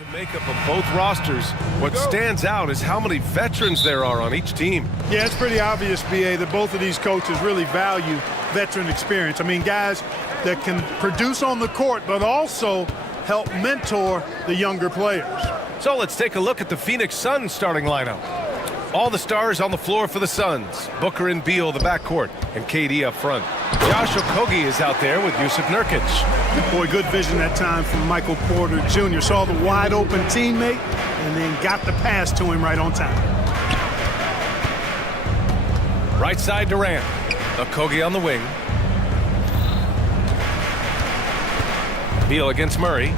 The makeup of both rosters, what stands out is how many veterans there are on each team. Yeah, it's pretty obvious, BA, that both of these coaches really value veteran experience. I mean, guys that can produce on the court, but also help mentor the younger players. So let's take a look at the Phoenix Suns starting lineup. All the stars on the floor for the Suns. Booker and Beal, the backcourt, and KD up front. Josh Okogie is out there with Yusuf Nurkic. Boy, good vision that time from Michael Porter Jr. Saw the wide open teammate and then got the pass to him right on time. Right side Durant. Okogie on the wing. Beal against Murray.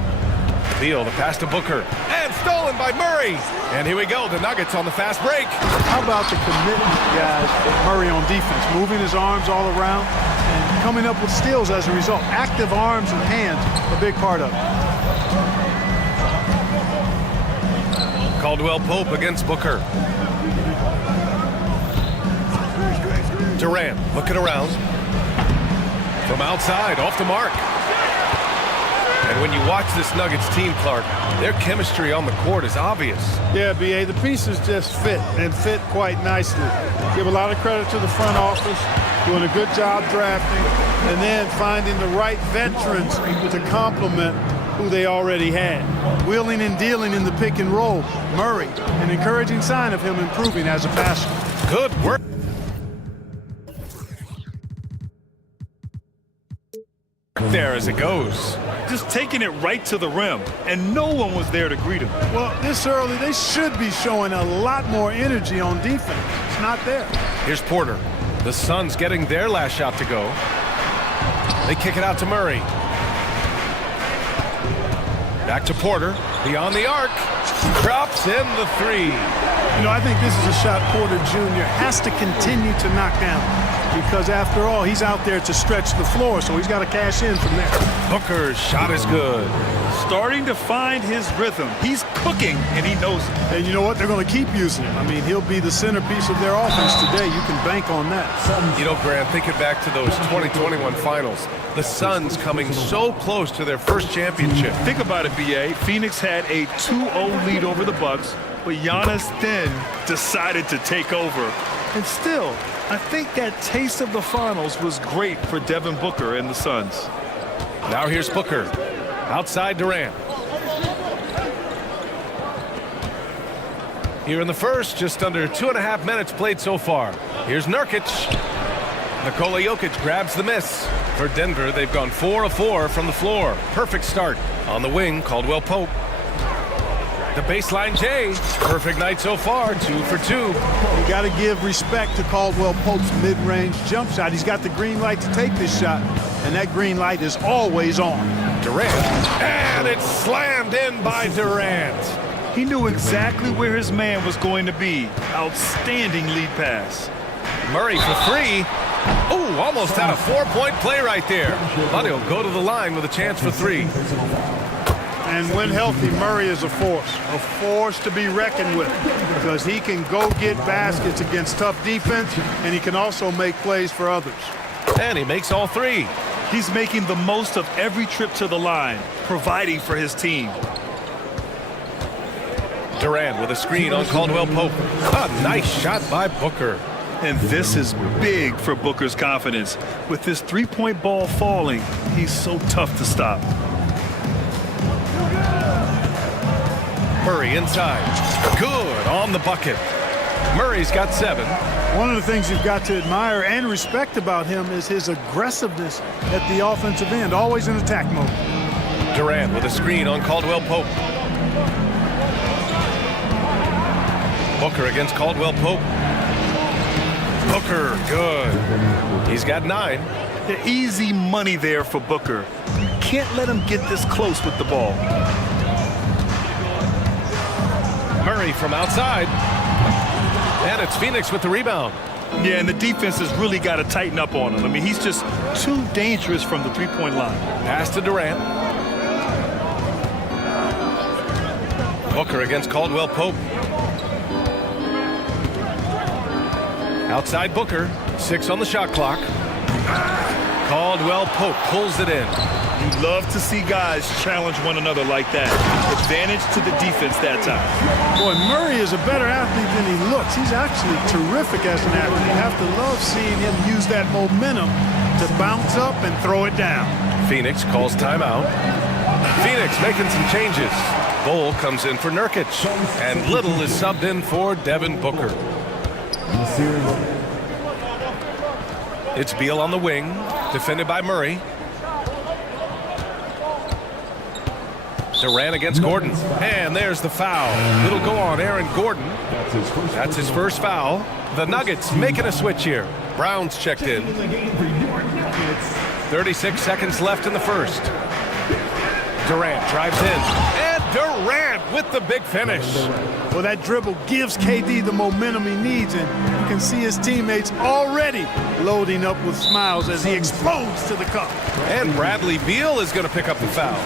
Beal, the pass to Booker. And stolen by Murray. And here we go, the Nuggets on the fast break. How about the commitment, guys, Murray on defense, moving his arms all around and coming up with steals as a result. Active arms and hands, a big part of it. Caldwell Pope against Booker. Durant looking around. From outside, off the mark. And when you watch this Nuggets team, Clark, their chemistry on the court is obvious. Yeah, B.A., the pieces just fit, and fit quite nicely. Give a lot of credit to the front office, doing a good job drafting, and then finding the right veterans to complement who they already had. Wheeling and dealing in the pick and roll. Murray, an encouraging sign of him improving as a passer. Good work. There as it goes. Just taking it right to the rim, and no one was there to greet him. Well, this early, they should be showing a lot more energy on defense. It's not there. Here's Porter. The Suns getting their last shot to go. They kick it out to Murray. Back to Porter. Beyond the arc. Drops in the three. You know, I think this is a shot Porter Jr. has to continue to knock down, because after all, he's out there to stretch the floor, so he's got to cash in from there. Booker's shot is good. Starting to find his rhythm. He's cooking, and he knows it. And you know what? They're going to keep using him. I mean, he'll be the centerpiece of their offense today. You can bank on that. You know, Grant, thinking back to those 2021 finals, the Suns coming so close to their first championship. Think about it, B.A. Phoenix had a 2-0 lead over the Bucks, but Giannis then decided to take over. And still, I think that taste of the finals was great for Devin Booker and the Suns. Now here's Booker. Outside Durant. Here in the first, just under 2.5 minutes played so far. Here's Nurkic. Nikola Jokic grabs the miss. For Denver, they've gone 4 of 4 from the floor. Perfect start. On the wing, Caldwell Pope. The baseline J. Perfect night so far, 2 for 2. You got to give respect to Caldwell Pope's mid-range jump shot. He's got the green light to take this shot, and that green light is always on. Durant, and it's slammed in by Durant. He knew exactly where his man was going to be. Outstanding lead pass. Murray for 3. Oh, almost had a 4-point play right there. But he'll go to the line with a chance for 3. And when healthy, Murray is a force to be reckoned with, because he can go get baskets against tough defense, and he can also make plays for others. And he makes all 3. He's making the most of every trip to the line, providing for his team. Durant with a screen on Caldwell Pope. A nice shot by Booker. And this is big for Booker's confidence. With this three-point ball falling, he's so tough to stop. Murray inside. Good on the bucket. Murray's got 7. One of the things you've got to admire and respect about him is his aggressiveness at the offensive end, always in attack mode. Durant with a screen on Caldwell Pope. Booker against Caldwell Pope. Booker, good. He's got 9. The easy money there for Booker. You can't let him get this close with the ball. Murray from outside. And it's Phoenix with the rebound. Yeah, and the defense has really got to tighten up on him. I mean, he's just too dangerous from the three-point line. Pass to Durant. Booker against Caldwell Pope. Outside Booker. 6 on the shot clock. Caldwell Pope pulls it in. You love to see guys challenge one another like that. Advantage to the defense that time. Boy, Murray is a better athlete than he looks. He's actually terrific as an athlete. You have to love seeing him use that momentum to bounce up and throw it down. Phoenix calls timeout. Phoenix making some changes. Bowl comes in for Nurkic, and Little is subbed in for Devin Booker. It's Beal on the wing, defended by Murray. Durant against Gordon, and there's the foul. It'll go on Aaron Gordon. That's his first foul. The Nuggets making a switch here. Brown's checked in. 36 seconds left in the first. Durant drives in, and Durant with the big finish. Well, that dribble gives KD the momentum he needs, and you can see his teammates already loading up with smiles as he explodes to the cup. And Bradley Beal is going to pick up the foul.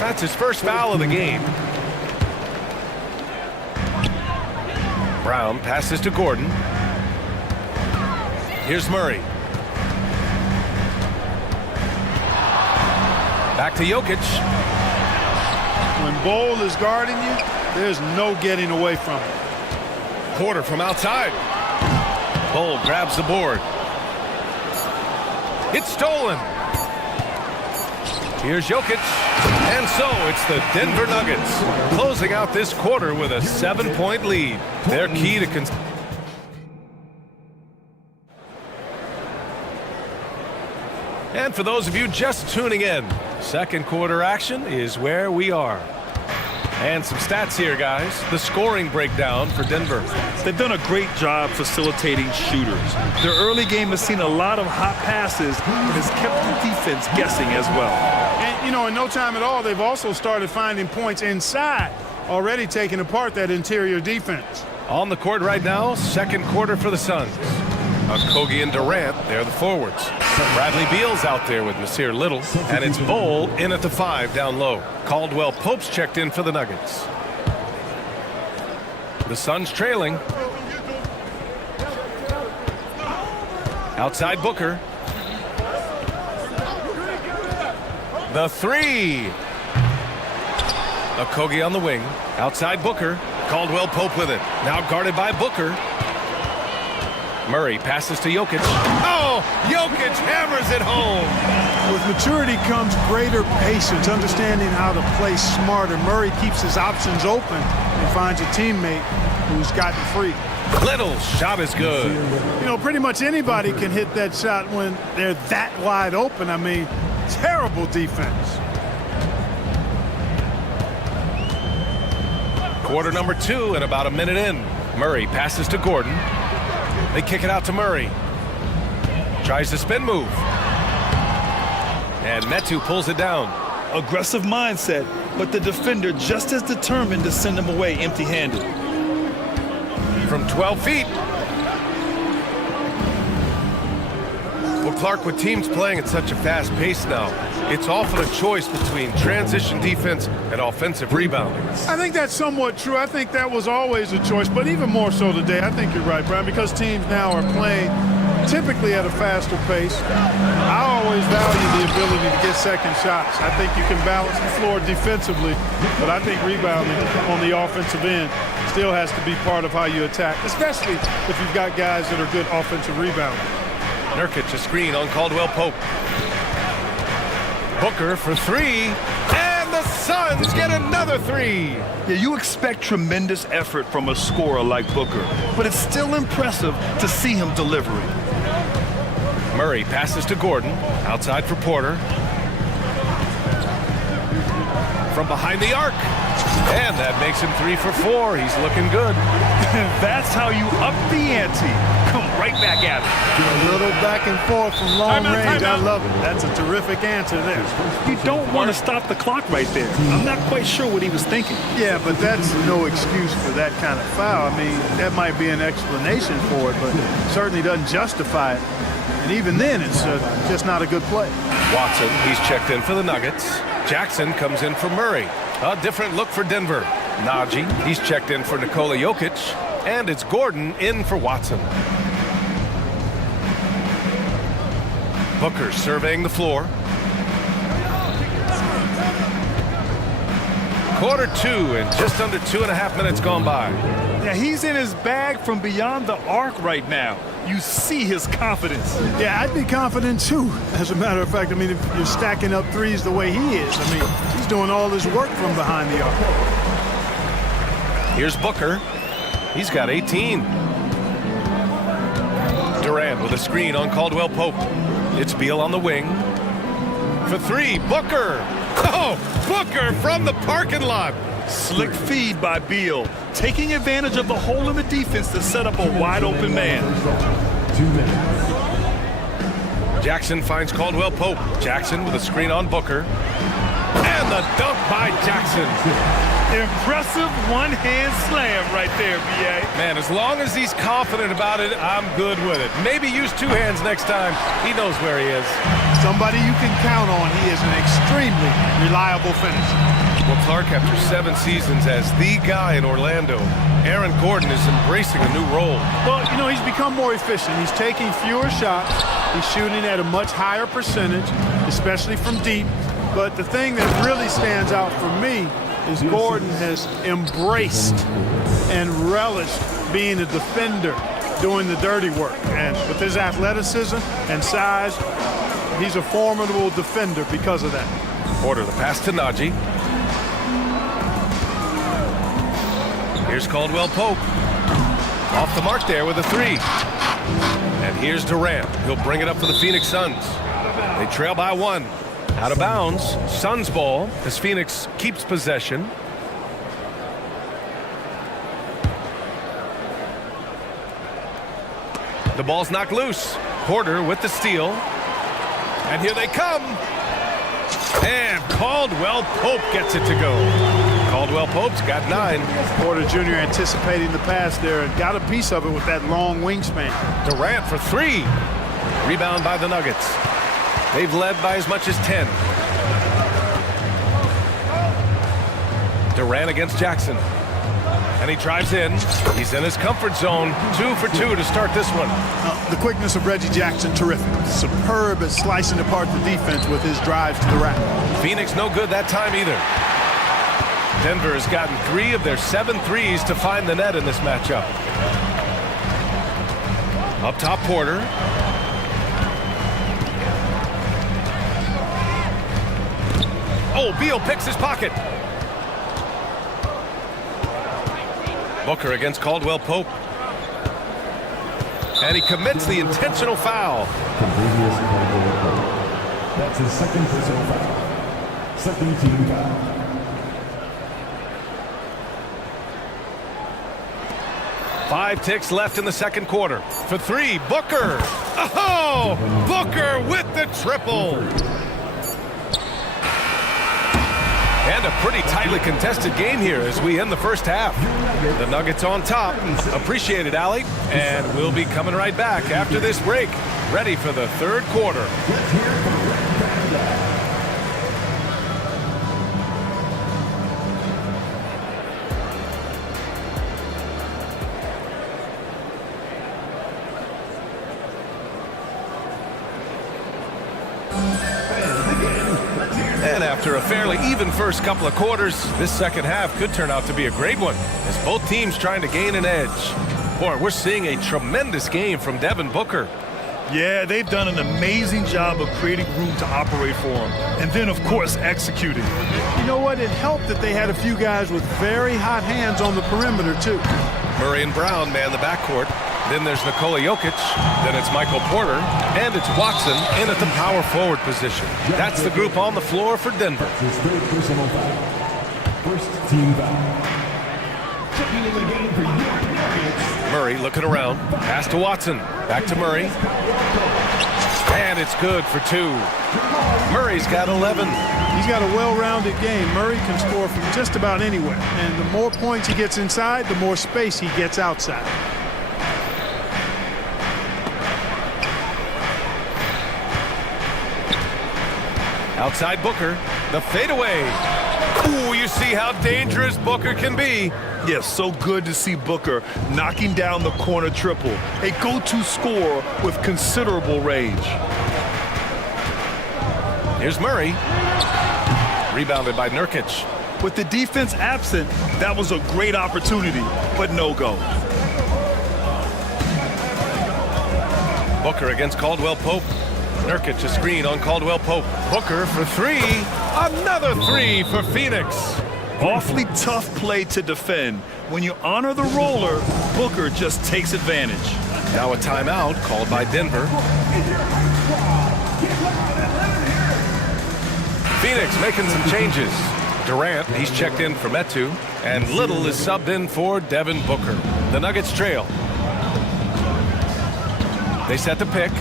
That's his first foul of the game. Brown passes to Gordon. Here's Murray. Back to Jokic. When Bowl is guarding you, there's no getting away from it. Porter from outside. Bowl grabs the board. It's stolen. Here's Jokic. And so it's the Denver Nuggets closing out this quarter with a 7-point lead. Their key to And for those of you just tuning in, second quarter action is where we are. And some stats here, guys. The scoring breakdown for Denver. They've done a great job facilitating shooters. Their early game has seen a lot of hot passes and has kept the defense guessing as well. And, you know, in no time at all, they've also started finding points inside, already taking apart that interior defense. On the court right now, second quarter for the Suns. Kogi and Durant, they're the forwards. Bradley Beal's out there with Nasir Little, and it's Bowl in at the 5 down low. Caldwell Pope's checked in for the Nuggets. The Suns trailing. Outside Booker. The 3. Kogi on the wing. Outside Booker. Caldwell Pope with it. Now guarded by Booker. Murray passes to Jokic. Oh, Jokic hammers it home. With maturity comes greater patience, understanding how to play smarter. Murray keeps his options open and finds a teammate who's gotten free. Little's shot is good. You know, pretty much anybody can hit that shot when they're that wide open. I mean, terrible defense. Quarter number 2 and about a minute in. Murray passes to Gordon. They kick it out to Murray. Tries the spin move. And Metu pulls it down. Aggressive mindset, but the defender just as determined to send him away empty-handed. From 12 feet. Well, Clark, with teams playing at such a fast pace now, it's often a choice between transition defense and offensive rebounding. I think that's somewhat true. I think that was always a choice, but even more so today. I think you're right, Brian, because teams now are playing typically at a faster pace. I always value the ability to get second shots. I think you can balance the floor defensively, but I think rebounding on the offensive end still has to be part of how you attack, especially if you've got guys that are good offensive rebounders. Nurkic a screen on Caldwell Pope. Booker for 3, and the Suns get another 3. Yeah, you expect tremendous effort from a scorer like Booker, but it's still impressive to see him delivering. Murray passes to Gordon, outside for Porter. From behind the arc, and that makes him 3 for 4. He's looking good. That's how you up the ante. Come right back at it. A little back and forth from long range. I love it. That's a terrific answer there. You don't want to stop the clock right there. I'm not quite sure what he was thinking. Yeah, but that's no excuse for that kind of foul. I mean, that might be an explanation for it, but certainly doesn't justify it. And even then, it's just not a good play. Watson, he's checked in for the Nuggets. Jackson comes in for Murray. A different look for Denver. Najee, he's checked in for Nikola Jokic. And it's Gordon in for Watson. Booker surveying the floor. Quarter two and just under 2.5 minutes gone by. Yeah, he's in his bag from beyond the arc right now. You see his confidence. Yeah, I'd be confident too. As a matter of fact, I mean, if you're stacking up threes the way he is, I mean, he's doing all his work from behind the arc. Here's Booker. He's got 18. Durant with a screen on Caldwell Pope. It's Beal on the wing. For three, Booker. Oh, Booker from the parking lot. Slick feed by Beal, taking advantage of the hole in the defense to set up a wide open man. Jackson finds Caldwell Pope. Jackson with a screen on Booker. And the dunk by Jackson. Impressive one-hand slam right there, B.A. Man, as long as he's confident about it, I'm good with it. Maybe use two hands next time. He knows where he is. Somebody you can count on. He is an extremely reliable finisher. Well, Clark, after 7 seasons as the guy in Orlando, Aaron Gordon is embracing a new role. Well, you know, he's become more efficient. He's taking fewer shots. He's shooting at a much higher percentage, especially from deep. But the thing that really stands out for me is Gordon has embraced and relished being a defender, doing the dirty work. And with his athleticism and size, he's a formidable defender because of that. Porter, the pass to Najee. Here's Caldwell Pope. Off the mark there with a three. And here's Durant. He'll bring it up for the Phoenix Suns. They trail by 1. Out of bounds. Suns ball as Phoenix keeps possession. The ball's knocked loose. Porter with the steal. And here they come. And Caldwell Pope gets it to go. Caldwell Pope's got 9. Porter Jr. anticipating the pass there and got a piece of it with that long wingspan. Durant for 3. Rebound by the Nuggets. They've led by as much as 10. Durant against Jackson. And he drives in. He's in his comfort zone. 2 for 2 to start this one. The quickness of Reggie Jackson, terrific. Superb at slicing apart the defense with his drives to the rack. Phoenix no good that time either. Denver has gotten 3 of their 7 threes to find the net in this matchup. Up top, Porter. Oh, Beal picks his pocket. Booker against Caldwell Pope. And he commits the intentional foul. That's his second personal foul. Second team foul. Five ticks left in the second quarter. For 3, Booker. Oh, Booker with the triple. And a pretty tightly contested game here as we end the first half. The Nuggets on top. Appreciate it, Allie. And we'll be coming right back after this break. Ready for the third quarter. And after a fairly even first couple of quarters, this second half could turn out to be a great one as both teams trying to gain an edge. Boy, we're seeing a tremendous game from Devin Booker. Yeah, they've done an amazing job of creating room to operate for him. And then, of course, executing. You know what? It helped that they had a few guys with very hot hands on the perimeter, too. Murray and Brown man the backcourt. Then there's Nikola Jokic. Then it's Michael Porter. And it's Watson in at the power forward position. That's the group on the floor for Denver. His third personal foul. First team foul. Checking in the game for Nuggets. Murray looking around. Pass to Watson. Back to Murray. And it's good for 2. Murray's got 11. He's got a well-rounded game. Murray can score from just about anywhere. And the more points he gets inside, the more space he gets outside. Outside Booker, the fadeaway. Ooh, you see how dangerous Booker can be. Yes, so good to see Booker knocking down the corner triple. A go-to scorer with considerable range. Here's Murray. Rebounded by Nurkic. With the defense absent, that was a great opportunity, but no go. Booker against Caldwell Pope. Nurkic a screen on Caldwell Pope. Booker for three. Another three for Phoenix. Awfully tough play to defend. When you honor the roller, Booker just takes advantage. Now a timeout called by Denver. Phoenix making some changes. Durant, he's checked in for Metu, and Little is subbed in for Devin Booker. The Nuggets trail. They set the pick.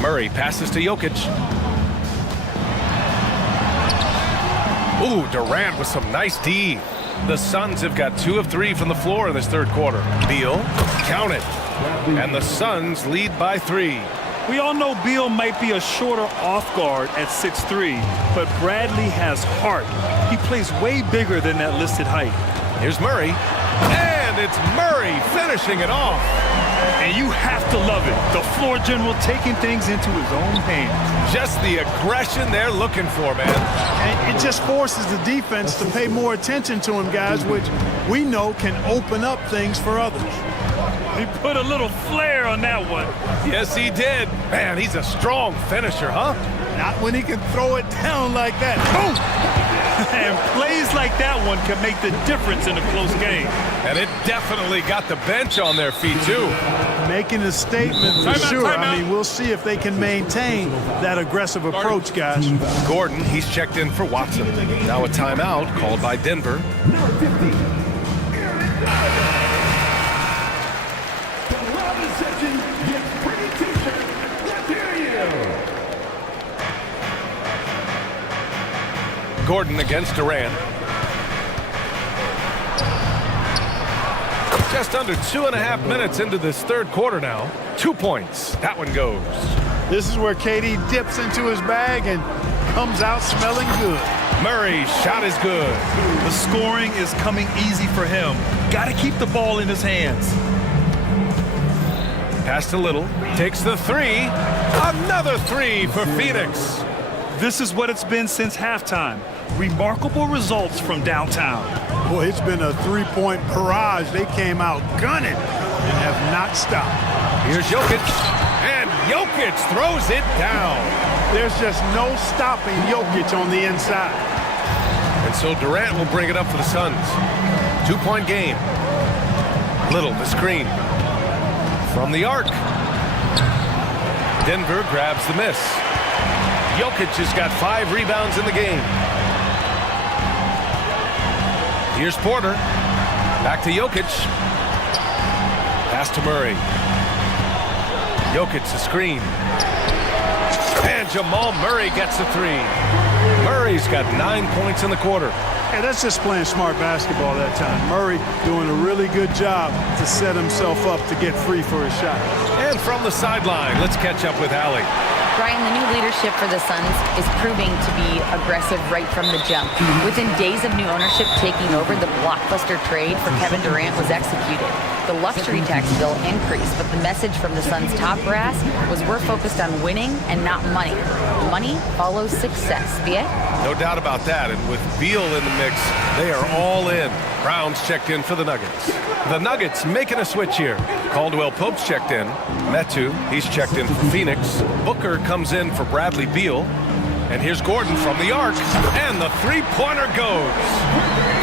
Murray passes to Jokic. Ooh, Durant with some nice D. The Suns have got 2 of 3 from the floor in this third quarter. Beal, count it. And the Suns lead by 3. We all know Beal might be a shorter off guard at 6'3", but Bradley has heart. He plays way bigger than that listed height. Here's Murray. And it's Murray finishing it off. And you have to love it. The floor general taking things into his own hands. Just the aggression they're looking for, man. And it just forces the defense to pay more attention to him, guys, which we know can open up things for others. He put a little flair on that one. Yes, he did. Man, he's a strong finisher, huh? Not when he can throw it down like that. Boom! And plays like that one can make the difference in a close game. And it definitely got the bench on their feet, too. Making a statement for sure. I mean, we'll see if they can maintain that aggressive approach, guys. Gordon, he's checked in for Watson. Now a timeout called by Denver. Gordon against Durant. Just under 2.5 minutes into this third quarter now. 2 points. That one goes. This is where KD dips into his bag and comes out smelling good. Murray's shot is good. The scoring is coming easy for him. Got to keep the ball in his hands. Pass to Little. Takes the three. Another three for Phoenix. This is what it's been since halftime. Remarkable results from downtown. Boy, it's been a three-point barrage. They came out gunning and have not stopped. Here's Jokic, and Jokic throws it down. There's just no stopping Jokic on the inside. And so Durant will bring it up for the Suns. 2-point game. Little, the screen. From the arc. Denver grabs the miss. Jokic has got 5 rebounds in the game. Here's Porter. Back to Jokic. Pass to Murray. Jokic, the screen. And Jamal Murray gets the 3. Murray's got 9 points in the quarter. Hey, that's just playing smart basketball that time. Murray doing a really good job to set himself up to get free for a shot. And from the sideline, let's catch up with Allie. Brian, the new leadership for the Suns is proving to be aggressive right from the jump. Within days of new ownership taking over, the blockbuster trade for Kevin Durant was executed. The luxury tax bill increased, but the message from the Suns' top brass was we're focused on winning and not money. Money follows success. Bien? No doubt about that, and with Beal in the mix, they are all in. Brown's checked in for the Nuggets. The Nuggets making a switch here. Caldwell Pope's checked in. Metu, he's checked in for Phoenix. Booker comes in for Bradley Beal. And here's Gordon from the arc. And the three-pointer goes.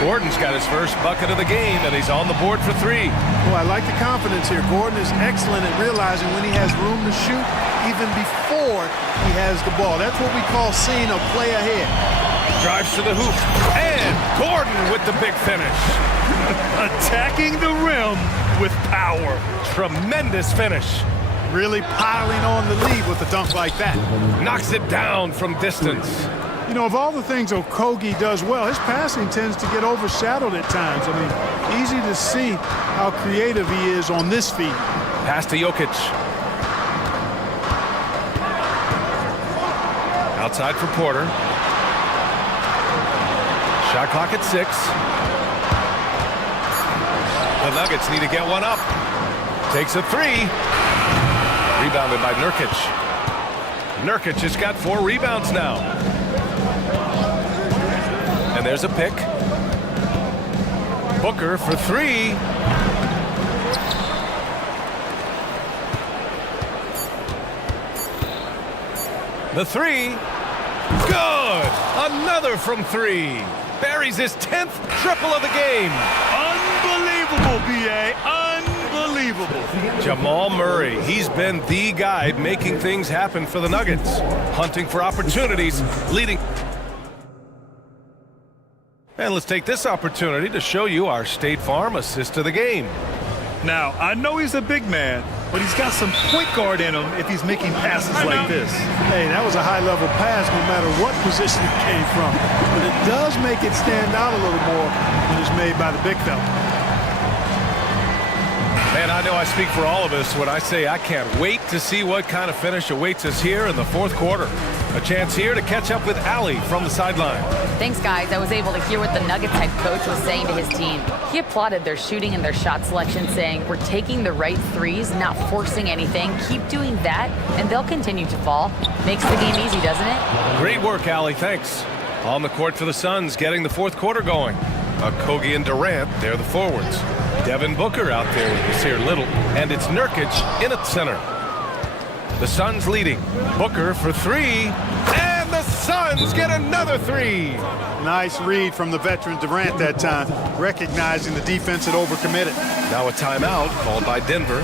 Gordon's got his first bucket of the game, and he's on the board for 3. Boy, I like the confidence here. Gordon is excellent at realizing when he has room to shoot, even before he has the ball. That's what we call seeing a play ahead. Drives to the hoop. And Gordon with the big finish. Attacking the rim with power. Tremendous finish. Really piling on the lead with a dunk like that. Knocks it down from distance. You know, of all the things Okogie does well, his passing tends to get overshadowed at times. I mean, easy to see how creative he is on this feed. Pass to Jokic. Outside for Porter. Shot clock at 6. The Nuggets need to get one up. Takes a 3. Rebounded by Nurkic. Nurkic has got 4 rebounds now. And there's a pick. Booker for three. The three. Good! Another from three. Buries his 10th triple of the game. Unbelievable, B.A. Unbelievable. Jamal Murray, he's been the guy making things happen for the Nuggets. Hunting for opportunities, leading. And let's take this opportunity to show you our State Farm assist of the game. Now, I know he's a big man, but he's got some point guard in him if he's making passes like this. Hey, that was a high-level pass no matter what position it came from. But it does make it stand out a little more when it's made by the big fella. Man, I know I speak for all of us when I say I can't wait to see what kind of finish awaits us here in the fourth quarter. A chance here to catch up with Allie from the sideline. Thanks, guys. I was able to hear what the Nuggets head coach was saying to his team. He applauded their shooting and their shot selection, saying, "We're taking the right threes, not forcing anything. Keep doing that, and they'll continue to fall." Makes the game easy, doesn't it? Great work, Allie. Thanks. On the court for the Suns, getting the fourth quarter going. Kogi and Durant, they're the forwards. Devin Booker out there with Nasir Little, and it's Nurkic in at center. The Suns leading. Booker for three, and the Suns get another three. Nice read from the veteran Durant that time, recognizing the defense had overcommitted. Now a timeout called by Denver.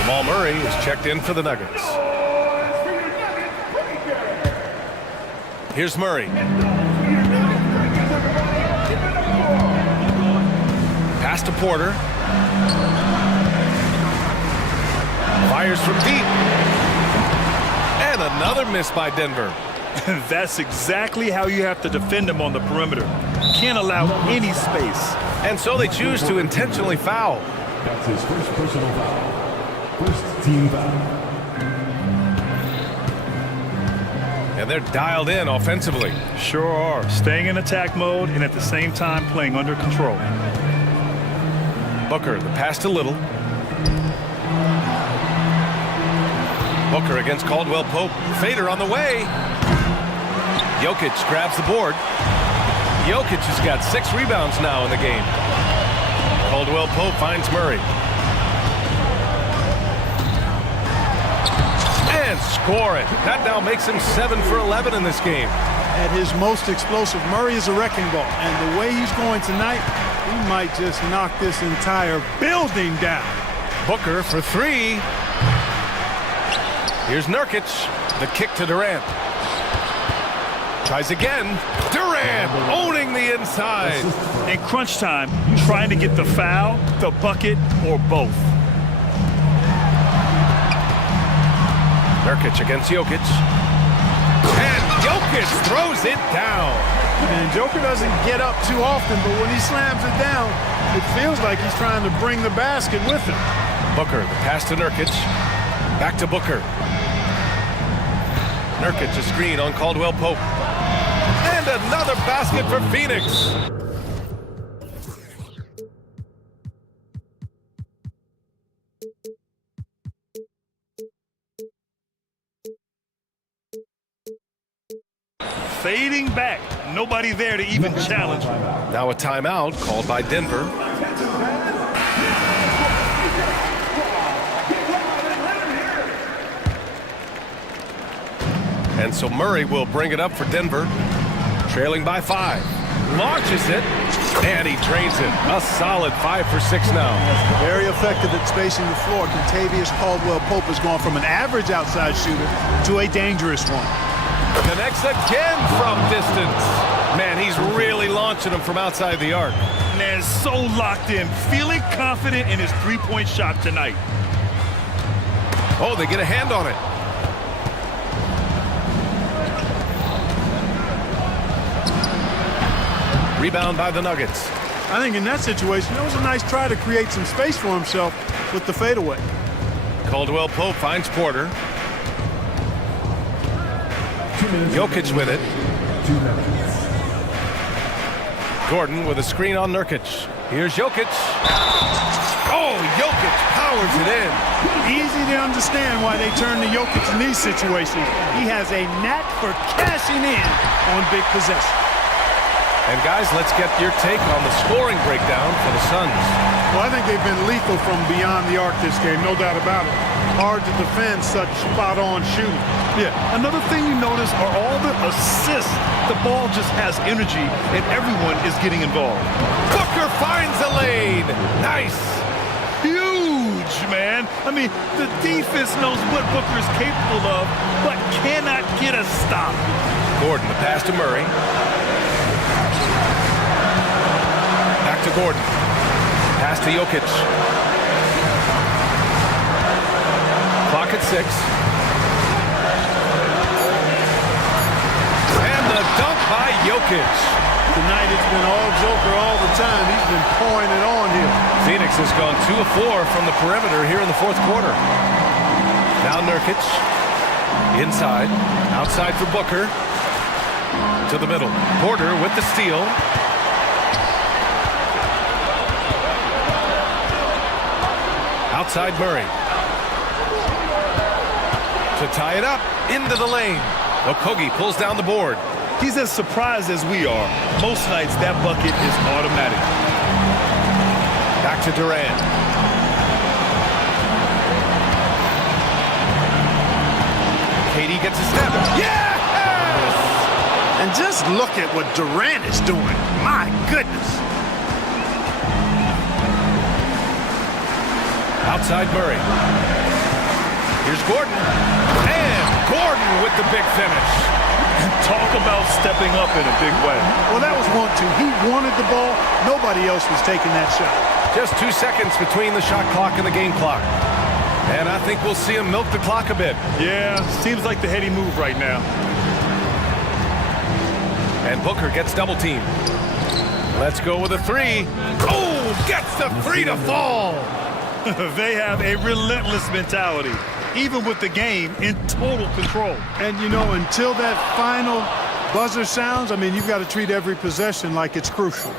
Jamal Murray is checked in for the Nuggets. Here's Murray. Pass to Porter. Fires from deep. And another miss by Denver. That's exactly how you have to defend him on the perimeter. Can't allow any space. And so they choose to intentionally foul. That's his first personal foul. First team foul. And they're dialed in offensively. Sure are. Staying in attack mode and at the same time playing under control. Booker, the pass to Little. Booker against Caldwell Pope. Fader on the way. Jokic grabs the board. Jokic has got 6 rebounds now in the game. Caldwell Pope finds Murray. And score it. That now makes him 7 for 11 in this game. At his most explosive, Murray is a wrecking ball. And the way he's going tonight, he might just knock this entire building down. Booker for three. Here's Nurkic. The kick to Durant. Tries again. Durant owning the inside. In crunch time, trying to get the foul, the bucket, or both. Nurkic against Jokic. And Jokic throws it down. And Joker doesn't get up too often, but when he slams it down, it feels like he's trying to bring the basket with him. Booker, the pass to Nurkic. Back to Booker. Nurkic, a screen on Caldwell Pope. And another basket for Phoenix. Fading back. Nobody there to even challenge him. Now a timeout called by Denver. And so Murray will bring it up for Denver. Trailing by 5. Launches it. And he drains it. A solid 5 for 6 now. Very effective at spacing the floor. Contavious Caldwell Pope has gone from an average outside shooter to a dangerous one. Connects again from distance. Man, he's really launching them from outside the arc. Man, so locked in, feeling confident in his three-point shot tonight. Oh, they get a hand on it. Rebound by the Nuggets. I think in that situation, it was a nice try to create some space for himself with the fadeaway. Caldwell Pope finds Porter. Jokic with it. Gordon with a screen on Nurkic. Here's Jokic. Oh, Jokic powers it in. Easy to understand why they turn to Jokic in these situations. He has a knack for cashing in on big possessions. And guys, let's get your take on the scoring breakdown for the Suns. Well, I think they've been lethal from beyond the arc this game, no doubt about it. Hard to defend such spot-on shooting. Yeah, another thing you notice are all the assists. The ball just has energy, and everyone is getting involved. Booker finds a lane. Nice. Huge, man. I mean, the defense knows what Booker is capable of, but cannot get a stop. Gordon, the pass to Murray. Back to Gordon. Pass to Jokic. Clock at 6. And the dunk by Jokic. Tonight it's been all Joker all the time. He's been pouring it on here. Phoenix has gone 2 of 4 from the perimeter here in the fourth quarter. Now Nurkic. Inside. Outside for Booker. To the middle. Porter with the steal. Outside Murray. To tie it up. Into the lane. Okogie pulls down the board. He's as surprised as we are. Most nights, that bucket is automatic. Back to Durant. KD gets a step. Yes! And just look at what Durant is doing. My goodness. Outside Murray. Here's Gordon. And Gordon with the big finish. Talk about stepping up in a big way. Well, that was 1-2. He wanted the ball. Nobody else was taking that shot. Just 2 seconds between the shot clock and the game clock. And I think we'll see him milk the clock a bit. Yeah, seems like the heady move right now. And Booker gets double teamed. Let's go with a 3. Oh, gets the 3 to fall. They have a relentless mentality, even with the game in total control. And, you know, until that final buzzer sounds, I mean, you've got to treat every possession like it's crucial.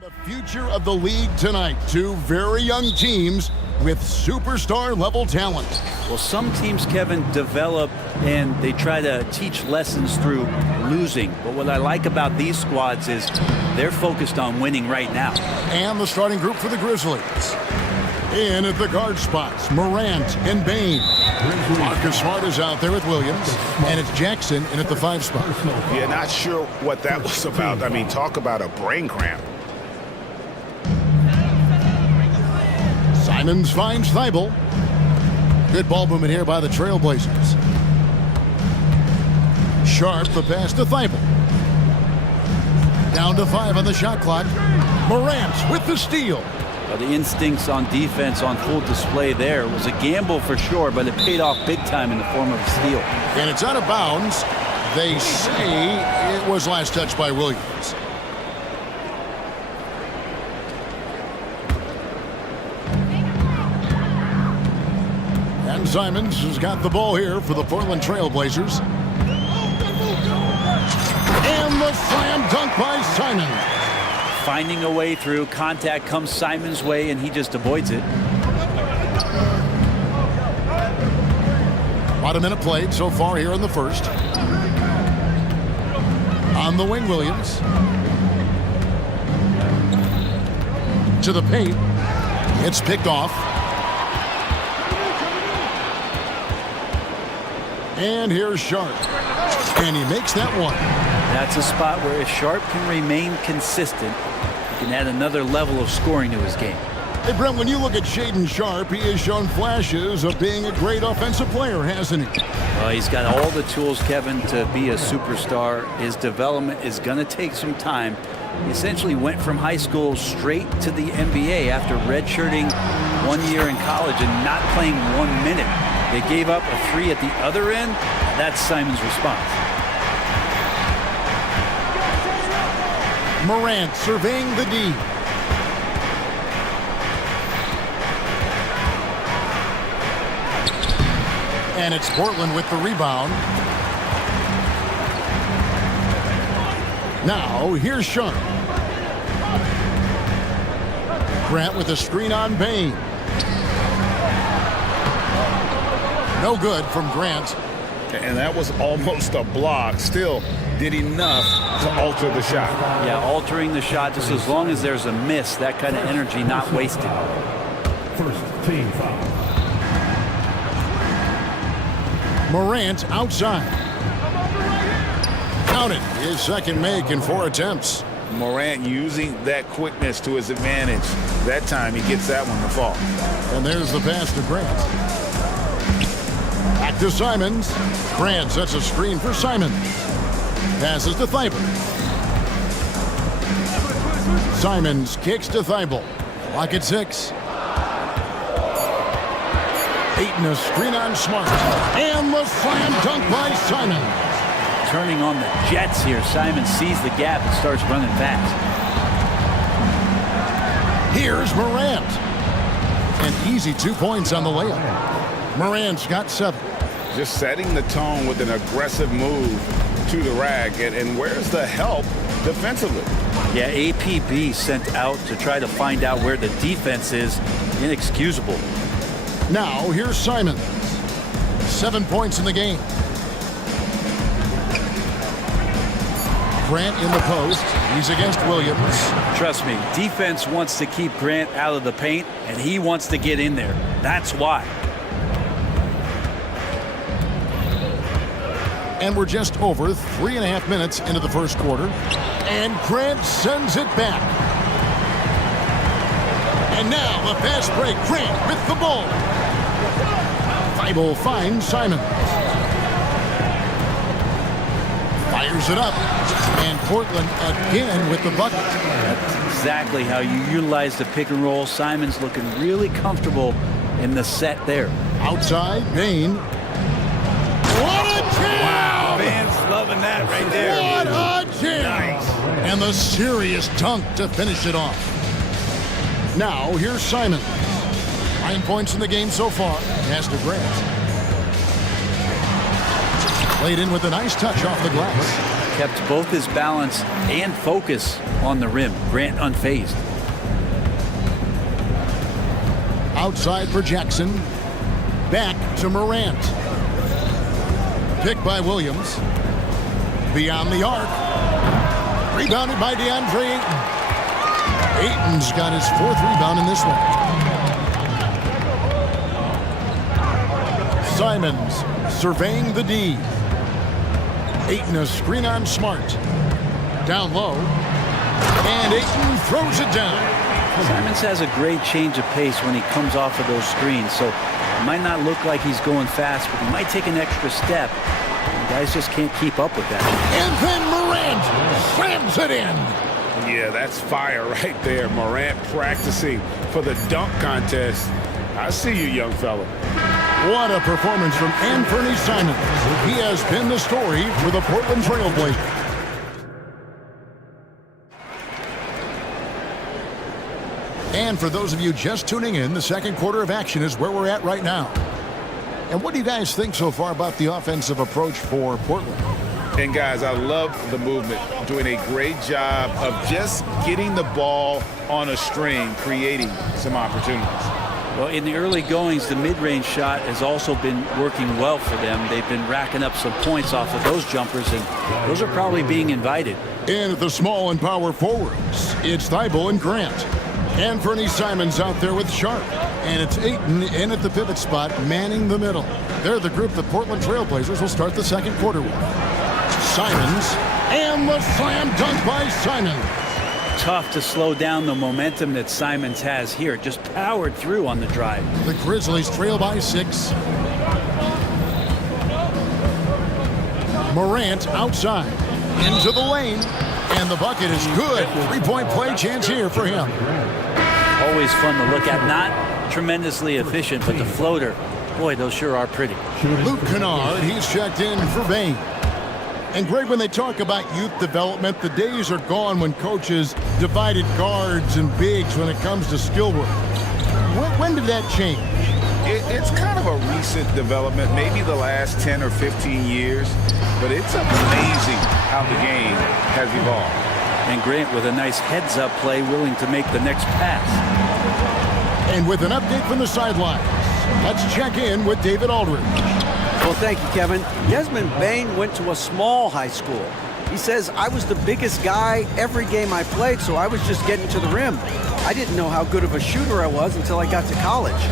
The future of the league tonight. Two very young teams with superstar-level talent. Well, some teams, Kevin, develop and they try to teach lessons through losing. But what I like about these squads is they're focused on winning right now. And the starting group for the Grizzlies. In at the guard spots, Morant and Bain. Marcus Smart is out there with Williams. And it's Jackson in at the 5 spot. Yeah, not sure what that was about. I mean, talk about a brain cramp. Simons finds Thibault. Good ball movement here by the Trailblazers. Sharp the pass to Thibault. Down to 5 on the shot clock. Morant with the steal. Well, the instincts on defense on full display there. It was a gamble for sure, but it paid off big time in the form of a steal. And it's out of bounds. They say it was last touched by Williams. And Simons has got the ball here for the Portland Trailblazers. And the slam dunk by Simons. Finding a way through. Contact comes Simon's way, and he just avoids it. About a minute played so far here in the first. On the wing, Williams. To the paint. It's picked off. And here's Sharp. And he makes that one. That's a spot where if Sharp can remain consistent, he can add another level of scoring to his game. Hey, Brent, when you look at Shaedon Sharp, he has shown flashes of being a great offensive player, hasn't he? He's got all the tools, Kevin, to be a superstar. His development is going to take some time. He essentially went from high school straight to the NBA after redshirting 1 year in college and not playing 1 minute. They gave up a 3 at the other end. That's Simon's response. Morant surveying the D. And it's Portland with the rebound. Now, here's Sharp. Grant with a screen on Bain. No good from Grant. And that was almost a block. Still did enough to alter the shot. Yeah, altering the shot just as long as there's a miss. That kind of energy not wasted. First team foul. Morant outside. Counted. His second make in 4 attempts. Morant using that quickness to his advantage. That time he gets that one to fall. And there's the pass to Grant. Back to Simons. Grant sets a screen for Simons. Passes to Thibault. Simons kicks to Thibault. Lock at 6. Ayton a screen on Smart. And the slam dunk by Simons. Turning on the Jets here. Simon sees the gap and starts running fast. Here's Morant. An easy 2 points on the layup. Morant's got 7. Just setting the tone with an aggressive move to the rack. And where's the help defensively? Yeah, APB sent out to try to find out where the defense is. Inexcusable. Now, here's Simons. 7 points in the game. Grant in the post. He's against Williams. Trust me, defense wants to keep Grant out of the paint, and he wants to get in there. That's why. And we're just over 3.5 minutes into the first quarter. And Grant sends it back. And now the fast break. Grant with the ball. Thibault finds Simons. Fires it up. And Portland again with the bucket. That's exactly how you utilize the pick and roll. Simon's looking really comfortable in the set there. Outside, Bain. What a jam! Wow, fans loving that right there. What a jam! Nice. And the serious dunk to finish it off. Now, here's Simons. 9 points in the game so far. Pass to Grant. Played in with a nice touch off the glass. kept both his balance and focus on the rim. Grant unfazed. Outside for Jackson. Back to Morant. Picked by Williams. Beyond the arc. Rebounded by DeAndre Ayton. Ayton's got his 4th rebound in this one. Simons surveying the D. Ayton a screen on Smart. Down low. And Ayton throws it down. Simons has a great change of pace when he comes off of those screens, so it might not look like he's going fast, but he might take an extra step. And guys just can't keep up with that. And then Morant slams it in. Yeah, that's fire right there. Morant practicing for the dunk contest. I see you, young fella. What a performance from Anthony Simons. He has been the story for the Portland Trail Blazers. And for those of you just tuning in, the second quarter of action is where we're at right now. And what do you guys think so far about the offensive approach for Portland? And guys, I love the movement, doing a great job of just getting the ball on a string, creating some opportunities. Well, in the early goings, the mid-range shot has also been working well for them. They've been racking up some points off of those jumpers, and those are probably being invited. And at the small and power forwards, it's Thibault and Grant. Anthony Simons out there with Sharp. And it's Ayton in at the pivot spot, manning the middle. They're the group the Portland Trail Blazers will start the second quarter with. Simons, and the slam dunk by Simons. Tough to slow down the momentum that Simons has here. Just powered through on the drive. The Grizzlies trail by 6. Morant outside. Into the lane. And the bucket is good. 3-point play chance here for him. Always fun to look at. Not tremendously efficient, but the floater, boy, those sure are pretty. Luke Kennard, he's checked in for Bain. And Greg, when they talk about youth development, the days are gone when coaches divided guards and bigs when it comes to skill work. When did that change? It's kind of a recent development, maybe the last 10 or 15 years, but it's amazing how the game has evolved. And Grant with a nice heads-up play, willing to make the next pass. And with an update from the sidelines, let's check in with David Aldridge. Well, thank you, Kevin. Desmond Bain went to a small high school. He says, I was the biggest guy every game I played, so I was just getting to the rim. I didn't know how good of a shooter I was until I got to college.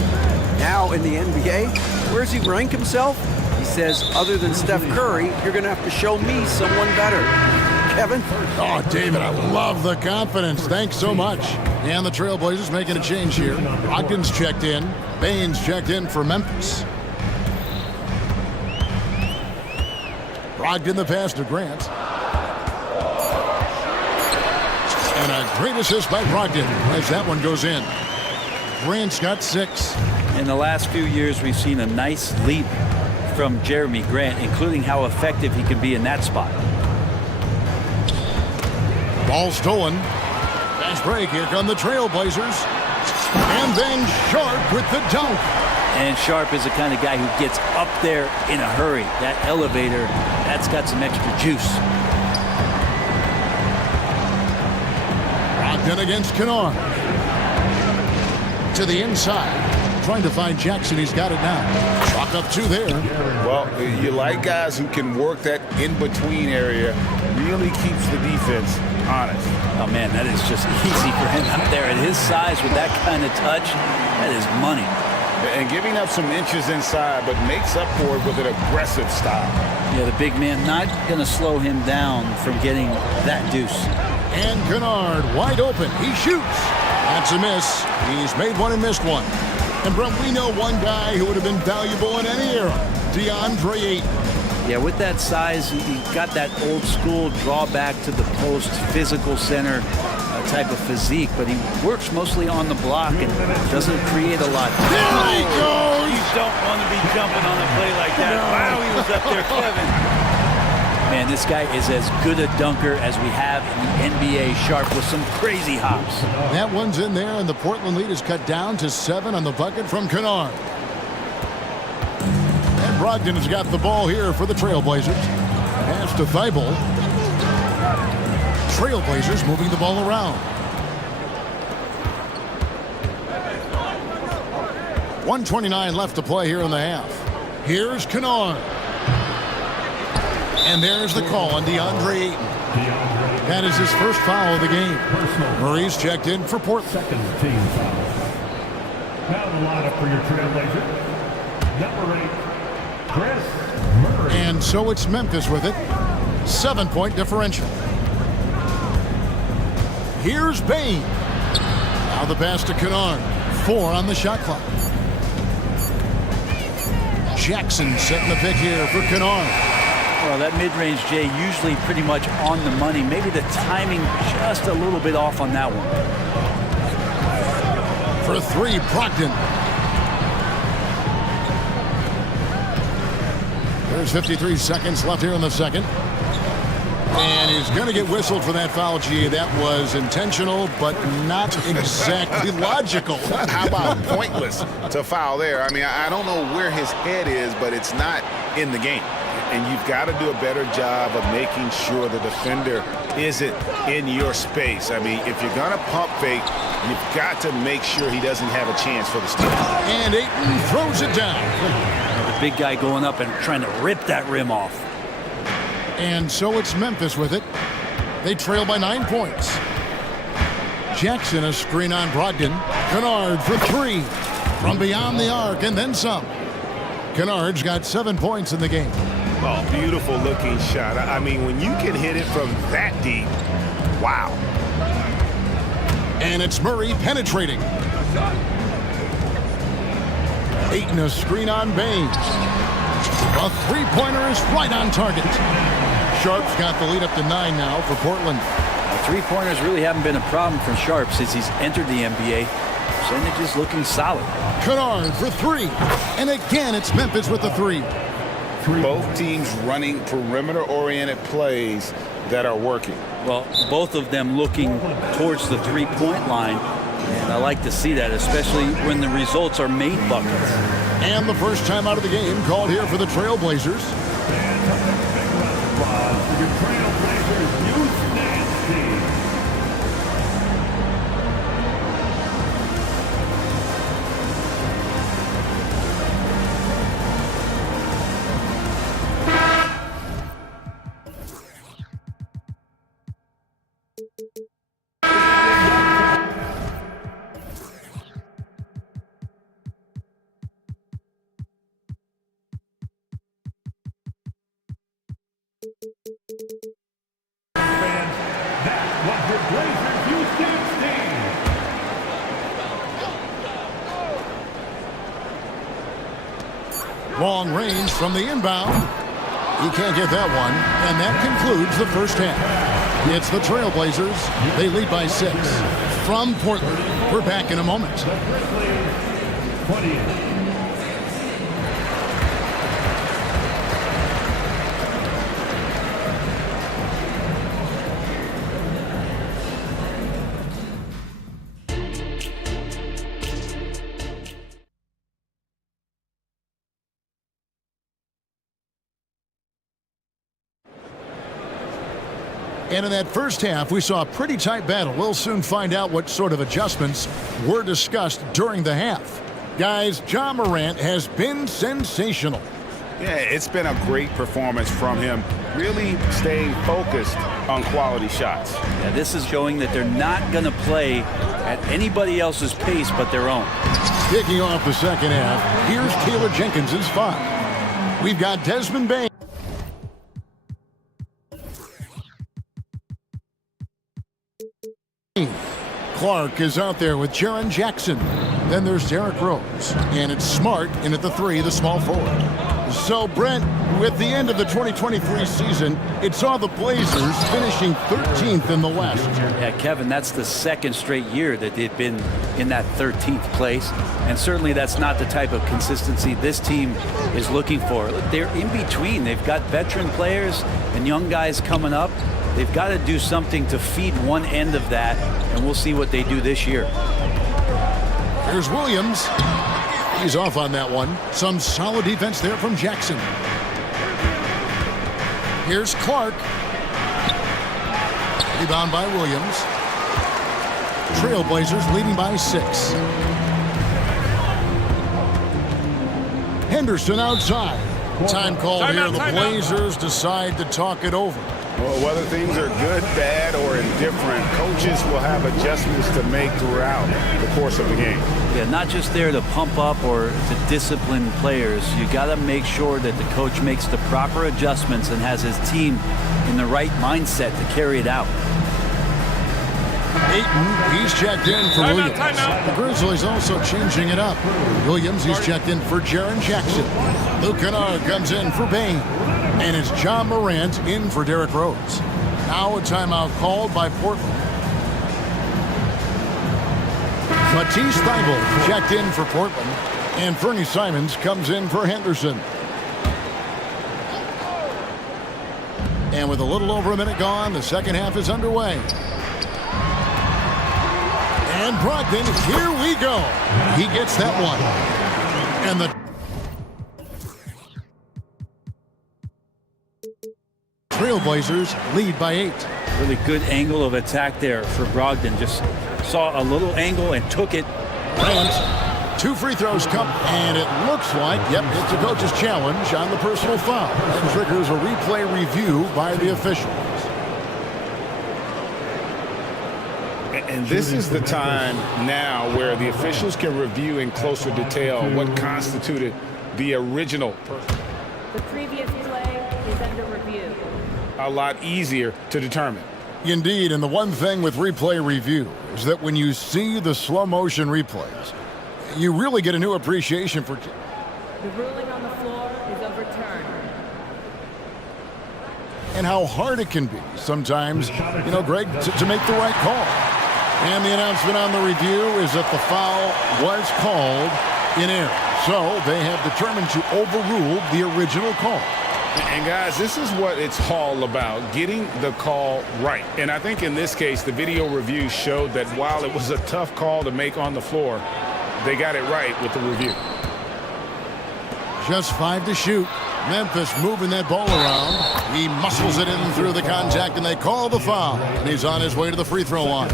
Now in the NBA, where does he rank himself? He says, other than Steph Curry, you're going to have to show me someone better. Kevin? Oh, David, I love the confidence. Thanks so much. And the Trailblazers making a change here. Ogden's checked in. Bain's checked in for Memphis. Brogdon the pass to Grant. And a great assist by Brogdon as that one goes in. Grant's got 6. In the last few years, we've seen a nice leap from Jeremy Grant, including how effective he can be in that spot. Ball stolen. Fast break. Here come the Trailblazers. And then Sharp with the dunk. And Sharp is the kind of guy who gets up there in a hurry. That elevator, that's got some extra juice. Brogdon against Kennard. To the inside. Trying to find Jackson. He's got it now. Chalk up 2 there. Well, you like guys who can work that in-between area. Really keeps the defense honest. Oh, man, that is just easy for him out there. At his size with that kind of touch, that is money. And giving up some inches inside, but makes up for it with an aggressive style. Yeah, the big man not going to slow him down from getting that deuce. And Kennard wide open. He shoots. That's a miss. He's made one and missed one. And Brent, we know one guy who would have been valuable in any era, DeAndre Ayton. Yeah, with that size, he got that old school drawback to the post, physical center type of physique, but he works mostly on the block and doesn't create a lot. There he goes! You don't want to be jumping on a play like that. Wow, he was up there, Kevin. Man, this guy is as good a dunker as we have in the NBA. Sharp with some crazy hops. That one's in there, and the Portland lead is cut down to 7 on the bucket from Kennard. And Brogdon has got the ball here for the Trailblazers. Pass to Thibault. Trailblazers moving the ball around. 1:29 left to play here in the half. Here's Kennard. And there's the call on DeAndre Ayton. That is his first foul of the game. Murray's checked in for Portland. Second team foul. Now the lineup for your Trailblazer. Number 8, Chris Murray. And so it's Memphis with it. 7-point differential. Here's Bain. Now the pass to Kennard. 4 on the shot clock. Jackson setting the pick here for Kennard. Well, that mid-range, Jay, usually pretty much on the money. Maybe the timing just a little bit off on that one. For 3, Brogdon. There's 53 seconds left here in the second. And he's going to get whistled for that foul, G. That was intentional, but not exactly logical. How about pointless to foul there? I mean, I don't know where his head is, but it's not in the game. And you've got to do a better job of making sure the defender isn't in your space. I mean, if you're going to pump fake, you've got to make sure he doesn't have a chance for the steal. And Ayton throws it down. The big guy going up and trying to rip that rim off. And so it's Memphis with it. They trail by 9 points. Jackson, a screen on Brogdon. Kennard for 3 from beyond the arc and then some. Kennard's got 7 points in the game. Oh, beautiful looking shot. I mean, when you can hit it from that deep, wow. And it's Murray penetrating. Ayton, a screen on Bain. A three-pointer is right on target. Sharp's got the lead up to 9 now for Portland. Three-pointers really haven't been a problem for Sharp since he's entered the NBA. Percentage is looking solid. Kennard for 3. And again, it's Memphis with the 3. Both teams running perimeter-oriented plays that are working. Well, both of them looking towards the three-point line. And I like to see that, especially when the results are made buckets. And the first time out of the game called here for the Trailblazers. Your Trailblazers youth dance team. Fans, that was your Blazers youth dance team. Long range from the inbound. He can't get that one. And that concludes the first half. It's the Trailblazers. They lead by 6 from Portland. We're back in a moment. The Grizzlies, 28. And in that first half, we saw a pretty tight battle. We'll soon find out what sort of adjustments were discussed during the half. Guys, Ja Morant has been sensational. Yeah, it's been a great performance from him. Really staying focused on quality shots. Yeah, this is showing that they're not going to play at anybody else's pace but their own. Kicking off the second half, here's Taylor Jenkins' 5. We've got Desmond Bain. Clark is out there with Jaren Jackson. Then there's Derrick Rose. And it's Smart in at the 3, the small forward. So, Brent, with the end of the 2023 season, it saw the Blazers finishing 13th in the West. Yeah, Kevin, that's the second straight year that they've been in that 13th place. And certainly that's not the type of consistency this team is looking for. Look, they're in between. They've got veteran players and young guys coming up. They've got to do something to feed one end of that, and we'll see what they do this year. Here's Williams. He's off on that one. Some solid defense there from Jackson. Here's Clark. Rebound by Williams. Trailblazers leading by 6. Henderson outside. Time called here. The Blazers decide to talk it over. Well, whether things are good, bad, or indifferent, coaches will have adjustments to make throughout the course of the game. Yeah, not just there to pump up or to discipline players. You got to make sure that the coach makes the proper adjustments and has his team in the right mindset to carry it out. Ayton, he's checked in for Williams. The Grizzlies also changing it up. Williams, he's checked in for Jaren Jackson. Luke Kennard comes in for Bain. And it's John Morant in for Derrick Rose. Now a timeout called by Portland. Matisse Thybulle checked in for Portland. And Fernie Simons comes in for Henderson. And with a little over a minute gone, the second half is underway. And Brogdon, here we go. He gets that one. And the Trailblazers lead by 8. Really good angle of attack there for Brogdon. Just saw a little angle and took it. And 2 free throws come, and it looks like, yep, it's a coach's challenge on the personal foul. That triggers a replay review by the officials. And this is the time now where the officials can review in closer detail what constituted the original. The previous play is under review. A lot easier to determine. Indeed, and the one thing with replay review is that when you see the slow motion replays, you really get a new appreciation for. The ruling on the floor is overturned. And how hard it can be sometimes, you know, Greg, to make the right call. And the announcement on the review is that the foul was called in error. So they have determined to overrule the original call. And guys, this is what it's all about, getting the call right. And I think in this case, the video review showed that while it was a tough call to make on the floor, they got it right with the review. Just 5 to shoot. Memphis moving that ball around. He muscles it in through the contact, and they call the foul. And he's on his way to the free throw line.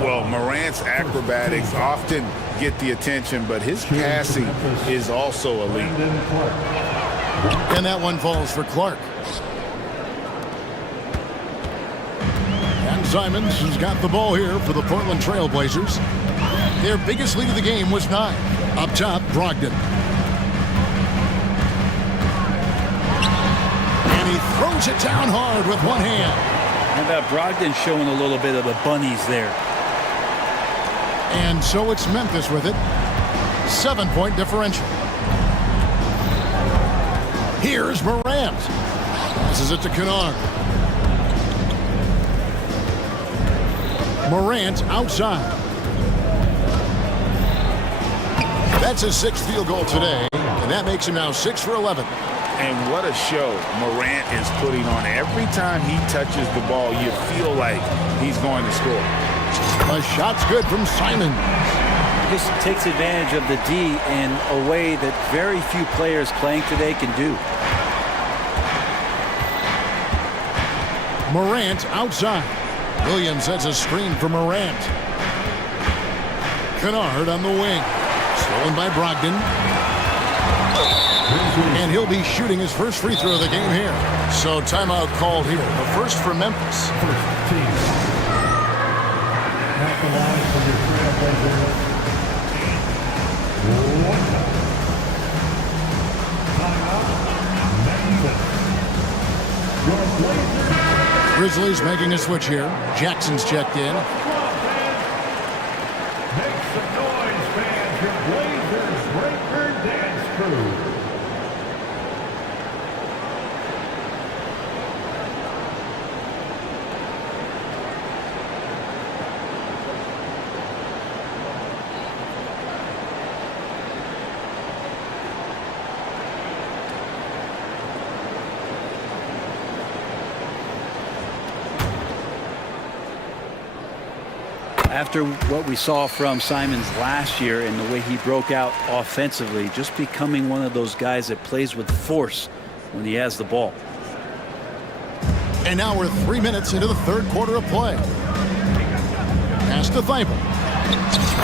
Well, Morant's acrobatics often get the attention, but his passing is also elite. And that one falls for Clark. And Simons has got the ball here for the Portland Trailblazers. Their biggest lead of the game was 9. Up top, Brogdon. And he throws it down hard with one hand. How about Brogdon showing a little bit of the bunnies there? And so it's Memphis with it. 7-point differential. Here's Morant. Passes it to Kennard. Morant outside. That's his 6th field goal today, and that makes him now 6 for 11. And what a show Morant is putting on. Every time he touches the ball, you feel like he's going to score. A shot's good from Simon. Just takes advantage of the D in a way that very few players playing today can do. Morant outside. Williams has a screen for Morant. Kennard on the wing. Stolen by Brogdon. And he'll be shooting his first free throw of the game here. So timeout called here. The first for Memphis. First team. At the line for your Trailblazers. Grizzlies making a switch here. Jackson's checked in. Make some noise, fans. Your Blazers Breaker Dance Crew. After what we saw from Simons last year and the way he broke out offensively, just becoming one of those guys that plays with force when he has the ball. And now we're 3 minutes into the third quarter of play. Pass to Thibault.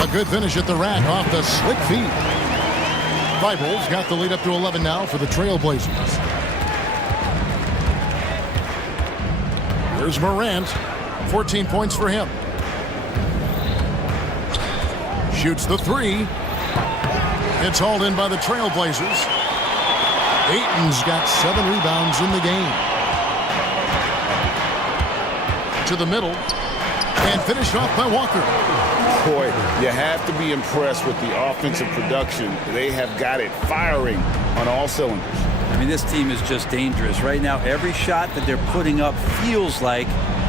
A good finish at the rack off the slick feed. Thibault's got the lead up to 11 now for the Trailblazers. Here's Morant. 14 points for him. Shoots the three. It's hauled in by the Trailblazers. Ayton's got 7 rebounds in the game. To the middle. And finished off by Walker. Boy, you have to be impressed with the offensive production. They have got it firing on all cylinders. I mean, this team is just dangerous. Right now, every shot that they're putting up feels like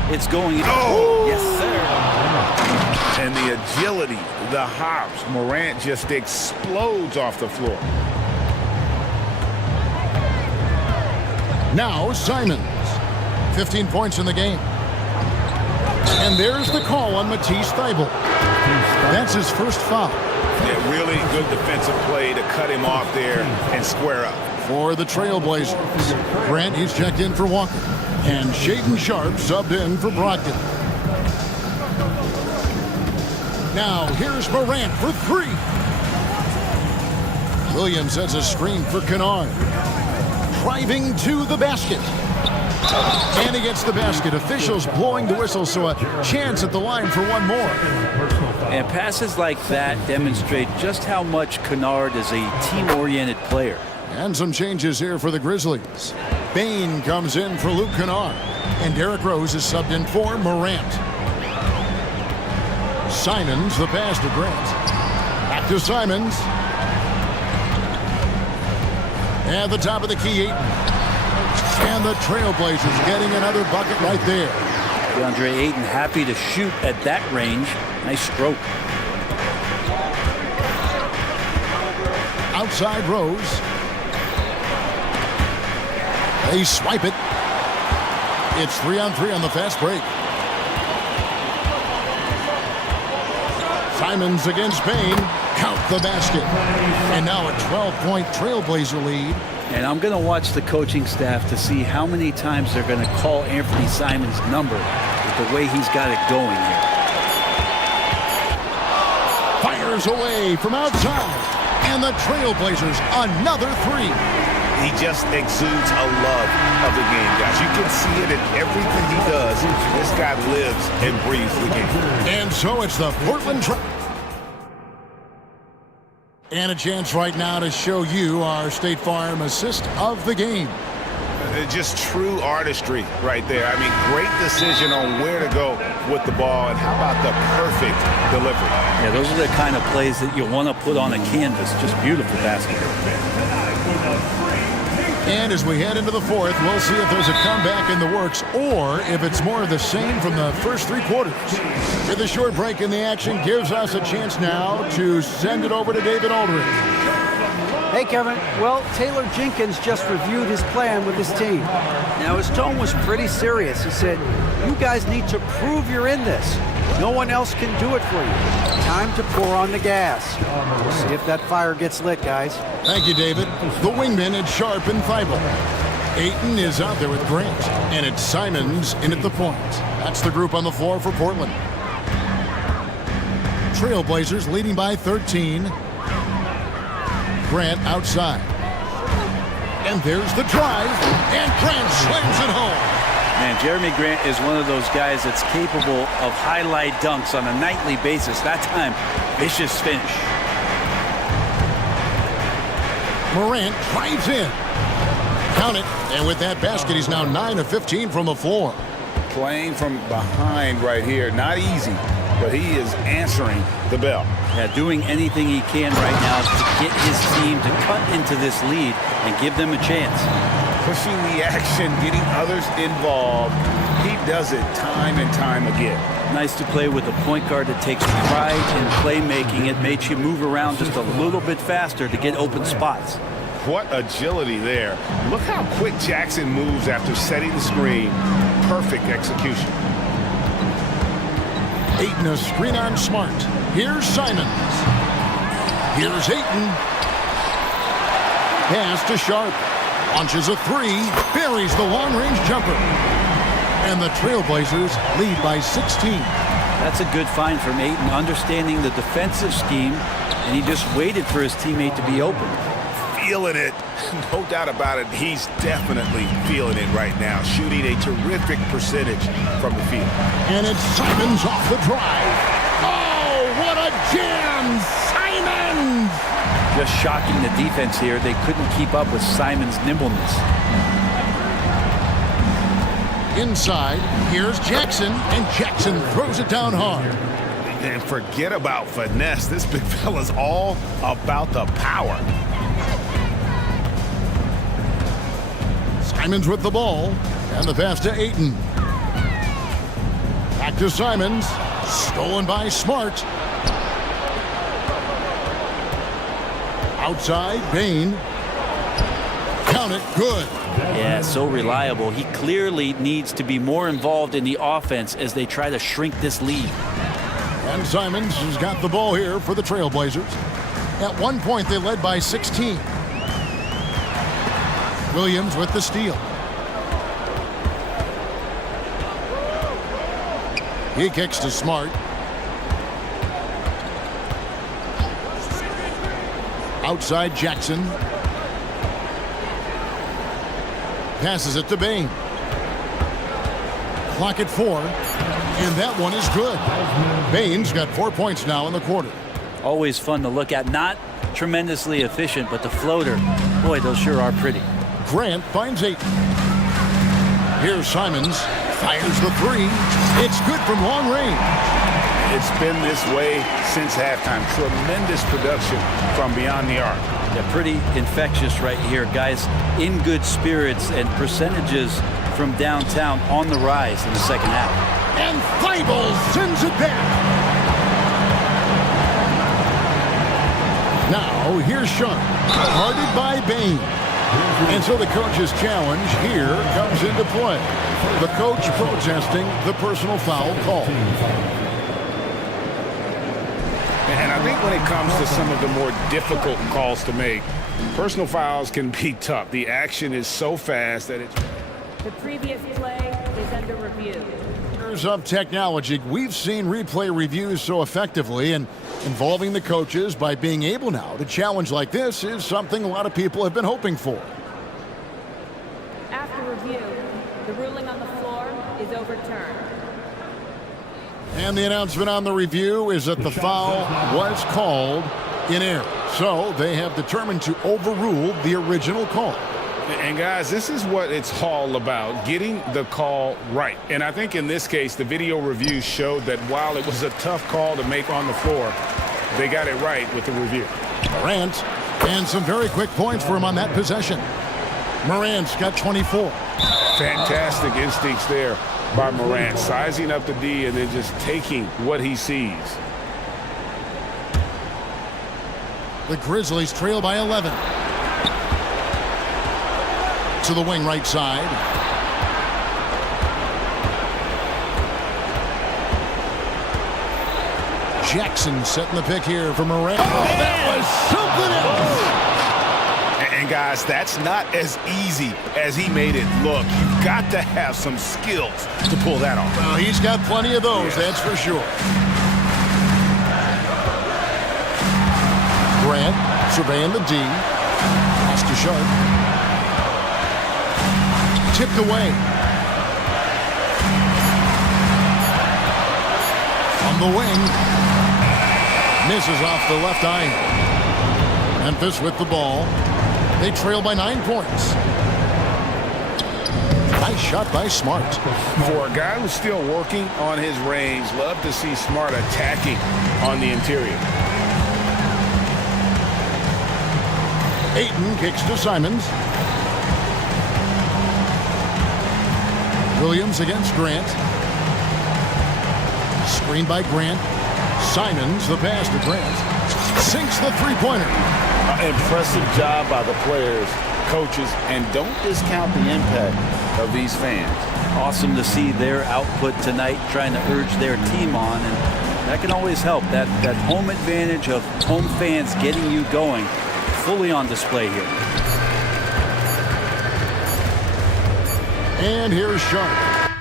it's going in. Oh! Yes, sir. And the agility, the hops. Morant just explodes off the floor. Now Simons. 15 points in the game. And there's the call on Matisse Thybulle. That's his first foul. Yeah, really good defensive play to cut him off there and square up. For the Trailblazers, Grant, he's checked in for Walker. And Shaedon Sharpe subbed in for Brogdon. Now here's Morant for three. Williams sets a screen for Kennard. Driving to the basket. And he gets the basket. Officials blowing the whistle, so a chance at the line for one more. And passes like that demonstrate just how much Kennard is a team-oriented player. And some changes here for the Grizzlies. Bane comes in for Luke Kennard. And Derrick Rose is subbed in for Morant. Simons, the pass to Grant. Back to Simons. At the top of the key, Ayton. And the Trailblazers getting another bucket right there. DeAndre Ayton happy to shoot at that range. Nice stroke. Outside Rose. They swipe it. It's 3-on-3 on the fast break. Simons against Bane. Count the basket. And now a 12-point Trailblazer lead. And I'm going to watch the coaching staff to see how many times they're going to call Anthony Simons' number with the way he's got it going here. Fires away from outside. And the Trailblazers, another three. He just exudes a love of the game, guys. You can see it in everything he does. This guy lives and breathes the game. And so it's the Portland Trail. And a chance right now to show you our State Farm assist of the game. Just true artistry right there. I mean, great decision on where to go with the ball, and how about the perfect delivery? Yeah, those are the kind of plays that you want to put on a canvas. Just beautiful basketball. And as we head into the fourth, we'll see if there's a comeback in the works or if it's more of the same from the first three quarters. With a short break in the action gives us a chance now to send it over to David Aldridge. Hey, Kevin. Well, Taylor Jenkins just reviewed his plan with his team. Now, his tone was pretty serious. He said, you guys need to prove you're in this. No one else can do it for you. Time to pour on the gas. We'll see if that fire gets lit, guys. Thank you, David. The wingmen at Sharpe and Thybulle. Ayton is out there with Grant, and it's Simons in at the point. That's the group on the floor for Portland. Trailblazers leading by 13. Grant outside. And there's the drive, and Grant slams it home. Man, Jeremy Grant is one of those guys that's capable of highlight dunks on a nightly basis. That time, vicious finish. Morant drives in. Count it. And with that basket, he's now 9 of 15 from the floor. Playing from behind right here. Not easy, but he is answering the bell. Yeah, doing anything he can right now to get his team to cut into this lead and give them a chance. Pushing the action, getting others involved. He does it time and time again. Nice to play with a point guard that takes pride in playmaking. It makes you move around just a little bit faster to get open spots. What agility there. Look how quick Jackson moves after setting the screen. Perfect execution. Ayton a screen on Smart. Here's Simons. Here's Ayton. Pass to Sharpe. Launches a three. Buries the long-range jumper. And the Trailblazers lead by 16. That's a good find from Ayton, understanding the defensive scheme, and he just waited for his teammate to be open. Feeling it. No doubt about it. He's definitely feeling it right now. Shooting a terrific percentage from the field. And it's Simons off the drive. Oh, what a jam! Simons! Just shocking the defense here. They couldn't keep up with Simons' nimbleness. Inside, here's Jackson, and Jackson throws it down hard. And forget about finesse. This big fella's all about the power. Simons with the ball, and the pass to Ayton. Back to Simons, stolen by Smart. Outside, Bain. Count it, good. Yeah, so reliable. He clearly needs to be more involved in the offense as they try to shrink this lead. And Simons has got the ball here for the Trailblazers. At one point, they led by 16. Williams with the steal. He kicks to Smart. Outside Jackson. Passes it to Bain. Clock at 4. And that one is good. Bain's got 4 points now in the quarter. Always fun to look at. Not tremendously efficient, but the floater, boy, those sure are pretty. Grant finds 8. Here's Simons. Fires the 3. It's good from long range. It's been this way since halftime. Tremendous production from beyond the arc. Yeah, pretty infectious right here. Guys in good spirits, and percentages from downtown on the rise in the second half. And Thibault sends it back. Now, here's Sean. Guarded by Bain. And so the coach's challenge here comes into play. The coach protesting the personal foul call. And I think when it comes to some of the more difficult calls to make, personal fouls can be tough. The action is so fast that it's... The previous play is under review. Of technology, we've seen replay reviews so effectively, and involving the coaches by being able now to challenge like this is something a lot of people have been hoping for. After review, the ruling on the floor is overturned. And the announcement on the review is that the foul was called in error. So they have determined to overrule the original call. And guys, this is what it's all about, getting the call right. And I think in this case, the video review showed that while it was a tough call to make on the floor, they got it right with the review. Morant, and some very quick points for him on that possession. Morant's got 24. Fantastic instincts there by Morant, sizing up the D and then just taking what he sees. The Grizzlies trail by 11. To the wing right side. Jackson setting the pick here for Morant. Oh, that was something else. And guys, that's not as easy as he made it look. You've got to have some skills to pull that off. Well, he's got plenty of those, that's for sure. Grant surveying the D. Pass to Sharp. Tipped away. On the wing. Misses off the left eye. Memphis with the ball. They trail by 9 points. Nice shot by Smart. For a guy who's still working on his range, love to see Smart attacking on the interior. Ayton kicks to Simons. Williams against Grant. Screen by Grant. Simons, the pass to Grant. Sinks the three-pointer. Impressive job by the players, coaches, and don't discount the impact of these fans. Awesome to see their output tonight, trying to urge their team on, and that can always help. That home advantage of home fans getting you going, fully on display here. And here's Sharp.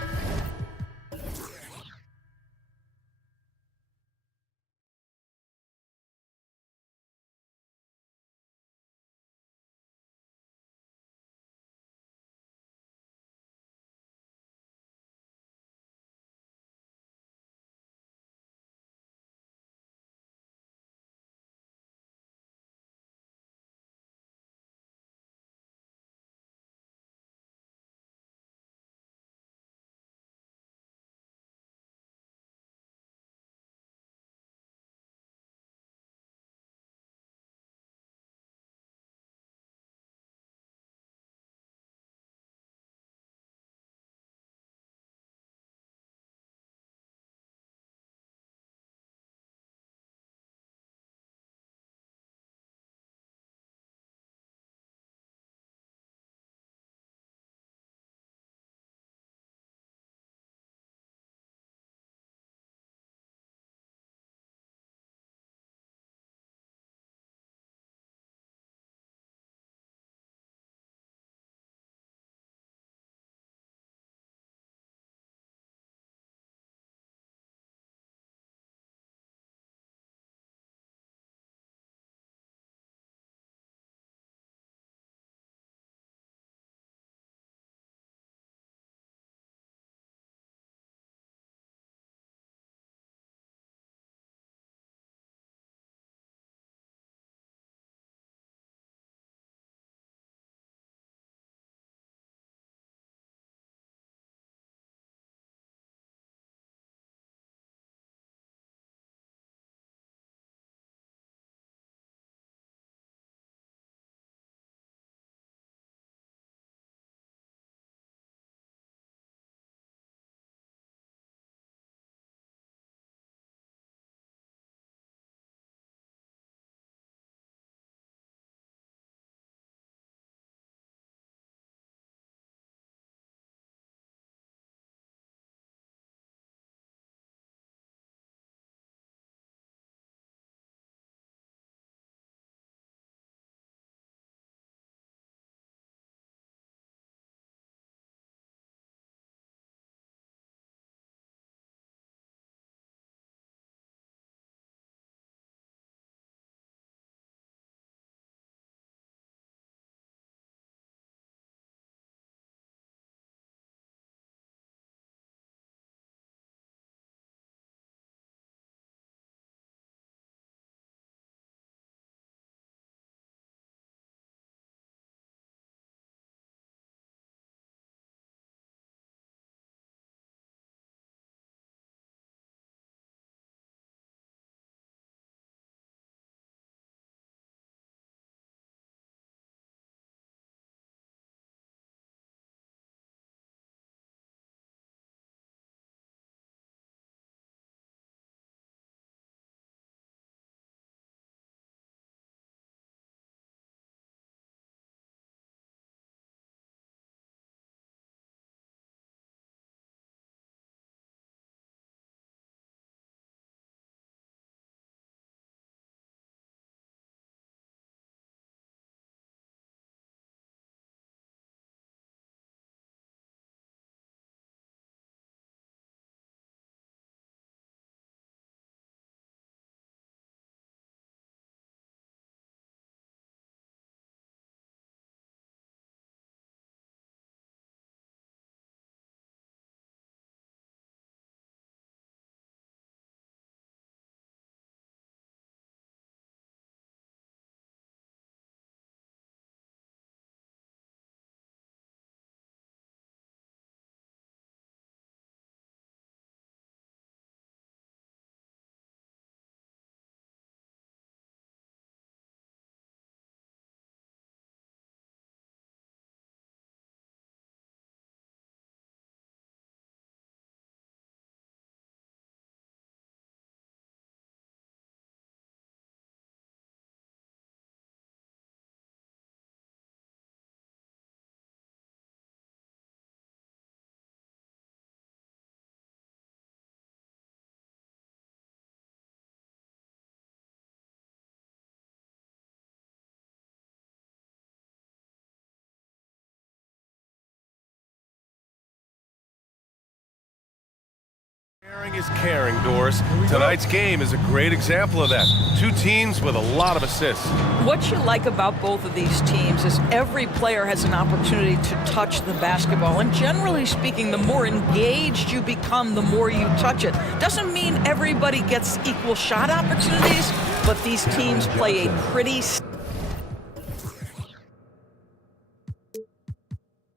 Sharing is caring, Doris. Tonight's game is a great example of that. Two teams with a lot of assists. What you like about both of these teams is every player has an opportunity to touch the basketball. And generally speaking, the more engaged you become, the more you touch it. Doesn't mean everybody gets equal shot opportunities, but these teams play a pretty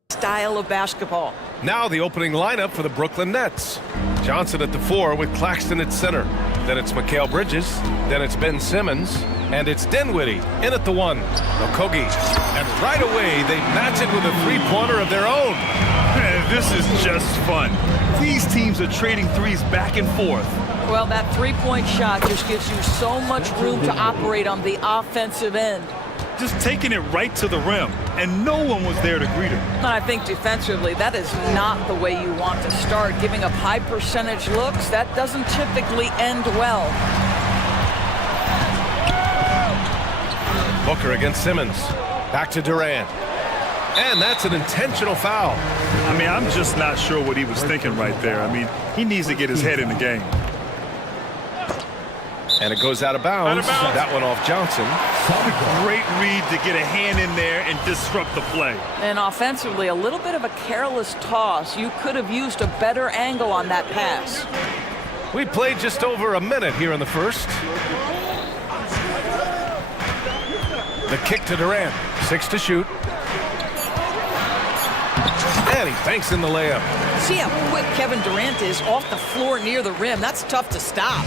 style of basketball. Now the opening lineup for the Brooklyn Nets. Johnson at the 4 with Claxton at center. Then it's Mikal Bridges. Then it's Ben Simmons. And it's Dinwiddie in at the 1. Okogie. And right away they match it with a three-pointer of their own. This is just fun. These teams are trading threes back and forth. Well, that three-point shot just gives you so much room to operate on the offensive end. Just taking it right to the rim, and no one was there to greet him. I think defensively, that is not the way you want to start. Giving up high percentage looks, that doesn't typically end well. Booker against Simmons. Back to Durant. And that's an intentional foul. I mean, I'm just not sure what he was thinking right there. I mean, he needs to get his head in the game. And it goes out of bounds. That one off Johnson. Great read to get a hand in there and disrupt the play. And offensively, a little bit of a careless toss. You could have used a better angle on that pass. We played just over a minute here in the first. The kick to Durant. 6 to shoot. And he banks in the layup. See how quick Kevin Durant is off the floor near the rim. That's tough to stop.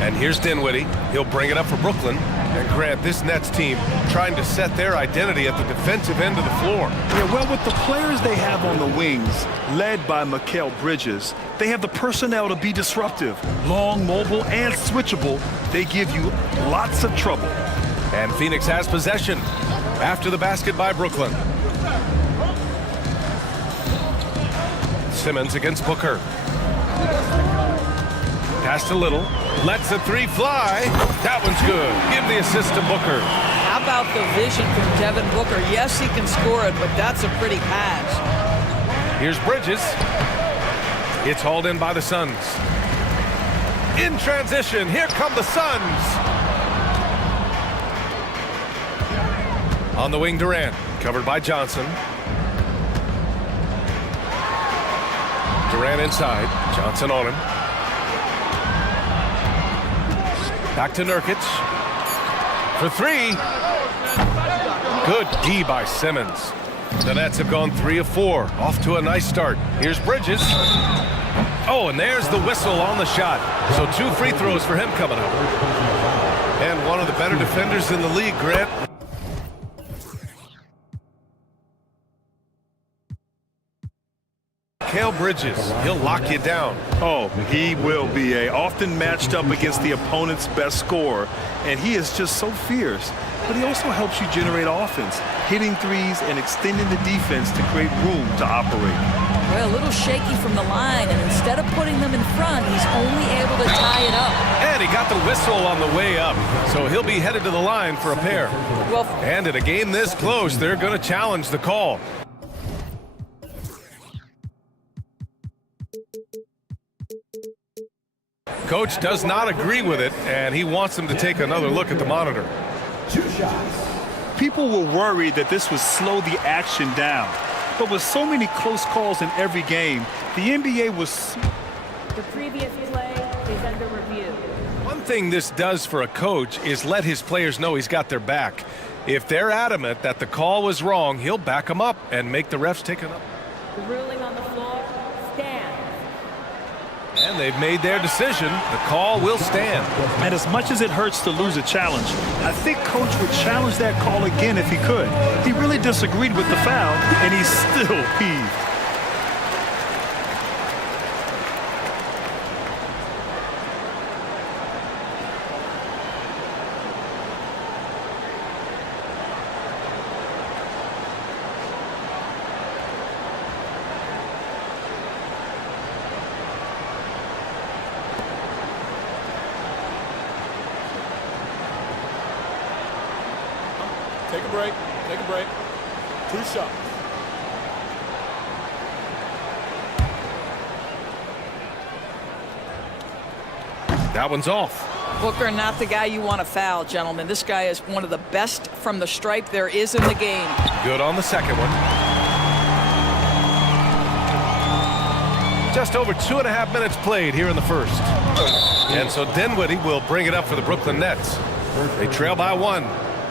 And here's Dinwiddie. He'll bring it up for Brooklyn. And Grant, this Nets team trying to set their identity at the defensive end of the floor. Yeah, well, with the players they have on the wings, led by Mikal Bridges, they have the personnel to be disruptive. Long, mobile, and switchable. They give you lots of trouble. And Phoenix has possession after the basket by Brooklyn. Simmons against Booker. Pass to Little. Lets the 3 fly. That one's good. Give the assist to Booker. How about the vision from Devin Booker? Yes, he can score it, but that's a pretty pass. Here's Bridges. It's hauled in by the Suns. In transition, here come the Suns. On the wing, Durant. Covered by Johnson. Durant inside. Johnson on him. Back to Nurkic. For 3. Good D by Simmons. The Nets have gone 3 of 4. Off to a nice start. Here's Bridges. Oh, and there's the whistle on the shot. So 2 free throws for him coming up. And one of the better defenders in the league, Grant. Mikal Bridges, he'll lock you down. Oh, he will be often matched up against the opponent's best scorer, and he is just so fierce. But he also helps you generate offense, hitting threes and extending the defense to create room to operate. Well, a little shaky from the line, and instead of putting them in front, he's only able to tie it up. And he got the whistle on the way up, so he'll be headed to the line for a pair. Well, and in a game this close, they're going to challenge the call. Coach does not agree with it, and he wants them to take another look at the monitor. 2 shots. People were worried that this would slow the action down. But with so many close calls in every game, the NBA was... The previous play is under review. One thing this does for a coach is let his players know he's got their back. If they're adamant that the call was wrong, he'll back them up and make the refs take it up. The ruling on the floor stands. And they've made their decision. The call will stand. And as much as it hurts to lose a challenge, I think Coach would challenge that call again if he could. He really disagreed with the foul, and he's still peeved. Take a break. Take a break. 2 shots. That one's off. Booker, not the guy you want to foul, gentlemen. This guy is one of the best from the stripe there is in the game. Good on the second one. Just over 2.5 minutes played here in the first. And so Dinwiddie will bring it up for the Brooklyn Nets. They trail by 1.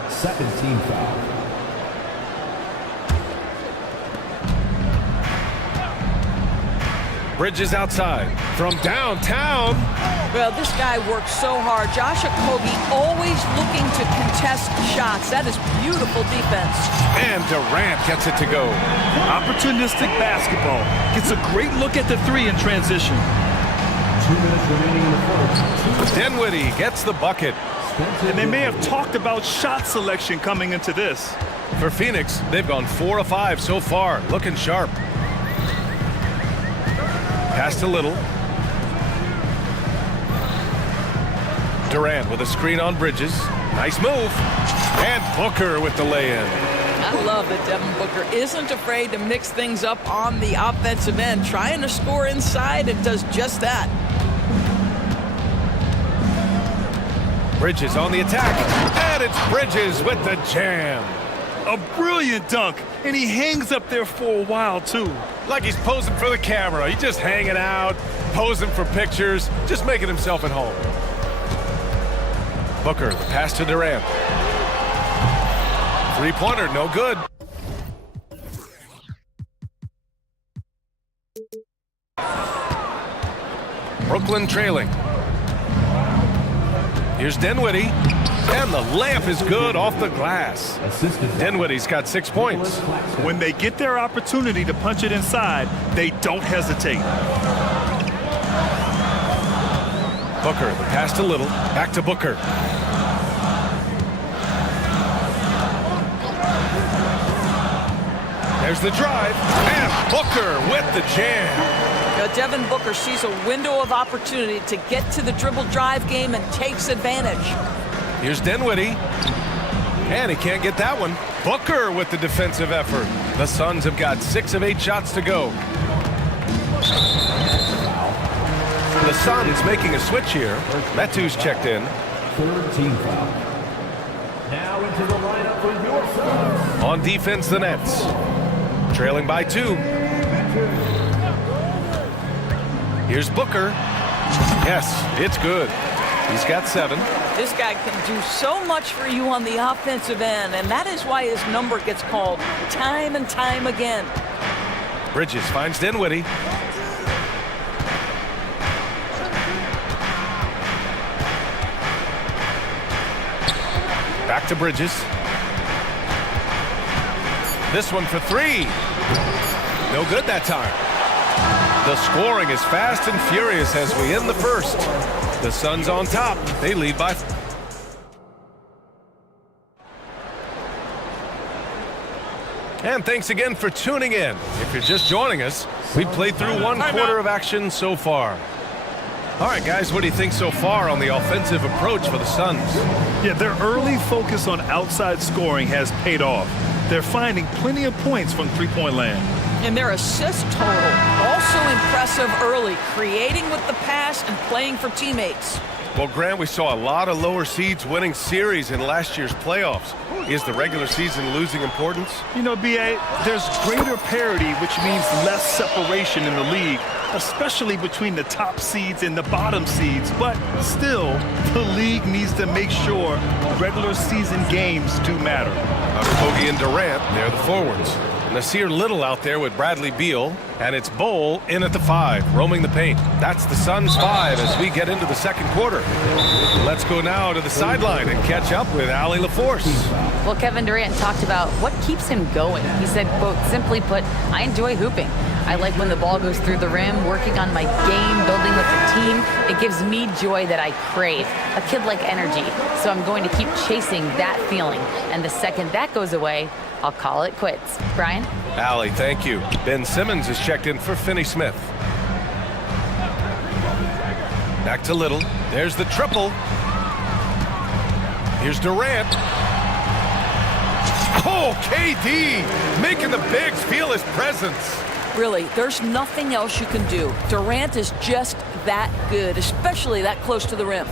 Second team foul. Bridges outside from downtown. Well, this guy works so hard. Josh Okogie always looking to contest shots. That is beautiful defense. And Durant gets it to go. Opportunistic basketball. Gets a great look at the three in transition. 2 minutes remaining in the first. Dinwiddie gets the bucket. And they may have talked about shot selection coming into this. For Phoenix, they've gone 4 of 5 so far, looking sharp. Pass to Little. Durant with a screen on Bridges. Nice move. And Booker with the lay-in. I love that Devin Booker isn't afraid to mix things up on the offensive end. Trying to score inside and does just that. Bridges on the attack. And it's Bridges with the jam. A brilliant dunk. And he hangs up there for a while, too. Like he's posing for the camera. He's just hanging out, posing for pictures, just making himself at home. Booker, the pass to Durant. Three-pointer, no good. Brooklyn trailing. Here's Dinwiddie. And the layup is good off the glass. Dinwiddie's got 6 points. When they get their opportunity to punch it inside, they don't hesitate. Booker, the pass to Little. Back to Booker. There's the drive. And Booker with the jam. Devin Booker sees a window of opportunity to get to the dribble drive game and takes advantage. Here's Dinwiddie. And he can't get that one. Booker with the defensive effort. The Suns have got 6 of 8 shots to go. The Suns making a switch here. Metu's checked in. Third team foul. Now into the lineup for your Suns. On defense, the Nets. Trailing by 2. Here's Booker. Yes, it's good. He's got 7. This guy can do so much for you on the offensive end, and that is why his number gets called time and time again. Bridges finds Dinwiddie. Back to Bridges. This one for 3. No good that time. The scoring is fast and furious as we end the first. The Suns on top. They lead by. And thanks again for tuning in. If you're just joining us, we've played through 1 quarter of action so far. All right, guys, what do you think so far on the offensive approach for the Suns? Yeah, their early focus on outside scoring has paid off. They're finding plenty of points from three-point land. And their assist total, also impressive early, creating with the pass and playing for teammates. Well, Grant, we saw a lot of lower seeds winning series in last year's playoffs. Is the regular season losing importance? You know, B.A., there's greater parity, which means less separation in the league, especially between the top seeds and the bottom seeds. But still, the league needs to make sure regular season games do matter. Okogie and Durant, they're the forwards. Nasir Little out there with Bradley Beal, and it's Bol in at the 5, roaming the paint. That's the Suns 5 as we get into the second quarter. Let's go now to the sideline and catch up with Allie LaForce. Well, Kevin Durant talked about what keeps him going. He said, quote, simply put, I enjoy hooping. I like when the ball goes through the rim, working on my game, building with the team. It gives me joy that I crave, a kid-like energy. So I'm going to keep chasing that feeling. And the second that goes away, I'll call it quits. Brian? Allie, thank you. Ben Simmons is checked in for Finney Smith. Back to Little. There's the triple. Here's Durant. Oh, KD making the Bigs feel his presence. Really, there's nothing else you can do. Durant is just that good, especially that close to the rim.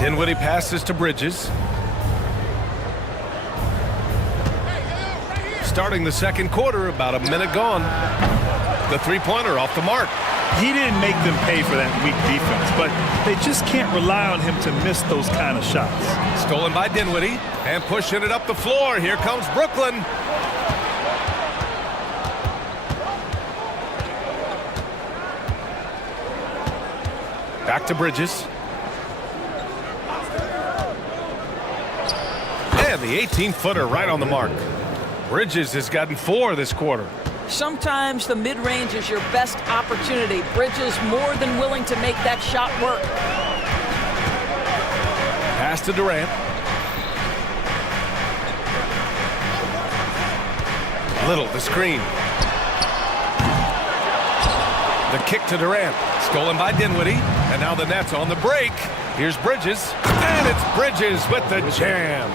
Dinwiddie passes to Bridges. Starting the second quarter, about a minute gone. The three-pointer off the mark. He didn't make them pay for that weak defense, but they just can't rely on him to miss those kind of shots. Stolen by Dinwiddie, and pushing it up the floor. Here comes Brooklyn. Back to Bridges. And the 18-footer right on the mark. Bridges has gotten 4 this quarter. Sometimes the mid-range is your best opportunity. Bridges more than willing to make that shot work. Pass to Durant. Little, the screen. The kick to Durant. Stolen by Dinwiddie. And now the Nets on the break. Here's Bridges. And it's Bridges with the jam.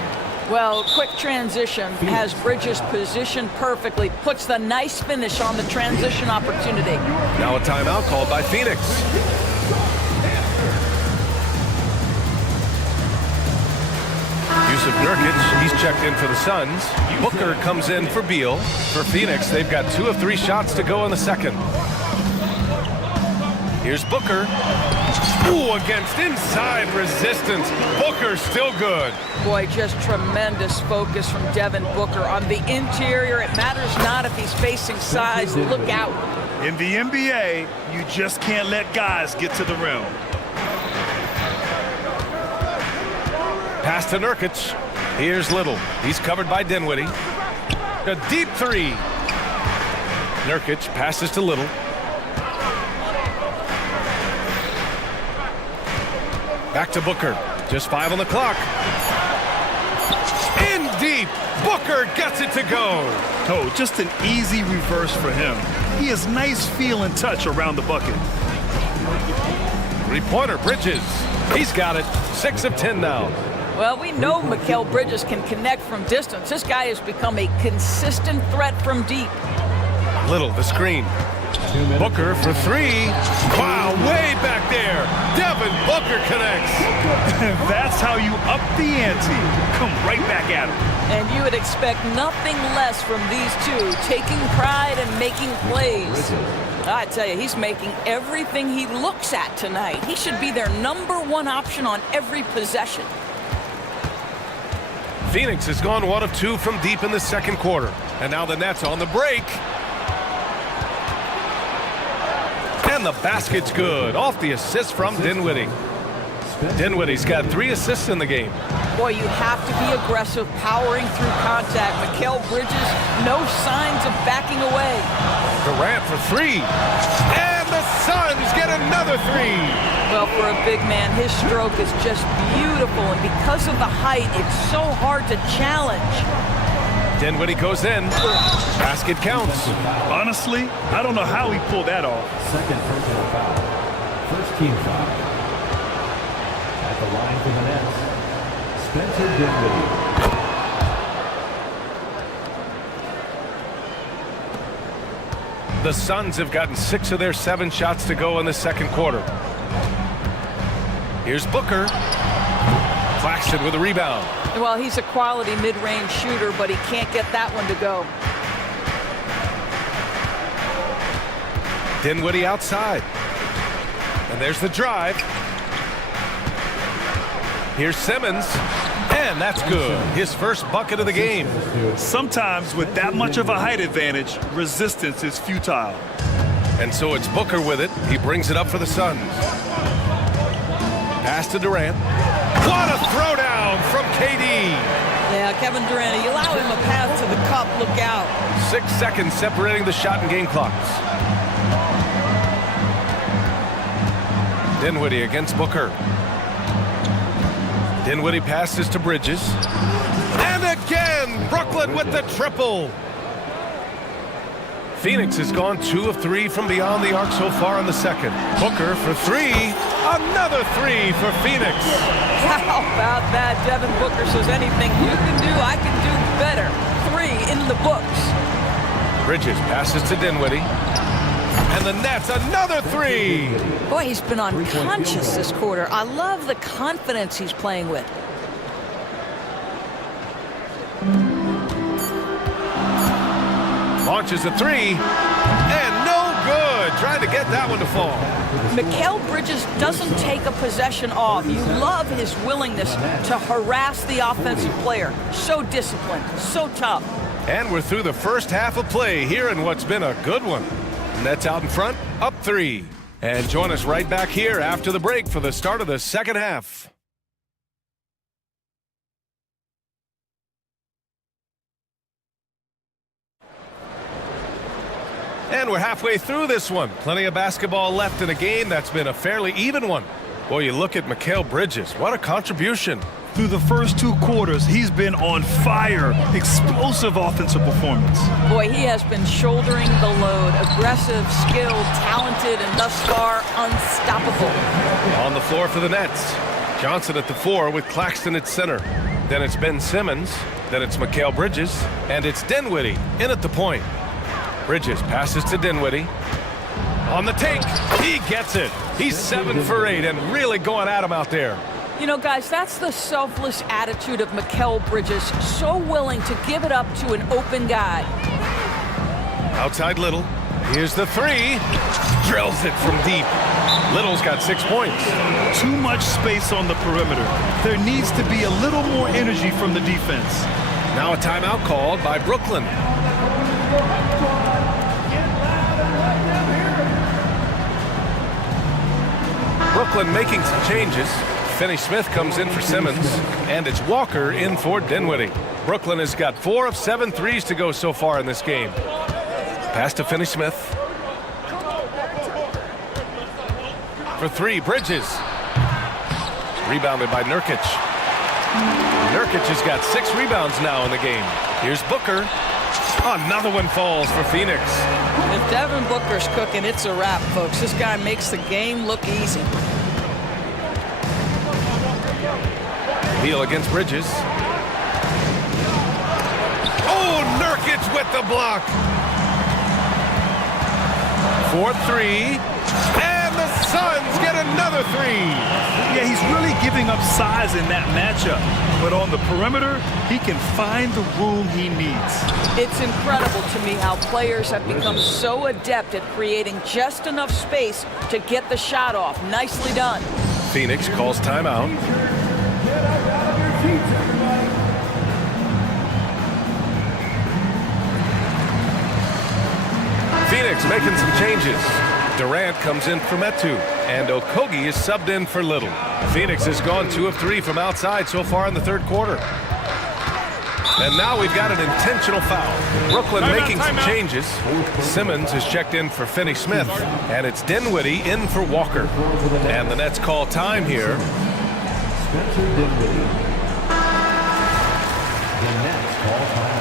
Well, quick transition has Bridges positioned perfectly, puts the nice finish on the transition opportunity. Now a timeout called by Phoenix. Yusuf Nurkic, he's checked in for the Suns. Booker comes in for Beal. For Phoenix, they've got 2 of 3 shots to go in the second. Here's Booker. Ooh, against inside resistance. Booker still good. Boy, just tremendous focus from Devin Booker on the interior. It matters not if he's facing size. Look out. In the NBA, you just can't let guys get to the rim. Pass to Nurkic. Here's Little. He's covered by Dinwiddie. A deep 3. Nurkic passes to Little. Back to Booker. Just 5 on the clock. In deep. Booker gets it to go. Oh, just an easy reverse for him. He has nice feel and touch around the bucket. Three-pointer, Bridges. He's got it. 6 of 10 now. Well, we know Mikal Bridges can connect from distance. This guy has become a consistent threat from deep. Little, the screen. Booker for 3. Wow, way back there. Devin Booker connects. That's how you up the ante. Come right back at him. And you would expect nothing less from these two, taking pride and making plays. I tell you, he's making everything he looks at tonight. He should be their #1 option on every possession. Phoenix has gone 1 of 2 from deep in the second quarter. And now the Nets on the break. And the basket's good. Off the assist from Dinwiddie. Dinwiddie's got 3 assists in the game. Boy, you have to be aggressive, powering through contact. Mikal Bridges, no signs of backing away. Durant for 3. And the Suns get another 3. Well, for a big man, his stroke is just beautiful. And because of the height, it's so hard to challenge. Dinwiddie goes in. Basket counts. Honestly, I don't know how he pulled that off. Second personal foul. First team foul. At the line for the Nets, Spencer Dinwiddie. The Suns have gotten 6 of their 7 shots to go in the second quarter. Here's Booker. Claxton with a rebound. Well, he's a quality mid-range shooter, but he can't get that one to go. Dinwiddie outside. And there's the drive. Here's Simmons. And that's good. His first bucket of the game. Sometimes with that much of a height advantage, resistance is futile. And so it's Booker with it. He brings it up for the Suns. Pass to Durant. What a throwdown from KD. Yeah, Kevin Durant, you allow him a path to the cup. Look out. 6 seconds separating the shot and game clocks. Dinwiddie against Booker. Dinwiddie passes to Bridges. And again, Brooklyn with the triple. Phoenix has gone 2 of 3 from beyond the arc so far in the second. Booker for 3. Another 3 for Phoenix. How about that? Devin Booker says anything you can do, I can do better. 3 in the books. Bridges passes to Dinwiddie. And the net's another three. Boy, he's been unconscious this quarter. I love the confidence he's playing with. Launches a three. And no good. Trying to get that one to fall. Mikal Bridges doesn't take a possession off. You love his willingness to harass the offensive player. So disciplined, so tough. And we're through the first half of play here in what's been a good one. Nets out in front, up three. And join us right back here after the break for the start of the second half. And we're halfway through this one. Plenty of basketball left in a game that's been a fairly even one. Boy, you look at Mikal Bridges. What a contribution. Through the first 2 quarters, he's been on fire. Explosive offensive performance. Boy, he has been shouldering the load. Aggressive, skilled, talented, and thus far unstoppable. On the floor for the Nets. Johnson at the 4 with Claxton at center. Then it's Ben Simmons. Then it's Mikal Bridges. And it's Dinwiddie in at the point. Bridges passes to Dinwiddie. On the take, he gets it. He's 7 for 8 and really going at him out there. You know, guys, that's the selfless attitude of Mikal Bridges. So willing to give it up to an open guy. Outside Little. Here's the 3. Drills it from deep. Little's got 6 points. Too much space on the perimeter. There needs to be a little more energy from the defense. Now a timeout called by Brooklyn. Brooklyn making some changes. Finney Smith comes in for Simmons, and it's Walker in for Dinwiddie. Brooklyn has got 4 of 7 threes to go so far in this game. Pass to Finney Smith. For 3, Bridges. Rebounded by Nurkic. Nurkic has got 6 rebounds now in the game. Here's Booker. Another one falls for Phoenix. If Devin Booker's cooking, it's a wrap, folks. This guy makes the game look easy. Beal against Bridges. Oh, Nurkic with the block. 4-3. And the Suns get another 3. Yeah, he's really giving up size in that matchup. But on the perimeter, he can find the room he needs. It's incredible to me how players have become so adept at creating just enough space to get the shot off. Nicely done. Phoenix calls timeout. Phoenix making some changes. Durant comes in for Metu, and Okogie is subbed in for Little. Phoenix has gone 2 of 3 from outside so far in the third quarter. And now we've got an intentional foul. Brooklyn making some changes. Simmons is checked in for Finney Smith, and it's Dinwiddie in for Walker. And the Nets call time here. Spencer Dinwiddie. The Nets call time.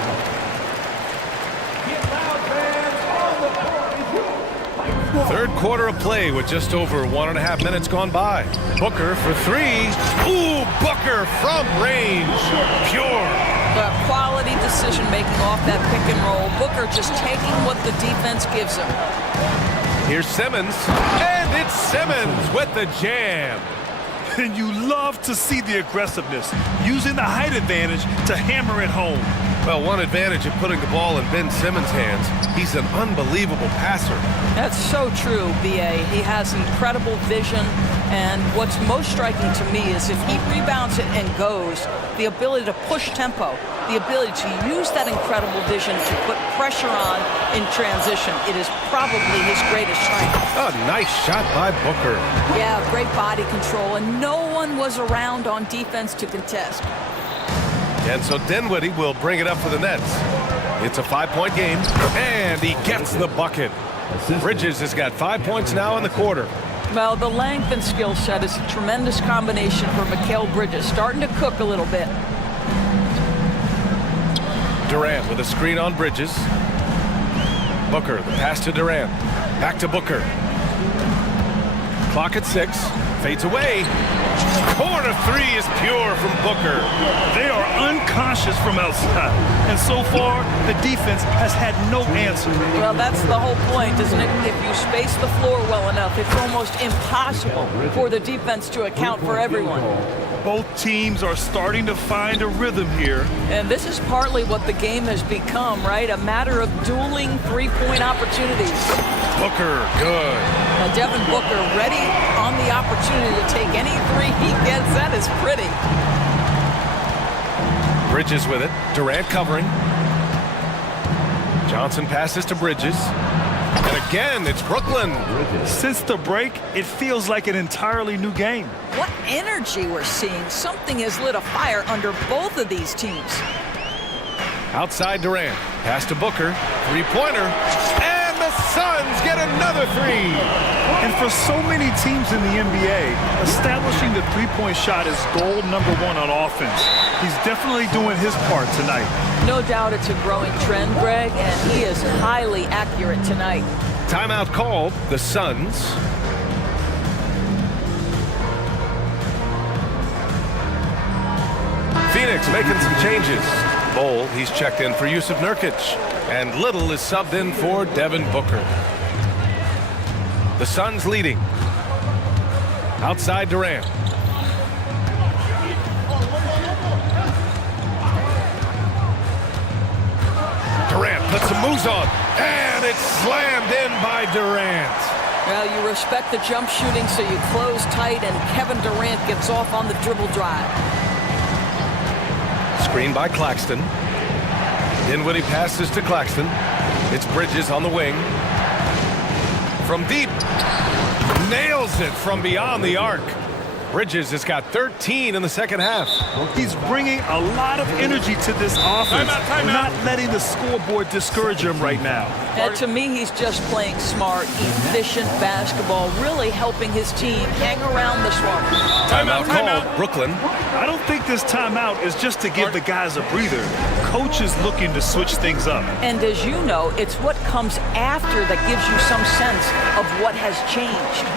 Third quarter of play with just over 1.5 minutes gone by. Booker for 3. Ooh, Booker from range. Pure. The quality decision-making off that pick and roll. Booker just taking what the defense gives him. Here's Simmons, and it's Simmons with the jam. And you love to see the aggressiveness, using the height advantage to hammer it home. Well, one advantage of putting the ball in Ben Simmons' hands, he's an unbelievable passer. That's so true, B.A. He has incredible vision, and what's most striking to me is if he rebounds it and goes, the ability to push tempo, the ability to use that incredible vision to put pressure on in transition. It is probably his greatest strength. A nice shot by Booker. Yeah, great body control, and no one was around on defense to contest. And so Dinwiddie will bring it up for the Nets. It's a 5-point game, and he gets the bucket. Bridges has got 5 points now in the quarter. Well, the length and skill set is a tremendous combination for Mikal Bridges, starting to cook a little bit. Durant with a screen on Bridges. Booker, the pass to Durant. Back to Booker. Clock at 6. Fades away. Corner 3 is pure from Booker. They are unconscious from outside. And so far, the defense has had no answer. Well, that's the whole point, isn't it? If you space the floor well enough, it's almost impossible for the defense to account for everyone. Both teams are starting to find a rhythm here. And this is partly what the game has become, right? A matter of dueling three-point opportunities. Booker, good. Now, Devin Booker ready on the opportunity to take any three he gets. That is pretty. Bridges with it. Durant covering. Johnson passes to Bridges. And again, it's Brooklyn. Since the break, it feels like an entirely new game. What energy we're seeing. Something has lit a fire under both of these teams. Outside Durant. Pass to Booker. Three-pointer. And the Suns get another three. And for so many teams in the NBA, establishing the three-point shot is goal number one on offense. He's definitely doing his part tonight. No doubt it's a growing trend, Greg, and he is highly accurate tonight. Timeout called. The Suns. Phoenix making some changes. Bol, he's checked in for Yusuf Nurkic. And Little is subbed in for Devin Booker. The Suns leading. Outside Durant. Durant puts some moves on. And it's slammed in by Durant. Well, you respect the jump shooting, so you close tight, and Kevin Durant gets off on the dribble drive. Screen by Claxton. Dinwiddie passes to Claxton. It's Bridges on the wing. From deep. Nails it from beyond the arc. Bridges has got 13 in the second half. He's bringing a lot of energy to this offense. Not letting the scoreboard discourage him right now. And to me, he's just playing smart, efficient basketball, really helping his team hang around the swamp. Timeout called. Brooklyn. I don't think this timeout is just to give the guys a breather. Coach is looking to switch things up. And as you know, it's what comes after that gives you some sense of what has changed.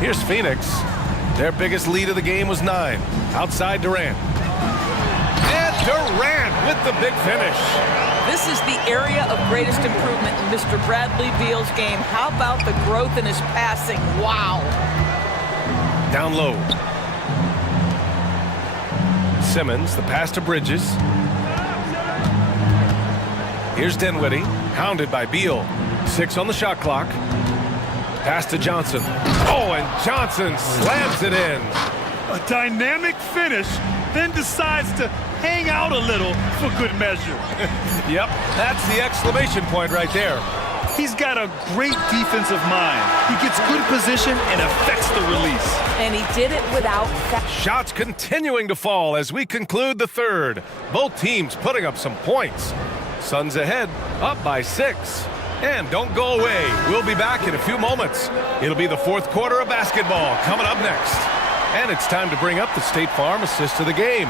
Here's Phoenix. Their biggest lead of the game was 9. Outside Durant. And Durant with the big finish. This is the area of greatest improvement in Mr. Bradley Beal's game. How about the growth in his passing? Wow. Down low. Simmons, the pass to Bridges. Here's Dinwiddie, hounded by Beal. 6 on the shot clock. Pass to Johnson. Oh, and Johnson slams it in. A dynamic finish, then decides to hang out a little for good measure. Yep, that's the exclamation point right there. He's got a great defensive mind. He gets good position and affects the release. And he did it without... Shots continuing to fall as we conclude the third. Both teams putting up some points. Suns ahead, up by 6. And don't go away. We'll be back in a few moments. It'll be the fourth quarter of basketball coming up next. And it's time to bring up the State Farm assist to the game.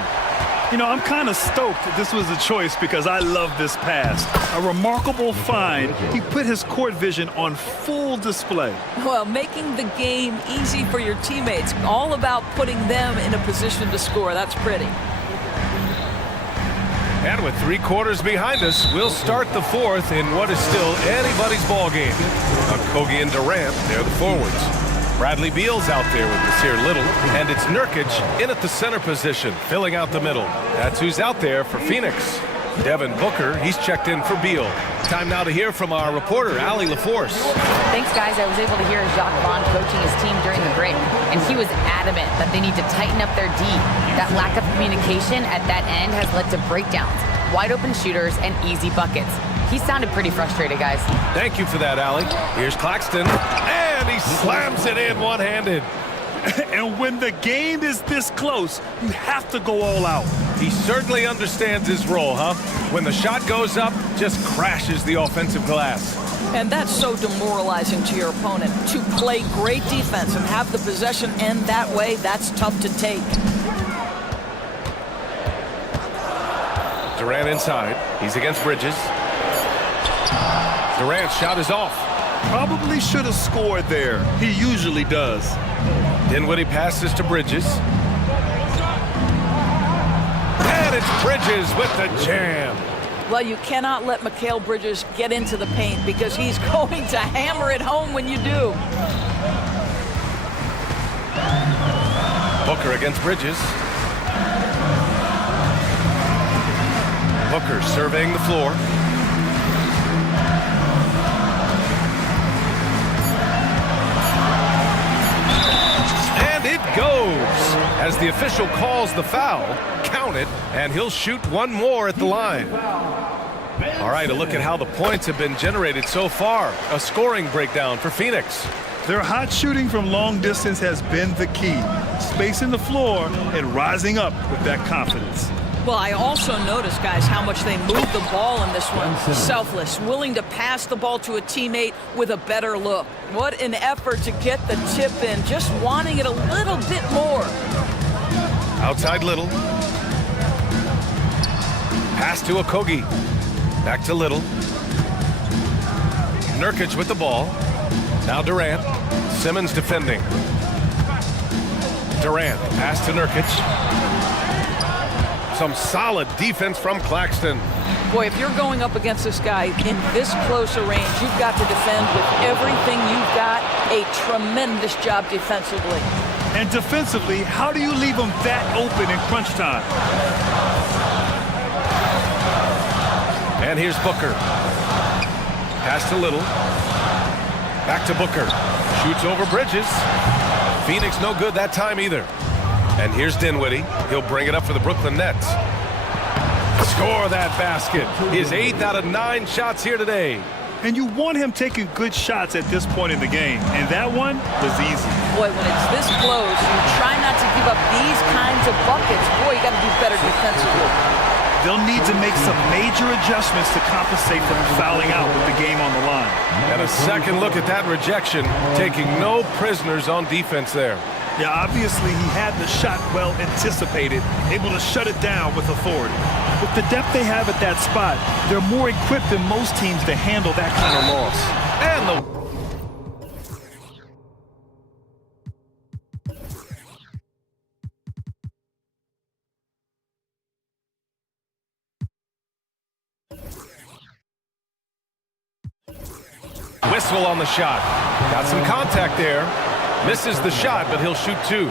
You know, I'm kind of stoked this was a choice because I love this pass. A remarkable find. He put his court vision on full display. Well, making the game easy for your teammates. All about putting them in a position to score. That's pretty. And with 3 quarters behind us, we'll start the fourth in what is still anybody's ball game. Kogi and Durant, they're the forwards. Bradley Beal's out there with Nasir Little, and it's Nurkic in at the center position, filling out the middle. That's who's out there for Phoenix. Devin Booker, he's checked in for Beal. Time now to hear from our reporter, Allie LaForce. Thanks, guys. I was able to hear Jacques Vaughn coaching his team during the break, and he was adamant that they need to tighten up their D. That lack of communication at that end has led to breakdowns, wide open shooters, and easy buckets. He sounded pretty frustrated, guys. Thank you for that, Allie. Here's Claxton, and he slams it in one-handed. And when the game is this close, you have to go all out. He certainly understands his role, huh? When the shot goes up, just crashes the offensive glass. And that's so demoralizing to your opponent. To play great defense and have the possession end that way, that's tough to take. Durant inside. He's against Bridges. Durant's shot is off. Probably should have scored there. He usually does. Dinwiddie passes to Bridges. And it's Bridges with the jam. Well, you cannot let Mikal Bridges get into the paint because he's going to hammer it home when you do. Booker against Bridges. Booker surveying the floor. And it goes. As the official calls the foul, count it, and he'll shoot one more at the line. All right, a look at how the points have been generated so far. A scoring breakdown for Phoenix. Their hot shooting from long distance has been the key. Spacing the floor and rising up with that confidence. Well, I also noticed, guys, how much they moved the ball in this one. Selfless, willing to pass the ball to a teammate with a better look. What an effort to get the tip in, just wanting it a little bit more. Outside Little. Pass to Okogie. Back to Little. Nurkic with the ball. Now Durant. Simmons defending. Durant. Pass to Nurkic. Some solid defense from Claxton. Boy, if you're going up against this guy in this close a range, you've got to defend with everything you've got. A tremendous job defensively. And defensively, how do you leave them that open in crunch time? And here's Booker. Pass to Little. Back to Booker. Shoots over Bridges. Phoenix no good that time either. And here's Dinwiddie. He'll bring it up for the Brooklyn Nets. Score that basket. His 8th out of 9 shots here today. And you want him taking good shots at this point in the game. And that one was easy. Boy, when it's this close, you try not to give up these kinds of buckets. Boy, you got to do better defensively. They'll need to make some major adjustments to compensate for fouling out with the game on the line. And a second look at that rejection, taking no prisoners on defense there. Yeah, obviously he had the shot well anticipated, able to shut it down with authority. With the depth they have at that spot, they're more equipped than most teams to handle that kind of loss. And the whistle on the shot. Got some contact there. Misses the shot, but he'll shoot 2.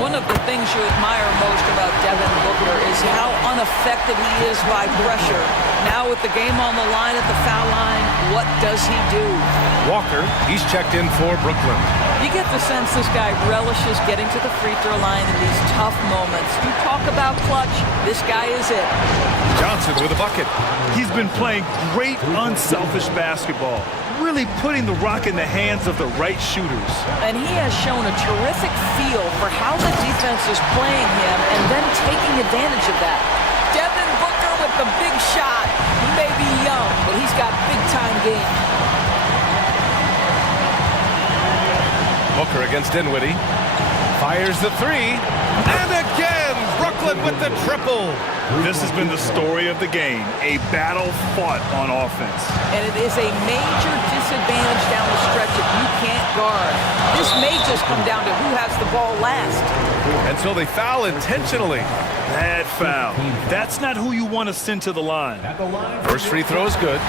One of the things you admire most about Devin Booker is how unaffected he is by pressure. Now with the game on the line at the foul line, what does he do? Walker, he's checked in for Brooklyn. You get the sense this guy relishes getting to the free throw line in these tough moments. You talk about clutch, this guy is it. Johnson with a bucket. He's been playing great, unselfish basketball, really putting the rock in the hands of the right shooters. And he has shown a terrific feel for how the defense is playing him and then taking advantage of that. Devin Booker with the big shot. He may be young, but he's got big-time game. Booker against Dinwiddie. Fires the 3. And again, Brooklyn with the triple. This has been the story of the game, a battle fought on offense. And it is a major disadvantage down the stretch if you can't guard. This may just come down to who has the ball last. And so they foul intentionally. Bad foul. That's not who you want to send to the line. First free throw is good.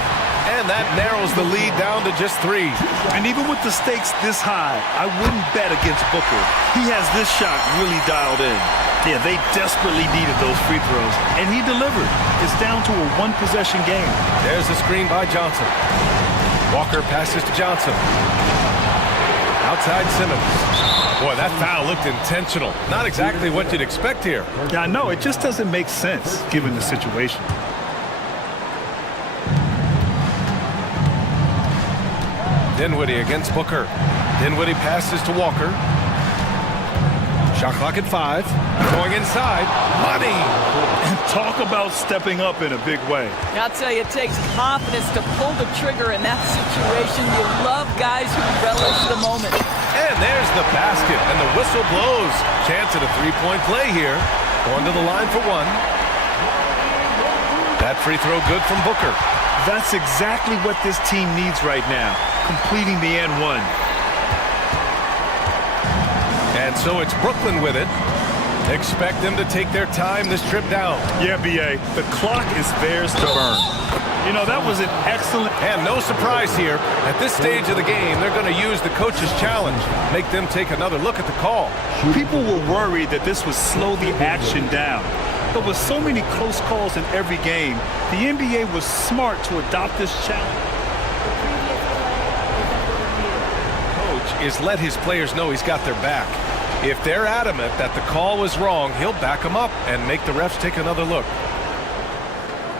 And that narrows the lead down to just 3. And even with the stakes this high, I wouldn't bet against Booker. He has this shot really dialed in. Yeah, they desperately needed those free throws, and he delivered. It's down to a one-possession game. There's a screen by Johnson. Walker passes to Johnson. Outside Simmons. Boy, that foul looked intentional. Not exactly what you'd expect here. Yeah, I know. It just doesn't make sense, given the situation. Dinwiddie against Booker. Dinwiddie passes to Walker. Shot clock at 5. Going inside. Money! And talk about stepping up in a big way. I'll tell you, it takes confidence to pull the trigger in that situation. You love guys who relish the moment. And there's the basket, and the whistle blows. Chance at a 3-point play here. Going to the line for 1. That free throw good from Booker. That's exactly what this team needs right now, completing the and one. And so it's Brooklyn with it. Expect them to take their time this trip down. Yeah, B.A., the clock is theirs to burn. You know, that was an excellent... And no surprise here. At this stage of the game, they're going to use the coach's challenge, make them take another look at the call. People were worried that this would slow the action down. But with so many close calls in every game, the NBA was smart to adopt this challenge. Coach is let his players know he's got their back. If they're adamant that the call was wrong, he'll back them up and make the refs take another look.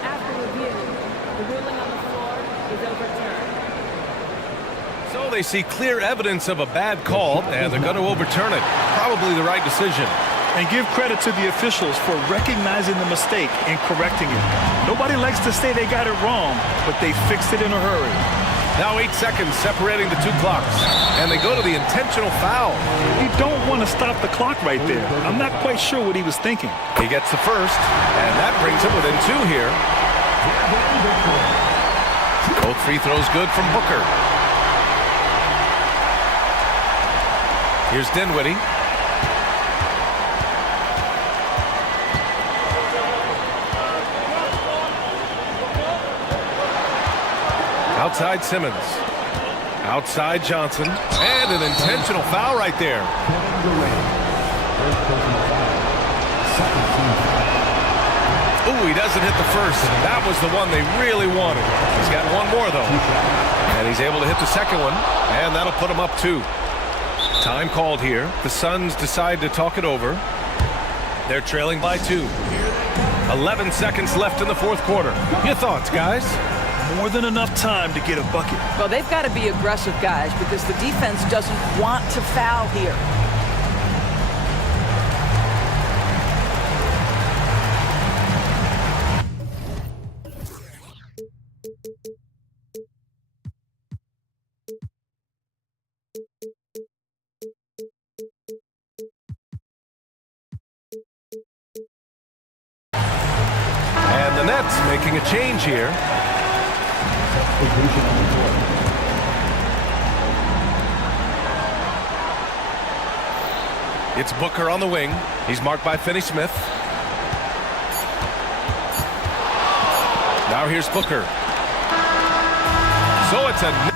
After review, the ruling on the floor is overturned. So they see clear evidence of a bad call, and they're going to overturn it. Probably the right decision. And give credit to the officials for recognizing the mistake and correcting it. Nobody likes to say they got it wrong, but they fixed it in a hurry. Now 8 seconds separating the two clocks, and they go to the intentional foul. You don't want to stop the clock right there. I'm not quite sure what he was thinking. He gets the first, and that brings him within 2 here. Both free throws good from Booker. Here's Dinwiddie. Outside Simmons. Outside Johnson. And an intentional foul right there. Ooh, he doesn't hit the first. That was the one they really wanted. He's got one more, though. And he's able to hit the second one. And that'll put him up 2. Time called here. The Suns decide to talk it over. They're trailing by 2. 11 seconds left in the fourth quarter. Your thoughts, guys? More than enough time to get a bucket. Well, they've got to be aggressive, guys, because the defense doesn't want to foul here. And the Nets making a change here. It's Booker on the wing. He's marked by Finney-Smith. Now here's Booker. So it's a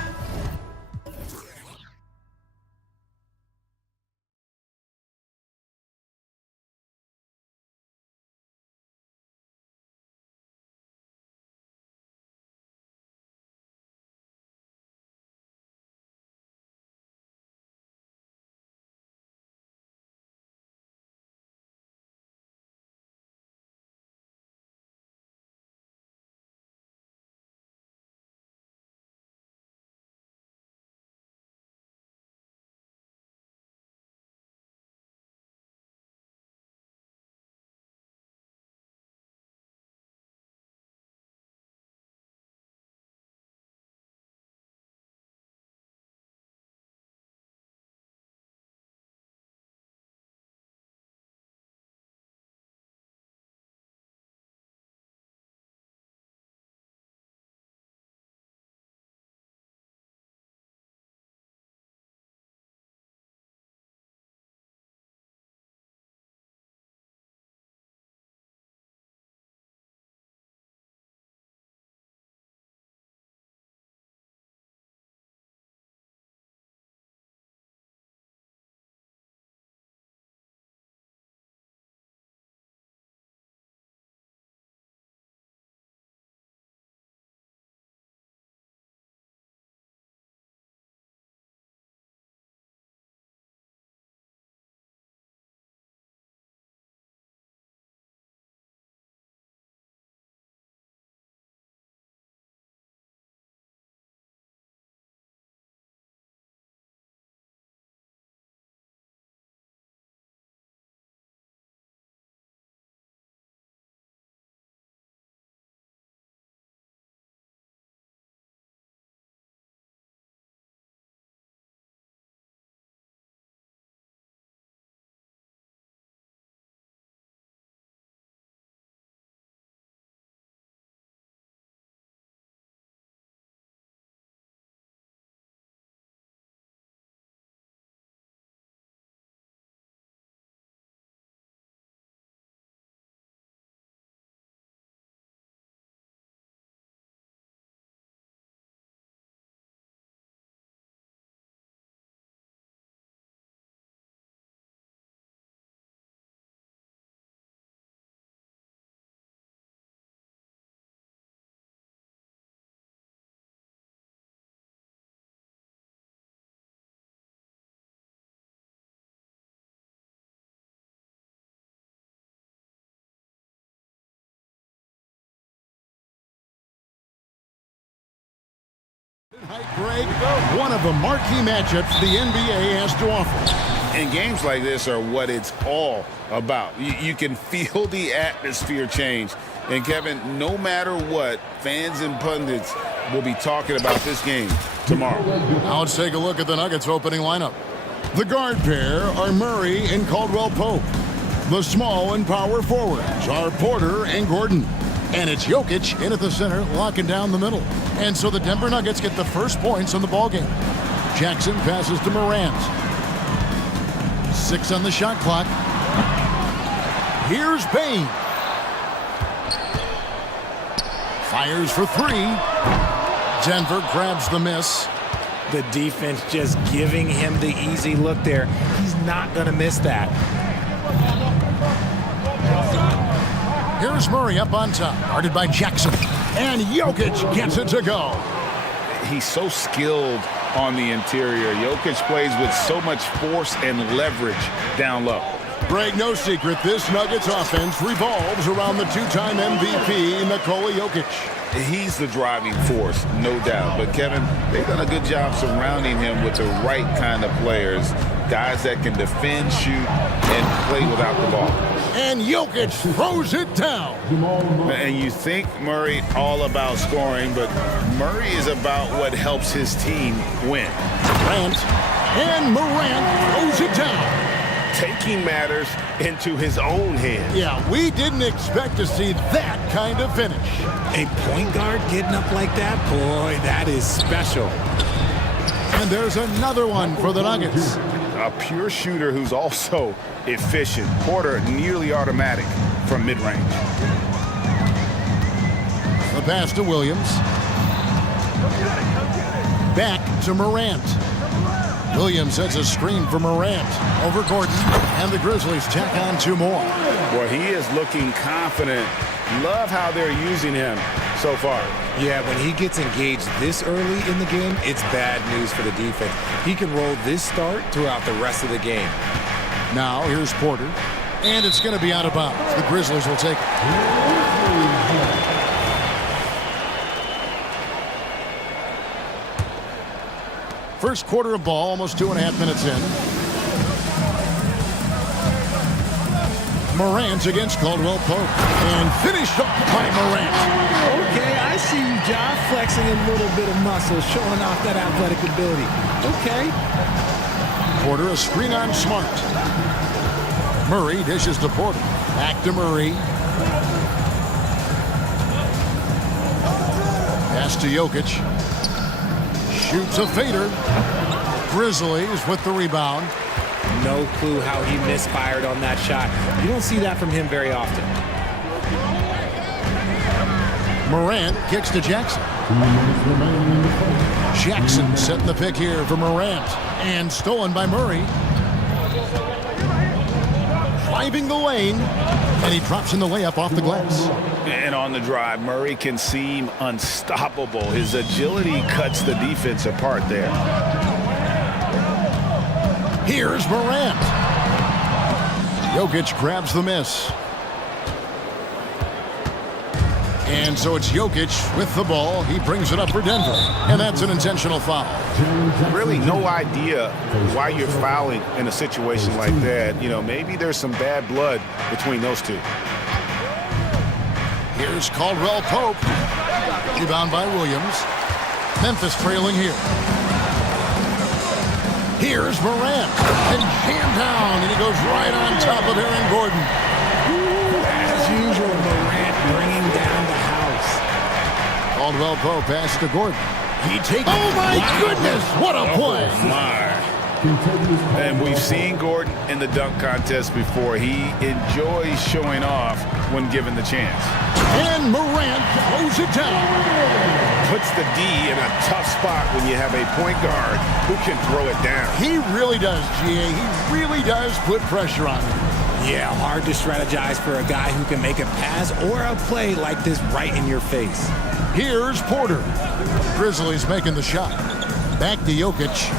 Break, one of the marquee matchups the NBA has to offer. And games like this are what it's all about. You can feel the atmosphere change. And Kevin, no matter what, fans and pundits will be talking about this game tomorrow. Now let's take a look at the Nuggets opening lineup. The guard pair are Murray and Caldwell Pope. The small and power forwards are Porter and Gordon. And it's Jokic in at the center, locking down the middle. And so the Denver Nuggets get the first points on the ballgame. Jackson passes to Morant. 6 on the shot clock. Here's Payne. Fires for 3. Denver grabs the miss. The defense just giving him the easy look there. He's not going to miss that. Here's Murray up on top, guarded by Jackson. And Jokic gets it to go. He's so skilled on the interior. Jokic plays with so much force and leverage down low. Greg, no secret, this Nuggets offense revolves around the two-time MVP, Nikola Jokic. He's the driving force, no doubt. But, Kevin, they've done a good job surrounding him with the right kind of players, guys that can defend, shoot, and play without the ball. And Jokic throws it down. And you think Murray all about scoring, but Murray is about what helps his team win. Morant throws it down. Taking matters into his own hands. Yeah, we didn't expect to see that kind of finish. A point guard getting up like that, boy, that is special. And there's another one for the Nuggets. A pure shooter who's also efficient. Porter nearly automatic from mid-range. The pass to Williams. Back to Morant. Williams sets a screen for Morant over Gordon, and the Grizzlies tack on 2 more. Boy, he is looking confident. Love how they're using him so far. Yeah, when he gets engaged this early in the game, it's bad news for the defense. He can roll this start throughout the rest of the game. Now here's Porter, and it's going to be out of bounds. The Grizzlies will take it. First quarter of ball, almost 2.5 minutes in. Morant against Caldwell Pope, and finished off by Morant. Okay, I see you, John, flexing a little bit of muscle, showing off that athletic ability. Okay. Porter, a screen on Smart. Murray dishes to Porter. Back to Murray. Pass to Jokic. Shoots a fader. Grizzlies with the rebound. No clue how he misfired on that shot. You don't see that from him very often. Morant kicks to Jackson. Jackson setting the pick here for Morant. And stolen by Murray. Driving the lane. And he drops in the layup off the glass. And on the drive, Murray can seem unstoppable. His agility cuts the defense apart there. Here's Morant. Jokic grabs the miss. And so it's Jokic with the ball. He brings it up for Denver. And that's an intentional foul. Really no idea why you're fouling in a situation like that. You know, maybe there's some bad blood between those two. Here's Caldwell Pope. Rebound by Williams. Memphis trailing here. Here's Morant. And jammed down. And he goes right on top of Aaron Gordon. As usual, Morant bringing down the house. Caldwell Pope pass to Gordon. He takes. Oh my goodness! What a play! Oh my. And we've seen Gordon in the dunk contest before. He enjoys showing off when given the chance. And Morant throws it down. Puts the D in a tough spot when you have a point guard who can throw it down. He really does, GA. He really does put pressure on him. Yeah, hard to strategize for a guy who can make a pass or a play like this right in your face. Here's Porter. Grizzlies making the shot. Back to Jokic.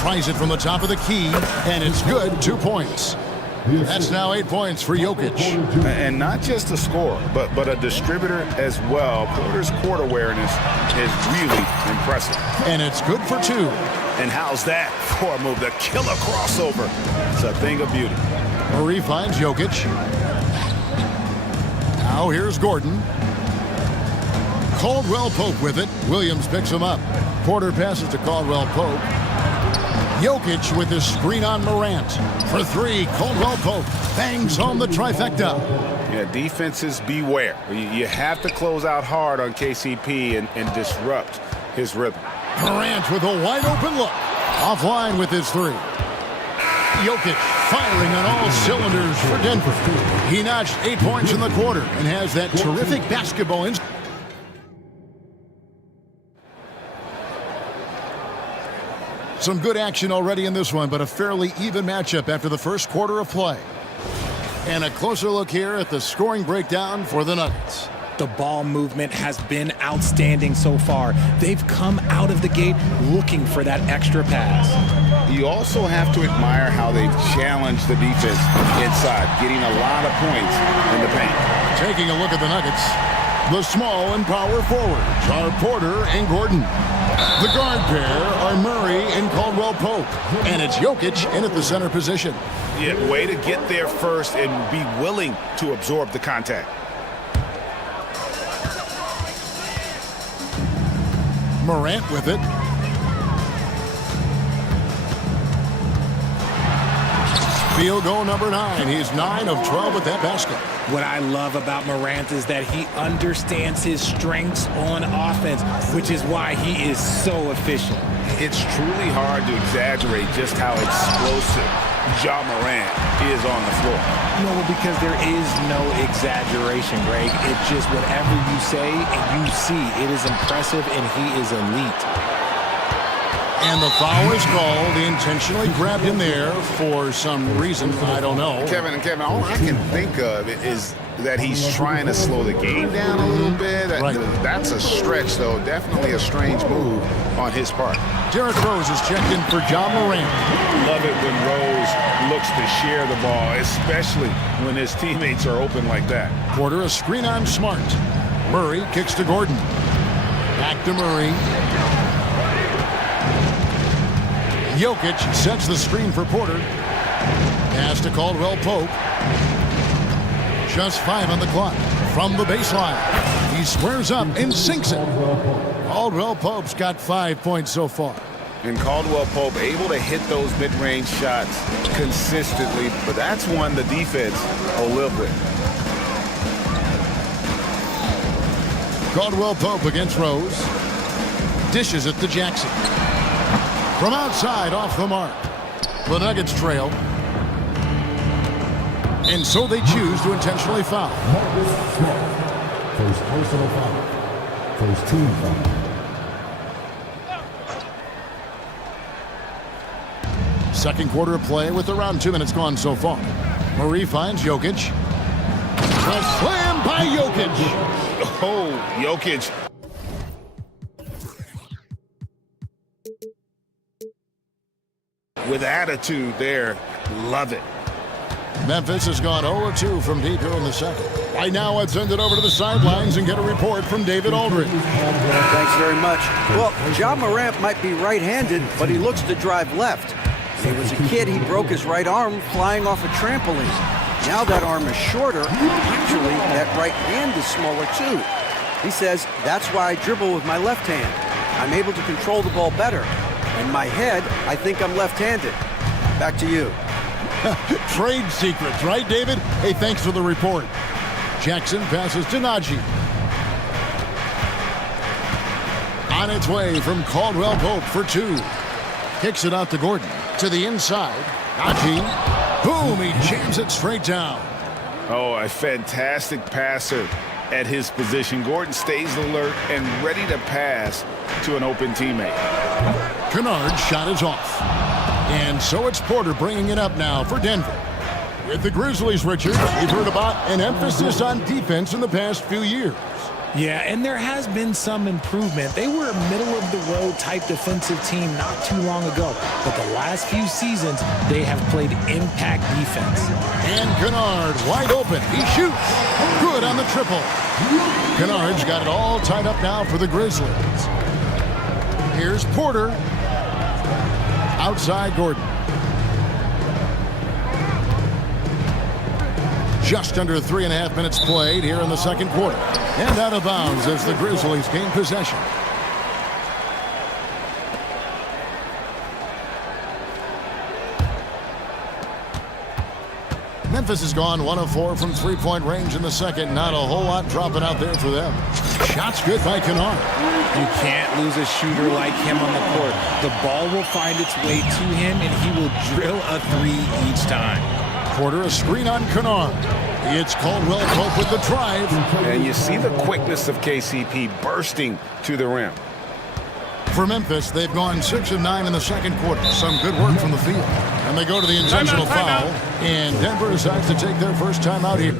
Tries it from the top of the key, and it's good. 2 points. That's now 8 points for Jokic. And not just a scorer, but a distributor as well. Porter's court awareness is really impressive. And it's good for 2. And how's that for a move? The killer crossover. It's a thing of beauty. Murray finds Jokic. Now here's Gordon. Caldwell Pope with it. Williams picks him up. Porter passes to Caldwell Pope. Jokic with his screen on Morant. For 3, Caldwell Pope bangs home the trifecta. Yeah, defenses beware. You have to close out hard on KCP and disrupt his rhythm. Morant with a wide open look. Offline with his 3. Jokic firing on all cylinders for Denver. He notched 8 points in the quarter and has that terrific basketball instinct. Some good action already in this one, but a fairly even matchup after the first quarter of play. And a closer look here at the scoring breakdown for the Nuggets. The ball movement has been outstanding so far. They've come out of the gate looking for that extra pass. You also have to admire how they've challenged the defense inside, getting a lot of points in the paint. Taking a look at the Nuggets, the small and power forwards are Porter and Gordon. The guard pair are Murray and Caldwell Pope. And it's Jokic in at the center position. Yeah, way to get there first and be willing to absorb the contact. Morant with it. Field goal number 9. He's 9 of 12 with that basket. What I love about Morant is that he understands his strengths on offense, which is why he is so efficient. It's truly hard to exaggerate just how explosive Ja Morant is on the floor. No, because there is no exaggeration, Greg. It's just whatever you say and you see. It is impressive, and he is elite. And the foul is called. He intentionally grabbed him there for some reason. I don't know. Kevin, all I can think of is that he's trying to slow the game down a little bit. Right. That's a stretch, though. Definitely a strange move on his part. Derrick Rose is checked in for Ja Morant. Love it when Rose looks to share the ball, especially when his teammates are open like that. Porter a screen on Smart. Murray kicks to Gordon. Back to Murray. Jokic sets the screen for Porter. Pass to Caldwell Pope. Just 5 on the clock. From the baseline. He squares up and sinks it. Caldwell Pope's got 5 points so far. And Caldwell Pope able to hit those mid-range shots consistently, but that's one the defense will live with. Caldwell Pope against Rose. Dishes it to Jackson. From outside, off the mark. The Nuggets trail. And so they choose to intentionally foul. First personal foul. First team foul. Second quarter of play with around 2 minutes gone so far. Murray finds Jokic. A slam by Jokic. Oh, Jokic. With attitude there. Love it. Memphis has gone 0-2 from deep here in the second. Right now, let's send it over to the sidelines and get a report from David Aldridge. Thanks very much. Well, Ja Morant might be right-handed, but he looks to drive left. When he was a kid, he broke his right arm flying off a trampoline. Now that arm is shorter. Actually, that right hand is smaller too. He says, that's why I dribble with my left hand. I'm able to control the ball better. In my head, I think I'm left-handed. Back to you. Trade secrets, right, David? Hey, thanks for the report. Jackson passes to Najee. On its way from Caldwell Pope for 2. Kicks it out to Gordon. To the inside. Najee. Boom, he jams it straight down. Oh, a fantastic passer at his position. Gordon stays alert and ready to pass to an open teammate. Kennard's shot is off. And so it's Porter bringing it up now for Denver. With the Grizzlies, Richard, we've heard about an emphasis on defense in the past few years. Yeah, and there has been some improvement. They were a middle-of-the-road type defensive team not too long ago. But the last few seasons, they have played impact defense. And Kennard wide open. He shoots. Good on the triple. Kennard's got it all tied up now for the Grizzlies. Here's Porter. Outside Gordon. Just under 3.5 minutes played here in the second quarter. And out of bounds as the Grizzlies gain possession. Memphis has gone 1 of 4 from three-point range in the second. Not a whole lot dropping out there for them. Shots good by Kennard. You can't lose a shooter like him on the court. The ball will find its way to him, and he will drill a three each time. Porter, a screen on Kennard. It's Caldwell Pope with the drive. And you see the quickness of KCP bursting to the rim. For Memphis, they've gone 6 of 9 in the second quarter. Some good work from the field. And they go to the intentional foul. And Denver decides to take their first time out here.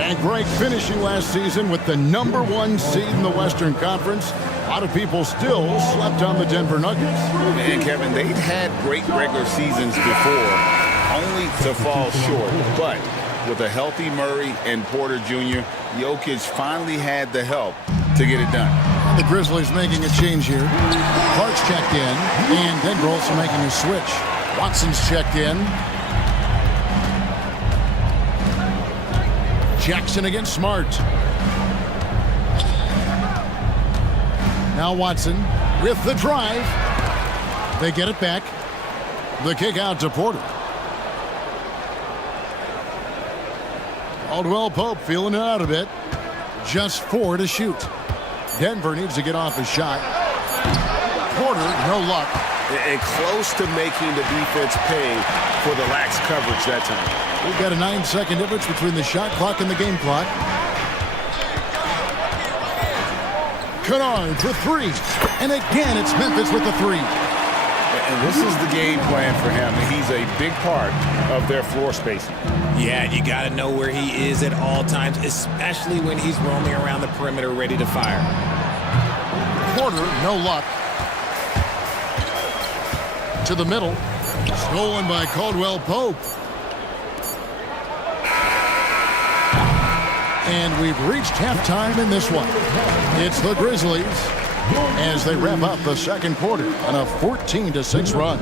And Greg finishing last season with the #1 seed in the Western Conference. A lot of people still slept on the Denver Nuggets. And Kevin, they've had great regular seasons before, only to fall short. But with a healthy Murray and Porter Jr., Jokic finally had the help to get it done. And the Grizzlies making a change here. Clark's checked in, and Denver also making a switch. Watson's checked in. Jackson against Smart. Now Watson with the drive. They get it back. The kick out to Porter. Caldwell Pope feeling it out a bit. Just 4 to shoot. Denver needs to get off a shot. Porter, no luck. And close to making the defense pay for the lax coverage that time. We've got a 9-second difference between the shot clock and the game clock. Kennard for 3. And again, it's Memphis with the 3. And this is the game plan for him. He's a big part of their floor spacing. Yeah, you got to know where he is at all times, especially when he's roaming around the perimeter ready to fire. Porter, no luck. To the middle. Stolen by Caldwell Pope. And we've reached halftime in this one. It's the Grizzlies as they wrap up the second quarter on a 14-6 run.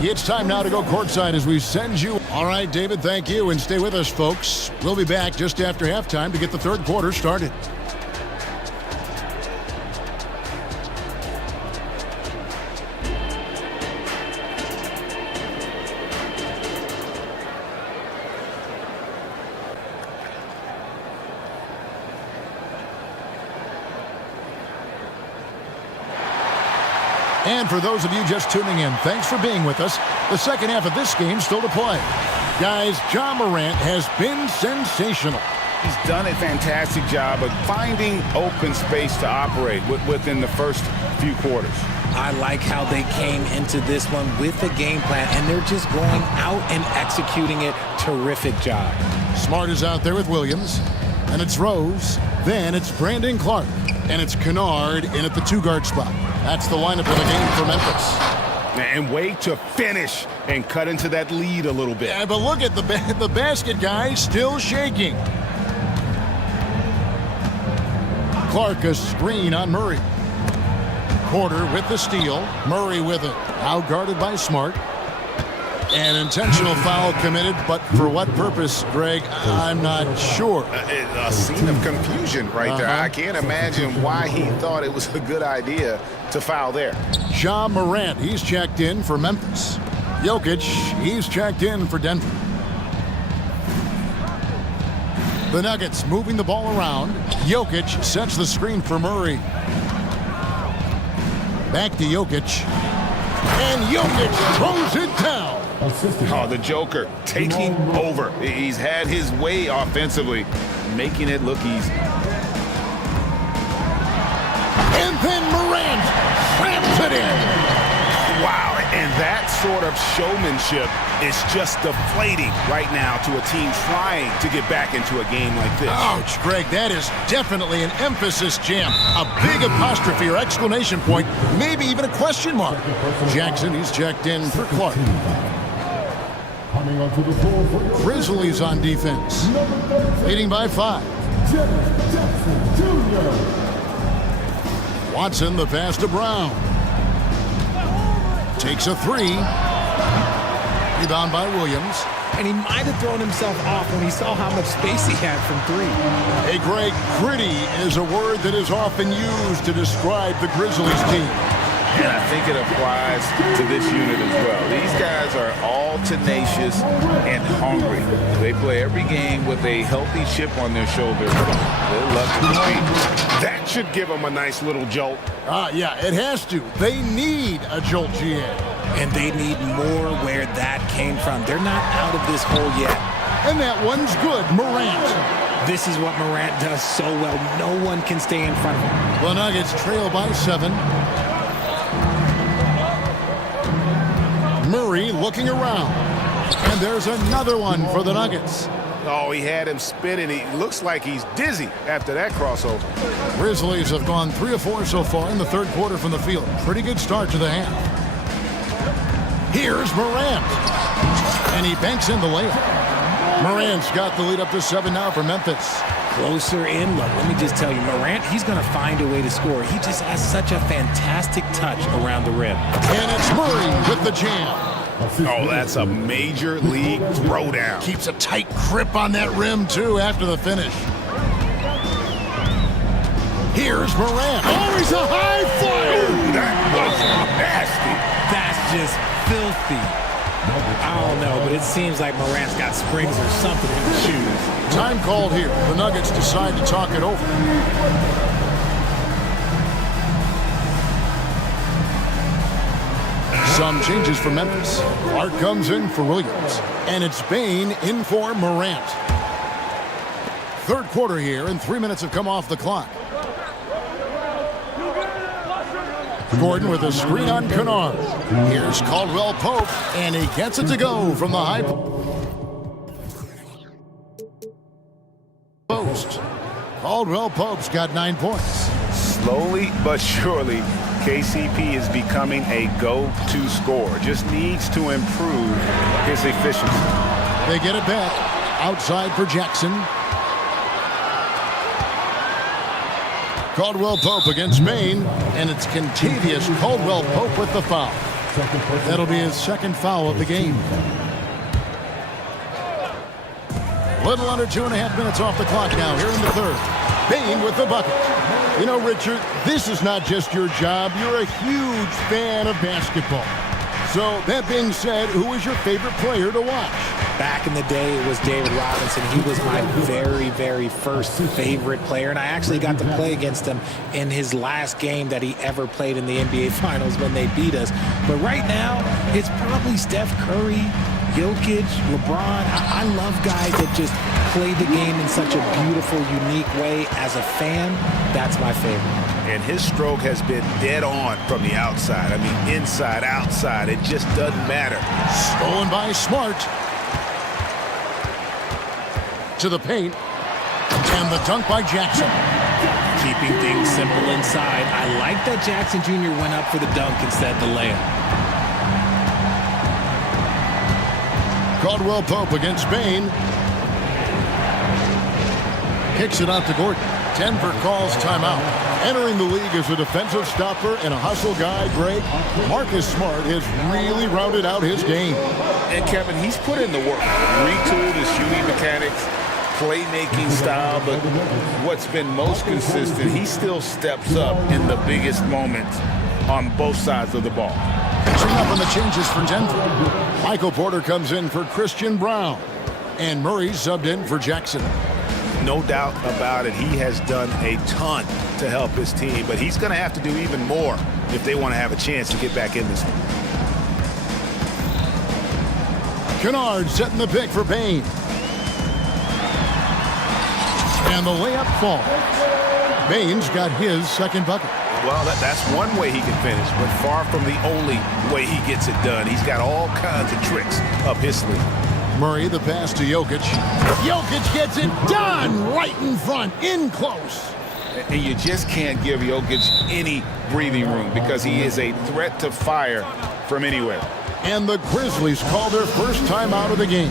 It's time now to go courtside as we send you. All right, David, thank you, and stay with us, folks. We'll be back just after halftime to get the third quarter started. And for those of you just tuning in, thanks for being with us. The second half of this game still to play. Guys, Ja Morant has been sensational. He's done a fantastic job of finding open space to operate within the first few quarters. I like how they came into this one with a game plan, and they're just going out and executing it. Terrific job. Smart is out there with Williams, and it's Rose. Then it's Brandon Clark, and it's Kennard in at the 2-guard spot. That's the lineup of the game for Memphis. And way to finish and cut into that lead a little bit. Yeah, but look at the basket guy still shaking. Clark a screen on Murray. Porter with the steal. Murray with it. Out guarded by Smart. An intentional foul committed, but for what purpose, Greg, I'm not sure. A scene of confusion right there. I can't imagine why he thought it was a good idea to foul there. Ja Morant, he's checked in for Memphis. Jokic, he's checked in for Denver. The Nuggets moving the ball around. Jokic sets the screen for Murray. Back to Jokic. And Jokic throws it down. Oh, the Joker taking over. He's had his way offensively, making it look easy. And then Morant slams it in. Wow, and that sort of showmanship is just deflating right now to a team trying to get back into a game like this. Ouch, Greg, that is definitely an emphasis jam. A big apostrophe or exclamation point, maybe even a question mark. Jackson, he's checked in for Clark. Grizzlies on defense, leading by 5. Watson, the pass to Brown. Takes a 3. Rebound by Williams. And he might have thrown himself off when he saw how much space he had from 3. Hey, Greg, gritty is a word that is often used to describe the Grizzlies team. And I think it applies to this unit as well. These guys are all tenacious and hungry. They play every game with a healthy chip on their shoulder. They love to compete. That should give them a nice little jolt. Yeah, it has to. They need a jolt, GA. And they need more where that came from. They're not out of this hole yet. And that one's good, Morant. This is what Morant does so well. No one can stay in front of him. The Nuggets trail by 7. Murray looking around. And there's another one for the Nuggets. Oh, he had him spinning. He looks like he's dizzy after that crossover. Grizzlies have gone 3 of 4 so far in the third quarter from the field. Pretty good start to the half. Here's Morant. And he banks in the layup. Morant's got the lead up to 7 now for Memphis. Closer in. Look, let me just tell you, Morant, he's going to find a way to score. He just has such a fantastic touch around the rim. And it's Murray with the jam. Oh, that's a major league throwdown. Keeps a tight grip on that rim, too, after the finish. Here's Morant. Oh, he's a high flyer. That was nasty. That's just filthy. I don't know, but it seems like Morant's got springs or something in his shoes. Time called here. The Nuggets decide to talk it over. Some changes for Memphis. Clark comes in for Williams. And it's Bane in for Morant. Third quarter here, and 3 minutes have come off the clock. Gordon with a screen on Kennard. Here's Caldwell Pope, and he gets it to go from the high post. Caldwell Pope's got 9 points. Slowly but surely, KCP is becoming a go-to scorer. Just needs to improve his efficiency. They get it back. Outside for Jackson. Caldwell Pope against Maine, and it's Contavious Caldwell Pope with the foul. That'll be his second foul of the game. Little under 2.5 minutes off the clock now here in the third. Bane with the bucket. You know, Richard, this is not just your job. You're a huge fan of basketball. So, that being said, who is your favorite player to watch? Back in the day, it was David Robinson. He was my very, very first favorite player, and I actually got to play against him in his last game that he ever played in the NBA Finals when they beat us. But right now, it's probably Steph Curry, Jokic, LeBron. I love guys that just play the game in such a beautiful, unique way. As a fan, that's my favorite. And his stroke has been dead on from the outside. I mean, inside, outside, it just doesn't matter. Stolen by Smart. To the paint. And the dunk by Jackson. Keeping things simple inside. I like that Jackson Jr. went up for the dunk instead of the layup. Caldwell Pope against Bane. Kicks it out to Gordon. Denver calls timeout. Entering the league as a defensive stopper and a hustle guy, Greg, Marcus Smart has really rounded out his game. And Kevin, he's put in the work. Retooled his shooting mechanics, playmaking style, but what's been most consistent, he still steps up in the biggest moments on both sides of the ball. Catching up on the changes for Denver. Michael Porter comes in for Christian Brown. And Murray subbed in for Jackson. No doubt about it, he has done a ton to help his team, but he's going to have to do even more if they want to have a chance to get back in this one. Kennard setting the pick for Bane. And the layup falls. Bane's got his second bucket. Well, that's one way he can finish, but far from the only way he gets it done. He's got all kinds of tricks up his sleeve. Murray, the pass to Jokic. Jokic gets it done right in front, in close. And you just can't give Jokic any breathing room because he is a threat to fire from anywhere. And the Grizzlies call their first time out of the game.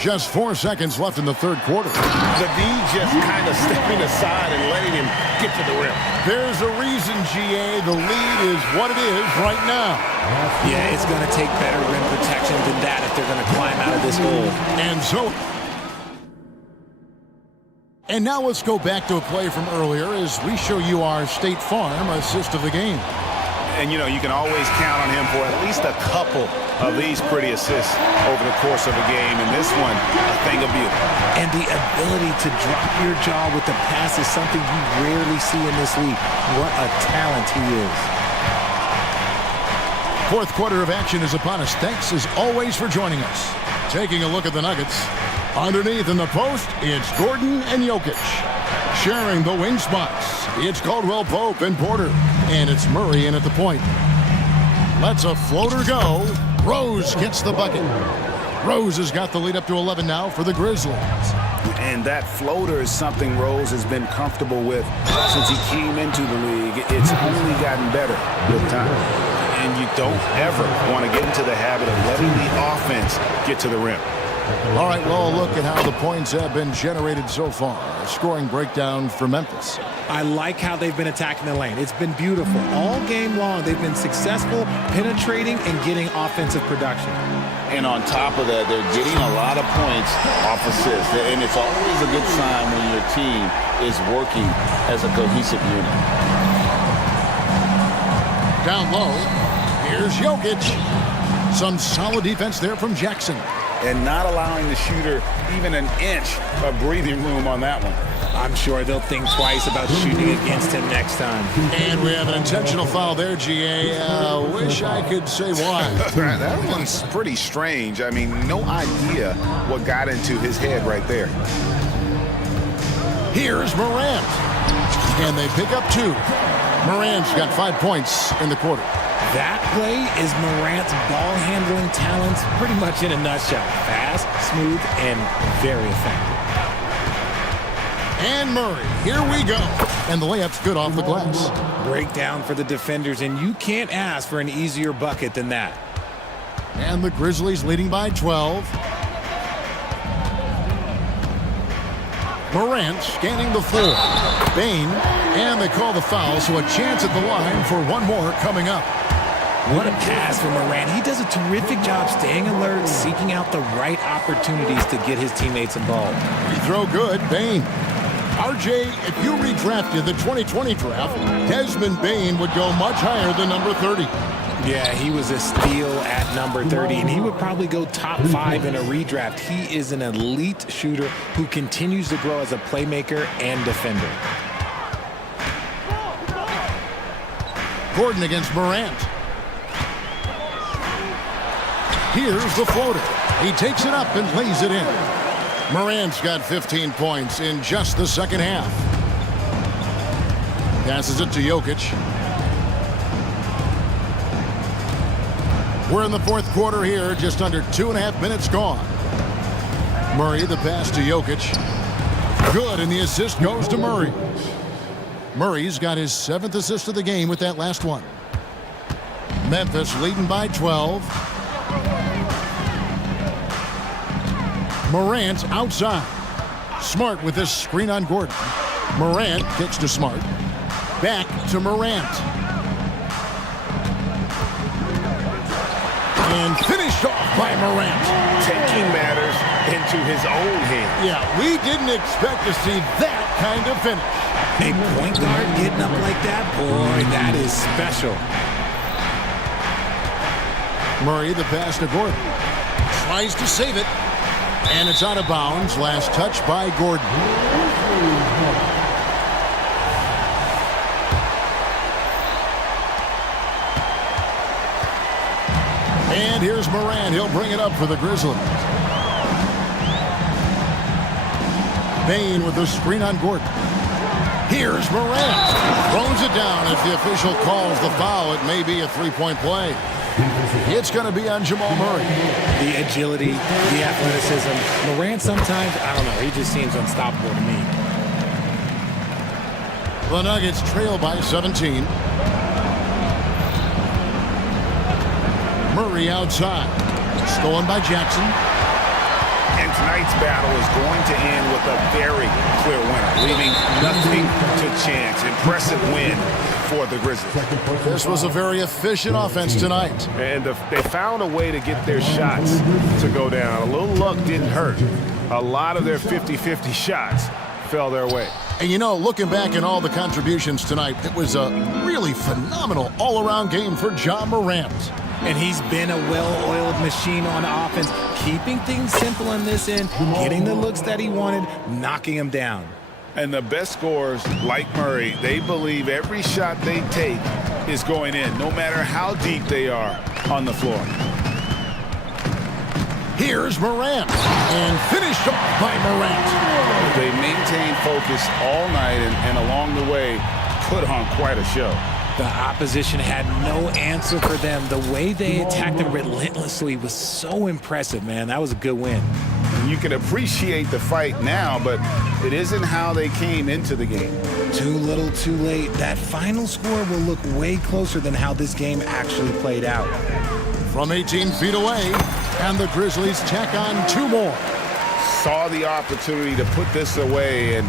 Just 4 seconds left in the third quarter. The D just kind of stepping aside and letting him get to the rim. There's a reason, GA, the lead is what it is right now. Yeah, it's going to take better rim protection than that if they're going to climb out of this hole. And now let's go back to a play from earlier as we show you our State Farm assist of the game. And, you know, you can always count on him for at least a couple of these pretty assists over the course of a game. And this one, a thing of beauty. And the ability to drop your jaw with the pass is something you rarely see in this league. What a talent he is. Fourth quarter of action is upon us. Thanks, as always, for joining us. Taking a look at the Nuggets. Underneath in the post, it's Gordon and Jokic. Sharing the wing spots, it's Caldwell Pope and Porter. And it's Murray in at the point. Lets a floater go. Rose gets the bucket. Rose has got the lead up to 11 now for the Grizzlies. And that floater is something Rose has been comfortable with since he came into the league. It's only gotten better with time. And you don't ever want to get into the habit of letting the offense get to the rim. All right, well, look at how the points have been generated so far. A scoring breakdown for Memphis. I like how they've been attacking the lane. It's been beautiful. All game long, they've been successful penetrating and getting offensive production. And on top of that, they're getting a lot of points off assists. And it's always a good sign when your team is working as a cohesive unit. Down low, here's Jokic. Some solid defense there from Jackson. And not allowing the shooter even an inch of breathing room on that one. I'm sure they'll think twice about shooting against him next time. And we have an intentional foul there, GA. Wish I could say why. That one's pretty strange. I mean, no idea what got into his head right there. Here's Morant. And they pick up 2. Morant's got 5 points in the quarter. That play is Morant's ball handling talents pretty much in a nutshell. Fast, smooth, and very effective. And Murray, here we go. And the layup's good off the glass. Breakdown for the defenders, and you can't ask for an easier bucket than that. And the Grizzlies leading by 12. Morant scanning the floor. Bane, and they call the foul, so a chance at the line for one more coming up. What a pass from Morant. He does a terrific job staying alert, seeking out the right opportunities to get his teammates involved. Free throw good, Bane. RJ, if you redrafted the 2020 draft, Desmond Bane would go much higher than number 30. Yeah, he was a steal at number 30, and he would probably go top 5 in a redraft. He is an elite shooter who continues to grow as a playmaker and defender. Gordon against Morant. Here's the floater. He takes it up and lays it in. Morant's got 15 points in just the second half. Passes it to Jokic. We're in the fourth quarter here, just under 2.5 minutes gone. Murray, the pass to Jokic. Good, and the assist goes to Murray. Murray's got his 7th assist of the game with that last one. Memphis leading by 12. Morant outside. Smart with this screen on Gordon. Morant kicks to Smart. Back to Morant. And finished off by Morant. Taking matters into his own hands. Yeah, we didn't expect to see that kind of finish. A point guard getting up like that, boy, that is special. Murray, the pass to Gordon. Tries to save it. And it's out of bounds. Last touch by Gordon. And here's Moran. He'll bring it up for the Grizzlies. Bain with the screen on Gordon. Here's Moran. Throws it down. If the official calls the foul, it may be a three-point play. It's going to be on Jamal Murray. The agility, the athleticism. Morant sometimes, I don't know, he just seems unstoppable to me. The Nuggets trail by 17. Murray outside. Stolen by Jackson. And tonight's battle is going to end with a very clear winner, leaving nothing to chance. Impressive win for the Grizzlies. This was a very efficient offense tonight. And they found a way to get their shots to go down. A little luck didn't hurt. A lot of their 50-50 shots fell their way. And you know, looking back at all the contributions tonight, it was a really phenomenal all-around game for Ja Morant. And he's been a well-oiled machine on offense, keeping things simple on this end, getting the looks that he wanted, knocking them down. And the best scorers, like Murray, they believe every shot they take is going in, no matter how deep they are on the floor. Here's Morant, and finished off by Morant. They maintained focus all night and along the way put on quite a show. The opposition had no answer for them. The way they attacked them relentlessly was so impressive, man. That was a good win. You can appreciate the fight now, but it isn't how they came into the game. Too little, too late. That final score will look way closer than how this game actually played out. From 18 feet away, and the Grizzlies tack on two more. Saw the opportunity to put this away and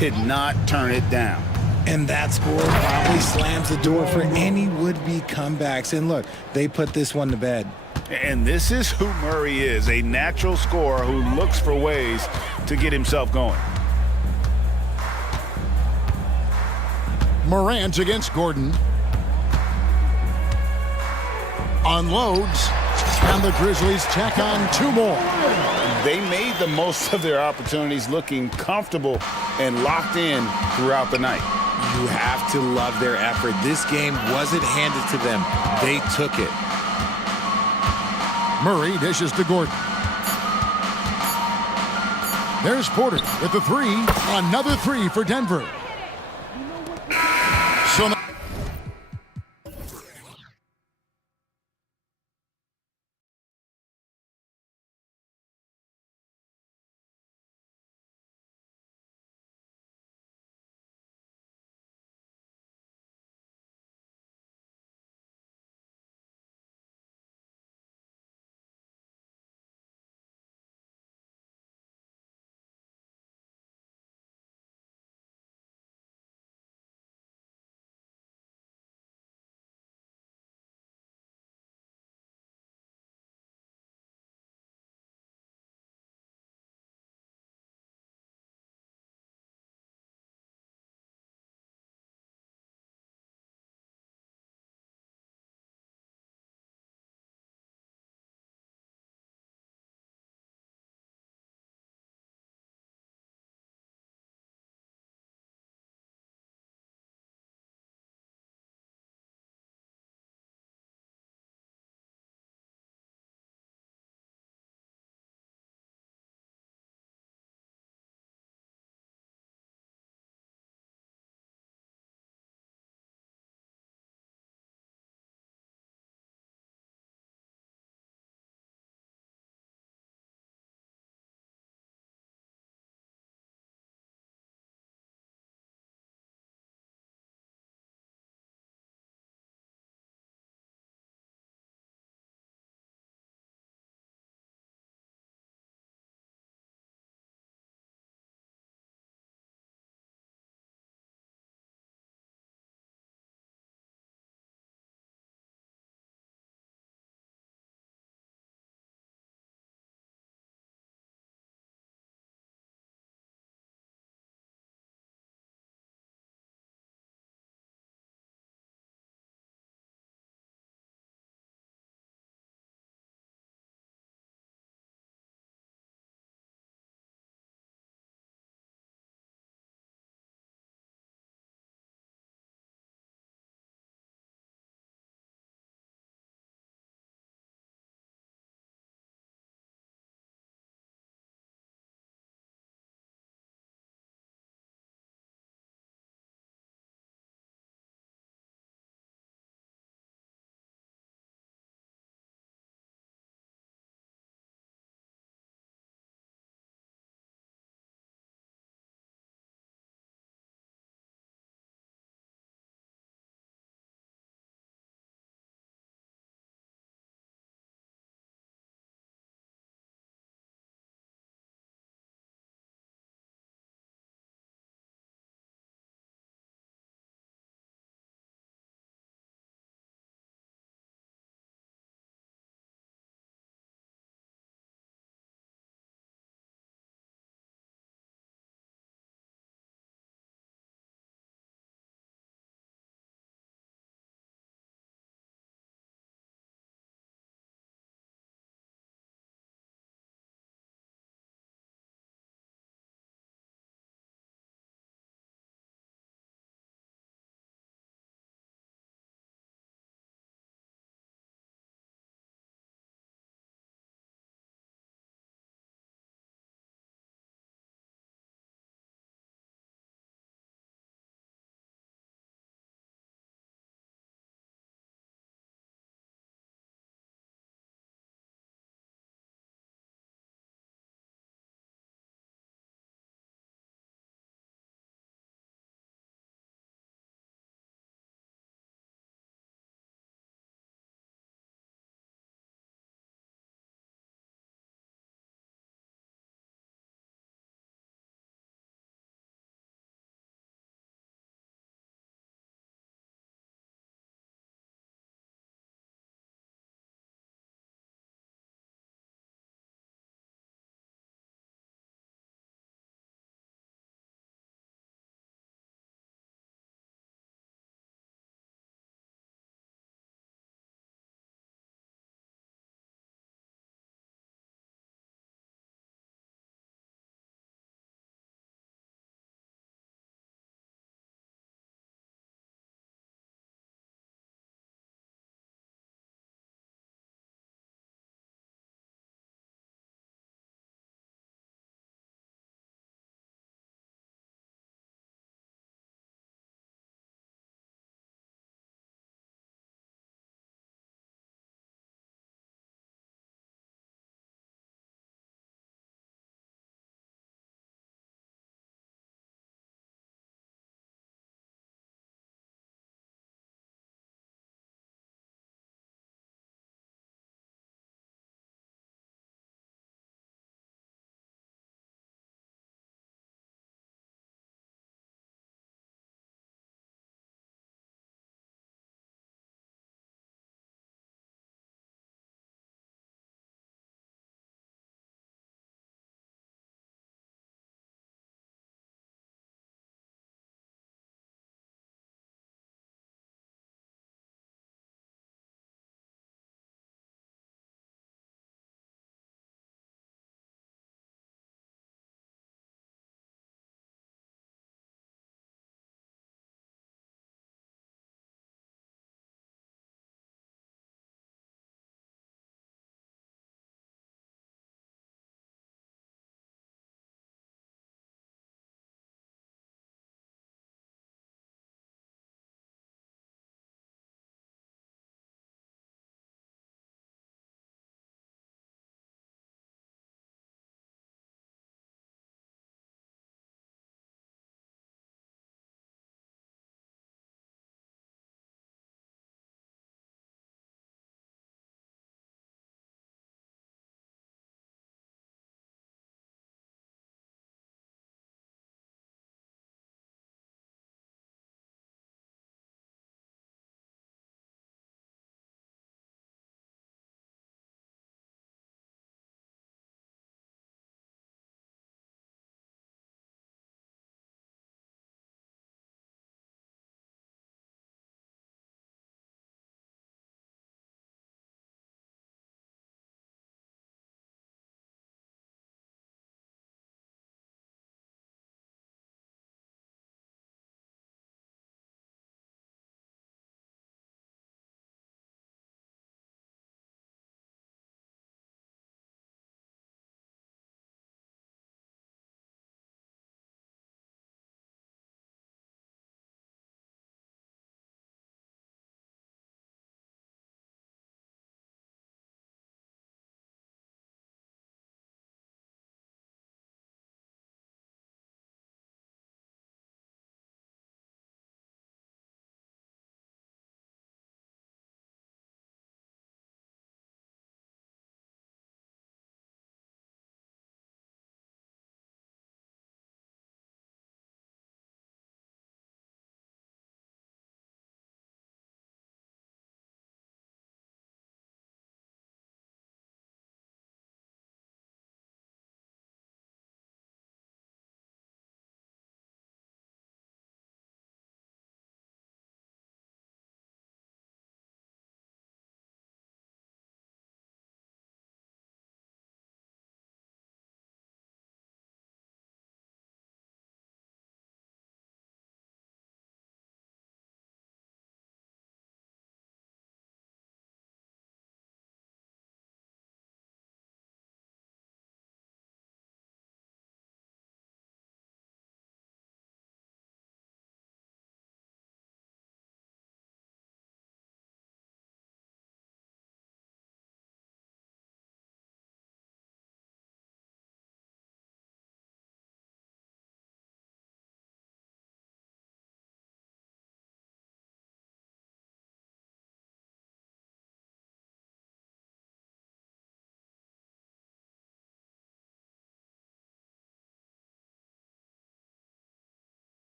did not turn it down. And that score probably slams the door for any would-be comebacks. And look, they put this one to bed. And this is who Murray is, a natural scorer who looks for ways to get himself going. Morant against Gordon. Unloads, and the Grizzlies tack on two more. They made the most of their opportunities, looking comfortable and locked in throughout the night. You have to love their effort. This game wasn't handed to them. They took it. Murray dishes to Gordon. There's Porter with the three. Another three for Denver. So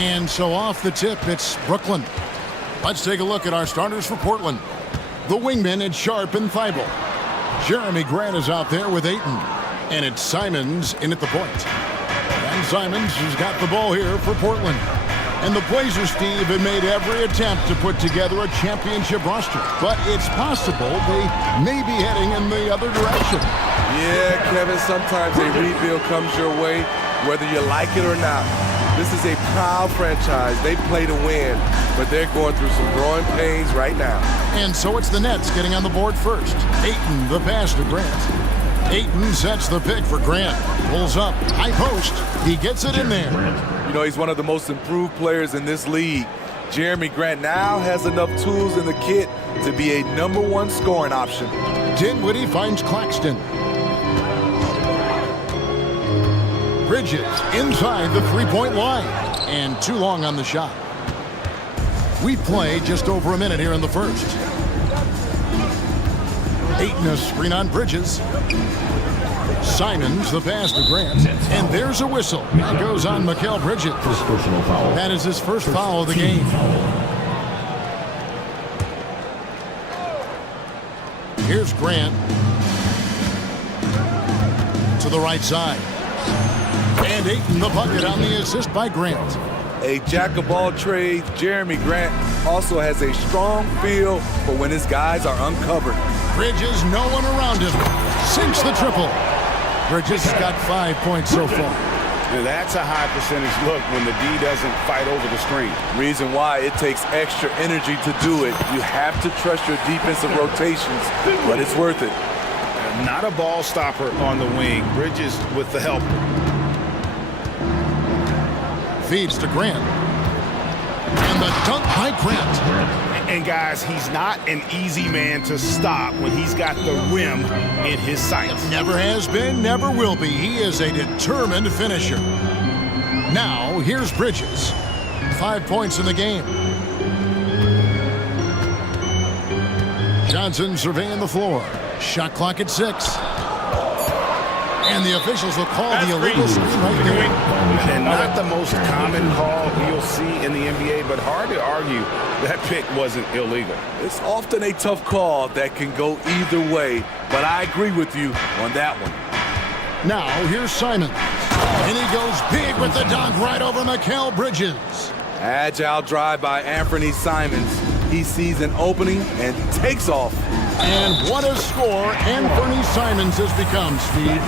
And so off the tip, it's Brooklyn. Let's take a look at our starters for Portland. The wingmen, it's Sharp and Thibault. Jeremy Grant is out there with Ayton. And it's Simons in at the point. And Simons has got the ball here for Portland. And the Blazers, Steve, have made every attempt to put together a championship roster. But it's possible they may be heading in the other direction. Yeah, Kevin, sometimes a rebuild comes your way, whether you like it or not. This is a proud franchise. They play to win, but they're going through some growing pains right now. And so it's the Nets getting on the board first. Ayton, the pass to Grant. Ayton sets the pick for Grant. Pulls up, high post. He gets it in there. You know, he's one of the most improved players in this league. Jeremy Grant now has enough tools in the kit to be a #1 scoring option. Dinwiddie finds Claxton. Bridges inside the three-point line. And too long on the shot. We play just over a minute here in the first. Ayton a screen on Bridges. Simons the pass to Grant. And there's a whistle. That goes on Mikal Bridges. That is his first foul of the game. Here's Grant. To the right side. And Ayton the bucket on the assist by Grant. A jack of all trades, Jeremy Grant also has a strong feel for when his guys are uncovered. Bridges, no one around him. Sinks the triple. Bridges has got 5 points so far. Now that's a high percentage look when the D doesn't fight over the screen. Reason why it takes extra energy to do it. You have to trust your defensive rotations, but it's worth it. Not a ball stopper on the wing. Bridges with the help. Feeds to Grant. And the dunk by Grant. And guys, he's not an easy man to stop when he's got the rim in his sights. Never has been, never will be. He is a determined finisher. Now, here's Bridges. 5 points in the game. Johnson surveying the floor. Shot clock at 6. And the officials will call the illegal screen right there. And not the most common call you'll see in the NBA, but hard to argue that pick wasn't illegal. It's often a tough call that can go either way, but I agree with you on that one. Now, here's Simons. And he goes big with the dunk right over Mikal Bridges. Agile drive by Anthony Simons. He sees an opening and takes off. And what a score Anthony Simons has become, Steve.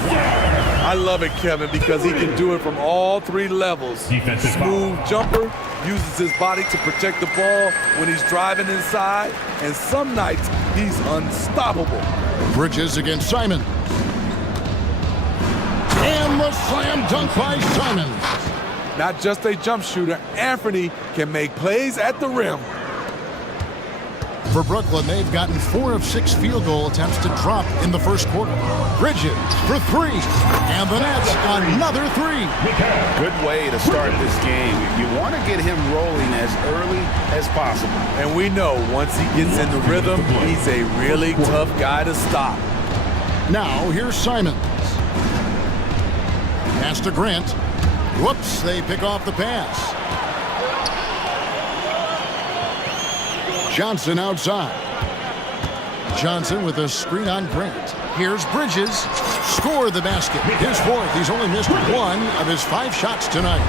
I love it, Kevin, because he can do it from all 3 levels. Smooth jumper, uses his body to protect the ball when he's driving inside, and some nights he's unstoppable. Bridges against Simons. And the slam dunk by Simons. Not just a jump shooter, Anthony can make plays at the rim. For Brooklyn, they've gotten 4 of 6 field goal attempts to drop in the first quarter. Bridges for 3. And the Nets, another 3. Good way to start this game. You want to get him rolling as early as possible. And we know once he gets in the rhythm, he's a really tough guy to stop. Now, here's Simons. Pass to Grant. Whoops, they pick off the pass. Johnson outside. Johnson with a screen on Grant. Here's Bridges. Score the basket. His 4th. He's only missed 1 of his 5 shots tonight.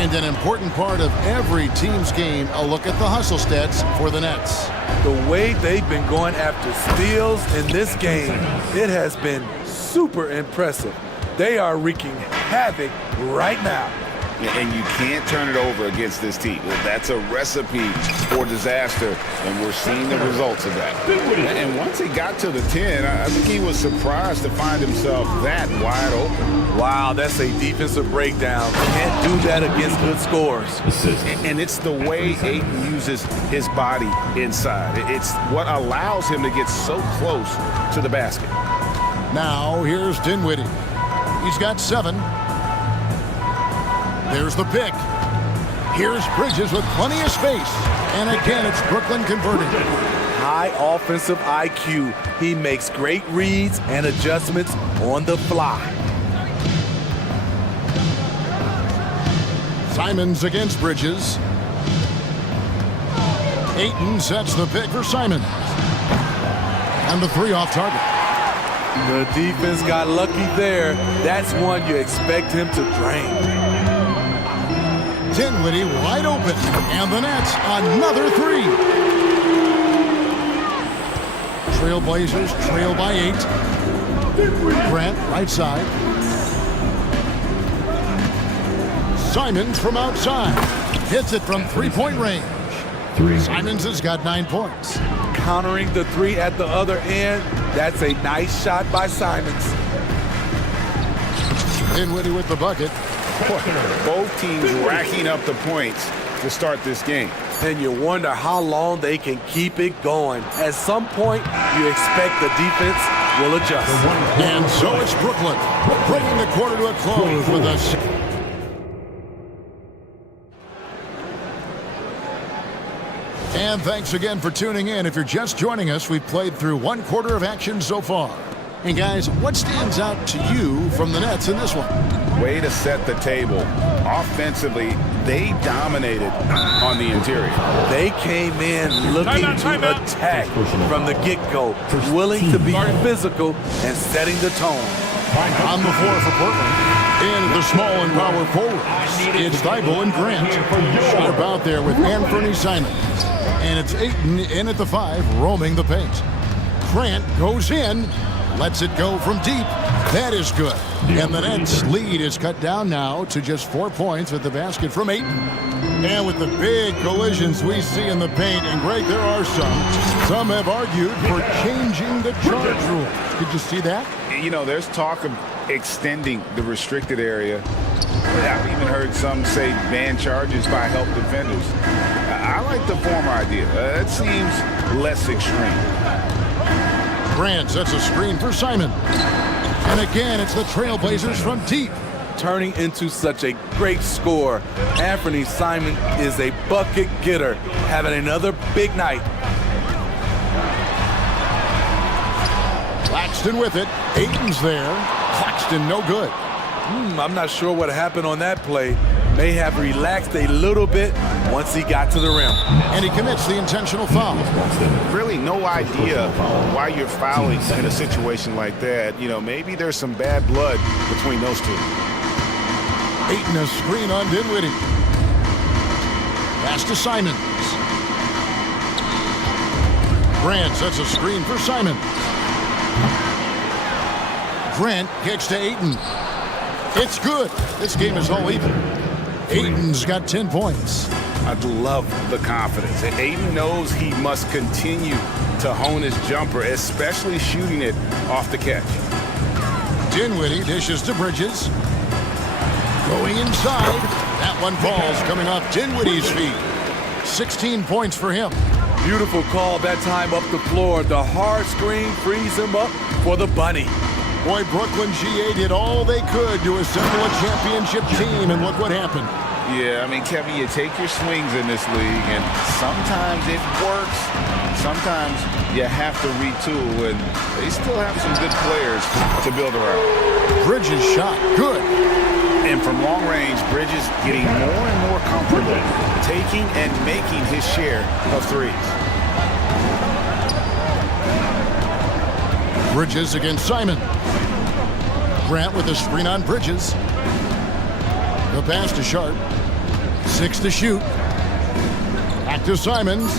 And an important part of every team's game, a look at the hustle stats for the Nets. The way they've been going after steals in this game, it has been super impressive. They are wreaking havoc right now. And you can't turn it over against this team. That's a recipe for disaster, and we're seeing the results of that. And once he got to the 10, I think he was surprised to find himself that wide open. Wow, that's a defensive breakdown. Can't do that against good scores. And it's the way Ayton uses his body inside. It's what allows him to get so close to the basket. Now, here's Dinwiddie. He's got 7. There's the pick. Here's Bridges with plenty of space. And again, it's Brooklyn converting. High offensive IQ. He makes great reads and adjustments on the fly. Simons against Bridges. Ayton sets the pick for Simons. And the three off target. The defense got lucky there. That's one you expect him to drain. Dinwiddie wide open. And the Nets, another three. Trailblazers trail by 8. Grant, right side. Simons from outside. Hits it from three-point range. Simons has got 9 points. Countering the three at the other end. That's a nice shot by Simons. Dinwiddie with the bucket. Both teams racking up the points to start this game. And you wonder how long they can keep it going. At some point, you expect the defense will adjust. And so it's Brooklyn, bringing the quarter to a close with us. And thanks again for tuning in. If you're just joining us, we've played through one quarter of action so far. And guys, what stands out to you from the Nets in this one? Way to set the table. Offensively, they dominated on the interior. They came in looking to attack from the get-go, willing to be physical and setting the tone. On the floor for Portland, in the small and power forwards, it's Thibault and Grant. Sharp out there with Anthony Simons. And it's Ayton in at the 5, roaming the paint. Grant goes in, lets it go from deep. That is good. And the Nets' lead is cut down now to just 4 points with the basket from Ayton. And with the big collisions we see in the paint, and Greg, there are some have argued for changing the charge rule. Did you see that? You know, there's talk of extending the restricted area. I've even heard some say ban charges by help defenders. I like the former idea. It seems less extreme. Grant sets a screen for Simon. And again, it's the Trailblazers from deep. Turning into such a great scorer, Anthony Simons is a bucket getter, having another big night. Claxton with it. Ayton's there. Claxton no good. I'm not sure what happened on that play. May have relaxed a little bit once he got to the rim. And he commits the intentional foul. Really no idea why you're fouling in a situation like that. You know, maybe there's some bad blood between those two. Ayton a screen on Dinwiddie. Pass to Simons. Grant sets a screen for Simons. Grant kicks to Ayton. It's good. This game is all even. Ayton's got 10 points. I love the confidence. Ayton knows he must continue to hone his jumper, especially shooting it off the catch. Dinwiddie dishes to Bridges. Going inside. That one falls coming off Dinwiddie's feet. 16 points for him. Beautiful call that time up the floor. The hard screen frees him up for the bunny. Boy, Brooklyn GA did all they could to assemble a championship team, and look what happened. Yeah, I mean, Kevin, you take your swings in this league, and sometimes it works. Sometimes you have to retool, and they still have some good players to build around. Bridges shot, good. And from long range, Bridges getting more and more comfortable taking and making his share of threes. Bridges against Simon. Grant with a screen on Bridges. The pass to Sharp. 6 to shoot. Back to Simons.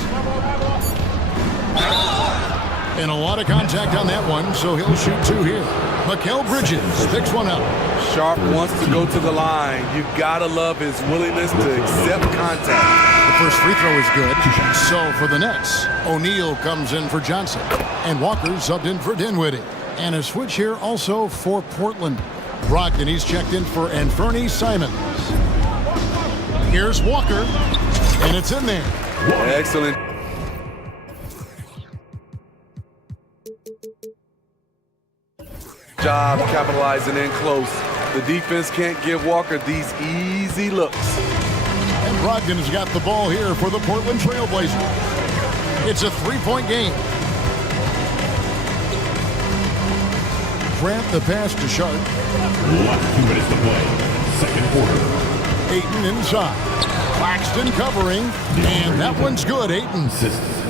And a lot of contact on that one, so he'll shoot 2 here. Mikal Bridges picks one up. Sharp wants to go to the line. You gotta love his willingness to accept contact. The first free throw is good. So for the Nets, O'Neal comes in for Johnson. And Walker subbed in for Dinwiddie. And a switch here also for Portland. Brogdon, he's checked in for Anthony Simons. Here's Walker. And it's in there. Excellent. Job capitalizing in close. The defense can't give Walker these easy looks. And Brogdon has got the ball here for the Portland Trailblazers. It's a 3-point game. Grant the pass to Sharp. Last 2 minutes to play. Second quarter. Ayton inside. Claxton covering, and that one's good, Ayton.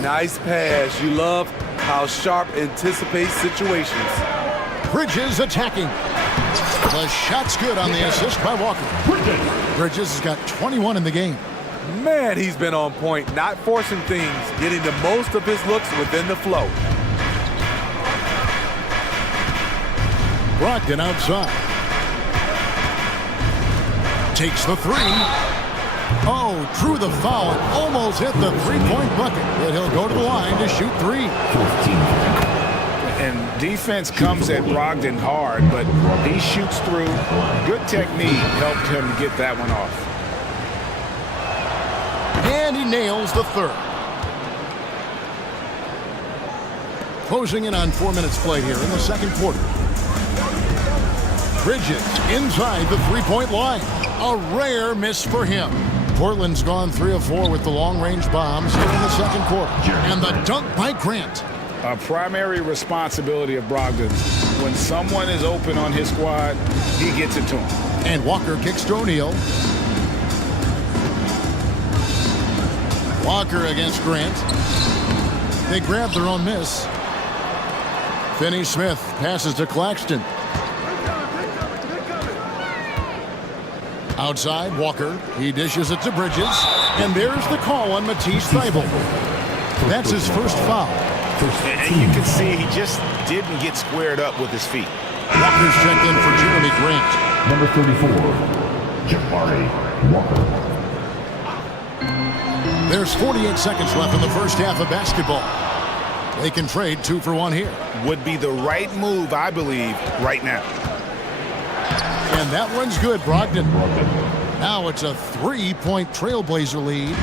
Nice pass. You love how Sharp anticipates situations. Bridges attacking. The shot's good on the assist by Walker. Bridges has got 21 in the game. Man, he's been on point, not forcing things, getting the most of his looks within the flow. Brogdon outside. Takes the three. Oh, drew the foul. Almost hit the three-point bucket. But he'll go to the line to shoot three. And defense comes at Brogdon hard, but he shoots through. Good technique helped him get that one off. And he nails the third. Closing in on 4 minutes played here in the second quarter. Bridges inside the three-point line. A rare miss for him. Portland's gone 3 of 4 with the long-range bombs here in the second quarter. And the dunk by Grant. A primary responsibility of Brogdon. When someone is open on his squad, he gets it to him. And Walker kicks to O'Neal. Walker against Grant. They grab their own miss. Finney-Smith passes to Claxton. Outside, Walker. He dishes it to Bridges. And there's the call on Matisse Thybulle. That's his first foul. And you can see he just didn't get squared up with his feet. Walker's checked in for Jeremy Grant. Number 34, Jabari Walker. There's 48 seconds left in the first half of basketball. They can trade 2 for 1 here. Would be the right move, I believe, right now. And that one's good, Brogdon. Now it's a 3-point Trailblazer lead.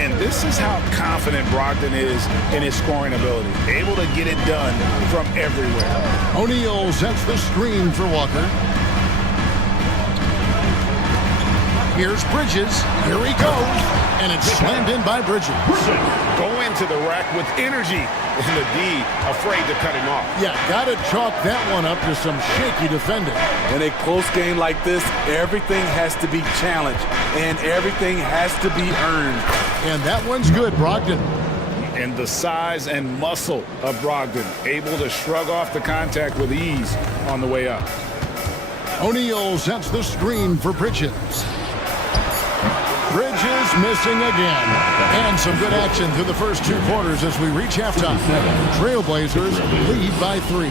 And this is how confident Brogdon is in his scoring ability. Able to get it done from everywhere. O'Neal sets the screen for Walker. Here's Bridges. Here he goes. And it's slammed in by Bridges. Go into the rack with energy. And the D afraid to cut him off. Yeah, got to chalk that one up to some shaky defending. In a close game like this, everything has to be challenged. And everything has to be earned. And that one's good, Brogdon. And the size and muscle of Brogdon. Able to shrug off the contact with ease on the way up. O'Neal sets the screen for Bridges. Bridges missing again. And some good action through the first 2 quarters as we reach halftime. Trailblazers lead by 3.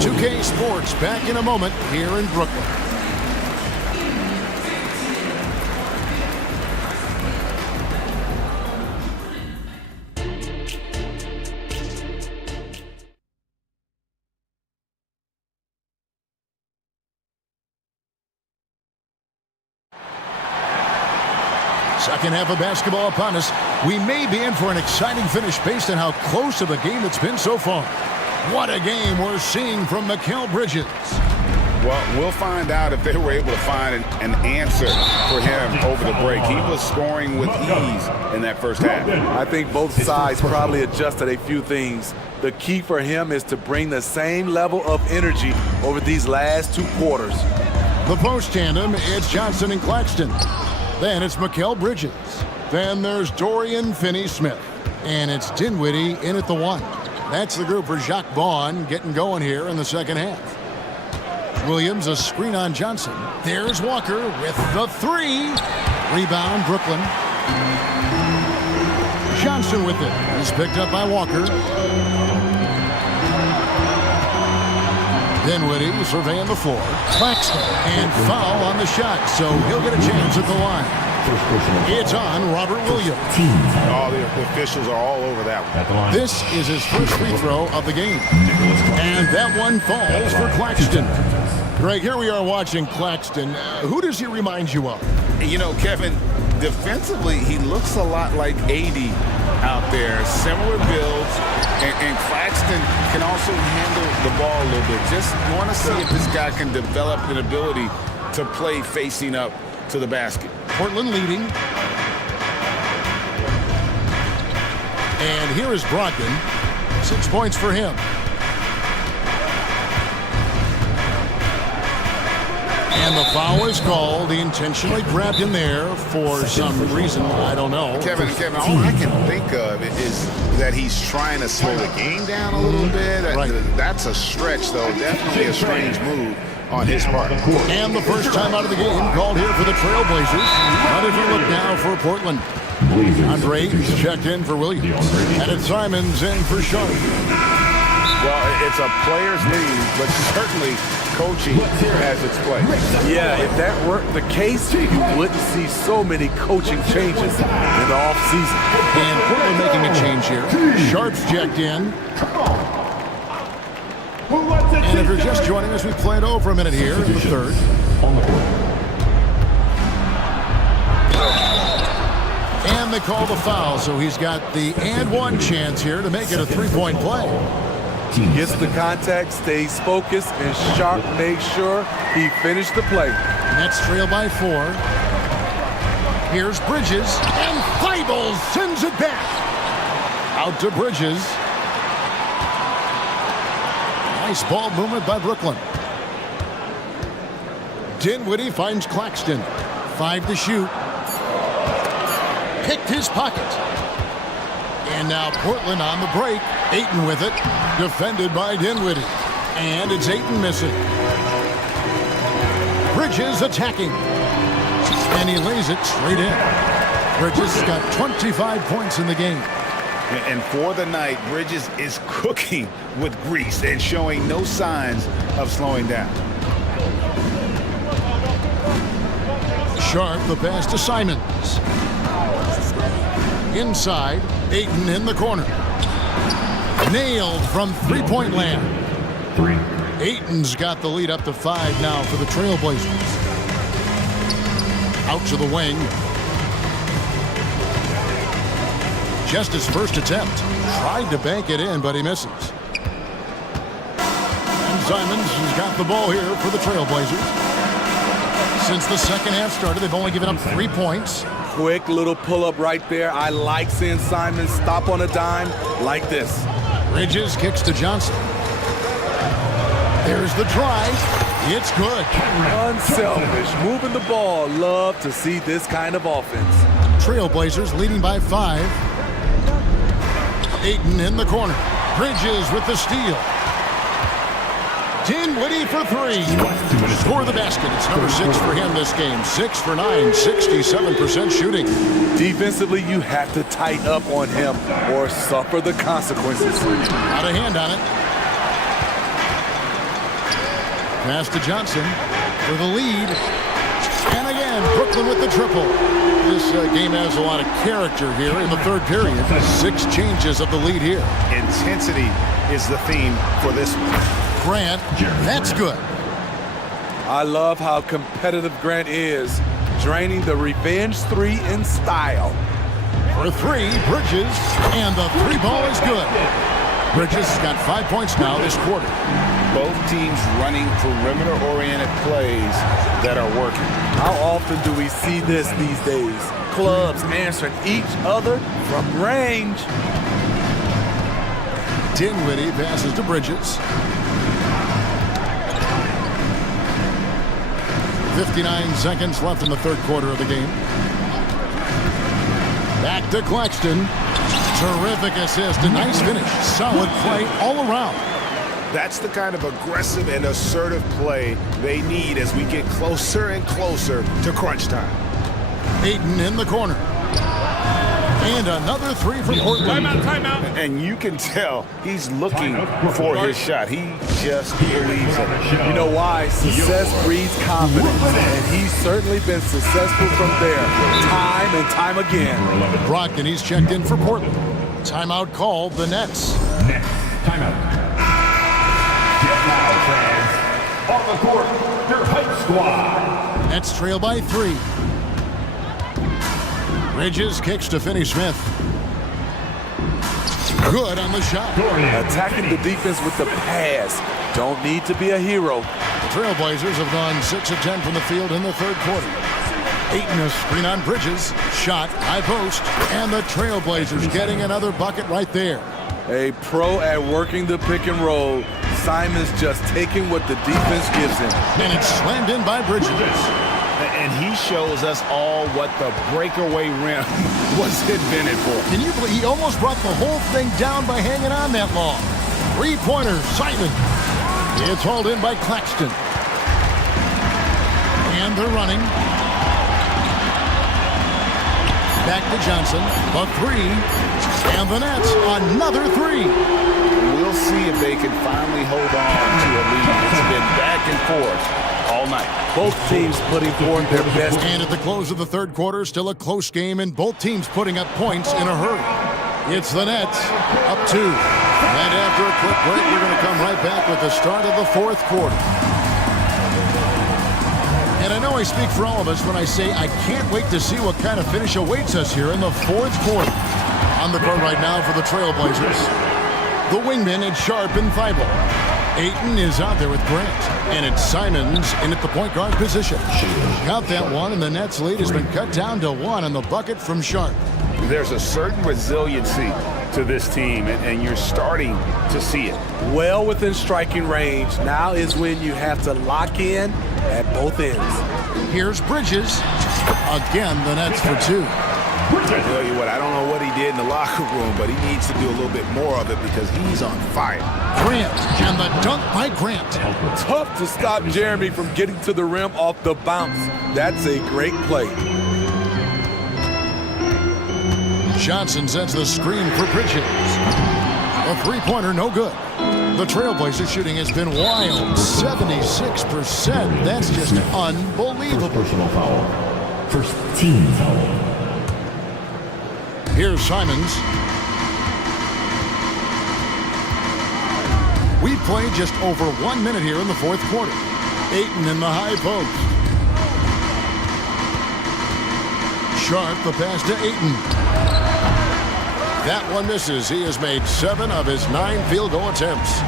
2K Sports back in a moment here in Brooklyn. Second half of basketball upon us. We may be in for an exciting finish based on how close of a game it's been so far. What a game we're seeing from Mikal Bridges. Well, we'll find out if they were able to find an answer for him over the break. He was scoring with ease in that first half. I think both sides probably adjusted a few things. The key for him is to bring the same level of energy over these last 2 quarters. The post tandem, it's Johnson and Claxton. Then it's Mikal Bridges. Then there's Dorian Finney-Smith. And it's Dinwiddie in at the 1. That's the group for Jacques Vaughn getting going here in the second half. Williams, a screen on Johnson. There's Walker with the 3. Rebound, Brooklyn. Johnson with it. He's picked up by Walker. Dinwiddie surveying the floor. Claxton. And foul on the shot, so he'll get a chance at the line. It's on Robert Williams. All the officials are all over that one. This is his first free throw of the game. And that one falls for Claxton. Greg, here we are watching Claxton. Who does he remind you of? You know, Kevin, defensively, he looks a lot like AD out there. Similar builds. And Claxton can also handle the ball a little bit. Just want to see if this guy can develop an ability to play facing up to the basket. Portland leading. And here is Brogdon. 6 points for him. And the foul is called. He intentionally grabbed him there for some reason. I don't know. Kevin, all I can think of is that he's trying to slow the game down a little bit. Right. That's a stretch, though. Definitely a strange move on his part. And the first time out of the game called here for the Trailblazers. How did you look now for Portland? Andre checked in for Williams. And it's Simons in for Sharp. Well, it's a player's league, but certainly coaching has its place. Yeah, if that weren't the case, you wouldn't see so many coaching changes in the offseason. And Portland making a change here. Sharp's checked in. And if you're just joining us, we played over a minute here in the third. And they call the foul, so he's got the and one chance here to make it a three-point play. He gets the contact, stays focused, and Sharp makes sure he finished the play. Nets trail by 4. Here's Bridges, and Feibel sends it back. Out to Bridges. Nice ball movement by Brooklyn. Dinwiddie finds Claxton. 5 to shoot. Picked his pocket. And now Portland on the break. Ayton with it. Defended by Dinwiddie. And it's Ayton missing. Bridges attacking. And he lays it straight in. Bridges got 25 points in the game. And for the night, Bridges is cooking with grease and showing no signs of slowing down. Sharp, the pass to Simons. Inside, Ayton in the corner. Nailed from three-point land. Ayton's got the lead up to 5 now for the Trailblazers. Out to the wing. Just his first attempt. Tried to bank it in, but he misses. And Simons has got the ball here for the Trailblazers. Since the second half started, they've only given up 3 points. Quick little pull-up right there. I like seeing Simons stop on a dime like this. Bridges kicks to Johnson. There's the drive. It's good. Unselfish. Moving the ball. Love to see this kind of offense. Trailblazers leading by 5. Ayton in the corner. Bridges with the steal. Dinwiddie for 3. Score the basket. It's number 6 for him this game. 6 for 9, 67% shooting. Defensively, you have to tighten up on him or suffer the consequences. Out of hand on it. Pass to Johnson for the lead. And again, Brooklyn with the triple. This game has a lot of character here in the third period. 6 changes of the lead here. Intensity is the theme for this one. Grant, that's good. I love how competitive Grant is, draining the revenge 3 in style. For 3, Bridges, and the 3 ball is good. Bridges has got 5 points now this quarter. Both teams running perimeter-oriented plays that are working. How often do we see this these days? Clubs answering each other from range. Dinwiddie passes to Bridges. 59 seconds left in the third quarter of the game. Back to Claxton. Terrific assist. A nice finish. Solid play all around. That's the kind of aggressive and assertive play they need as we get closer and closer to crunch time. Ayton in the corner. And another 3 from Portland. Timeout. And you can tell he's looking for his shot. He just believes it. You know why? Success breeds confidence. And he's certainly been successful from there, time and time again. Brogdon, he's checked in for Portland. Timeout called the Nets. Nets, timeout. Get loud, fans. On the court, your hype squad. Nets trail by 3. Bridges kicks to Finney-Smith. Good on the shot. Attacking the defense with the pass. Don't need to be a hero. The Trailblazers have gone 6 of 10 from the field in the third quarter. Ayton a screen on Bridges. Shot, high post. And the Trailblazers getting another bucket right there. A pro at working the pick and roll. Simon's just taking what the defense gives him. And it's slammed in by Bridges. And he shows us all what the breakaway rim was invented for. Can you believe he almost brought the whole thing down by hanging on that long? Three-pointer, Simon. It's hauled in by Claxton. And they're running. Back to Johnson. A three. And the Nets, another three. We'll see if they can finally hold on to a lead. It's been back and forth all night. Both teams putting forth their best. And at the close of the third quarter, still a close game, and both teams putting up points in a hurry. It's the Nets, up 2. And after a quick break, we're going to come right back with the start of the fourth quarter. And I know I speak for all of us when I say I can't wait to see what kind of finish awaits us here in the fourth quarter. On the court right now for the Trailblazers, the wingman is Sharp and Thibault. Ayton is out there with Grant, and it's Simons in at the point guard position. Count that one, and the Nets' lead has been cut down to 1 on the bucket from Sharp. There's a certain resiliency to this team, and you're starting to see it. Well within striking range. Now is when you have to lock in at both ends. Here's Bridges. Again, the Nets for 2. I tell you what, I don't know what he did in the locker room, but he needs to do a little bit more of it because he's on fire. Grant, and the dunk by Grant. Tough to stop Jeremy from getting to the rim off the bounce. That's a great play. Johnson sends the screen for Bridges. A three-pointer, no good. The Trailblazers shooting has been wild, 76%. That's just unbelievable. Personal foul. First team foul. Here's Simons. We've played just over 1 minute here in the fourth quarter. Ayton in the high post. Sharp, the pass to Ayton. That one misses. He has made 7 of his 9 field goal attempts.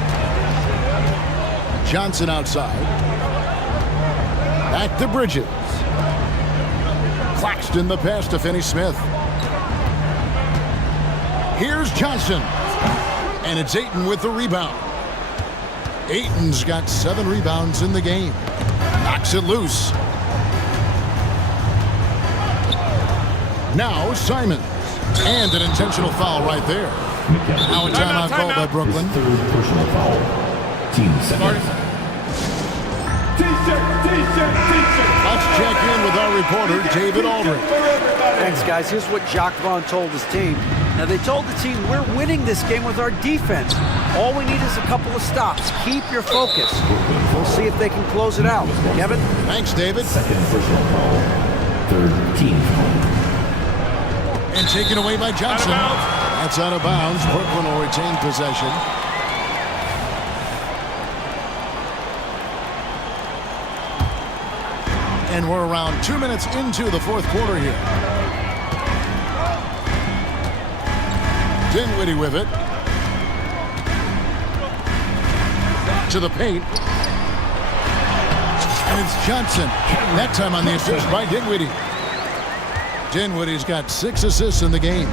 Johnson outside. Back to Bridges. Claxton the pass to Finney-Smith. Here's Johnson. And it's Ayton with the rebound. Ayton's got 7 rebounds in the game. Knocks it loose. Now Simons. And an intentional foul right there. Now a timeout called by Brooklyn. Third personal foul. Team second. Let's check in with our reporter, David Aldridge. Thanks, guys. Here's what Jacques Vaughn told his team. Now, they told the team, we're winning this game with our defense. All we need is a couple of stops. Keep your focus. We'll see if they can close it out. Kevin? Thanks, David. Second personal foul. Third team foul. And taken away by Johnson. That's out of bounds. Brooklyn will retain possession. And we're around 2 minutes into the fourth quarter here. Dinwiddie with it. To the paint. And it's Johnson. That time on the assist by Dinwiddie. Dinwiddie's got 6 assists in the game.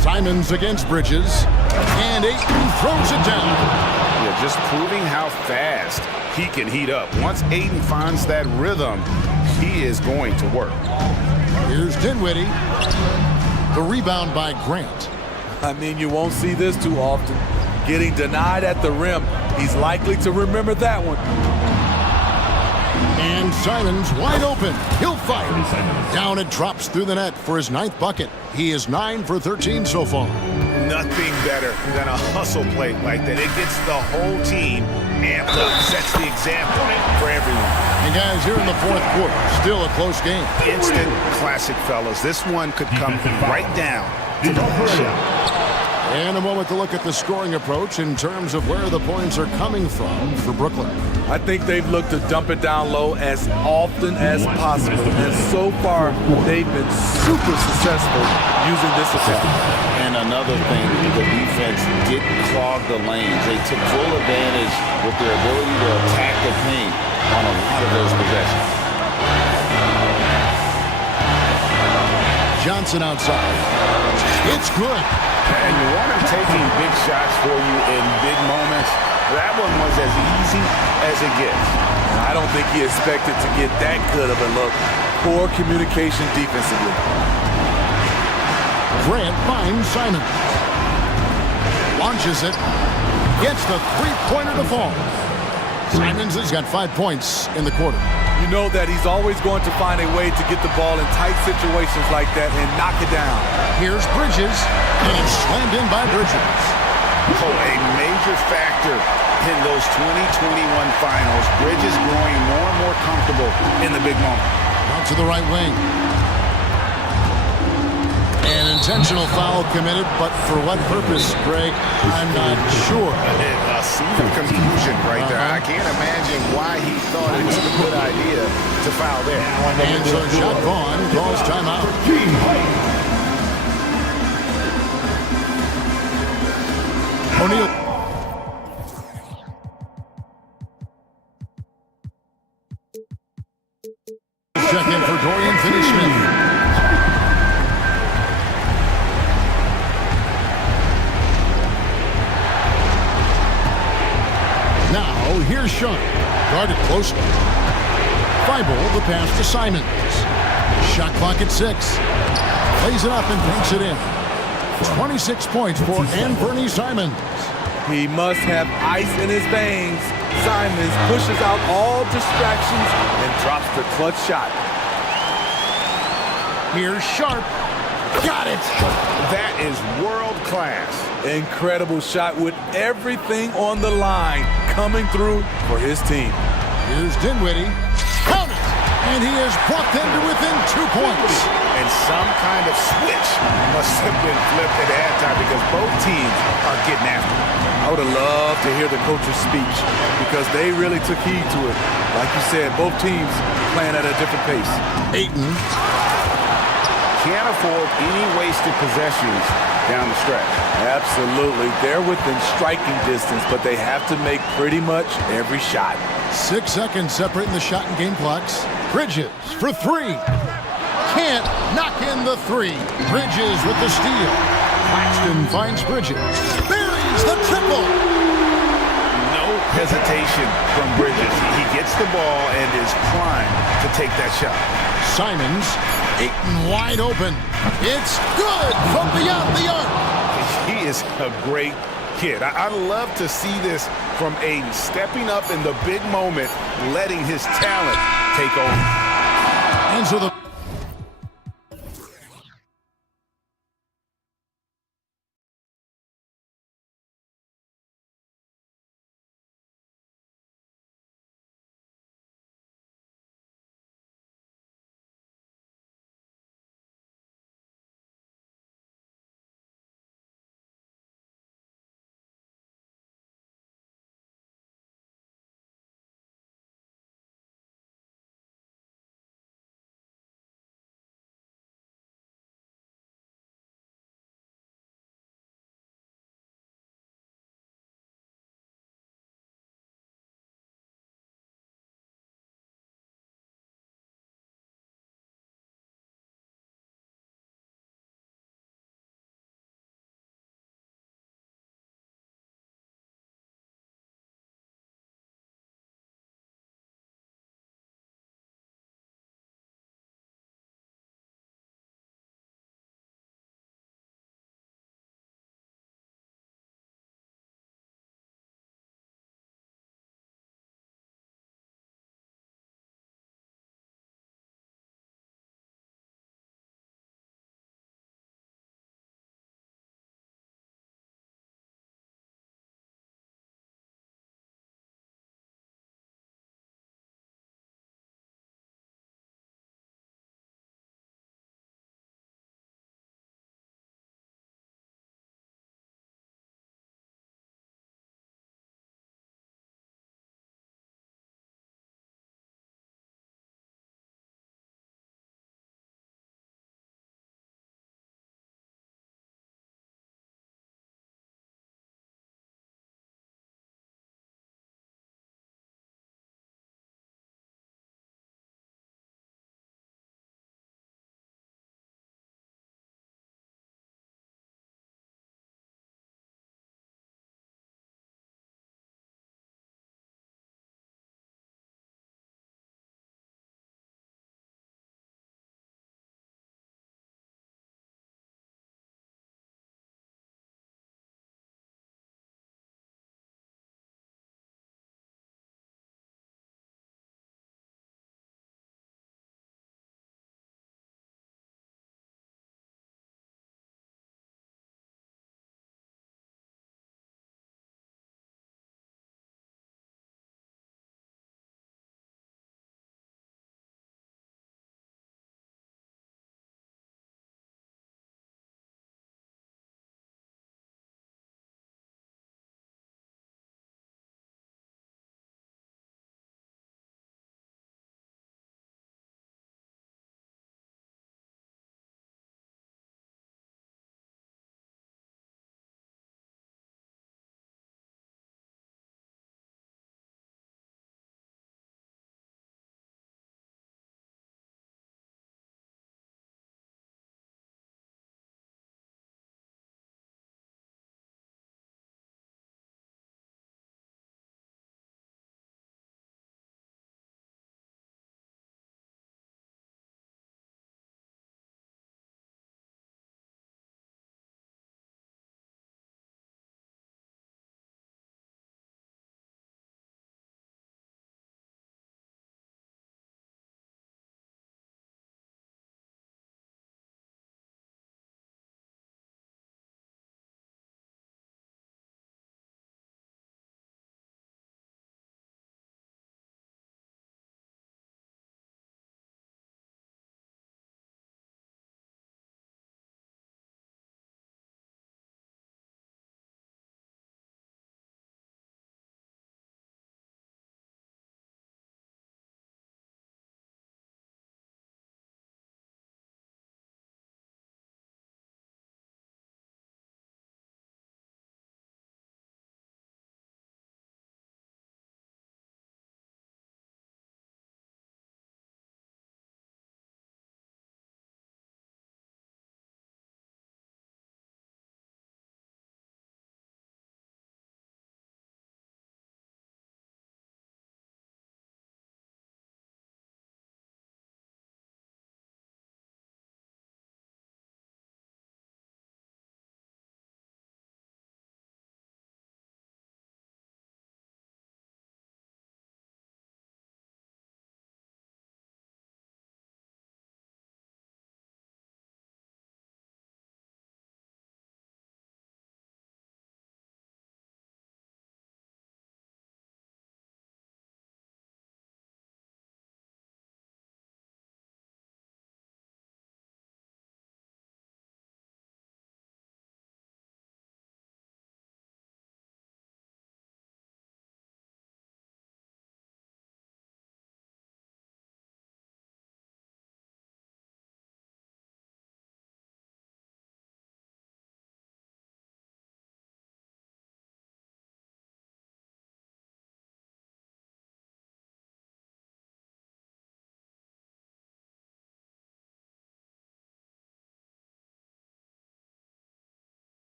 Simons against Bridges. And Ayton throws it down. Yeah, just proving how fast he can heat up. Once Ayton finds that rhythm, he is going to work. Here's Dinwiddie. The rebound by Grant. I mean, you won't see this too often. Getting denied at the rim. He's likely to remember that one. And Simons wide open. He'll fire. Down it drops through the net for his 9th bucket. He is 9 for 13 so far. Nothing better than a hustle play like that. It gets the whole team amped up, sets the example for everyone. And guys, here in the fourth quarter, still a close game. Instant classic, fellas. This one could come right down to the shot. And a moment to look at the scoring approach in terms of where the points are coming from for Brooklyn. I think they've looked to dump it down low as often as possible. And so far, they've been super successful using this attack. And another thing, the defense didn't clog the lanes. They took full advantage with their ability to attack the paint on a lot of those possessions. Johnson outside. It's good. And you want him taking big shots for you in big moments. That one was as easy as it gets. And I don't think he expected to get that good of a look. Poor communication defensively. Grant finds Simon. Launches it. Gets the three-pointer to fall. Simons has got 5 points in the quarter. You know that he's always going to find a way to get the ball in tight situations like that and knock it down. Here's Bridges, and it's slammed in by Bridges. Oh, a major factor in those 2021 finals. Bridges growing more and more comfortable in the big moment. Out to the right wing. An intentional foul committed, but for what purpose, Greg? I'm not sure. A scene of confusion right there. I can't imagine why he thought it was a good idea to foul there. And so Jacques Vaughn calls timeout. O'Neal. Check in for Dorian Finney-Smith. Now, here's Sean. Guarded closely. Feibel, the pass to Simons. Shot clock at 6. Plays it up and banks it in. 26 points for Anthony Simons. He must have ice in his veins. Simons pushes out all distractions and drops the clutch shot. Here's Sharp. Got it! That is world class. Incredible shot with everything on the line coming through for his team. Here's Dinwiddie. Count it! And he has brought them to within 2 points. And some kind of switch must have been flipped at halftime because both teams are getting after it. I would have loved to hear the coach's speech because they really took heed to it. Like you said, both teams playing at a different pace. Ayton. Can't afford any wasted possessions down the stretch. Absolutely. They're within striking distance, but they have to make pretty much every shot. 6 seconds separating the shot and game clocks. Bridges for 3. Can't knock in the 3. Bridges with the steal. Claxton finds Bridges. Buries the triple. No hesitation from Bridges. He gets the ball and is primed to take that shot. Simons, Ayton wide open. It's good from beyond the arc. He is a great kid. I love to see this from Ayton, stepping up in the big moment, letting his talent take over. And so the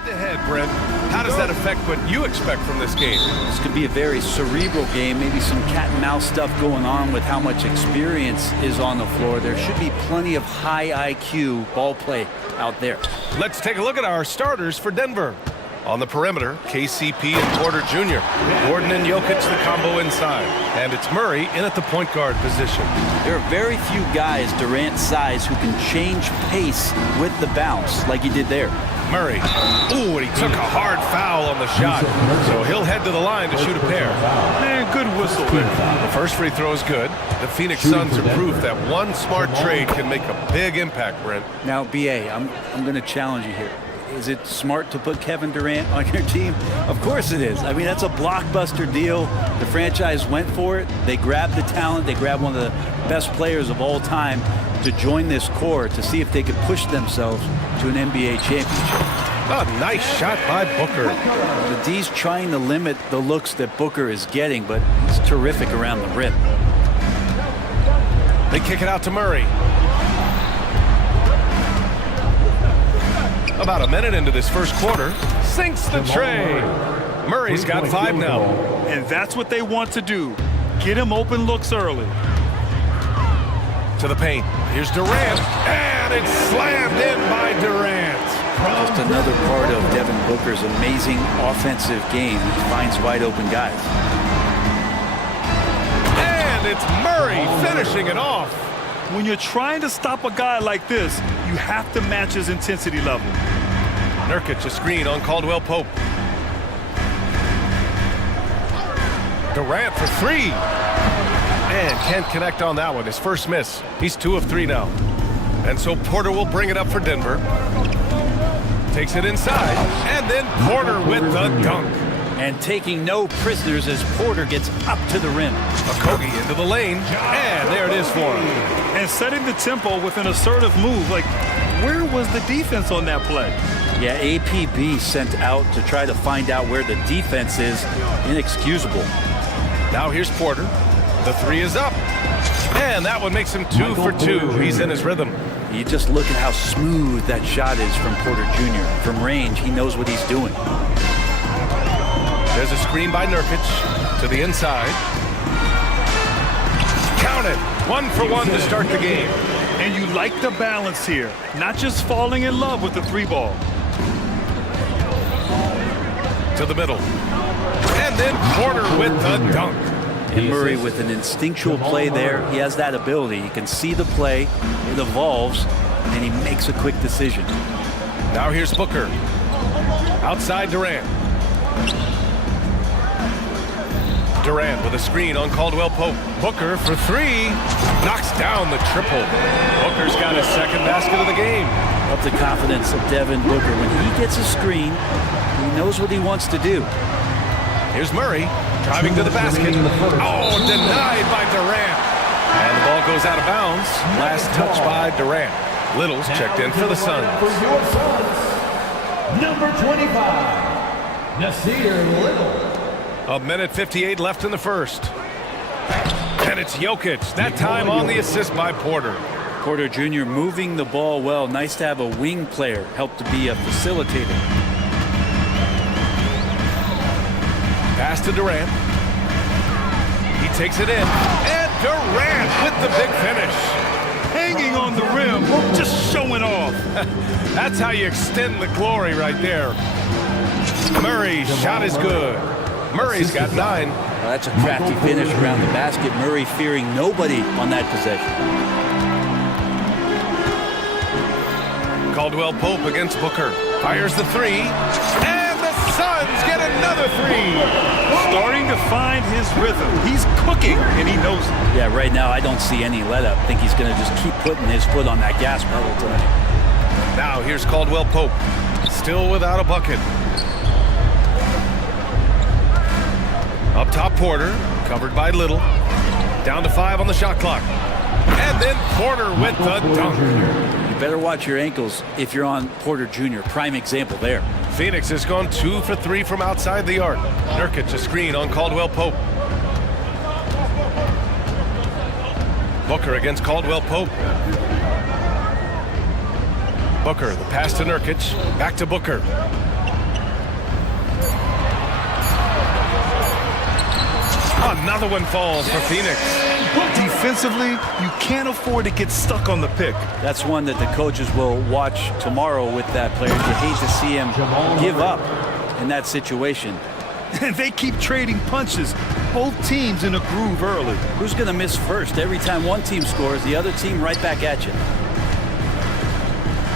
Head-to-head, Brent. How does that affect what you expect from this game? This could be a very cerebral game, maybe some cat and mouse stuff going on with how much experience is on the floor. There should be plenty of high IQ ball play out there. Let's take a look at our starters for Denver. On the perimeter, KCP and Porter Jr. Gordon and Jokic, the combo inside. And it's Murray in at the point guard position. There are very few guys Durant's size who can change pace with the bounce like he did there. Murray. Ooh, and he took a hard foul on the shot. So he'll head to the line to shoot a pair. Man, good whistle there. The first free throw is good. The Phoenix Suns are proof that one smart trade can make a big impact, Brent. Now, BA, I'm going to challenge you here. Is it smart to put Kevin Durant on your team? Of course it is. I mean, that's a blockbuster deal. The franchise went for it. They grabbed the talent. They grabbed one of the best players of all time to join this core to see if they could push themselves to an NBA championship. Oh, nice shot by Booker. The D's trying to limit the looks that Booker is getting, but he's terrific around the rim. They kick it out to Murray. About a minute into this first quarter, sinks the tray. Murray's got 5 now. And that's what they want to do. Get him open looks early. To the paint. Here's Durant, and it's slammed in by Durant. Just another part of Devin Booker's amazing offensive game. He finds wide open guys. And it's Murray finishing it off. When you're trying to stop a guy like this, you have to match his intensity level. Nurkic a screen on Caldwell Pope. Durant for 3. And can't connect on that one. His first miss. He's 2 of 3 now. And so Porter will bring it up for Denver. Takes it inside. And then Porter with the dunk. And taking no prisoners as Porter gets up to the rim. Okogie into the lane. And there it is for him. And setting the tempo with an assertive move. Like, where was the defense on that play? Yeah, APB sent out to try to find out where the defense is. Inexcusable. Now here's Porter. The 3 is up. And that one makes him 2 for 2. He's in his rhythm. You just look at how smooth that shot is from Porter Jr. From range, he knows what he's doing. There's a screen by Nurkic to the inside. Count it. 1 for 1 to start the game. And you like the balance here. Not just falling in love with the 3 ball. To the middle. And then Porter with the dunk. And Murray with an instinctual play there. He has that ability. He can see the play. It evolves. And he makes a quick decision. Now here's Booker. Outside Durant. Durant with a screen on Caldwell Pope. Booker for 3. Knocks down the triple. Booker's got his second basket of the game. Up the confidence of Devin Booker. When he gets a screen, he knows what he wants to do. Here's Murray driving to the basket. Oh, denied by Durant. And the ball goes out of bounds. Last touch by Durant. Little's checked in for the Suns. Number 25, Nasir Little. A minute 58 left in the first. And it's Jokic, that time on the assist by Porter. Porter Jr. moving the ball well. Nice to have a wing player help to be a facilitator. Pass to Durant. He takes it in. And Durant with the big finish. Hanging on the rim, just showing off. That's how you extend the glory right there. Murray's shot is good. Murray's got 9. Well, that's a crafty finish around the basket. Murray fearing nobody on that possession. Caldwell Pope against Booker. Fires the 3. And the Suns get another 3. Starting to find his rhythm. He's cooking, and he knows it. Yeah, right now I don't see any let up. I think he's going to just keep putting his foot on that gas pedal tonight. Now here's Caldwell Pope. Still without a bucket. Up top, Porter, covered by Little. Down to 5 on the shot clock. And then Porter with the dunk. You better watch your ankles if you're on Porter Jr. Prime example there. Phoenix has gone 2 for 3 from outside the arc. Nurkic a screen on Caldwell Pope. Booker against Caldwell Pope. Booker, the pass to Nurkic. Back to Booker. Another one falls for Phoenix. Defensively, you can't afford to get stuck on the pick. That's one that the coaches will watch tomorrow with that player. You hate to see him give up in that situation. And they keep trading punches. Both teams in a groove early. Who's going to miss first? Every time one team scores, the other team right back at you.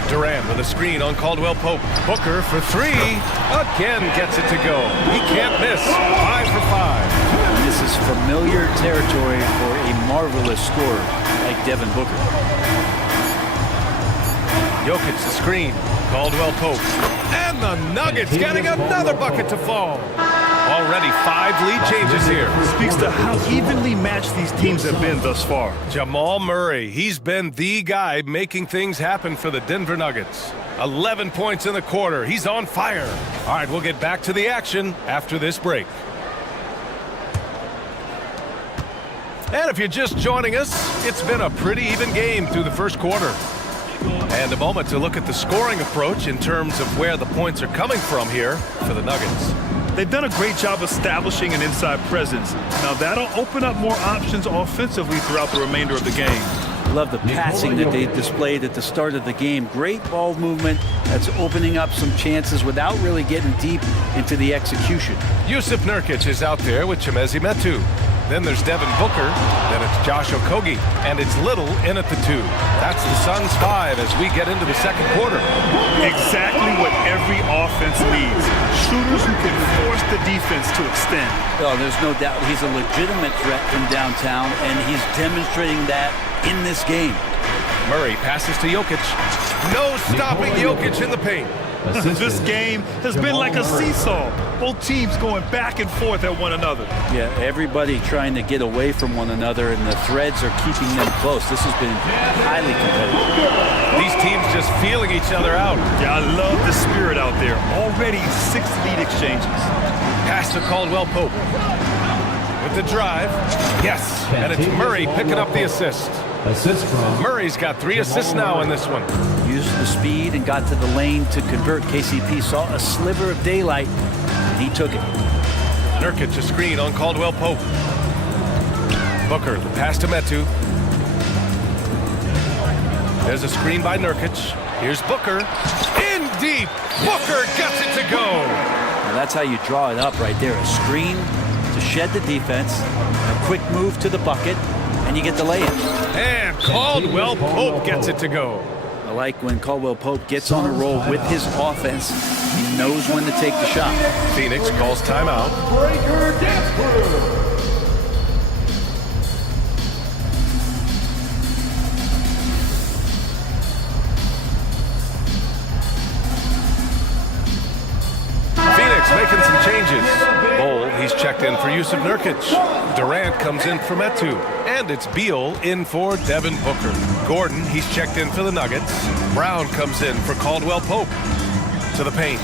Durant with a screen on Caldwell Pope. Booker for three. Again gets it to go. He can't miss. 5 for 5. This is familiar territory for a marvelous scorer like Devin Booker. Jokic the screen. Caldwell Pope. And the Nuggets getting another bucket to fall. Already 5 lead changes here. Speaks to how evenly matched these teams have been thus far. Jamal Murray, he's been the guy making things happen for the Denver Nuggets. 11 points in the quarter. He's on fire. All right, we'll get back to the action after this break. And if you're just joining us, it's been a pretty even game through the first quarter. And a moment to look at the scoring approach in terms of where the points are coming from here for the Nuggets. They've done a great job establishing an inside presence. Now that'll open up more options offensively throughout the remainder of the game. Love the passing that they displayed at the start of the game. Great ball movement that's opening up some chances without really getting deep into the execution. Jusuf Nurkic is out there with Chimezie Metu. Then there's Devin Booker, then it's Josh Okogie, and it's Little in at the 2. That's the Suns' 5 as we get into the second quarter. Exactly what every offense needs. Shooters who can force the defense to extend. Oh, there's no doubt he's a legitimate threat from downtown, and he's demonstrating that in this game. Murray passes to Jokic. No stopping Jokic in the paint. This game has been like a seesaw. Both teams going back and forth at one another. Yeah, everybody trying to get away from one another, and the threads are keeping them close. This has been highly competitive. These teams just feeling each other out. Yeah, I love the spirit out there. Already 6 lead exchanges. Pass to Caldwell Pope. With the drive. Yes, and it's Murray picking up the assist. Murray's got 3 assists now in this one. Used the speed and got to the lane to convert. KCP saw a sliver of daylight, and he took it. Nurkic a screen on Caldwell Pope. Booker, the pass to Metu. There's a screen by Nurkic. Here's Booker. In deep. Booker gets it to go. Now that's how you draw it up right there. A screen to shed the defense, a quick move to the bucket, and you get the lay-in. And Caldwell Pope gets it to go. I like when Caldwell Pope gets on a roll with his offense. He knows when to take the shot. Phoenix calls timeout. Breaker dance crew. Phoenix making some changes. Bowl, he's checked in for Jusuf Nurkic. Durant comes in for Metu. And it's Beal in for Devin Booker. Gordon, he's checked in for the Nuggets. Brown comes in for Caldwell Pope. To the paint.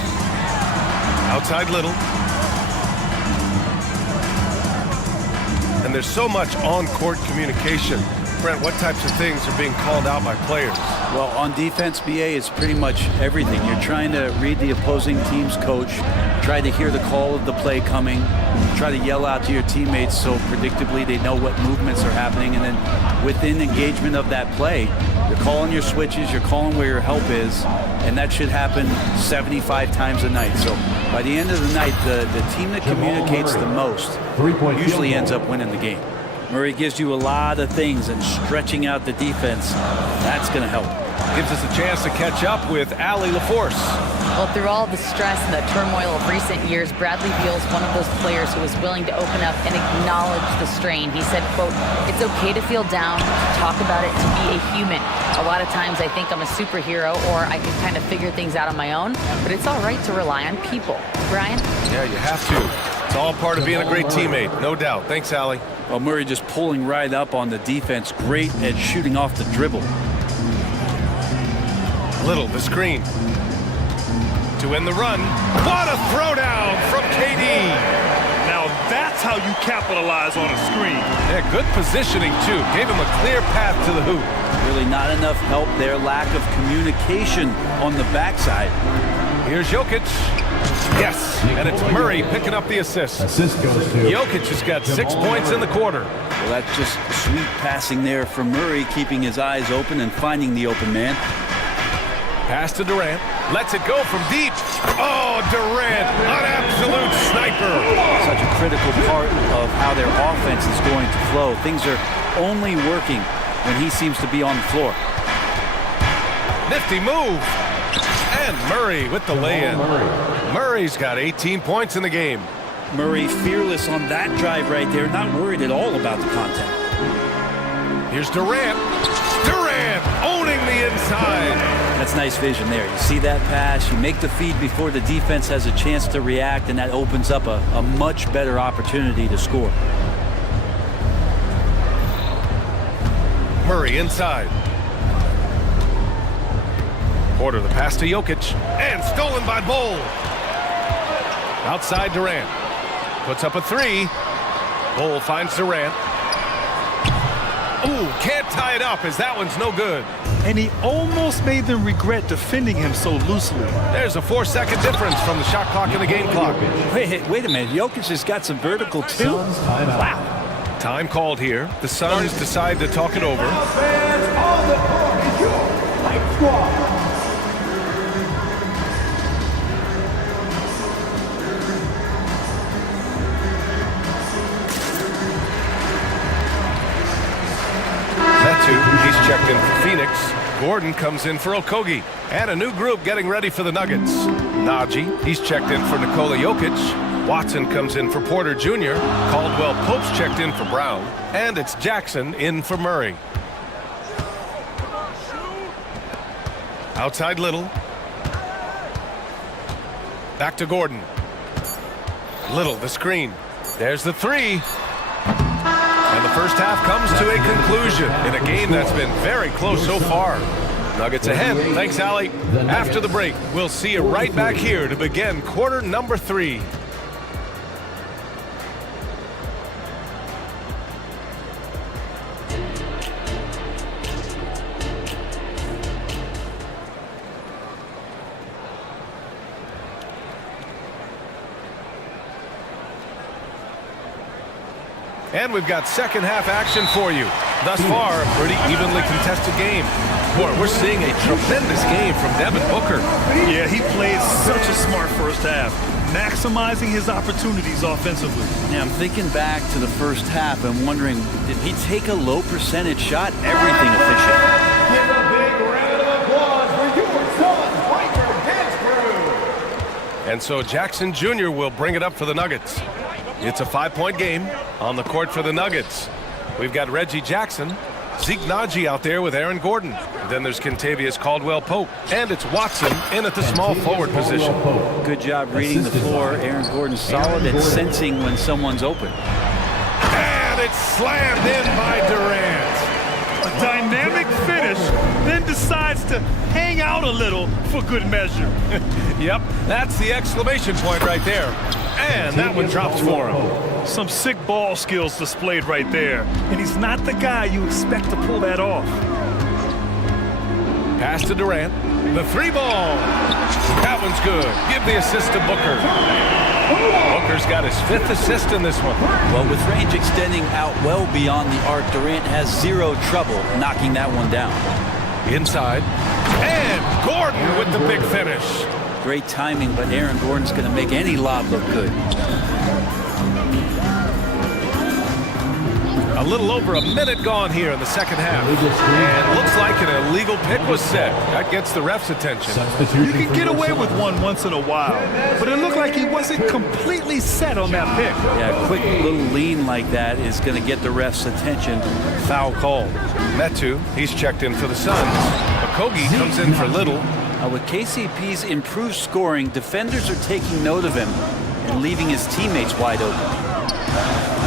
Outside Little. And there's so much on-court communication. Brent, what types of things are being called out by players? Well, on defense, BA, it's pretty much everything. You're trying to read the opposing team's coach, try to hear the call of the play coming, try to yell out to your teammates so predictably they know what movements are happening, and then within engagement of that play, you're calling your switches, you're calling where your help is, and that should happen 75 times a night. So by the end of the night, the team that communicates the most usually ends up winning the game. Murray gives you a lot of things, and stretching out the defense, that's going to help. Gives us a chance to catch up with Allie LaForce. Well, through all the stress and the turmoil of recent years, Bradley Beal's one of those players who is willing to open up and acknowledge the strain. He said, quote, "It's okay to feel down, to talk about it, to be a human. A lot of times I think I'm a superhero or I can kind of figure things out on my own, but it's all right to rely on people." Brian? Yeah, you have to. It's all part of being a great teammate, no doubt. Thanks, Allie. Well, Murray just pulling right up on the defense. Great at shooting off the dribble. Little, the screen. To win the run. What a throwdown from KD. Now That's how you capitalize on a screen. Yeah, good positioning, too. Gave him a clear path to the hoop. Really not enough help there. Lack of communication on the backside. Here's Jokic. Yes, and it's Murray picking up the assist. Assist goes to Jokic has got 6 points in the quarter. Well, that's just sweet passing there from Murray, keeping his eyes open and finding the open man. Pass to Durant. Lets it go from deep. Oh, Durant, an absolute sniper. Such a critical part of how their offense is going to flow. Things are only working when he seems to be on the floor. Nifty move. And Murray with the lay-in. Murray's got 18 points in the game. Murray fearless on that drive right there, not worried at all about the contact. Here's Durant. Durant owning the inside. That's nice vision there. You see that pass, you make the feed before the defense has a chance to react, and that opens up a much better opportunity to score. Murray inside. Porter the pass to Jokic. And stolen by Bol. Outside Durant. Puts up a three. Bol finds Durant. Ooh, can't tie it up as that one's no good. And he almost made them regret defending him so loosely. There's a 4-second difference from the shot clock and the game clock. Wait a minute. Jokic has got some vertical too. Wow. Time called here. The Suns decide to talk it over. He's checked in for Phoenix. Gordon comes in for Okogie. And a new group getting ready for the Nuggets. Najee, he's checked in for Nikola Jokic. Watson comes in for Porter Jr. Caldwell Pope's checked in for Brown. And it's Jackson in for Murray. Outside Little. Back to Gordon. Little, the screen. There's the three. And the first half comes to a conclusion in a game that's been very close so far. Nuggets ahead. Thanks, Allie. After the break, we'll see you right back here to begin quarter number 3. And we've got second half action for you. Thus far, a pretty evenly contested game. Boy, we're seeing a tremendous game from Devin Booker. Yeah, he played such a smart first half, maximizing his opportunities offensively. Yeah, I'm thinking back to the first half and wondering, did he take a low percentage shot? Everything efficient. Give a big round of applause for your son, Piper Dance Crew. And so Jackson Jr. will bring it up for the Nuggets. It's a 5-point game on the court for the Nuggets. We've got Reggie Jackson, Zeke Najee out there with Aaron Gordon. Then there's Kentavious Caldwell-Pope. And it's Watson in at the small forward position. Good job reading the floor. Aaron Gordon's solid at sensing when someone's open. And it's slammed in by Durant. A dynamic finish, then decides to hang out a little for good measure. Yep, that's the exclamation point right there. And that one drops for him. Some sick ball skills displayed right there. And he's not the guy you expect to pull that off. Pass to Durant. The three ball. That one's good. Give the assist to Booker. Booker's got his 5th assist in this one. Well, with range extending out well beyond the arc, Durant has zero trouble knocking that one down. Inside. And Gordon with the big finish. Great timing, but Aaron Gordon's going to make any lob look good. A little over a minute gone here in the second half. And looks like an illegal pick was set. That gets the ref's attention. You can get away with one once in a while, but it looked like he wasn't completely set on that pick. Yeah, a quick little lean like that is going to get the ref's attention. Foul call. Metu, he's checked in for the Suns. Okogie comes in for Little. With KCP's improved scoring, defenders are taking note of him and leaving his teammates wide open.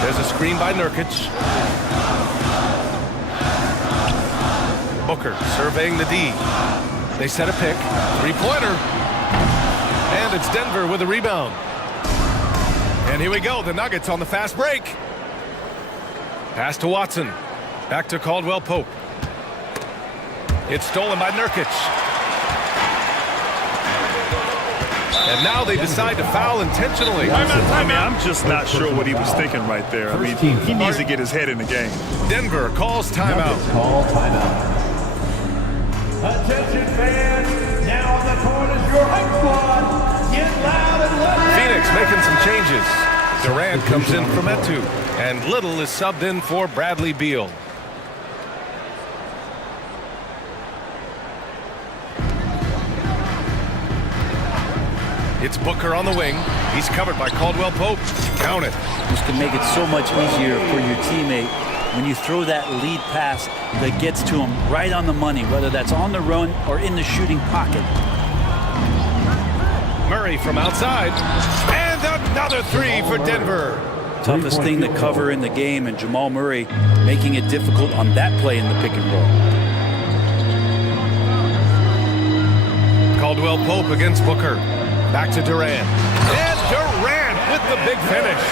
There's a screen by Nurkic. Booker surveying the D. They set a pick. 3-pointer. And it's Denver with a rebound. And here we go, the Nuggets on the fast break. Pass to Watson. Back to Caldwell Pope. It's stolen by Nurkic. And now they decide to foul intentionally. I mean, I'm just not sure what he was thinking right there. I mean, he needs to get his head in the game. Denver calls timeout. Call timeout. Attention fans, now on the court is your hype squad. Get loud and loud. Phoenix making some changes. Durant comes in for Metu, and Little is subbed in for Bradley Beal. It's Booker on the wing. He's covered by Caldwell Pope. Count it. This can make it so much easier for your teammate when you throw that lead pass that gets to him right on the money, whether that's on the run or in the shooting pocket. Murray from outside. And another three for Denver. Toughest thing to cover in the game, and Jamal Murray making it difficult on that play in the pick and roll. Caldwell Pope against Booker. Back to Durant. And Durant with the big finish.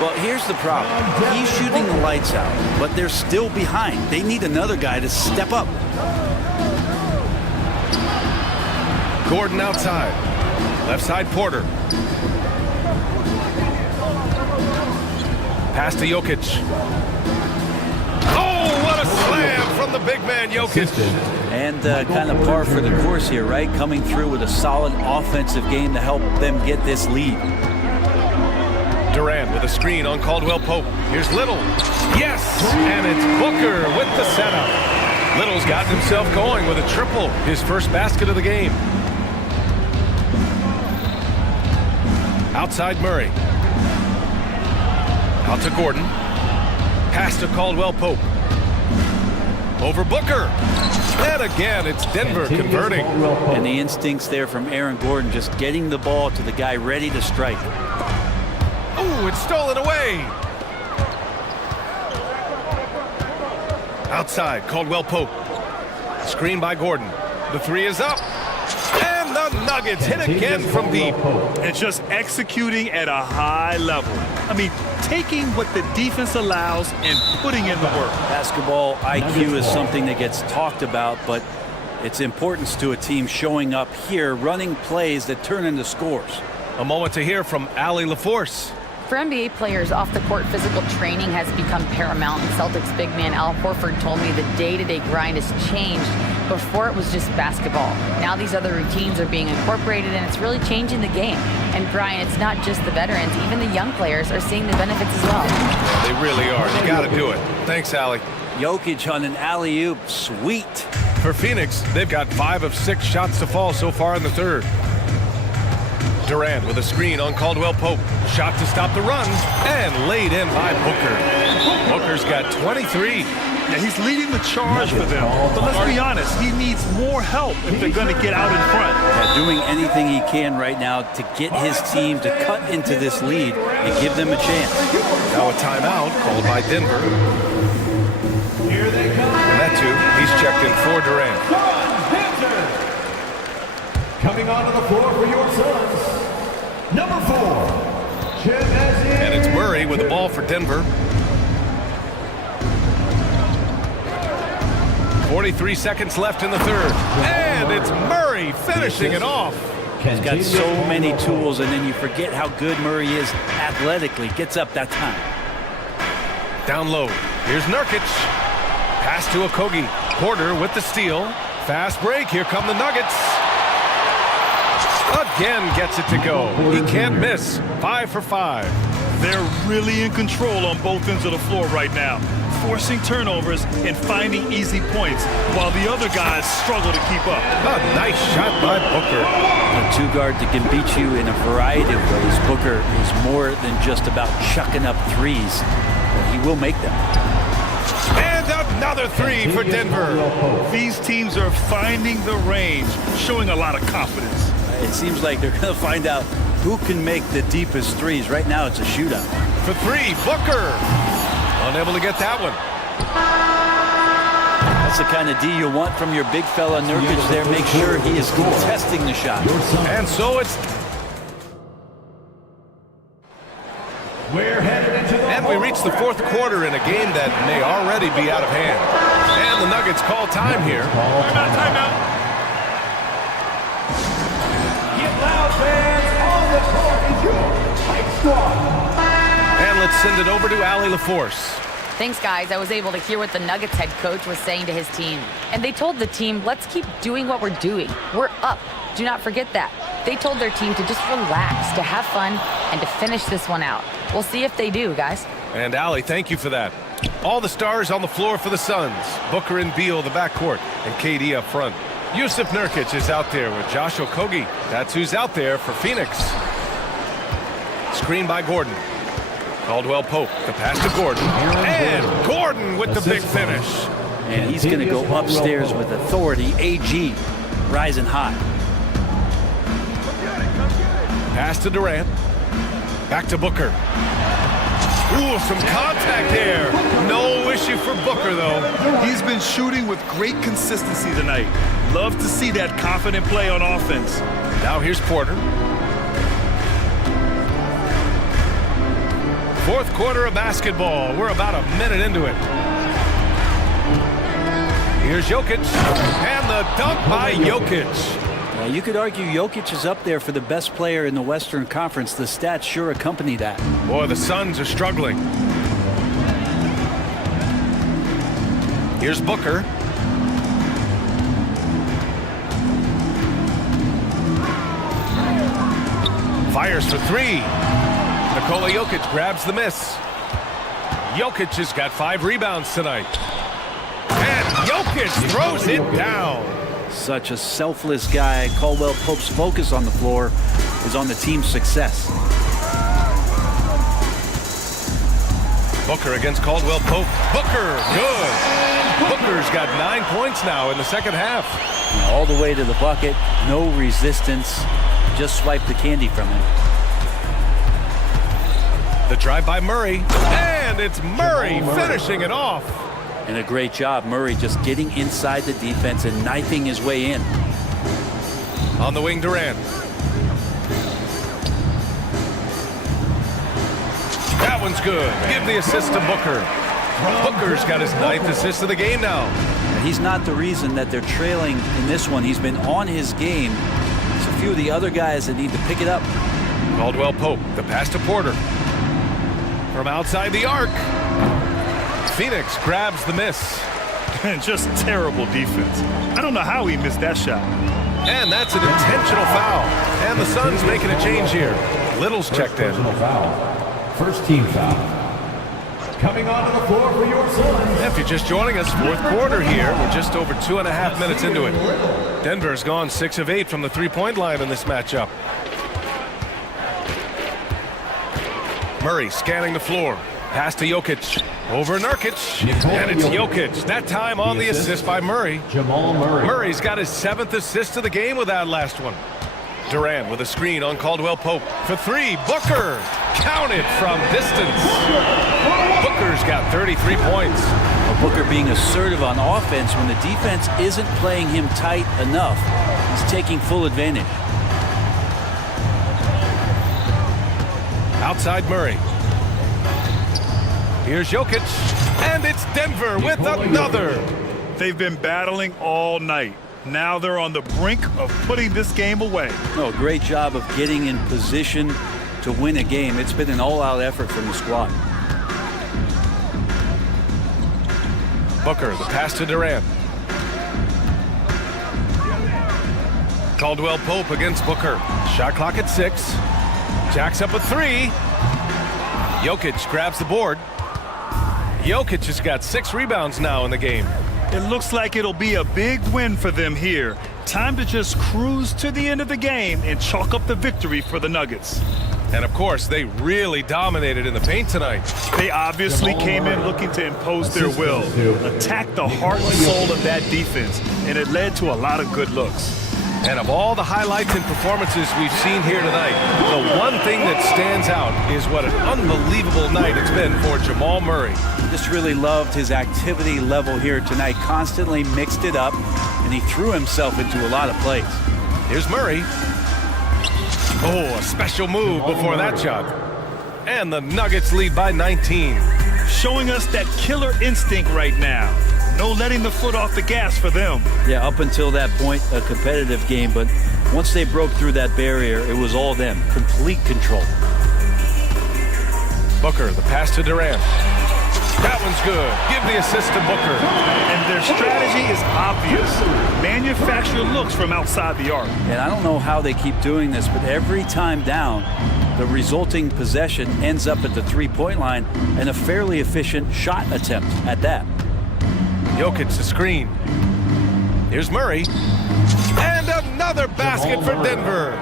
Well, here's the problem. He's shooting the lights out, but they're still behind. They need another guy to step up. Gordon outside. Left side Porter. Pass to Jokic. Oh, what a slam from the big man Jokic. And kind of par for the course here, right? Coming through with a solid offensive game to help them get this lead. Durant with a screen on Caldwell Pope. Here's Little. Yes! And it's Booker with the setup. Little's gotten himself going with a triple. His first basket of the game. Outside Murray. Out to Gordon. Pass to Caldwell Pope. Over Booker. And again, it's Denver converting. And the instincts there from Aaron Gordon, just getting the ball to the guy ready to strike. Ooh, it's stolen away. Outside, Caldwell Pope. Screen by Gordon. The three is up. And the Nuggets hit again from deep. And just executing at a high level. I mean, taking what the defense allows and putting in the work. Basketball IQ is something that gets talked about, but its importance to a team showing up here, running plays that turn into scores. A moment to hear from Allie LaForce. For NBA players, off-the-court physical training has become paramount, and Celtics big man Al Horford told me the day-to-day grind has changed. Before it was just basketball. Now these other routines are being incorporated, and it's really changing the game. And Brian, it's not just the veterans, even the young players are seeing the benefits as well. They really are. You got to do it. Thanks, Allie. Jokic on an alley-oop. Sweet. For Phoenix, they've got 5 of 6 shots to fall so far in the third. Durant with a screen on Caldwell Pope. Shot to stop the run, and laid in by Booker. Booker's got 23. Yeah, he's leading the charge for them. But let's be honest, he needs more help if they're going to get out in front. Yeah, doing anything he can right now to get his team to cut into this lead and give them a chance. Now a timeout called by Denver. Here they come. Metu, he's checked in for Durant. Coming onto the floor for your Suns, number 4. And it's Murray with the ball for Denver. 43 seconds left in the third. And it's Murray finishing it off. He's got so many tools, and then you forget how good Murray is athletically. Gets up that time. Down low. Here's Nurkic. Pass to Okogie. Porter with the steal. Fast break. Here come the Nuggets. Again gets it to go. He can't miss. 5 for 5. They're really in control on both ends of the floor right now, forcing turnovers and finding easy points while the other guys struggle to keep up. A nice shot by Booker. A two guard that can beat you in a variety of ways. Booker is more than just about chucking up threes. He will make them. And another three for Denver. These teams are finding the range, showing a lot of confidence. It seems like they're going to find out who can make the deepest threes. Right now, it's a shootout. For 3, Booker. Unable to get that one. That's the kind of D you want from your big fella Nurkic there. Make sure he is contesting the shot. And so it's We're headed into the And we reach the fourth quarter in a game that may already be out of hand. And the Nuggets call time here. timeout. Get loud, fans. On the court is your Spike Squad. And let's send it over to Allie LaForce. Thanks, guys. I was able to hear what the Nuggets head coach was saying to his team. And they told the team, let's keep doing what we're doing. We're up. Do not forget that. They told their team to just relax, to have fun, and to finish this one out. We'll see if they do, guys. And Allie, thank you for that. All the stars on the floor for the Suns. Booker and Beal, the backcourt, and KD up front. Yusuf Nurkic is out there with Josh Okogie. That's who's out there for Phoenix. Screen by Gordon. Caldwell Pope, the pass to Gordon. And Gordon with the big finish. And he's going to go upstairs with authority. AG rising high. Pass to Durant. Back to Booker. Ooh, some contact there. No issue for Booker, though. He's been shooting with great consistency tonight. Love to see that confident play on offense. Now here's Porter. Fourth quarter of basketball. We're about a minute into it. Here's Jokic. And the dunk by Jokic. You could argue Jokic is up there for the best player in the Western Conference. The stats sure accompany that. Boy, the Suns are struggling. Here's Booker. Fires for three. Nikola Jokic grabs the miss. Jokic has got 5 rebounds tonight. And Jokic throws it down. Such a selfless guy. Caldwell Pope's focus on the floor is on the team's success. Booker against Caldwell Pope. Booker, good. Booker's got 9 points now in the second half. All the way to the bucket, no resistance. Just swipe the candy from him. The drive by Murray, and it's Murray finishing it off. And a great job, Murray just getting inside the defense and knifing his way in. On the wing, Durant. That one's good. Give the assist to Booker. Booker's got his 9th assist of the game now. He's not the reason that they're trailing in this one. He's been on his game. There's a few of the other guys that need to pick it up. Caldwell Pope, the pass to Porter. From outside the arc. Phoenix grabs the miss. Just terrible defense. I don't know how he missed that shot. And that's an intentional foul. And the Suns making a change here. Little's checked in. First team foul. Coming onto the floor for your Suns. If you're just joining us, fourth quarter here. We're just over 2.5 minutes into it. Denver's gone 6 of 8 from the three-point line in this matchup. Murray scanning the floor. Pass to Jokic. Over Nurkic. And it's Jokic. That time on the assist by Murray. Jamal Murray. Murray's got his 7th assist of the game with that last one. Durant with a screen on Caldwell Pope. For 3, Booker. Counted from distance. Booker's got 33 points. Well, Booker being assertive on offense when the defense isn't playing him tight enough. He's taking full advantage. Outside Murray. Here's Jokic, and it's Denver with another. They've been battling all night. Now they're on the brink of putting this game away. No, great job of getting in position to win a game. It's been an all-out effort from the squad. Booker, the pass to Durant. Caldwell Pope against Booker. Shot clock at 6. Jacks up a 3. Jokic grabs the board. Jokic has got 6 rebounds now in the game. It looks like it'll be a big win for them here. Time to just cruise to the end of the game and chalk up the victory for the Nuggets. And of course, they really dominated in the paint tonight. They obviously came in looking to impose their will, attack the heart and soul of that defense, and it led to a lot of good looks. And of all the highlights and performances we've seen here tonight, the one thing that stands out is what an unbelievable night it's been for Jamal Murray. Just really loved his activity level here tonight. Constantly mixed it up, and he threw himself into a lot of plays. Here's Murray. Oh, a special move before that shot. And the Nuggets lead by 19. Showing us that killer instinct right now. No letting the foot off the gas for them. Yeah, up until that point, a competitive game, but once they broke through that barrier, it was all them. Complete control. Booker, the pass to Durant. That one's good. Give the assist to Booker. And their strategy is obvious. Manufacture looks from outside the arc. And I don't know how they keep doing this, but every time down, the resulting possession ends up at the three-point line and a fairly efficient shot attempt at that. Jokic the screen. Here's Murray. And another basket for Denver.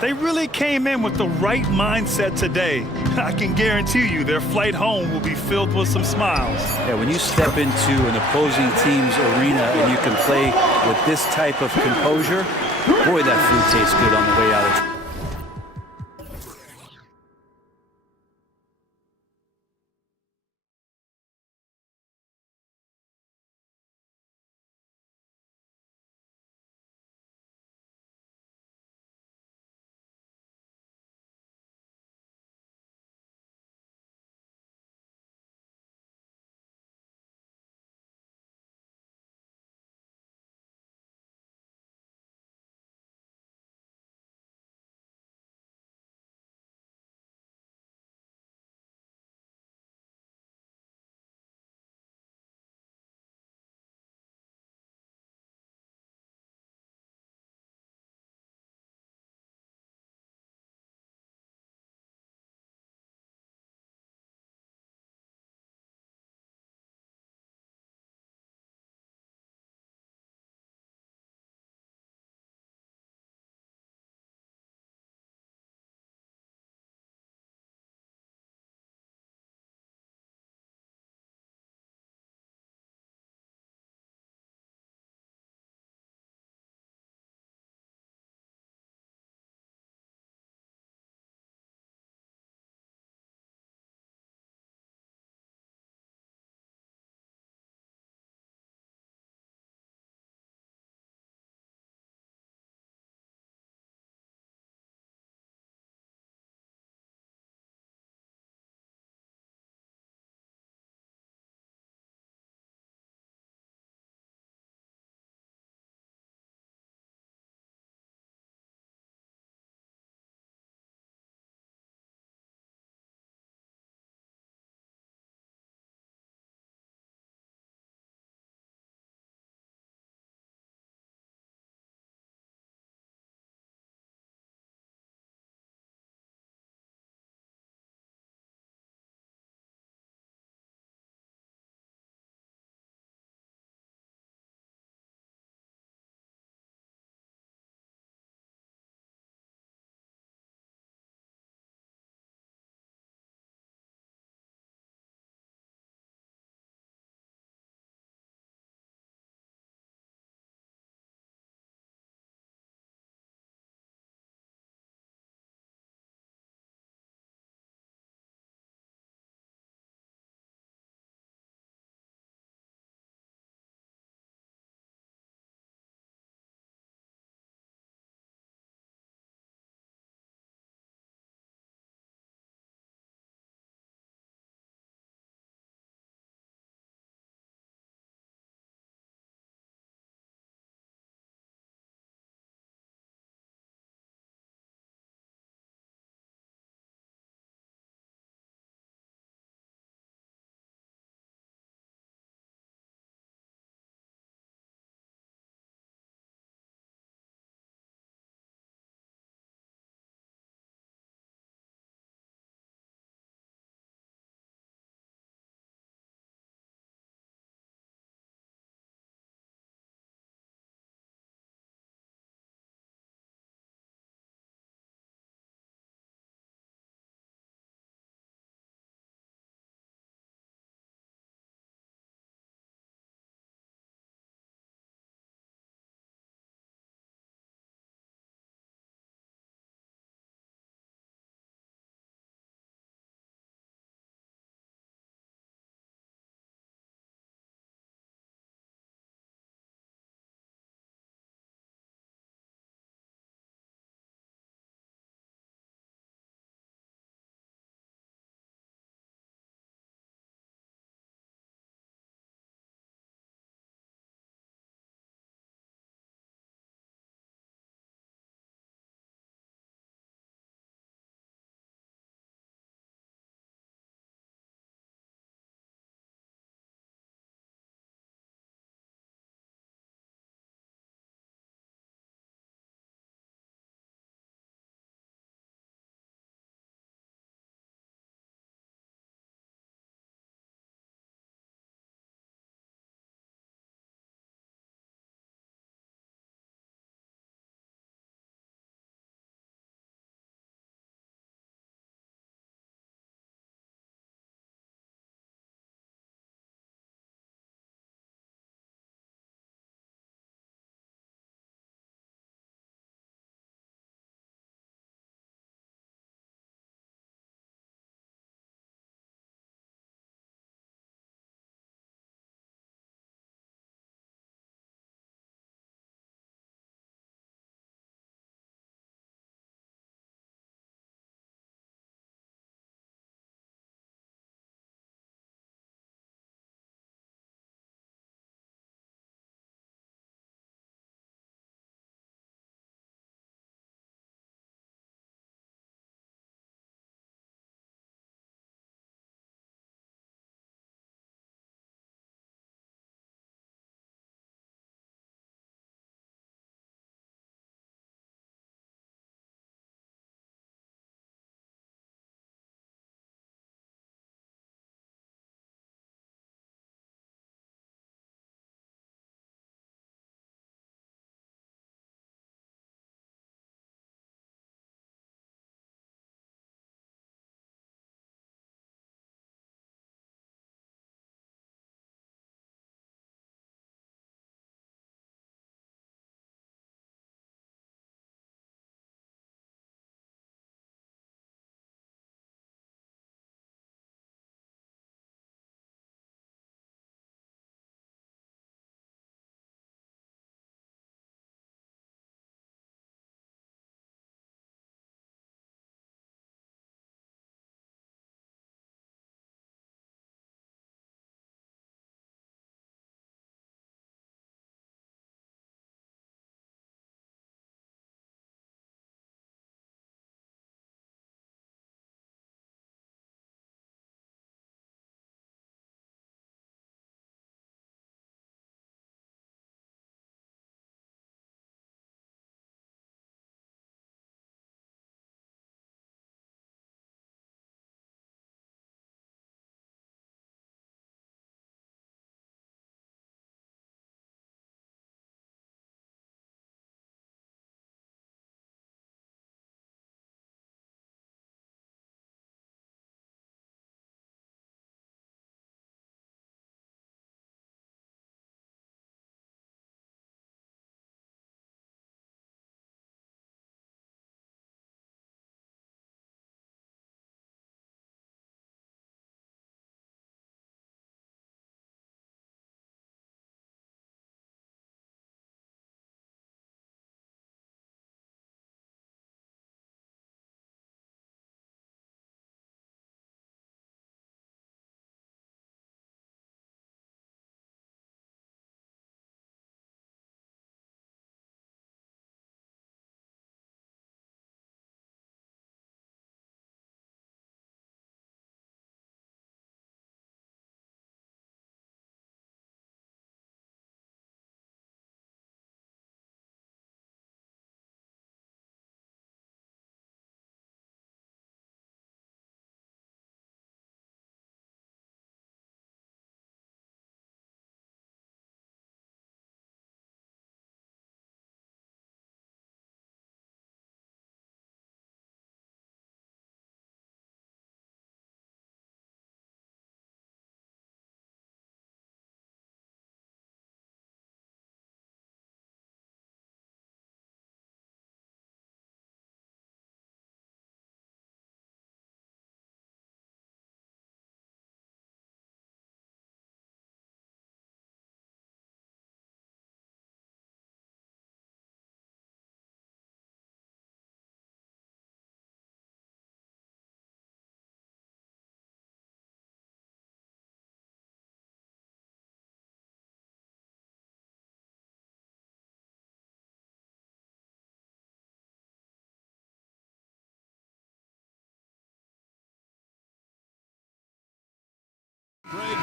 They really came in with the right mindset today. I can guarantee you their flight home will be filled with some smiles. Yeah, when you step into an opposing team's arena and you can play with this type of composure, boy, that food tastes good on the way out of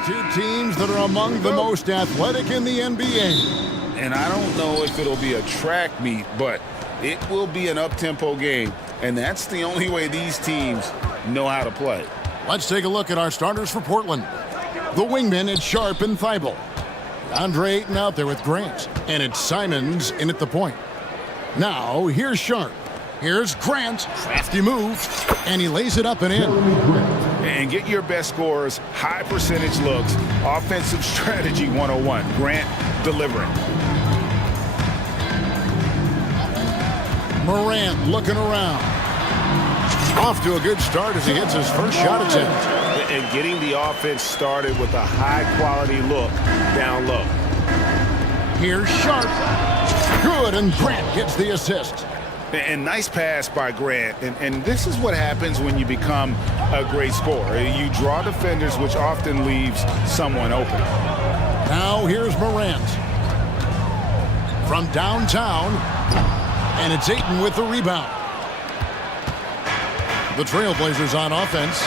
Two teams that are among the most athletic in the NBA. And I don't know if it'll be a track meet, but it will be an up-tempo game. And that's the only way these teams know how to play. Let's take a look at our starters for Portland. The wingmen, it's Sharp and Thibault. Andre Ayton out there with Grant. And it's Simons in at the point. Now, here's Sharp. Here's Grant. Crafty move. And he lays it up and in. And get your best scorers, high percentage looks, offensive strategy 101. Grant delivering. Morant looking around. Off to a good start as he hits his first shot attempt. And getting the offense started with a high-quality look down low. Here's Sharp. Good, and Grant gets the assist. And nice pass by Grant. And this is what happens when you become a great scorer. You draw defenders, which often leaves someone open. Now here's Morant. From downtown. And it's Ayton with the rebound. The Trailblazers on offense.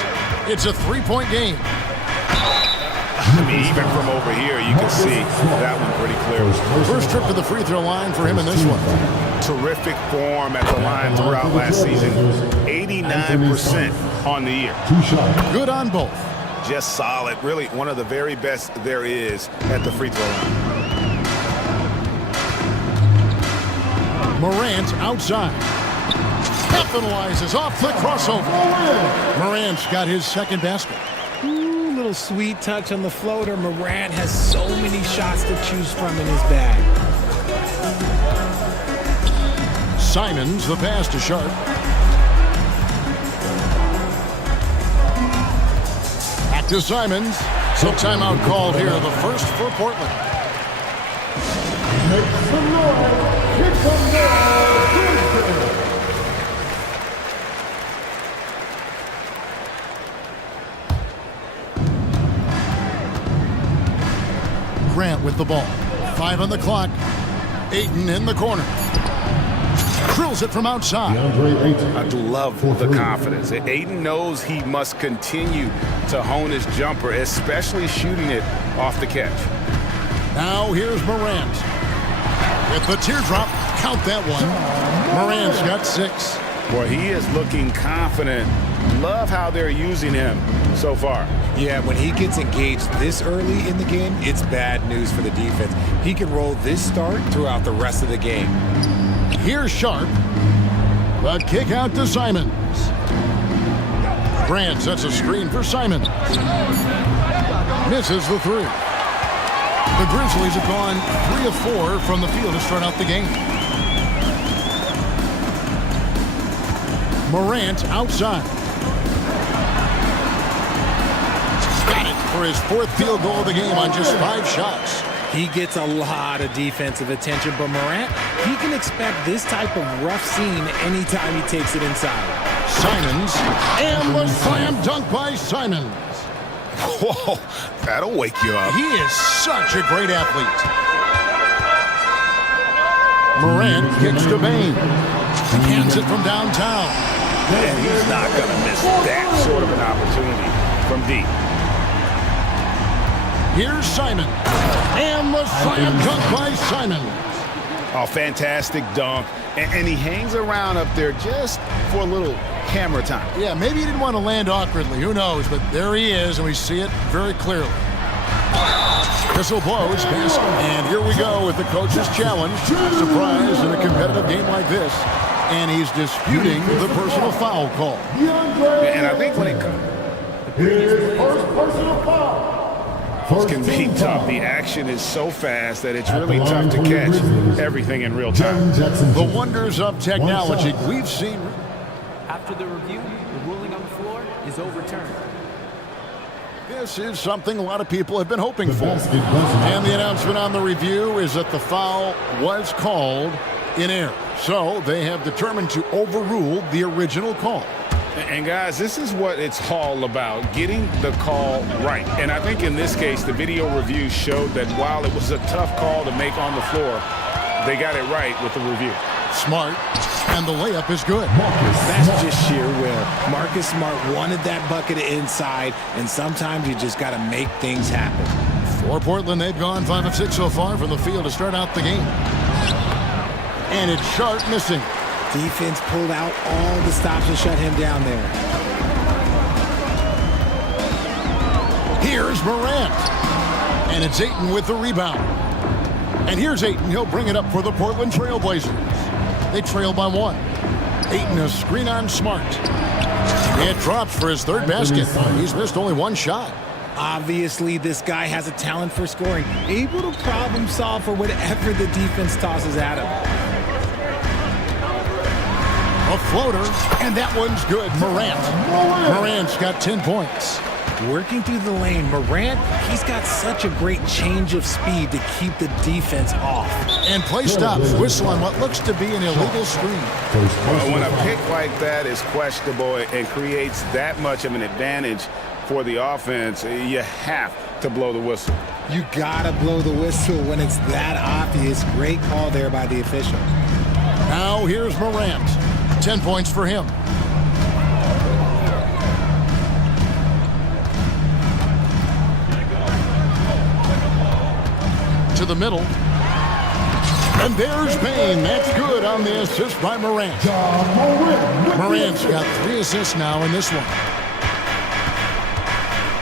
It's a three-point game. I mean, even from over here, you can see that one pretty clearly. First trip to the free throw line for him in this one. Terrific form at the line throughout last season. 89% on the year. Good on both. Just solid. Really one of the very best there is at the free throw line. Morant outside. Capitalizes off the crossover. Morant's got his second basket. Ooh, little sweet touch on the floater. Morant has so many shots to choose from in his bag. Simons, the pass to Sharp. Back to Simons. So timeout called here, the first for Portland. Make some noise. Here comes the Grant with the ball. 5 on the clock. Ayton in the corner. Drills it from outside. I love the confidence. Ayton knows he must continue to hone his jumper, especially shooting it off the catch. Now here's Morant. With the teardrop, count that one. Morant's got 6. Boy, he is looking confident. Love how they're using him so far. Yeah, when he gets engaged this early in the game, it's bad news for the defense. He can roll this start throughout the rest of the game. Here's Sharp. The kick out to Simons. Grant sets a screen for Simons. Misses the 3. The Grizzlies have gone 3 of 4 from the field to start out the game. Morant outside. Got it for his 4th field goal of the game on just 5 shots. He gets a lot of defensive attention, but Morant, he can expect this type of rough scene anytime he takes it inside. Simons, and the slam dunk by Simons. Whoa, that'll wake you up. He is such a great athlete. Morant kicks to Bain. Hands it from downtown. And he's not going to miss that sort of an opportunity from deep. Here's Simon. And the slam dunk by Simons. Oh, fantastic dunk. And he hangs around up there just for a little camera time. Yeah, maybe he didn't want to land awkwardly. Who knows? But there he is, and we see it very clearly. Whistle blows. And here we go with the coach's challenge. Surprise in a competitive game like this. And he's disputing the personal foul call. And I think when it comes... Here's first personal foul. This can be tough. The action is so fast that it's really tough to catch everything in real time. The wonders of technology we've seen. After the review, the ruling on the floor is overturned. This is something a lot of people have been hoping for. And the announcement on the review is that the foul was called in error. So they have determined to overrule the original call. And guys, this is what it's all about, getting the call right. And I think in this case, the video review showed that while it was a tough call to make on the floor, they got it right with the review. Smart. And the layup is good. That's just sheer will. Marcus Smart wanted that bucket inside, and sometimes you just got to make things happen. For Portland, they've gone 5 of 6 so far from the field to start out the game. And it's Sharp missing. Defense pulled out all the stops to shut him down there. Here's Morant. And it's Ayton with the rebound. And here's Ayton. He'll bring it up for the Portland Trail Blazers. They trail by 1. Ayton a screen on Smart. It drops for his third basket. He's missed only 1 shot. Obviously, this guy has a talent for scoring, able to problem solve for whatever the defense tosses at him. A floater, and that one's good. Morant's got 10 points. Working through the lane, Morant, he's got such a great change of speed to keep the defense off. And play stops. Whistle on what looks to be an illegal screen. Well, when a pick like that is questionable and creates that much of an advantage for the offense, you have to blow the whistle. You gotta blow the whistle when it's that obvious. Great call there by the official. Now here's Morant. 10 points for him. To the middle. And there's Payne. That's good on the assist by Morant. Morant's got 3 assists now in this one.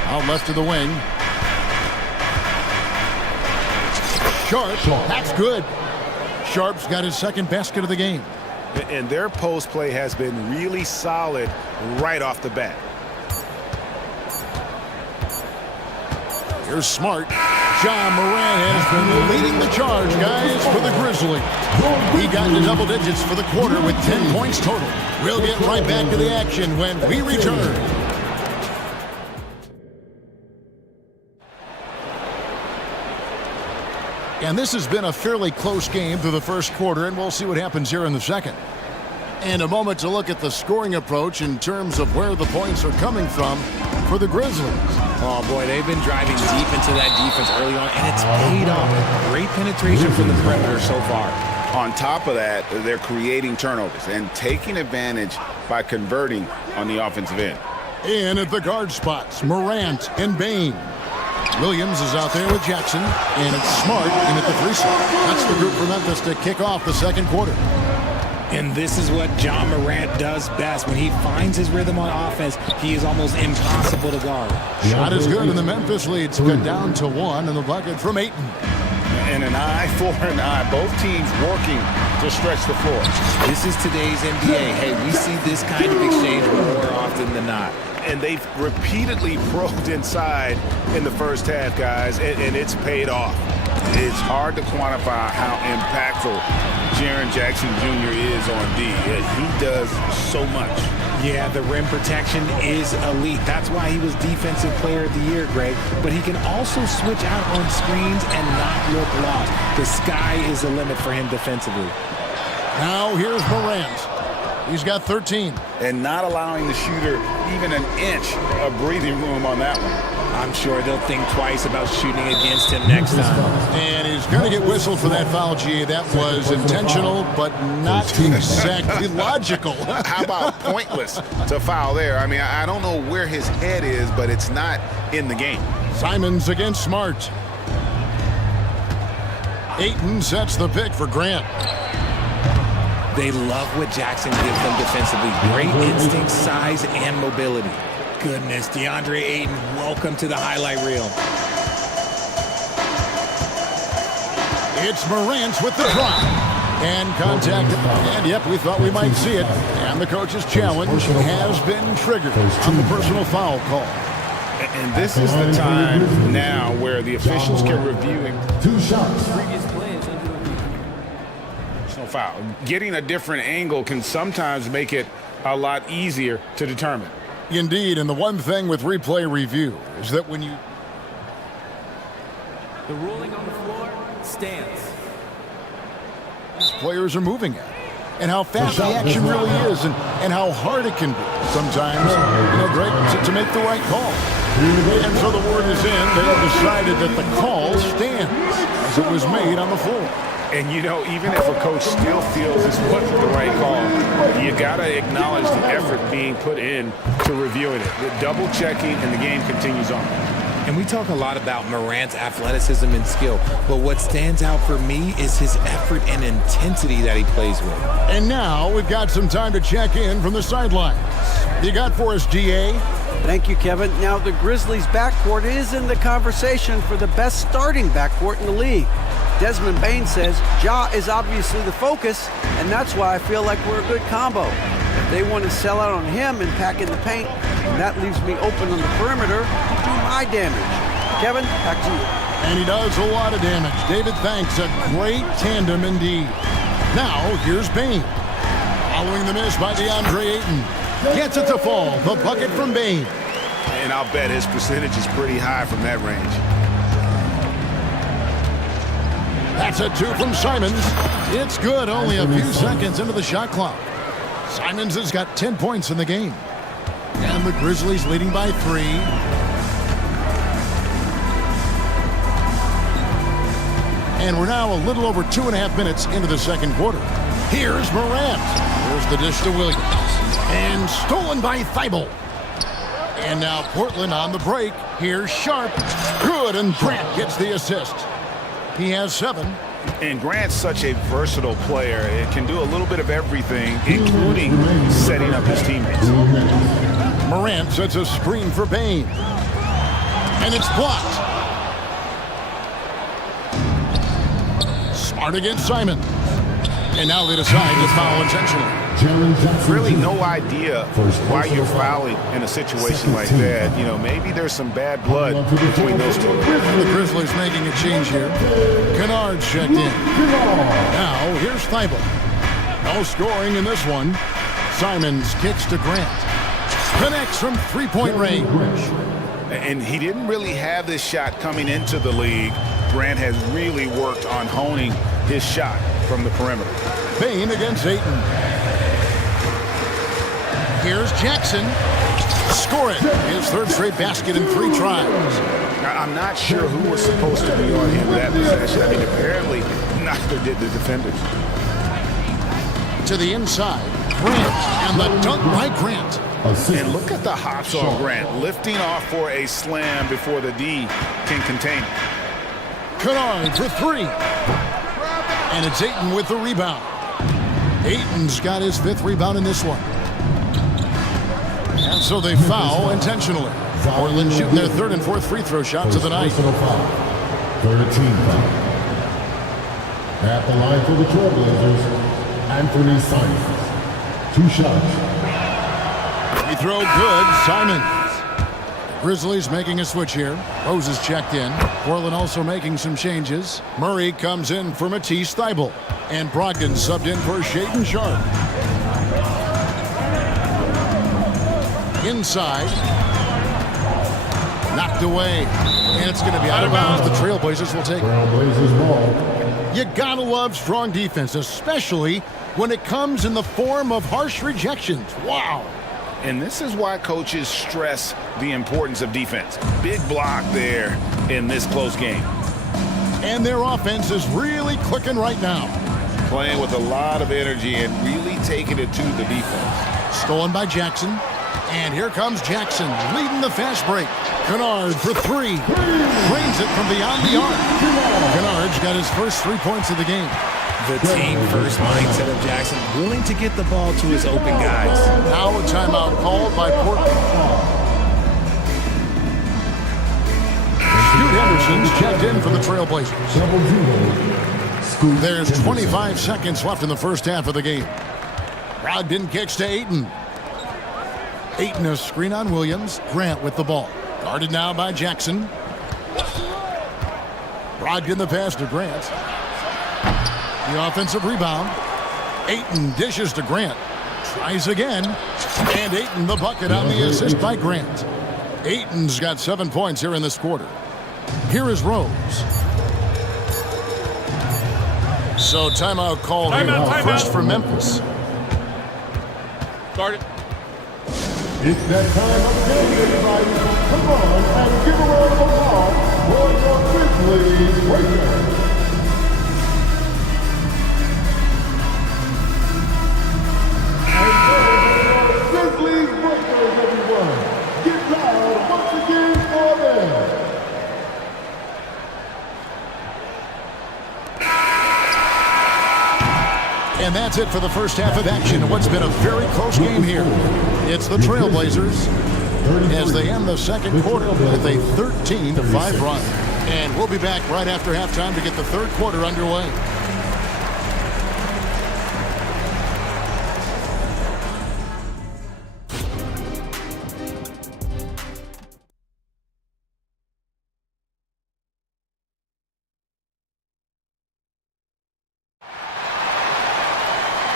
Out left to the wing. Sharp. That's good. Sharp's got his second basket of the game. And their post play has been really solid right off the bat. Here's Smart. John Morant has been leading the charge, guys, for the Grizzlies. He got into double digits for the quarter with 10 points total. We'll get right back to the action when we return. And this has been a fairly close game through the first quarter, and we'll see what happens here in the second. And a moment to look at the scoring approach in terms of where the points are coming from for the Grizzlies. Oh, boy, they've been driving deep into that defense early on, and it's paid off. Great penetration from the perimeter so far. On top of that, they're creating turnovers and taking advantage by converting on the offensive end. In at the guard spots, Morant and Bain. Williams is out there with Jackson, and it's Smart in at the 3 spot. That's the group for Memphis to kick off the second quarter. And this is what John Morant does best. When he finds his rhythm on offense, he is almost impossible to guard. Shot is good, and the Memphis lead's cut down to 1 in the bucket from Ayton. And an eye for an eye. Both teams working to stretch the floor. This is today's NBA. Hey, we see this kind of exchange more often than not. And they've repeatedly probed inside in the first half, guys, and it's paid off. It's hard to quantify how impactful Jaren Jackson Jr. is on D. He does so much. Yeah, the rim protection is elite. That's why he was Defensive Player of the Year, Greg. But he can also switch out on screens and not look lost. The sky is the limit for him defensively. Now here's Morant. He's got 13. And not allowing the shooter even an inch of breathing room on that one. I'm sure they'll think twice about shooting against him next time. And he's going to get whistled for that foul, G. That was intentional, but not exactly logical. How about pointless to foul there? I mean, I don't know where his head is, but it's not in the game. Simons against Smart. Ayton sets the pick for Grant. They love what Jackson gives them defensively. Great instinct, size, and mobility. Goodness, DeAndre Ayton, welcome to the highlight reel. It's Morant with the drop. And contact. And yep, we thought we might see it. And the coach's challenge has been triggered on the personal foul call. And this is the time now where the officials can review Two shots. Previous play is under review. personal foul. Getting a different angle can sometimes make it a lot easier to determine. Indeed, and the one thing with replay review is that when you... The ruling on the floor stands. Players are moving at, and how fast the action really is, and how hard it can be sometimes, Greg, to make the right call. And so the word is in. They have decided that the call stands as it was made on the floor. And, you know, even if a coach still feels this wasn't the right call, you got to acknowledge the effort being put in to reviewing it. The double checking, and the game continues on. And we talk a lot about Morant's athleticism and skill, but what stands out for me is his effort and intensity that he plays with. And now we've got some time to check in from the sidelines. You got for us, GA? Thank you, Kevin. Now, the Grizzlies' backcourt is in the conversation for the best starting backcourt in the league. Desmond Bain says Ja is obviously the focus, and that's why I feel like we're a good combo. If they want to sell out on him and pack in the paint, and that leaves me open on the perimeter to do my damage. Kevin, back to you. And he does a lot of damage. David, thanks. A great tandem indeed. Now, here's Bain. Following the miss by DeAndre Ayton. Gets it to fall. The bucket from Bain. And I'll bet his percentage is pretty high from that range. That's a 2 from Simons. It's good, only a few seconds into the shot clock. Simons has got 10 points in the game. And the Grizzlies leading by 3. And we're now a little over 2.5 minutes into the second quarter. Here's Morant. Here's the dish to Williams. And stolen by Thibault. And now Portland on the break. Here's Sharp. Good, and Grant gets the assist. He has 7. And Grant's such a versatile player. It can do a little bit of everything, including setting up his teammates. Morant sets a screen for Bain. And it's blocked. Smart against Simon. And now they decide to foul intentionally. Really no idea why you're fouling in a situation like that. You know, maybe there's some bad blood between those two. The Grizzlies making a change here. Kennard's checked in. Now, here's Thibault. No scoring in this one. Simons kicks to Grant. Connects from three-point range. And he didn't really have this shot coming into the league. Grant has really worked on honing his shot from the perimeter. Bain against Ayton. Here's Jackson. Score it. His third straight basket in 3 tries. I'm not sure who was supposed to be on him that possession. I mean, apparently neither did the defenders. To the inside. Grant. And the dunk by Grant. And look at the hops on Grant. Lifting off for a slam before the D can contain it. Kennard for 3. And it's Ayton with the rebound. Ayton's got his 5th rebound in this one. And so they foul intentionally. Portland shooting their 3rd and 4th free throw shots of the night. 13 foul. At the line for the Trailblazers, Anthony Simons. 2 shots. Free throw good. Simons. Grizzlies making a switch here. Rose is checked in. Portland also making some changes. Murray comes in for Matisse Thybulle. And Brogdon subbed in for Shaedon Sharp. Inside. Knocked away. And it's going to be out of bounds. The Trailblazers will take it. Trailblazers ball. You gotta love strong defense, especially when it comes in the form of harsh rejections. Wow. And this is why coaches stress the importance of defense. Big block there in this close game. And their offense is really clicking right now. Playing with a lot of energy and really taking it to the defense. Stolen by Jackson. And here comes Jackson leading the fast break. Kennard for 3. Drains it from beyond the arc. Kennard's got his first 3 points of the game. The team-first mindset of Jackson, willing to get the ball to his open guys. Now a timeout called by Portland. Scoot Henderson's checked in for the Trailblazers. There's 25 seconds left in the first half of the game. Brogdon kicks to Ayton. Ayton a screen on Williams. Grant with the ball. Guarded now by Jackson. Brogdon the pass to Grant. The offensive rebound. Ayton dishes to Grant. Tries again. And Ayton the bucket on the assist by Grant. Ayton's got 7 points here in this quarter. Here is Rose. So timeout called here. First for Memphis. Start it. It's that time of game, everybody. Come on and give a round of applause for your Grizzlies Breakers. And that's it for the first half of action in what's been a very close game here. It's the Trailblazers as they end the second quarter with a 13-5 run. And we'll be back right after halftime to get the third quarter underway.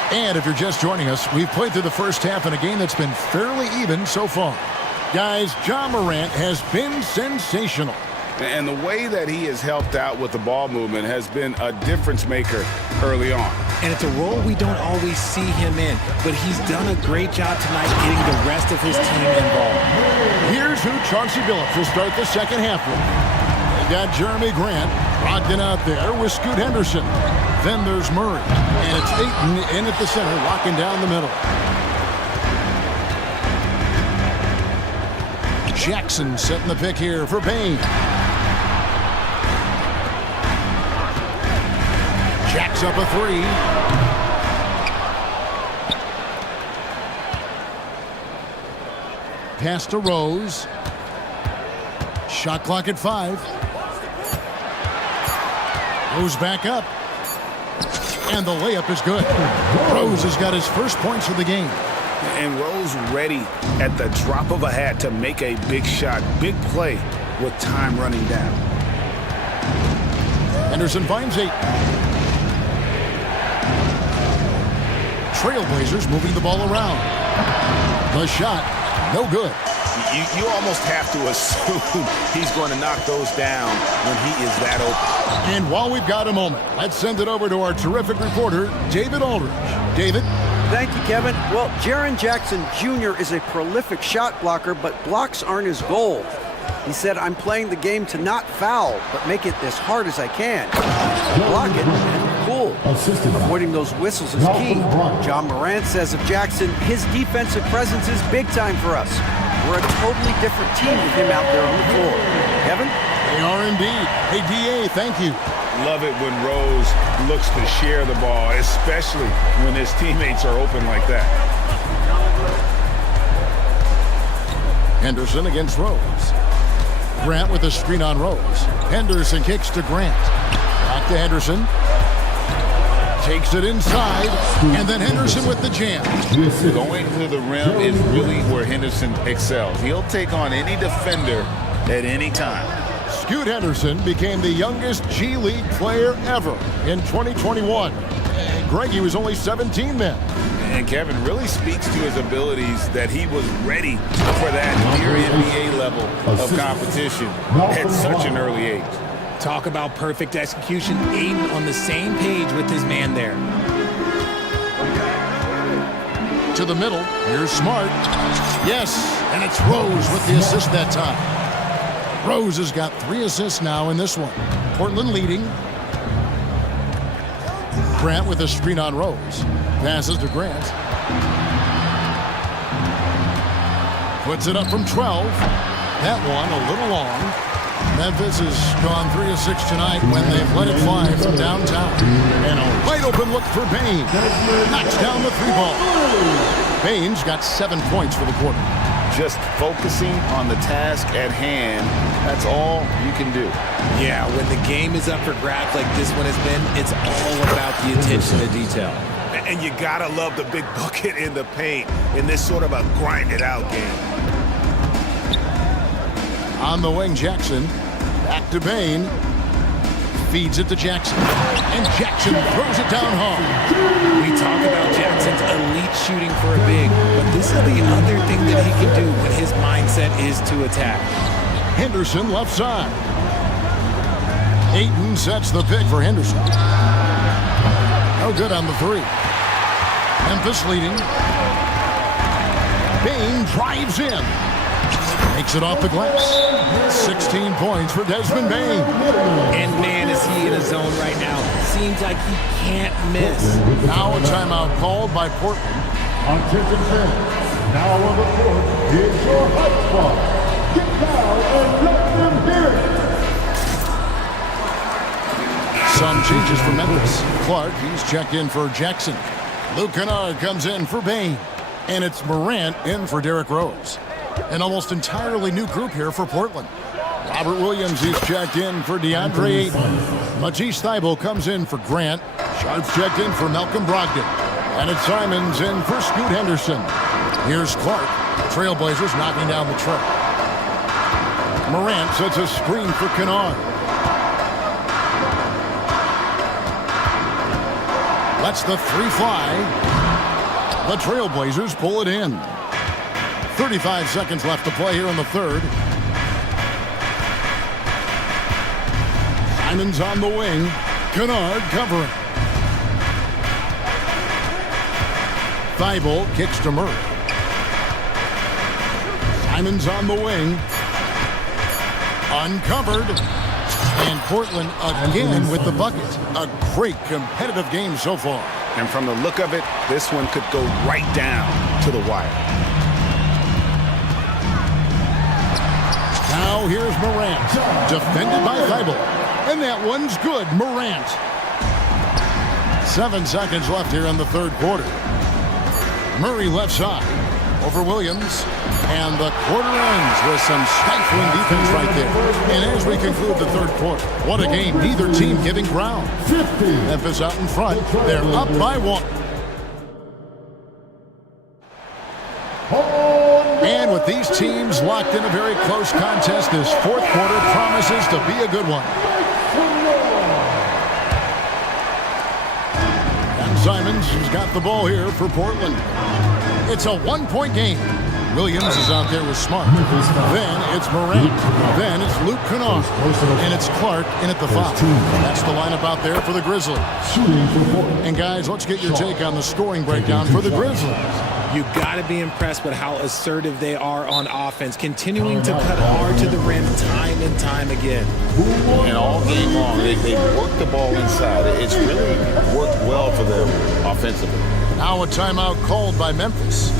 And if you're just joining us, we've played through the first half in a game that's been fairly even so far. Guys, Ja Morant has been sensational. And the way that he has helped out with the ball movement has been a difference maker early on. And it's a role we don't always see him in, but he's done a great job tonight getting the rest of his team involved. Here's who Chauncey Billups will start the second half with. They got Jeremy Grant rocking out there with Scoot Henderson. Then there's Murray, and it's Ayton in at the center, locking down the middle. Jackson setting the pick here for Bain. Jacks up a three. Pass to Rose. Shot clock at 5. Rose back up. And the layup is good. Rose has got his first points of the game. And Rose ready at the drop of a hat to make a big shot, big play with time running down. Henderson finds 8. Trailblazers moving the ball around. The shot, no good. You almost have to assume he's going to knock those down when he is that open. And while we've got a moment, let's send it over to our terrific reporter, David Aldridge. David? Thank you, Kevin. Well, Jaren Jackson Jr. is a prolific shot blocker, but blocks aren't his goal. He said, I'm playing the game to not foul, but make it as hard as I can. Block it and cool. Avoiding those whistles is key. Ja Morant says of Jackson, his defensive presence is big time for us. We're a totally different team with him out there on the floor. Kevin? They are indeed. Hey, D.A., thank you. Love it when Rose looks to share the ball, especially when his teammates are open like that. Henderson against Rose. Grant with a screen on Rose. Henderson kicks to Grant. Back to Henderson. Takes it inside, and then Henderson with the jam. Going to the rim is really where Henderson excels. He'll take on any defender at any time. Scoot Henderson became the youngest G League player ever in 2021. Greggy was only 17 then. And Kevin really speaks to his abilities that he was ready for that near NBA level of competition at such an early age. Talk about perfect execution. Ayton on the same page with his man there. To the middle. Here's Smart. Yes, and it's Rose with the assist that time. Rose has got 3 assists now in this one. Portland leading. Grant with a screen on Rose. Passes to Grant. Puts it up from 12. That one a little long. Memphis has gone 3 of 6 tonight when they've let it fly from downtown. And a wide open look for Bain. Knocks down the 3-ball. Bain's got 7 points for the quarter. Just focusing on the task at hand, that's all you can do. Yeah, when the game is up for grabs like this one has been, it's all about the attention to detail. And you gotta love the big bucket in the paint in this sort of a grind-it-out game. On the wing, Jackson. Back to Bain. Feeds it to Jackson. And Jackson throws it down hard. We talk about Jackson's elite shooting for a big, but this is the other thing that he can do when his mindset is to attack. Henderson left side. Ayton sets the pick for Henderson. No good on the 3. Memphis leading. Bain drives in. Takes it off the glass. 16 points for Desmond Bain. And man, is he in a zone right now. Seems like he can't miss. Now a timeout called by Portland. Attention fans, now on the court is your hype squad. Get down and let them hear it. Some changes for Memphis. Clark, he's checked in for Jackson. Luke Kennard comes in for Bain. And it's Morant in for Derrick Rose. An almost entirely new group here for Portland. Robert Williams, he's checked in for DeAndre Ayton. Matisse Thybulle comes in for Grant. Sharp's checked in for Malcolm Brogdon. And it's Simons in for Scoot Henderson. Here's Clark. Trailblazers knocking down the tray. Morant sets a screen for Kennard. Lets the three fly. The Trailblazers pull it in. 35 seconds left to play here in the third. Simons on the wing. Kennard covering. Thybulle kicks to Murray. Simons on the wing. Uncovered. And Portland again with the bucket. A great competitive game so far. And from the look of it, this one could go right down to the wire. Now here's Morant. Defended by Thybulle. And that one's good. Morant. 7 seconds left here in the third quarter. Murray left side. Over Williams. And the quarter ends with some stifling defense right there. And as we conclude the third quarter, what a game. Neither team giving ground. Memphis out in front. They're up by 1. And with these teams locked in a very close contest, this fourth quarter promises to be a good one. And Simons has got the ball here for Portland. It's a 1-point game. Williams is out there with Smart. Then it's Morant. Then it's Luke Kennard. And it's Clark in at the 5. That's the lineup out there for the Grizzlies. And guys, let's get your take on the scoring breakdown for the Grizzlies. You got to be impressed with how assertive they are on offense, continuing to cut hard to the rim time and time again. And all game long, they work the ball inside. It's really worked well for them offensively. Now a timeout called by Memphis.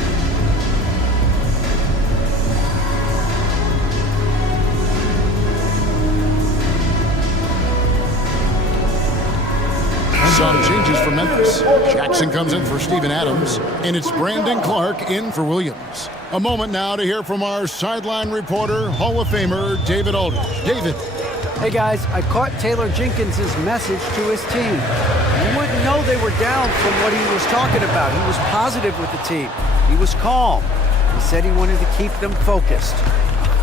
Some changes for Memphis. Jackson comes in for Steven Adams, and it's Brandon Clark in for Williams. A moment now to hear from our sideline reporter, Hall of Famer David Aldridge. David. Hey guys, I caught Taylor Jenkins' message to his team. You wouldn't know they were down from what he was talking about. He was positive with the team. He was calm. He said he wanted to keep them focused.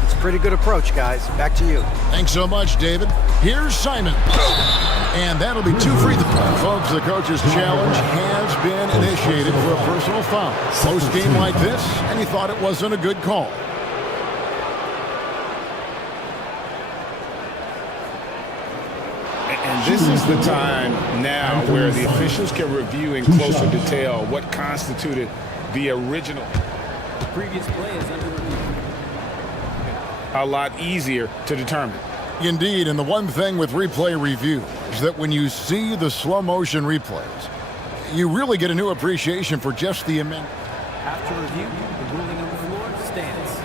It's a pretty good approach, guys. Back to you. Thanks so much, David. Here's Simon. And that'll be 2 free throws. Folks, the coach's challenge has been initiated for a personal foul. Close game like this, and he thought it wasn't a good call. And this is the time now where the officials can review in closer detail what constituted the original. The previous play is under review. A lot easier to determine. Indeed, and the one thing with replay review is that when you see the slow motion replays, you really get a new appreciation for just the immense. After review, the ruling on the floor stands.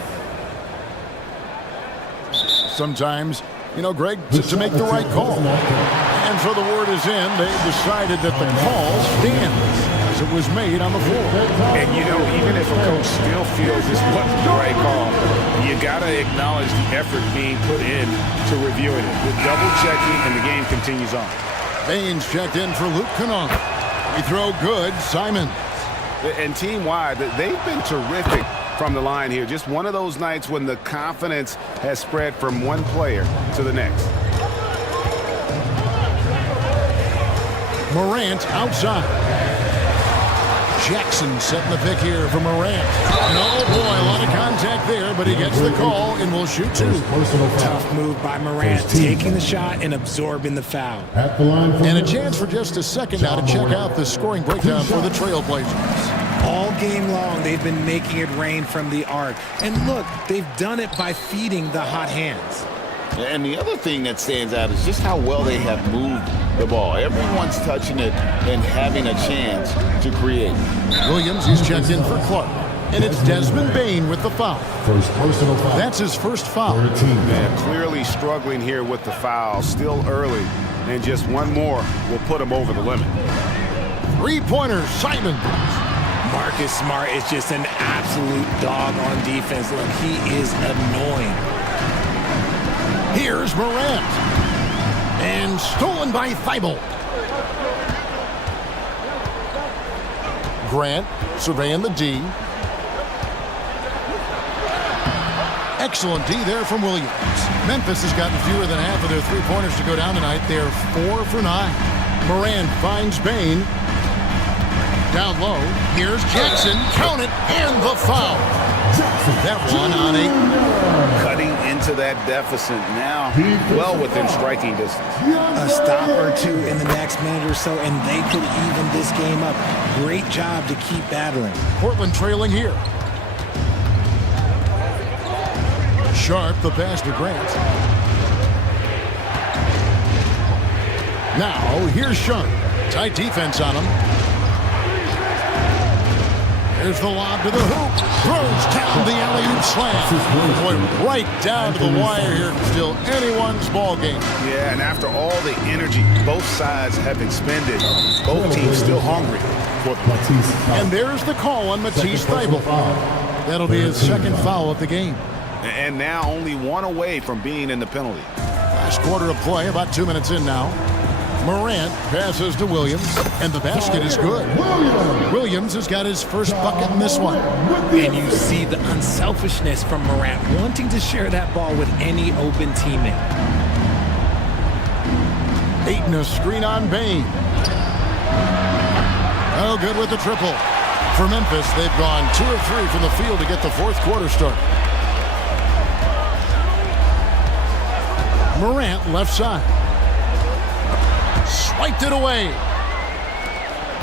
Sometimes, you know, Greg, to make the right call. And so the word is in, they've decided that the call stands as it was made on the floor. And, you know, even if a coach still feels this wasn't the right call, you got to acknowledge the effort being put in to reviewing it. With double checking, and the game continues on. Baines checked in for Luke Kennard. We throw good, Simon. And team-wide, they've been terrific from the line here. Just one of those nights when the confidence has spread from one player to the next. Morant outside. Jackson setting the pick here for Morant. And oh boy, a lot of contact there, but he gets the call and will shoot 2. Tough move by Morant, taking the shot and absorbing the foul. And a chance for just a second now to check out the scoring breakdown for the Trailblazers. All game long, they've been making it rain from the arc. And look, they've done it by feeding the hot hands. And the other thing that stands out is just how well they have moved the ball. Everyone's touching it and having a chance to create. Williams, he's checked in for Clark. And it's Desmond Bain with the foul. First personal foul. That's his first foul. Man, clearly struggling here with the foul, still early and just one more will put him over the limit. Three-pointer, Simon. Marcus Smart is just an absolute dog on defense. Look, he is annoying. Here's Morant. And stolen by Thibault. Grant surveying the D. Excellent D there from Williams. Memphis has gotten fewer than half of their three-pointers to go down tonight. They're 4 for 9. Morant finds Bain. Down low, here's Jackson. Count it, and the foul. That one on 8. Cutting into that deficit now, well within striking distance. A stop or two in the next minute or so, and they could even this game up. Great job to keep battling. Portland trailing here. Sharp, the pass to Grant. Now, here's Sharp. Tight defense on him. There's the lob to the hoop. Throws down the alley-oop slam. Boy, right down to the wire here. Still anyone's ball game. Yeah, and after all the energy both sides have expended, both teams still hungry for the Matisse. And there's the call on Matisse Thibault. That'll be his second foul of the game. And now only one away from being in the penalty. Last quarter of play, about 2 minutes in now. Morant passes to Williams, and the basket is good. Williams has got his first bucket in this one. And you see the unselfishness from Morant, wanting to share that ball with any open teammate. Ayton a screen on Bain. Oh, good with the triple. For Memphis, they've gone 2 of 3 from the field to get the fourth quarter started. Morant left side. Swiped it away.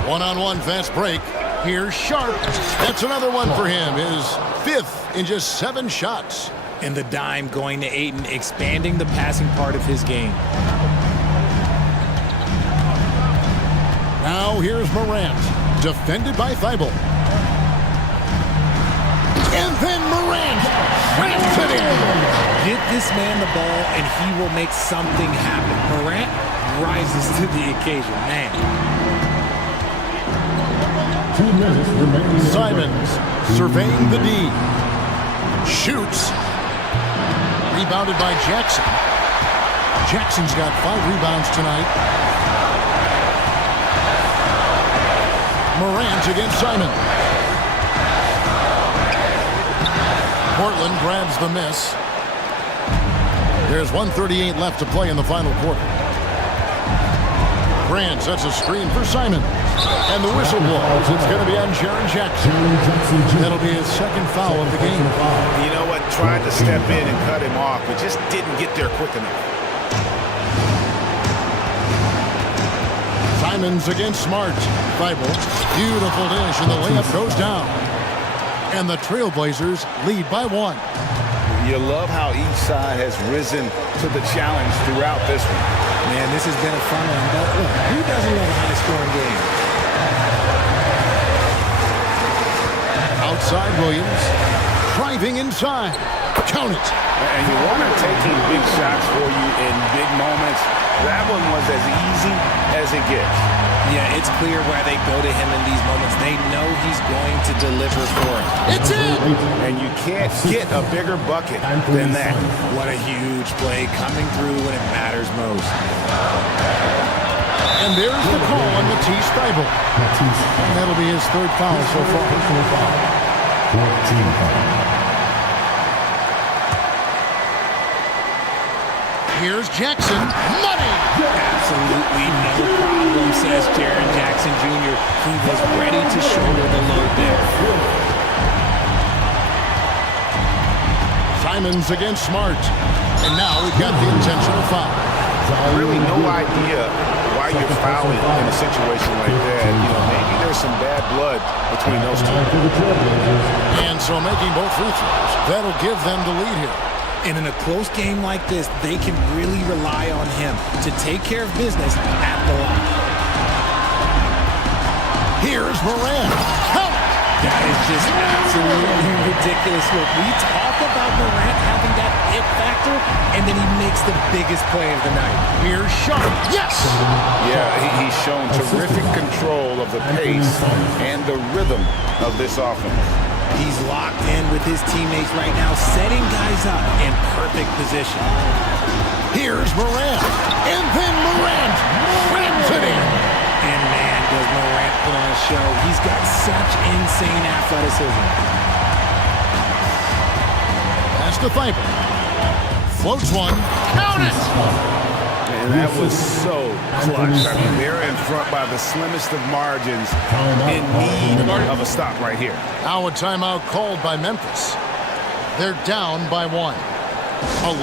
One-on-one fast break. Here's Sharp. That's another one for him. His 5th in just 7 shots. And the dime going to Ayton, expanding the passing part of his game. Now here's Morant. Defended by Thibault. And then Morant ramps it in. Get this man the ball and he will make something happen. Morant rises to the occasion, man. 2 minutes remaining. Simons surveying the D. Shoots. Rebounded by Jackson. Jackson's got 5 rebounds tonight. Morant against Simon. Portland grabs the miss. There's 1:38 left to play in the final quarter. Grant sets a screen for Simon. And the whistle blows. It's going to be on Jaren Jackson. That'll be his second foul of the game. You know what? Tried to step in and cut him off, but just didn't get there quick enough. Simons against Smart. Thibault. Beautiful dish, and the layup goes down. And the Trailblazers lead by 1. You love how each side has risen to the challenge throughout this one. Man, this has been a fun one. But look, who doesn't love a high-scoring game? Outside Williams. Driving inside. Count it. And you want to taking big shots for you in big moments. That one was as easy as it gets. Yeah, it's clear why they go to him in these moments. They know he's going to deliver for him. It's in! And you can't get a bigger bucket than that. What a huge play coming through when it matters most. And there's the call on Matisse Thibault. And that'll be his 3rd foul so far. 14 foul. Here's Jackson. Money! Absolutely no problem, says Jaren Jackson Jr. He was ready to shoulder the load there. Simons against Smart. And now we've got the intentional foul. Really no idea why you're fouling in a situation like that. You know, maybe there's some bad blood between those two. And so making both free throws, that'll give them the lead here. And in a close game like this, they can really rely on him to take care of business at the line. Here's Morant. Count it! That is just absolutely ridiculous. Look, we talk about Morant having that it factor, and then he makes the biggest play of the night. Here's Sharp. Yes! Yeah, he's shown terrific control of the pace and the rhythm of this offense. He's locked in with his teammates right now, setting guys up in perfect position. Here's Morant. And then Morant slams it in. And man, does Morant put on a show. He's got such insane athleticism. Pass to Thibault. Floats one. Count it! And that was so clutch. I mean, they're in front by the slimmest of margins, in need of a stop right here. Now a timeout called by Memphis. They're down by 1.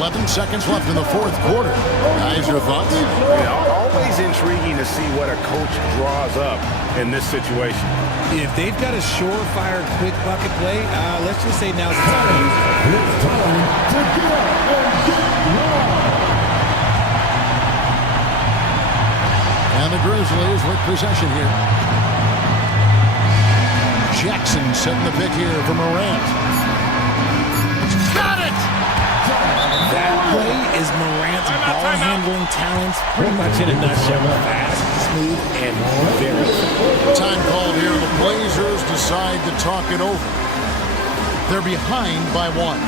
11 seconds left in the fourth quarter. Guys, your thoughts? Yeah, always intriguing to see what a coach draws up in this situation. If they've got a surefire quick bucket play, let's just say now's the time to use it. It's time to get up and get loud. And the Grizzlies with possession here. Jackson setting the pick here for Morant. Got it! That play is Morant's ball handling talents, pretty much in a nutshell. Fast, smooth, and very effective. Time called here. The Blazers decide to talk it over. They're behind by 1.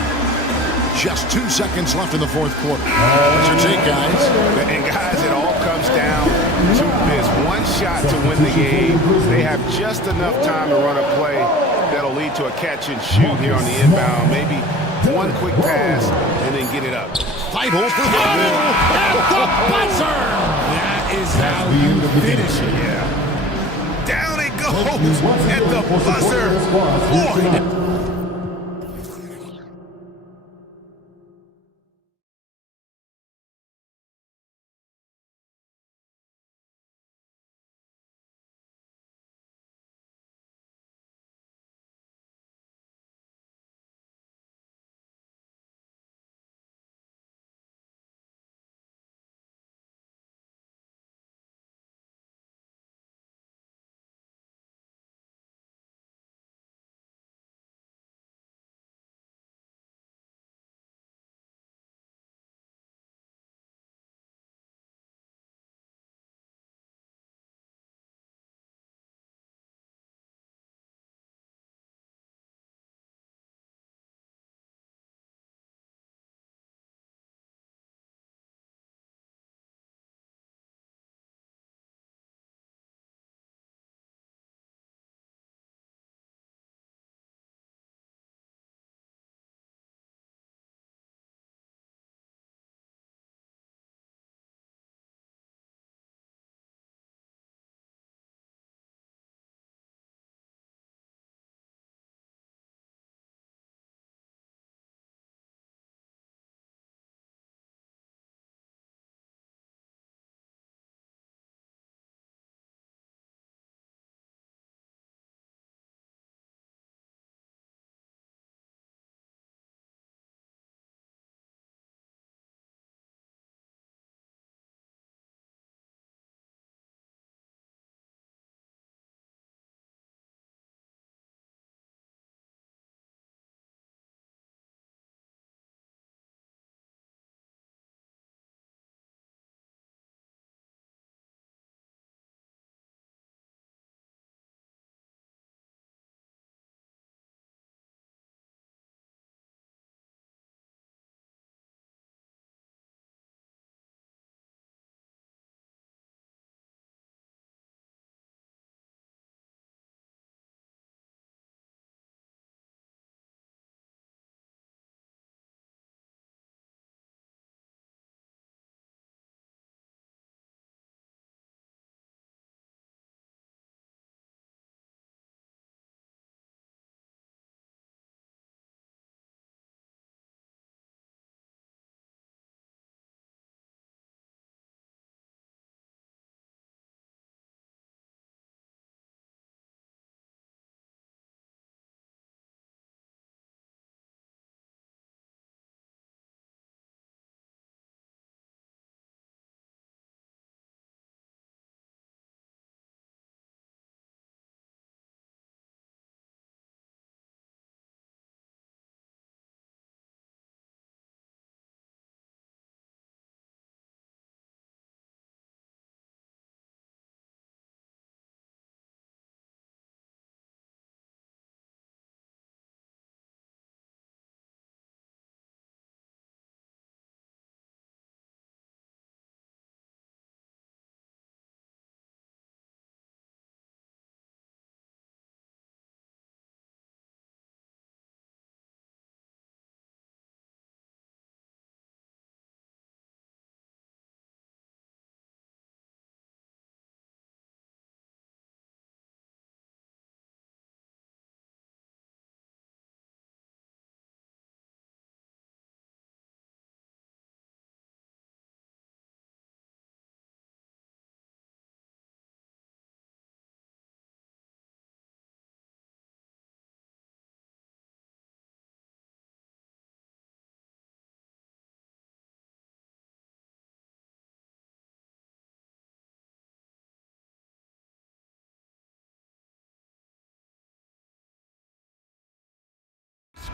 Just 2 seconds left in the fourth quarter. What's your take, guys? And guys, it all comes down to this one shot to win the game. They have just enough time to run a play that'll lead to a catch and shoot here on the inbound. Maybe one quick pass and then get it up. Thibault for the at the buzzer. That is how you finish it. Yeah. Down it goes at the buzzer. Boy.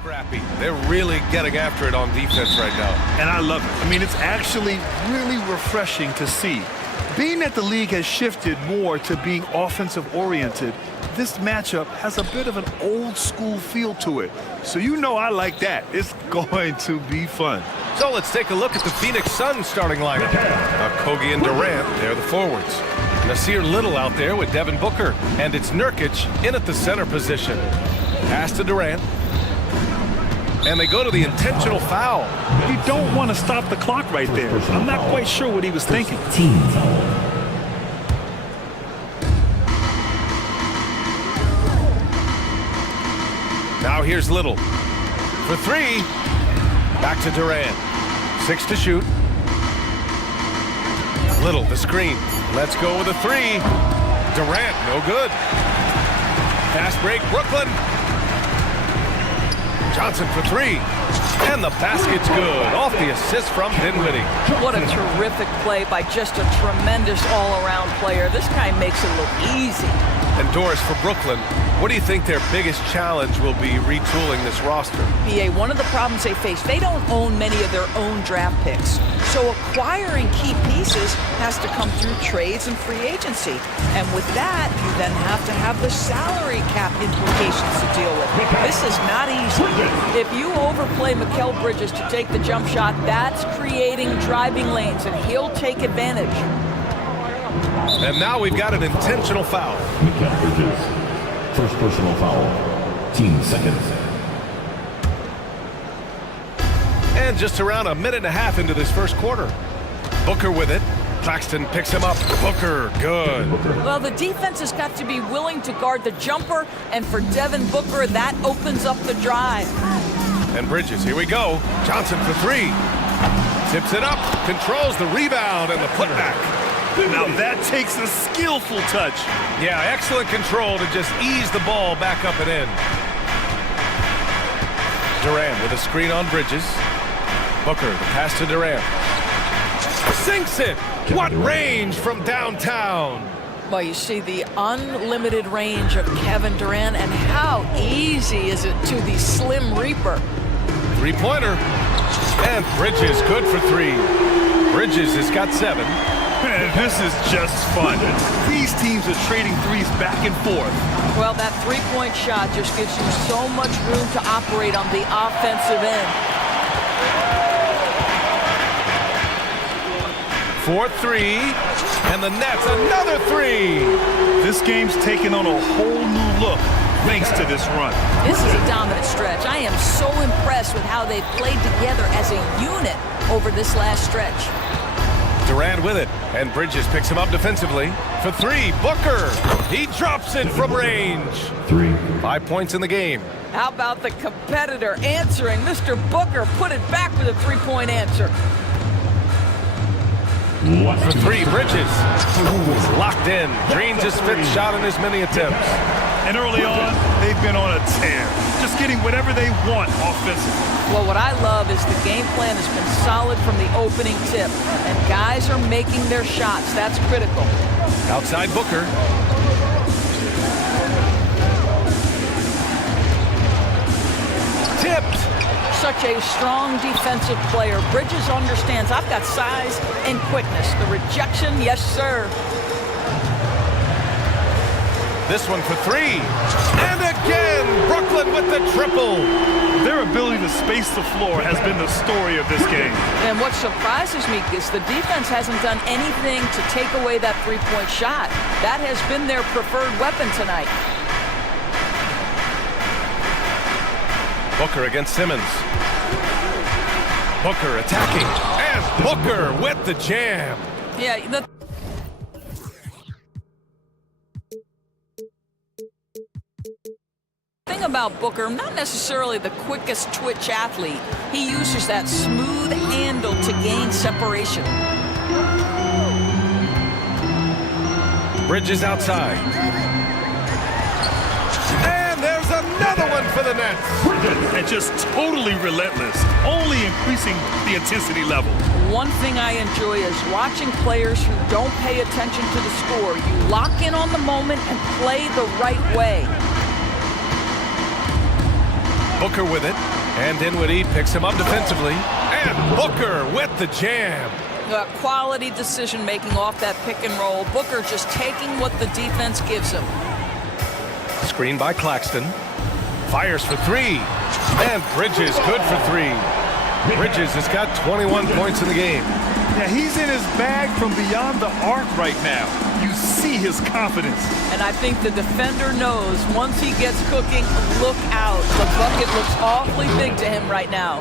Scrappy. They're really getting after it on defense right now. And I love it. I mean, it's actually really refreshing to see. Being that the league has shifted more to being offensive-oriented, this matchup has a bit of an old-school feel to it. So you know I like that. It's going to be fun. So let's take a look at the Phoenix Suns starting lineup. Kogi and Durant, they're the forwards. Nasir Little out there with Devin Booker. And it's Nurkic in at the center position. Pass to Durant. And they go to the intentional foul. You don't want to stop the clock right there. I'm not quite sure what he was thinking. Now here's Little. For three. Back to Durant. 6 to shoot. Little, the screen. Let's go with a three. Durant, no good. Fast break, Brooklyn. Johnson for three. And the basket's good. Off the assist from Dinwiddie. What a terrific play by just a tremendous all-around player. This guy makes it look easy. And Doris for Brooklyn, what do you think their biggest challenge will be retooling this roster? PA, one of the problems they face, they don't own many of their own draft picks. So acquiring key pieces has to come through trades and free agency. And with that, you then have to have the salary cap implications to deal with. This is not easy. If you overplay Mikal Bridges to take the jump shot, that's creating driving lanes, and he'll take advantage. And now we've got an intentional foul. Mikal Bridges, first personal foul, team seconds. And just around a minute and a half into this first quarter. Booker with it. Claxton picks him up. Booker, good. Well, the defense has got to be willing to guard the jumper, and for Devin Booker, that opens up the drive. And Bridges, here we go. Johnson for three. Tips it up, controls the rebound and the putback. Now that takes a skillful touch. Yeah, excellent control to just ease the ball back up and in. Durant with a screen on Bridges. Booker, the pass to Durant. Sinks it! What range from downtown! Well, you see the unlimited range of Kevin Durant, and how easy is it to the Slim Reaper? Three-pointer. And Bridges good for three. Bridges has got 7. Man, this is just fun. These teams are trading threes back and forth. Well, that three-point shot just gives you so much room to operate on the offensive end. 4-3, and the Nets another three. This game's taken on a whole new look thanks to this run. This is a dominant stretch. I am so impressed with how they've played together as a unit over this last stretch. Durant with it, and Bridges picks him up defensively. For three, Booker. He drops it from range. 5 points in the game. How about the competitor answering? Mr. Booker put it back with a three-point answer. For three, Bridges. He's locked in. Drains his 5th shot in as many attempts. And early on, they've been on a tear. Just getting whatever they want offensively. Well, what I love is the game plan has been solid from the opening tip. And guys are making their shots. That's critical. Outside Booker. Tipped. Such a strong defensive player. Bridges understands I've got size and quickness. The rejection, yes, sir. This one for three. And again, Brooklyn with the triple. Their ability to space the floor has been the story of this game. And what surprises me is the defense hasn't done anything to take away that three-point shot. That has been their preferred weapon tonight. Booker against Simmons. Booker attacking. And Booker with the jam. Yeah, the thing about Booker, not necessarily the quickest twitch athlete. He uses that smooth handle to gain separation. Bridges outside. And there's another one for the Nets. And just totally relentless, only increasing the intensity level. One thing I enjoy is watching players who don't pay attention to the score. You lock in on the moment and play the right way. Booker with it. And Dinwiddie picks him up defensively. And Booker with the jam. Quality decision-making off that pick and roll. Booker just taking what the defense gives him. Screen by Claxton. Fires for three. And Bridges good for three. Bridges has got 21 points in the game. Yeah, he's in his bag from beyond the arc right now. You see his confidence. And I think the defender knows once he gets cooking, look out. The bucket looks awfully big to him right now.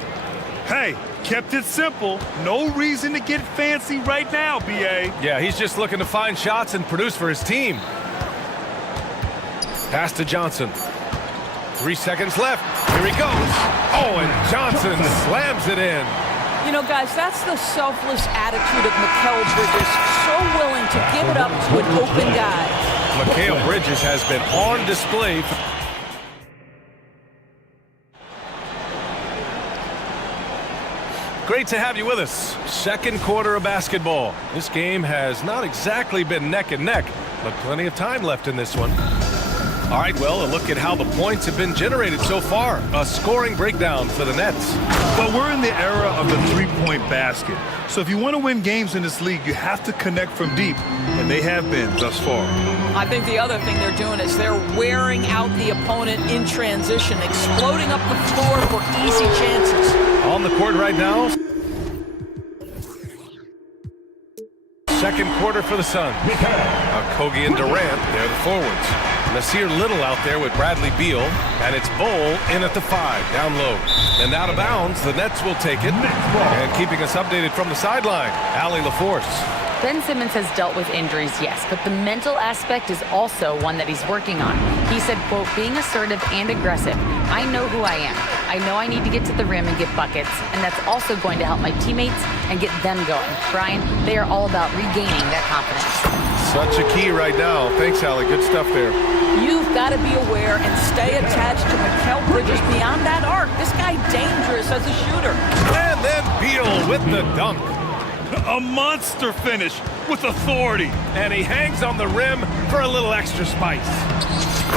Hey, kept it simple. No reason to get fancy right now, B.A. Yeah, he's just looking to find shots and produce for his team. Pass to Johnson. 3 seconds left. Here he goes. Oh, and Johnson slams it in. You know, guys, that's the selfless attitude of Mikal Bridges. So willing to give it up to an open guy. Mikal Bridges has been on display. Great to have you with us. Second quarter of basketball. This game has not exactly been neck and neck, but plenty of time left in this one. All right, well, a look at how the points have been generated so far. A scoring breakdown for the Nets. Well, we're in the era of the three-point basket. So if you want to win games in this league, you have to connect from deep, and they have been thus far. I think the other thing they're doing is they're wearing out the opponent in transition, exploding up the floor for easy chances. On the court right now. Second quarter for the Suns. Kogi and Durant, they're the forwards. Nasir Little out there with Bradley Beal, and it's Bowl in at the 5, down low. And out of bounds, the Nets will take it. And keeping us updated from the sideline, Allie LaForce. Ben Simmons has dealt with injuries, yes, but the mental aspect is also one that he's working on. He said, quote, being assertive and aggressive. I know who I am. I know I need to get to the rim and get buckets, and that's also going to help my teammates and get them going. Brian, they are all about regaining that confidence. Such a key right now. Thanks, Allie. Good stuff there. You've got to be aware and stay attached to Mikal Bridges beyond that arc. This guy dangerous as a shooter. And then Beal with the dunk. A monster finish with authority. And he hangs on the rim for a little extra spice.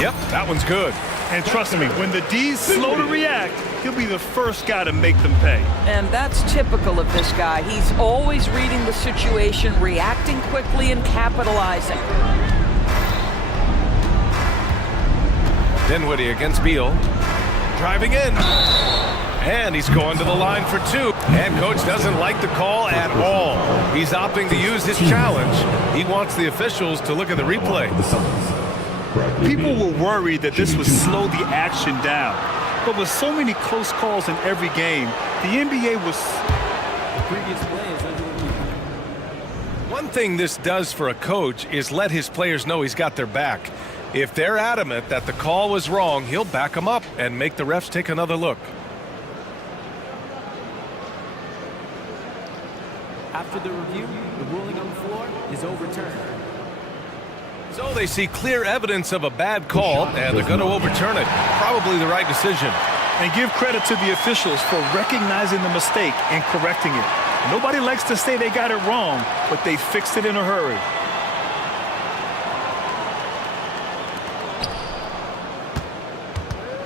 Yep, that one's good. And trust me, when the D's slow to react, he'll be the first guy to make them pay. And that's typical of this guy. He's always reading the situation, reacting quickly and capitalizing. Dinwiddie against Beal. Driving in. And he's going to the line for 2. And coach doesn't like the call at all. He's opting to use his challenge. He wants the officials to look at the replay. People were worried that this would slow the action down. But with so many close calls in every game, the NBA was... The previous play is under review. One thing this does for a coach is let his players know he's got their back. If they're adamant that the call was wrong, he'll back them up and make the refs take another look. After the review, the ruling on the floor is overturned. So they see clear evidence of a bad call, and they're going to overturn it. Probably the right decision. And give credit to the officials for recognizing the mistake and correcting it. Nobody likes to say they got it wrong, but they fixed it in a hurry.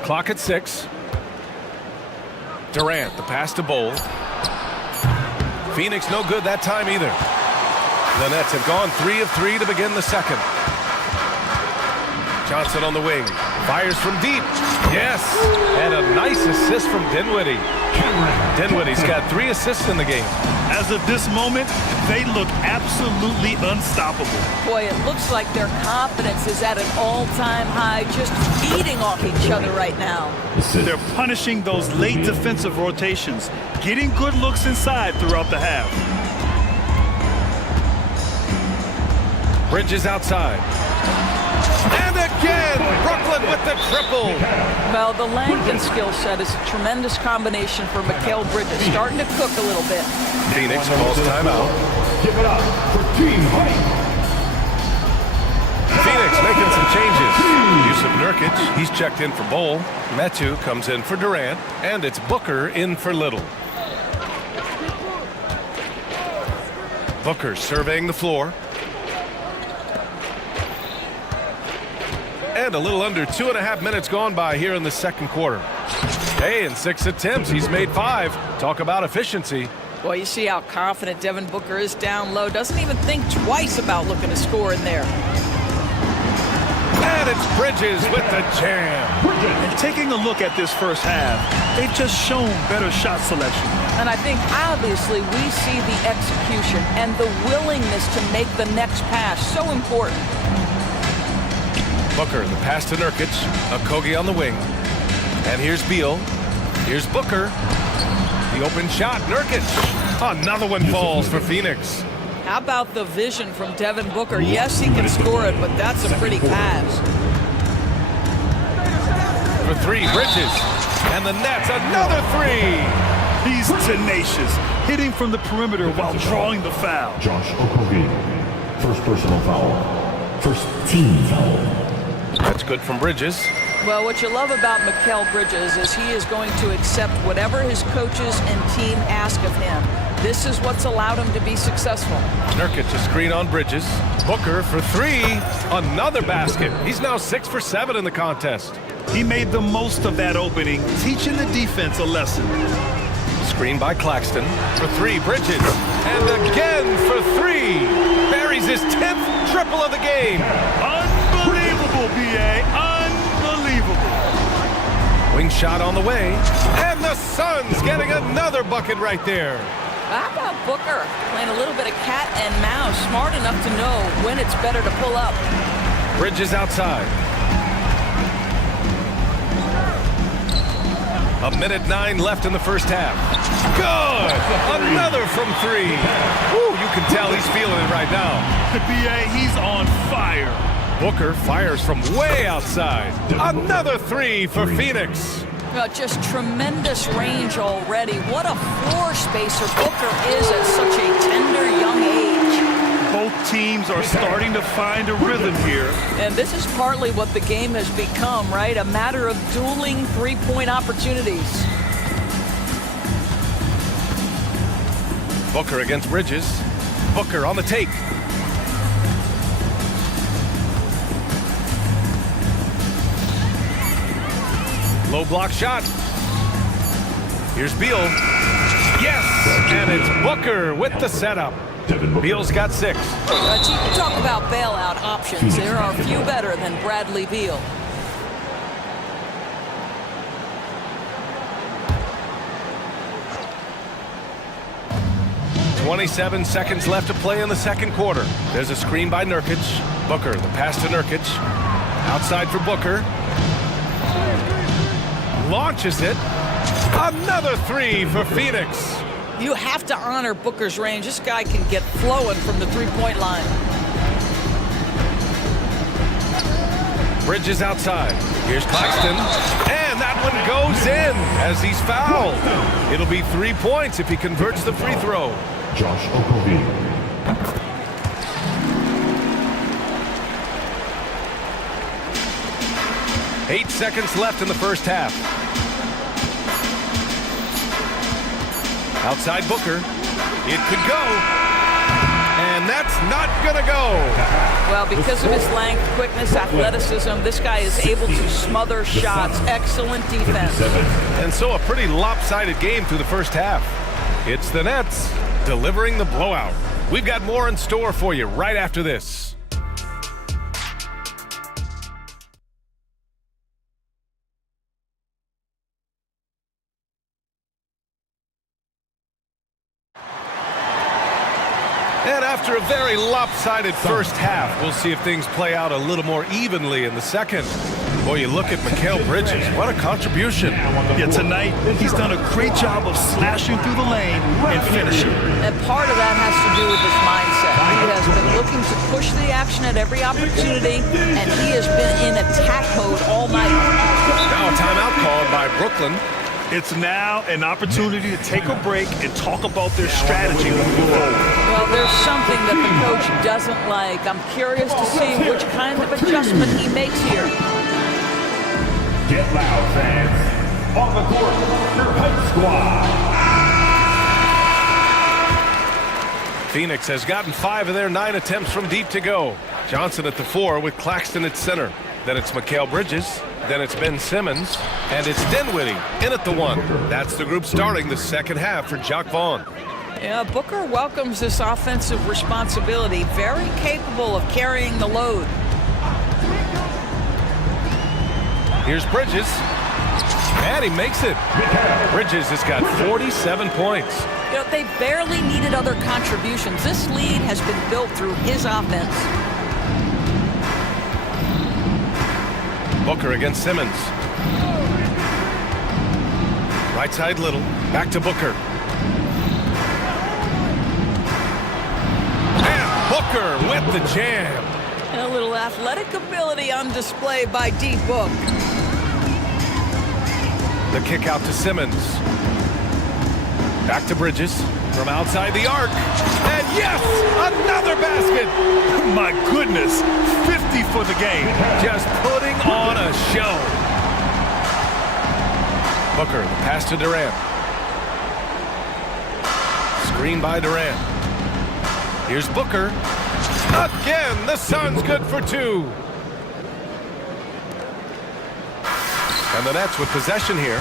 Clock at 6. Durant, the pass to Bowl. Phoenix no good that time either. The Nets have gone 3 of 3 to begin the second. Johnson on the wing. Fires from deep. Yes. And a nice assist from Dinwiddie. Dinwiddie's got 3 assists in the game. As of this moment, they look absolutely unstoppable. Boy, it looks like their confidence is at an all-time high, just feeding off each other right now. They're punishing those late defensive rotations, getting good looks inside throughout the half. Bridges outside. And again, Brooklyn with the triple. Well, the length and skill set is a tremendous combination for Mikal Bridges, starting to cook a little bit. Phoenix calls timeout. Give it up for Team Height. Phoenix making some changes. Yusuf Nurkic, he's checked in for Bowl. Metu comes in for Durant, and it's Booker in for Little. Booker surveying the floor. And And a little under 2.5 minutes gone by here in the second quarter. Hey, in 6 attempts, he's made 5. Talk about efficiency. Well, you see how confident Devin Booker is down low. Doesn't even think twice about looking to score in there. And it's Bridges with the jam. And taking a look at this first half, they've just shown better shot selection. And I think obviously we see the execution and the willingness to make the next pass so important. Booker, the pass to Nurkic. Okogie on the wing. And here's Beal. Here's Booker. The open shot, Nurkic. Another one falls for Phoenix. How about the vision from Devin Booker? Yes, he can score it, but that's a pretty pass. For 3, Bridges. And the Nets, another 3. He's tenacious, hitting from the perimeter while drawing the foul. Josh Okogie, first personal foul. First team foul. That's good from Bridges. Well, what you love about Mikal Bridges is he is going to accept whatever his coaches and team ask of him. This is what's allowed him to be successful. Nurkic a screen on Bridges. Booker for 3. Another basket. He's now 6 for 7 in the contest. He made the most of that opening, teaching the defense a lesson. Screen by Claxton. For 3, Bridges. And again for 3. Buries his 10th triple of the game. Unbelievable, B.A. Unbelievable. Wing shot on the way. And the Suns getting another bucket right there. How about Booker playing a little bit of cat and mouse, smart enough to know when it's better to pull up. Bridges outside. 1:09 left in the first half. Good! Another from 3. Woo, you can tell he's feeling it right now. The B.A., he's on fire. Booker fires from way outside. Another 3 for Phoenix. Just tremendous range already. What a floor spacer Booker is at such a tender young age. Both teams are starting to find a rhythm here. And this is partly what the game has become, right? A matter of dueling three-point opportunities. Booker against Bridges. Booker on the take. Low block shot. Here's Beal. Yes! And it's Booker with the setup. Beal's got 6. You talk about bailout options. There are few better than Bradley Beal. .27 seconds left to play in the second quarter. There's a screen by Nurkic. Booker, the pass to Nurkic. Outside for Booker. Launches it. Another 3 for Phoenix. You have to honor Booker's range. This guy can get flowing from the three-point line. Bridges outside. Here's Claxton. And that one goes in as he's fouled. It'll be 3 points if he converts the free throw. Josh Okogie. 8 seconds left in the first half. Outside Booker. It could go. And that's not gonna go. Well, because of his length, quickness, athleticism, this guy is able to smother shots. Excellent defense. And so a pretty lopsided game through the first half. It's the Nets delivering the blowout. We've got more in store for you right after this. And after a very lopsided first half, we'll see if things play out a little more evenly in the second. Boy, you look at Mikal Bridges. What a contribution. Yeah, tonight, he's done a great job of slashing through the lane and finishing. And part of that has to do with his mindset. He has been looking to push the action at every opportunity, and he has been in attack mode all night. Now a timeout called by Brooklyn. It's now an opportunity to take a break and talk about their strategy moving forward. Well, there's something that the coach doesn't like. I'm curious to see which kind of adjustment he makes here. Get loud, fans. On the court, your Hype Squad. Phoenix has gotten 5 of their 9 attempts from deep to go. Johnson at the 4 with Claxton at center. Then it's Mikal Bridges. Then it's Ben Simmons. And it's Dinwiddie in at the 1. That's the group starting the second half for Jock Vaughn. Yeah, Booker welcomes this offensive responsibility. Very capable of carrying the load. Here's Bridges. And he makes it. Bridges has got 47 points. You know, they barely needed other contributions. This lead has been built through his offense. Booker against Simmons. Right side Little. Back to Booker. And Booker with the jam. And a little athletic ability on display by D-Book. The kick out to Simmons. Back to Bridges from outside the arc. And yes, another basket. My goodness, 50 for the game. Just putting on a show. Booker, the pass to Durant. Screen by Durant. Here's Booker. Again, the Suns good for 2. And the Nets with possession here.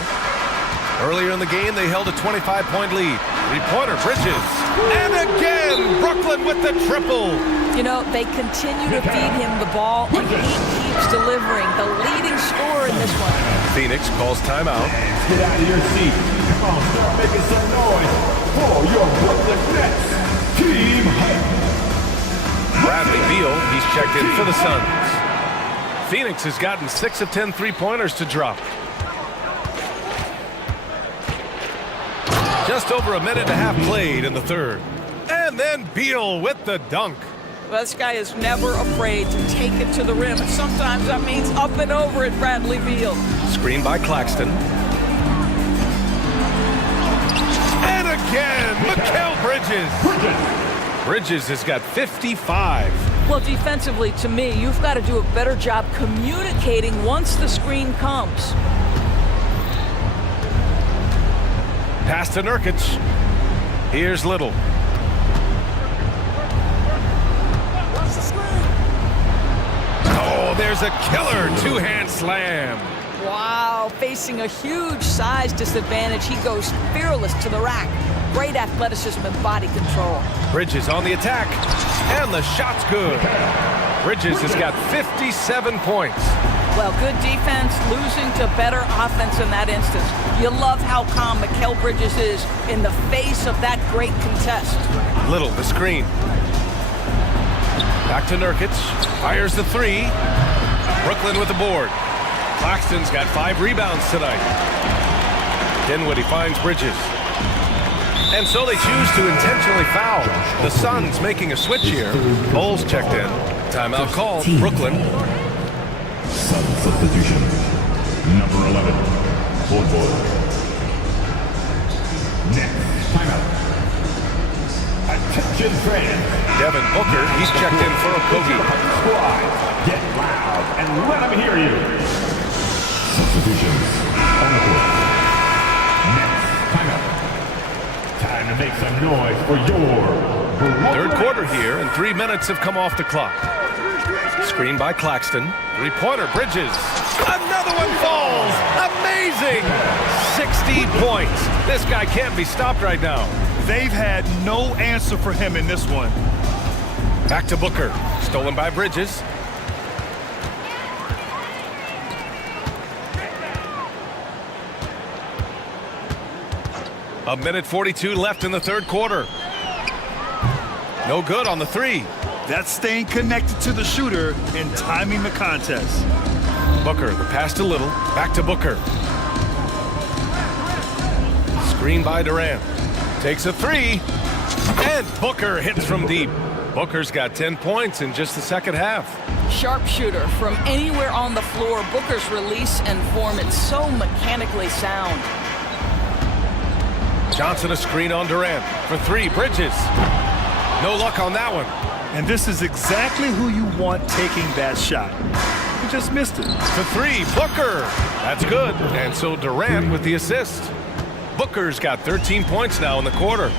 Earlier in the game, they held a 25-point lead. Three-pointer, Bridges. And again, Brooklyn with the triple. You know, they continue to feed him the ball, and he keeps delivering. The leading scorer in this one. Phoenix calls timeout. Get out of your seat. Come on, start making some noise for your Brooklyn Nets. Team hype. Bradley Beal, he's checked in for the Suns. Phoenix has gotten 6 of 10 three-pointers to drop. Just over a minute and a half played in the third. And then Beal with the dunk. Well, this guy is never afraid to take it to the rim, and sometimes that means up and over it, Bradley Beal. Screen by Claxton. And again, Mikal Bridges. Bridges has got 55. Well, defensively, to me, you've got to do a better job communicating once the screen comes. Pass to Nurkic. Here's Little. Oh, there's a killer two-hand slam. Wow, facing a huge size disadvantage, he goes fearless to the rack. Great athleticism and body control. Bridges on the attack, and the shot's good. Bridges has got 57 points. Well, good defense, losing to better offense in that instance. You love how calm Mikal Bridges is in the face of that great contest. Little, the screen. Back to Nurkic, fires the 3. Brooklyn with the board. Claxton's got 5 rebounds tonight. Dinwiddie finds Bridges. And so they choose to intentionally foul. The Suns making a switch here. Bulls checked in. Timeout called. Brooklyn. Sun substitution. Number 11. Football. Next. Timeout. Attention fans. Devin Booker, he's checked in for a Kogi. Squad, get loud and let them hear you. Substitutions on the court. Next. Timeout. Time to make some noise for your third quarter here, and 3 minutes have come off the clock. Screen by Claxton. Three-pointer, Bridges. Another one falls. Amazing. 60 points. This guy can't be stopped right now. They've had no answer for him in this one. Back to Booker. Stolen by Bridges. A minute 42 left in the third quarter. No good on the 3. That's staying connected to the shooter and timing the contest. Booker, the pass to Little. Back to Booker. Screen by Durant. Takes a 3. And Booker hits from deep. Booker's got 10 points in just the second half. Sharpshooter from anywhere on the floor. Booker's release and form, it's so mechanically sound. Johnson a screen on Durant for 3. Bridges. No luck on that one. And this is exactly who you want taking that shot. He just missed it. For 3. Booker. That's good. And so Durant with the assist. Booker's got 13 points now in the quarter.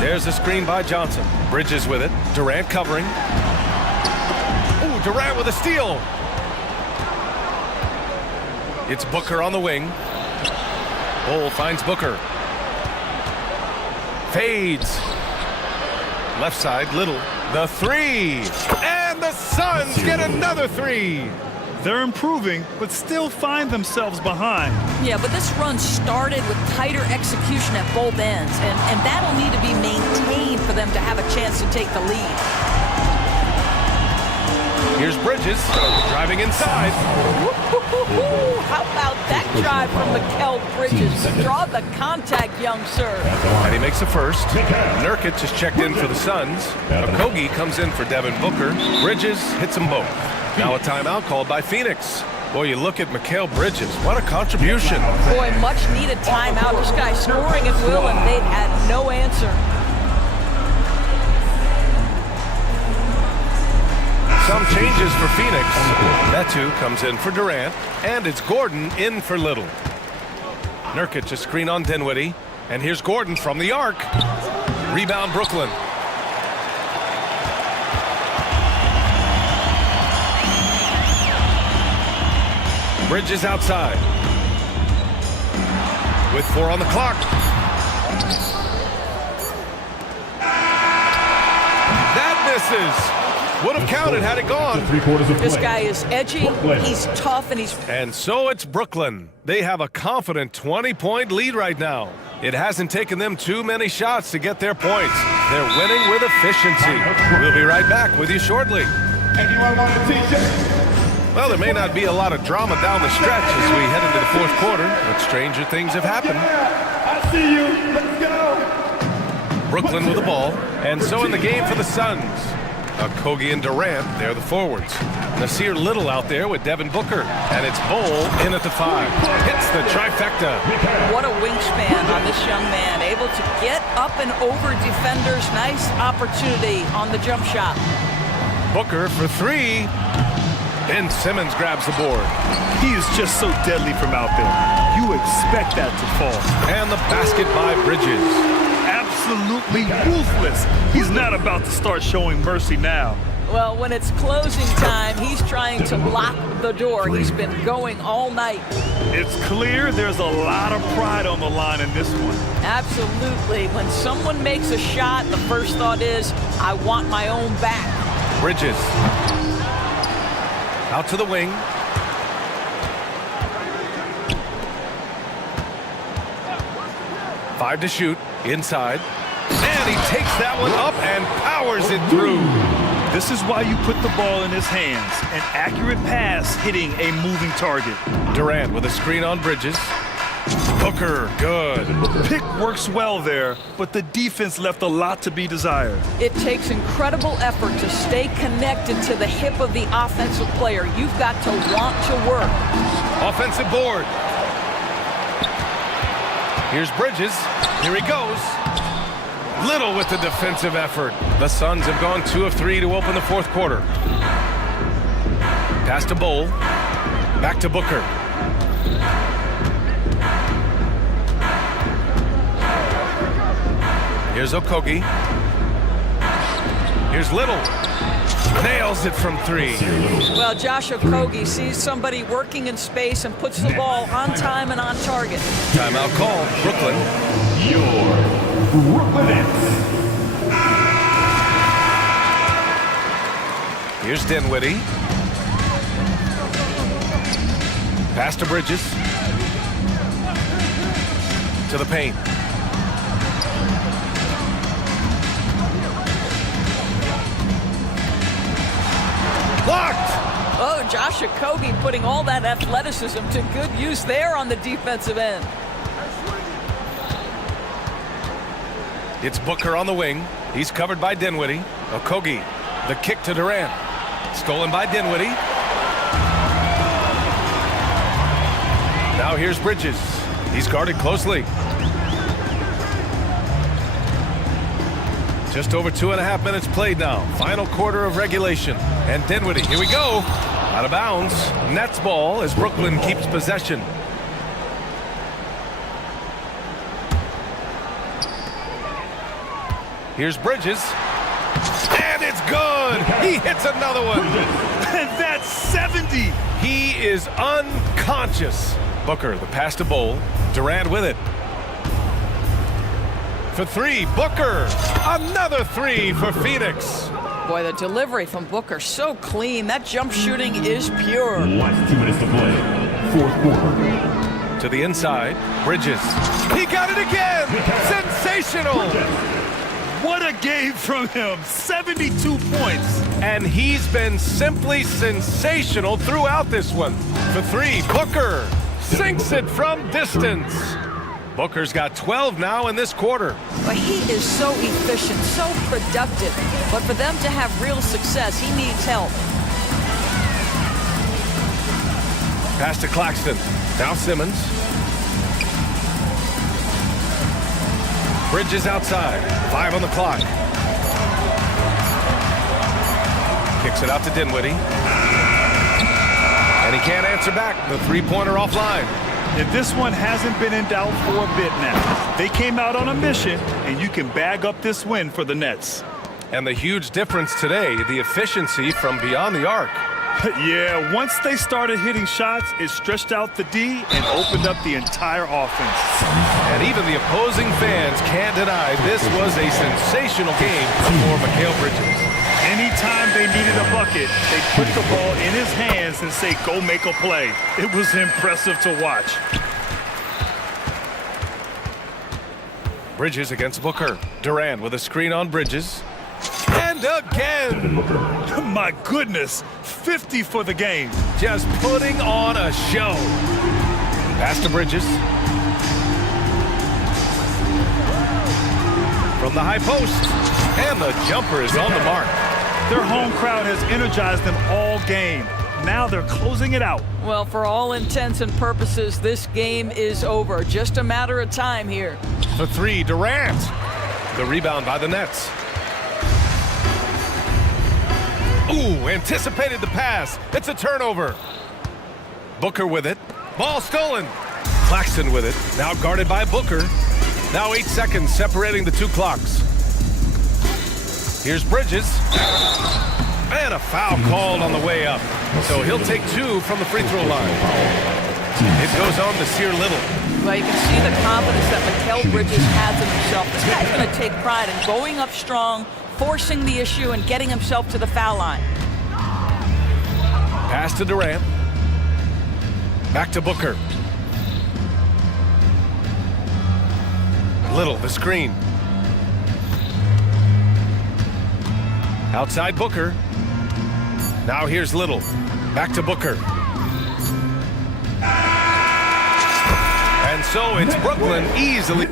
There's a screen by Johnson. Bridges with it. Durant covering. Ooh, Durant with a steal. It's Booker on the wing. Bol finds Booker. Fades. Left side, Little. The three. And the Suns get another three. They're improving, but still find themselves behind. Yeah, but this run started with tighter execution at both ends, and that'll need to be maintained for them to have a chance to take the lead. Here's Bridges, driving inside. How about that drive from Mikal Bridges? Draw the contact, young sir. And he makes the first. Nurkic is checked in for the Suns. Okogie comes in for Devin Booker. Bridges hits them both. Now a timeout called by Phoenix. Boy, you look at Mikal Bridges. What a contribution. Boy, much needed timeout. This guy scoring at will, and they've had no answer. Some changes for Phoenix. Metu comes in for Durant, and it's Gordon in for Little. Nurkic a screen on Dinwiddie, and here's Gordon from the arc. Rebound Brooklyn. Bridges outside. With 4 on the clock. That misses. Would have counted had it gone. This guy is edgy, he's tough, and he's... And so it's Brooklyn. They have a confident 20-point lead right now. It hasn't taken them too many shots to get their points. They're winning with efficiency. We'll be right back with you shortly. Anyone want a t-shirt? Well, there may not be a lot of drama down the stretch as we head into the fourth quarter, but stranger things have happened. I see you. Let's go. Brooklyn with the ball, and so in the game for the Suns. Okogie and Durant, they're the forwards. Nasir Little out there with Devin Booker, and it's Bol in at the 5. Hits the trifecta. What a wingspan on this young man, able to get up and over defenders. Nice opportunity on the jump shot. Booker for 3. Ben Simmons grabs the board. He is just so deadly from out there. You expect that to fall. And the basket by Bridges. Absolutely ruthless. He's not about to start showing mercy now. Well, when it's closing time, he's trying to lock the door. He's been going all night. It's clear there's a lot of pride on the line in this one. Absolutely. When someone makes a shot, the first thought is, I want my own back. Bridges. Out to the wing. Five to shoot. Inside. And he takes that one up and powers it through. This is why you put the ball in his hands. An accurate pass hitting a moving target. Durant with a screen on Bridges. Booker, good. Pick works well there, but the defense left a lot to be desired. It takes incredible effort to stay connected to the hip of the offensive player. You've got to want to work. Offensive board. Here's Bridges. Here he goes. Little with the defensive effort. The Suns have gone 2 of 3 to open the fourth quarter. Pass to Bol. Back to Booker. Here's Okogie. Here's Little. Nails it from 3. Well, Josh Okogie sees somebody working in space and puts the ball on time and on target. Timeout call, Brooklyn. Your Brooklyn Nets. Here's Dinwiddie. Pass to Bridges. To the paint. Blocked! Oh, Josh Okogie putting all that athleticism to good use there on the defensive end. It's Booker on the wing. He's covered by Dinwiddie. Okogie, the kick to Durant. Stolen by Dinwiddie. Now here's Bridges. He's guarded closely. Just over 2.5 minutes played now. Final quarter of regulation. And Dinwiddie, here we go. Out of bounds. Nets ball as Brooklyn keeps possession. Here's Bridges. And it's good. He hits another one. And that's 70. He is unconscious. Booker, the pass to Bowl. Durant with it. For three, Booker. Another three for Phoenix. Boy, the delivery from Booker, so clean. That jump shooting is pure. Last 2 minutes to play. Fourth quarter. To the inside, Bridges. He got it again! Sensational! What a game from him. 72 points. And he's been simply sensational throughout this one. For three, Booker sinks it from distance. Booker's got 12 now in this quarter. But he is so efficient, so productive. But for them to have real success, he needs help. Pass to Claxton. Now Simmons. Bridges outside. 5 on the clock. Kicks it out to Dinwiddie. And he can't answer back. The three-pointer offline. And this one hasn't been in doubt for a bit now. They came out on a mission, and you can bag up this win for the Nets. And the huge difference today, the efficiency from beyond the arc. Yeah, once they started hitting shots, it stretched out the D and opened up the entire offense. And even the opposing fans can't deny this was a sensational game for Mikal Bridges. Anytime they needed a bucket, they put the ball in his hands and say, go make a play. It was impressive to watch. Bridges against Booker. Durant with a screen on Bridges. And again! My goodness, 50 for the game. Just putting on a show. Pass to Bridges. From the high post. And the jumper is on the mark. Their home crowd has energized them all game. Now they're closing it out. Well, for all intents and purposes, this game is over. Just a matter of time here. For three, Durant. The rebound by the Nets. Ooh, anticipated the pass. It's a turnover. Booker with it. Ball stolen. Claxton with it. Now guarded by Booker. Now 8 seconds separating the two clocks. Here's Bridges. And a foul called on the way up. So he'll take 2 from the free throw line. It goes on to Sear Little. Well, you can see the confidence that Mikal Bridges has in himself. This guy's going to take pride in going up strong, forcing the issue, and getting himself to the foul line. Pass to Durant. Back to Booker. Little, the screen. Outside Booker. Now here's Little. Back to Booker. And so it's Brooklyn easily.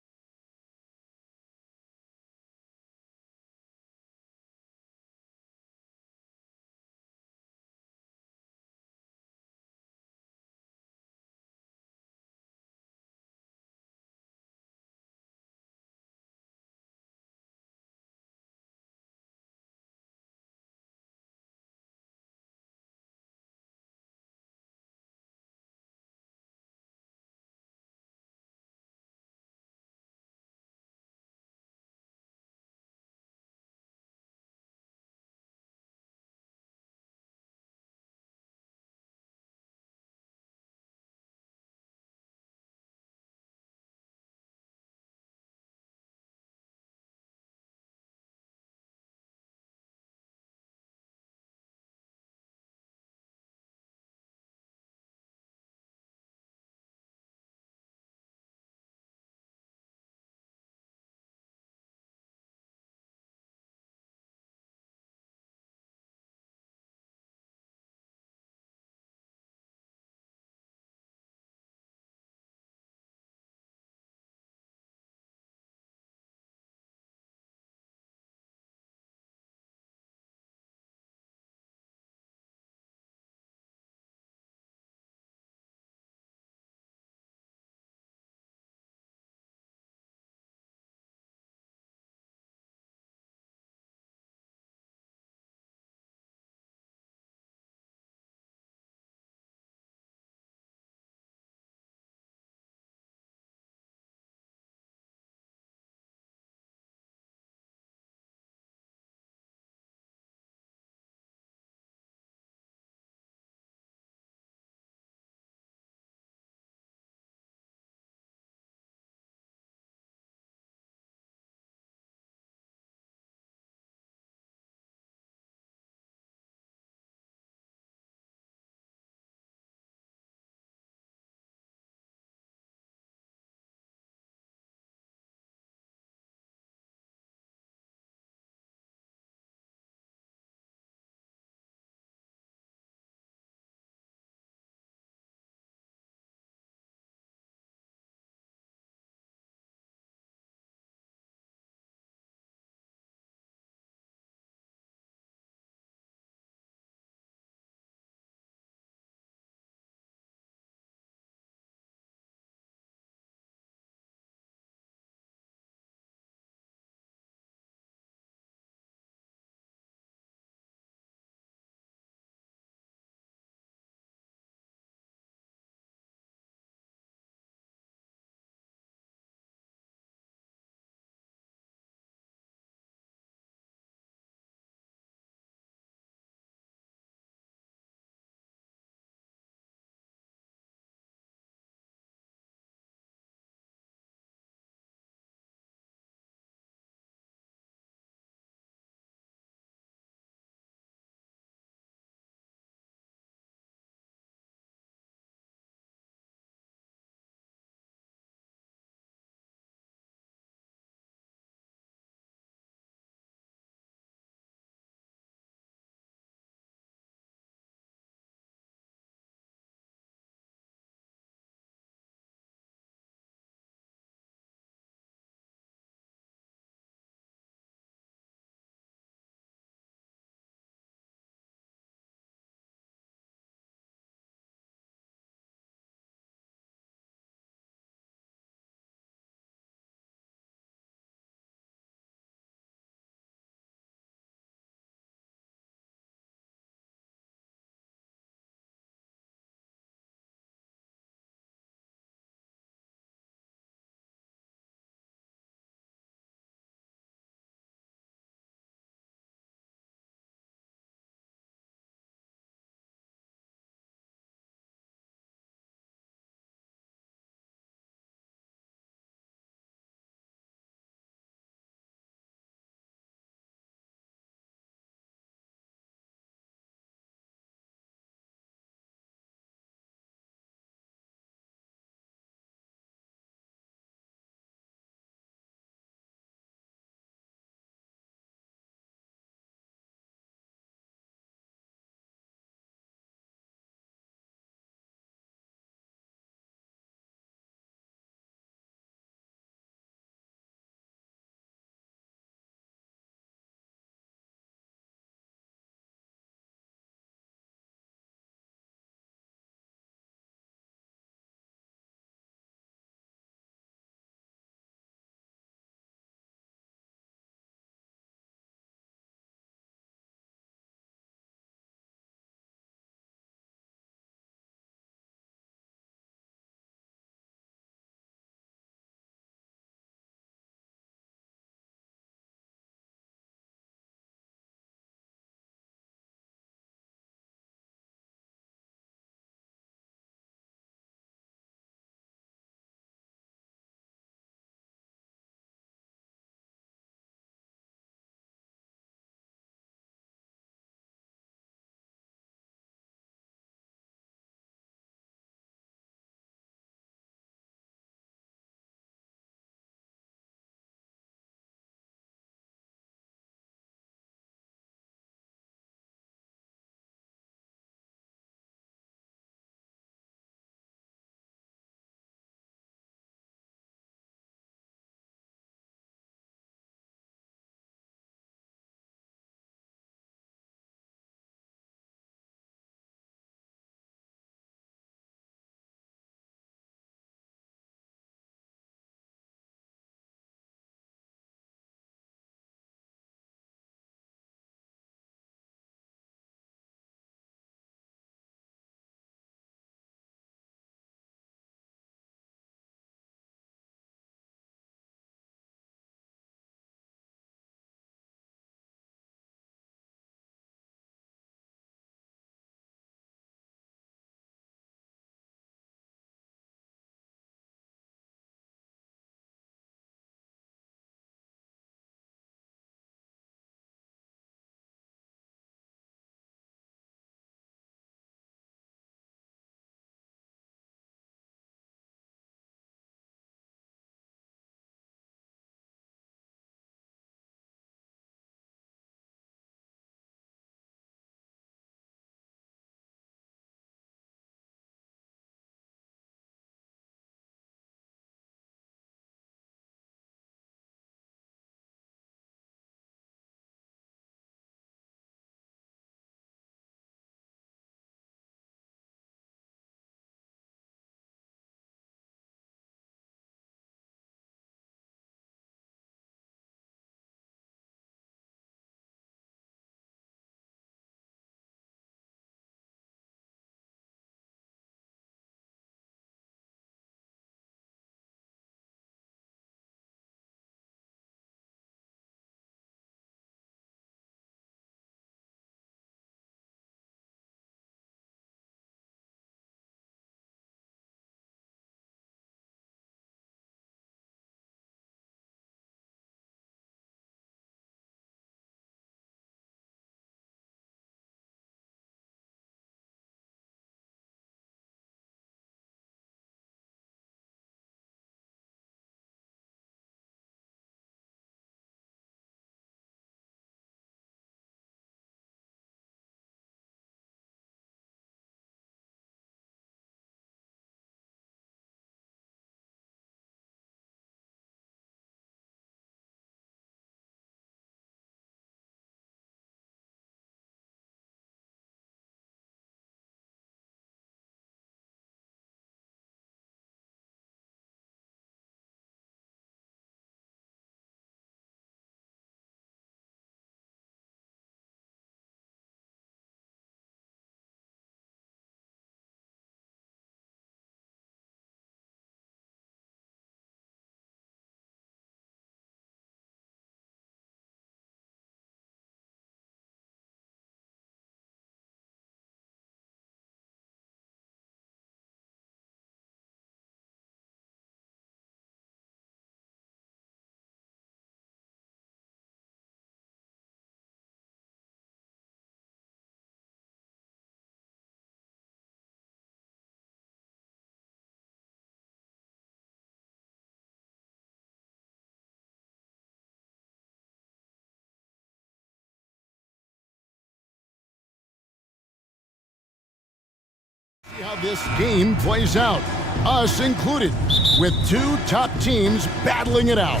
See how this game plays out, us included, with two top teams battling it out.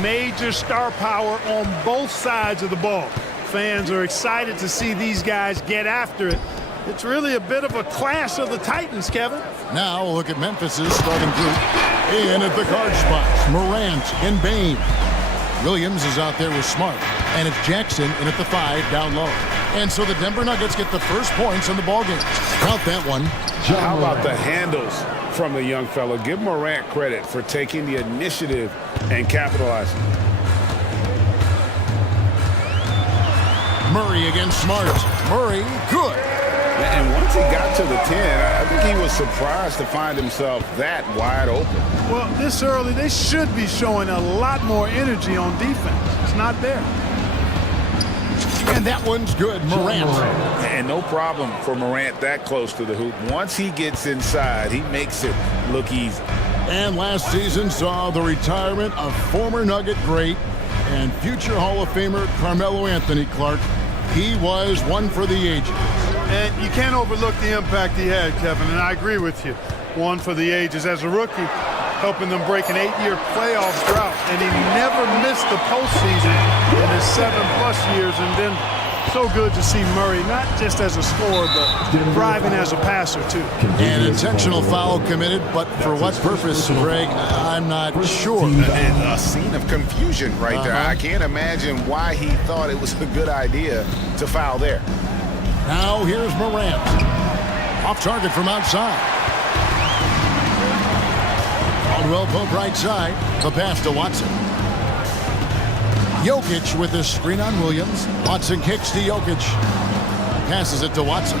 Major star power on both sides of the ball. Fans are excited to see these guys get after it. It's really a bit of a clash of the Titans, Kevin. Now we'll look at Memphis's starting group. In at the guard spots, Morant and Bain. Williams is out there with Smart, and it's Jackson in at the 5 down low. And so the Denver Nuggets get the first points in the ballgame. Count that one. How about the handles from the young fellow? Give Morant credit for taking the initiative and capitalizing. Murray against Smart. Murray, good. And once he got to the 10, I think he was surprised to find himself that wide open. Well, this early, they should be showing a lot more energy on defense. It's not there. And that one's good, Morant. And no problem for Morant that close to the hoop. Once he gets inside, he makes it look easy. And last season saw the retirement of former Nugget great and future Hall of Famer Carmelo Anthony Clark. He was one for the ages. And you can't overlook the impact he had, Kevin, and I agree with you. One for the ages. As a rookie, helping them break an 8-year playoff drought, and he never missed the postseason in his 7+ years. And then so good to see Murray, not just as a scorer, but thriving as a passer, too. An intentional foul committed, but for what purpose, Greg, I'm not sure. And a scene of confusion right there. I can't imagine why he thought it was a good idea to foul there. Now here's Morant. Off target from outside. Caldwell poke right side. The pass to Watson. Jokic with the screen on Williams. Watson kicks to Jokic. Passes it to Watson.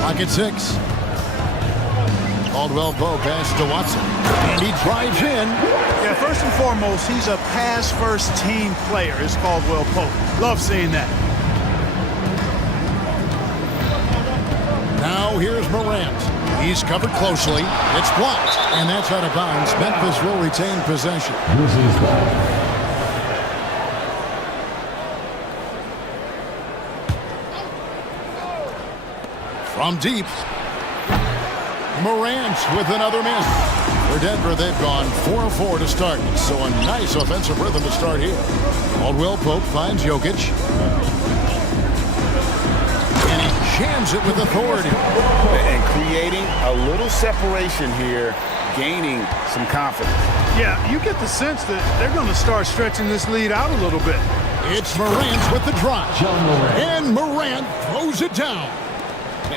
Clock at 6. Caldwell Poe pass to Watson. And he drives in. Yeah, first and foremost, he's a pass-first team player, is Caldwell Pope. Love seeing that. Now here's Morant. He's covered closely. It's blocked, and that's out of bounds. Memphis will retain possession. From deep, Morant with another miss. For Denver, they've gone 4-4 to start, so a nice offensive rhythm to start here. Caldwell Pope finds Jokic. And he jams it with authority. And creating a little separation here, gaining some confidence. Yeah, you get the sense that they're going to start stretching this lead out a little bit. It's Morant with the drop. And Morant throws it down.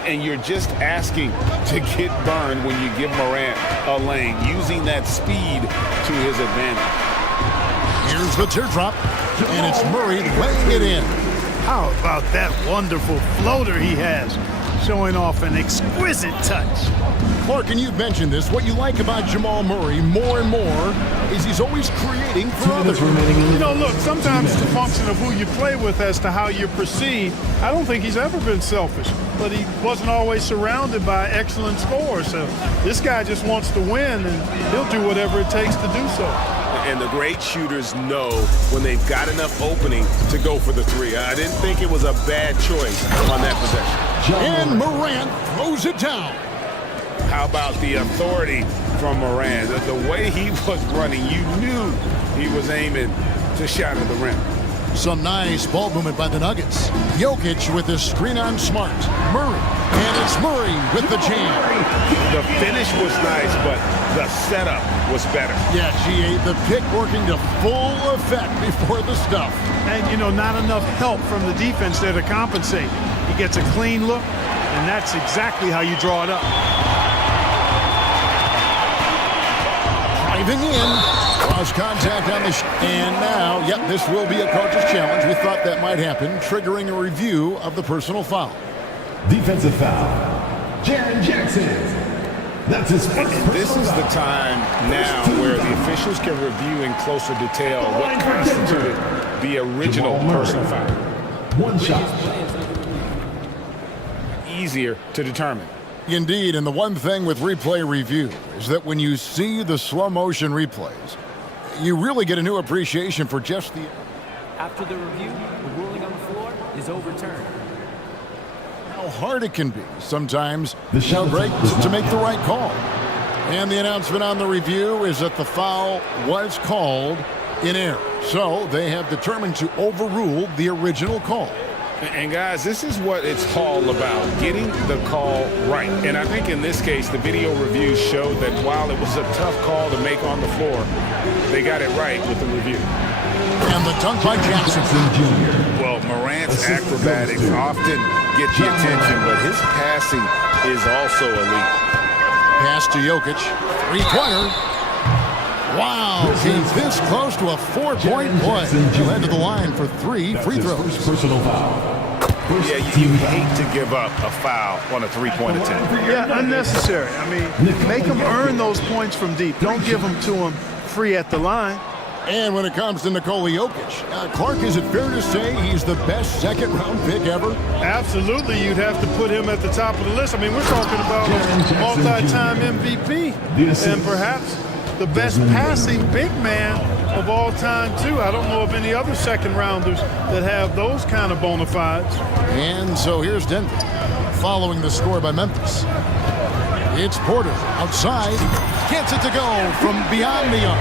And you're just asking to get burned when you give Morant a lane, using that speed to his advantage. Here's the teardrop, and it's Murray laying it in. How about that wonderful floater he has, showing off an exquisite touch. Clark, and you've mentioned this, what you like about Jamal Murray more and more is he's always creating for others. You know, look, sometimes it's a function of who you play with as to how you're perceived. I don't think he's ever been selfish, but he wasn't always surrounded by excellent scorers. So this guy just wants to win, and he'll do whatever it takes to do so. And the great shooters know when they've got enough opening to go for the three. I didn't think it was a bad choice on that possession. And Morant throws it down. How about the authority from Morant? The way he was running, you knew he was aiming to shatter the rim. Some nice ball movement by the Nuggets. Jokic with the screen on Smart. Murray. And it's Murray with the jam. The finish was nice, but the setup was better. Yeah, GA, the pick working to full effect before the stuff. And, you know, not enough help from the defense there to compensate. He gets a clean look, and that's exactly how you draw it up. Driving in. Cross contact on the and now, yep, this will be a coach's challenge. We thought that might happen, triggering a review of the personal foul. Defensive foul. Jaren Jackson. That's his first. This is the time now where the officials can review in closer detail what constituted the original personal foul. One shot. Easier to determine. Indeed, and the one thing with replay review is that when you see the slow motion replays, you really get a new appreciation for just the... After the review, the ruling on the floor is overturned. how hard it can be sometimes to make the right call. And the announcement on the review is that the foul was called in error. So they have determined to overrule the original call. And guys, this is what it's all about, getting the call right. And I think in this case, the video reviews showed that while it was a tough call to make on the floor, they got it right with the review. And the dunk by Jackson. Well, Morant's acrobatics often get the attention, but his passing is also elite. Pass to Jokic. Three-pointer. Wow, he's this close to a 4-point play. He'll head to the line for 3 free throws. Personal foul. Yeah, you hate to give up a foul on a three-point attempt. Yeah, unnecessary. I mean, make them earn those points from deep. Don't give them to them free at the line. And when it comes to Nikola Jokic, Clark, is it fair to say he's the best second-round pick ever? Absolutely, you'd have to put him at the top of the list. I mean, we're talking about a multi-time MVP and perhaps the best passing big man of all time, too. I don't know of any other second-rounders that have those kind of bona fides. And so here's Denver, following the score by Memphis. It's Porter outside, gets it to go from beyond the arc.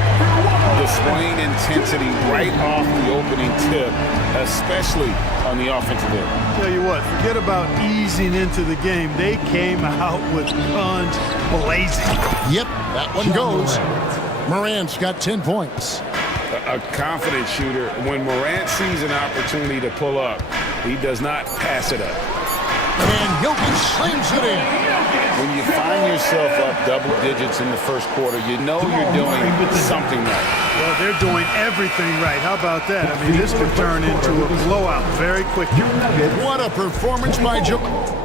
Displaying intensity right off the opening tip, especially on the offensive end. Tell you what, forget about easing into the game. They came out with guns blazing. Yep, that one goes. Morant's got 10 points. A confident shooter. When Morant sees an opportunity to pull up, he does not pass it up. And Jokic slams it in. When you find yourself up double digits in the first quarter, you know you're doing something right. Well, they're doing everything right. How about that? I mean, this could turn into a blowout very quickly. What a performance by Jokic.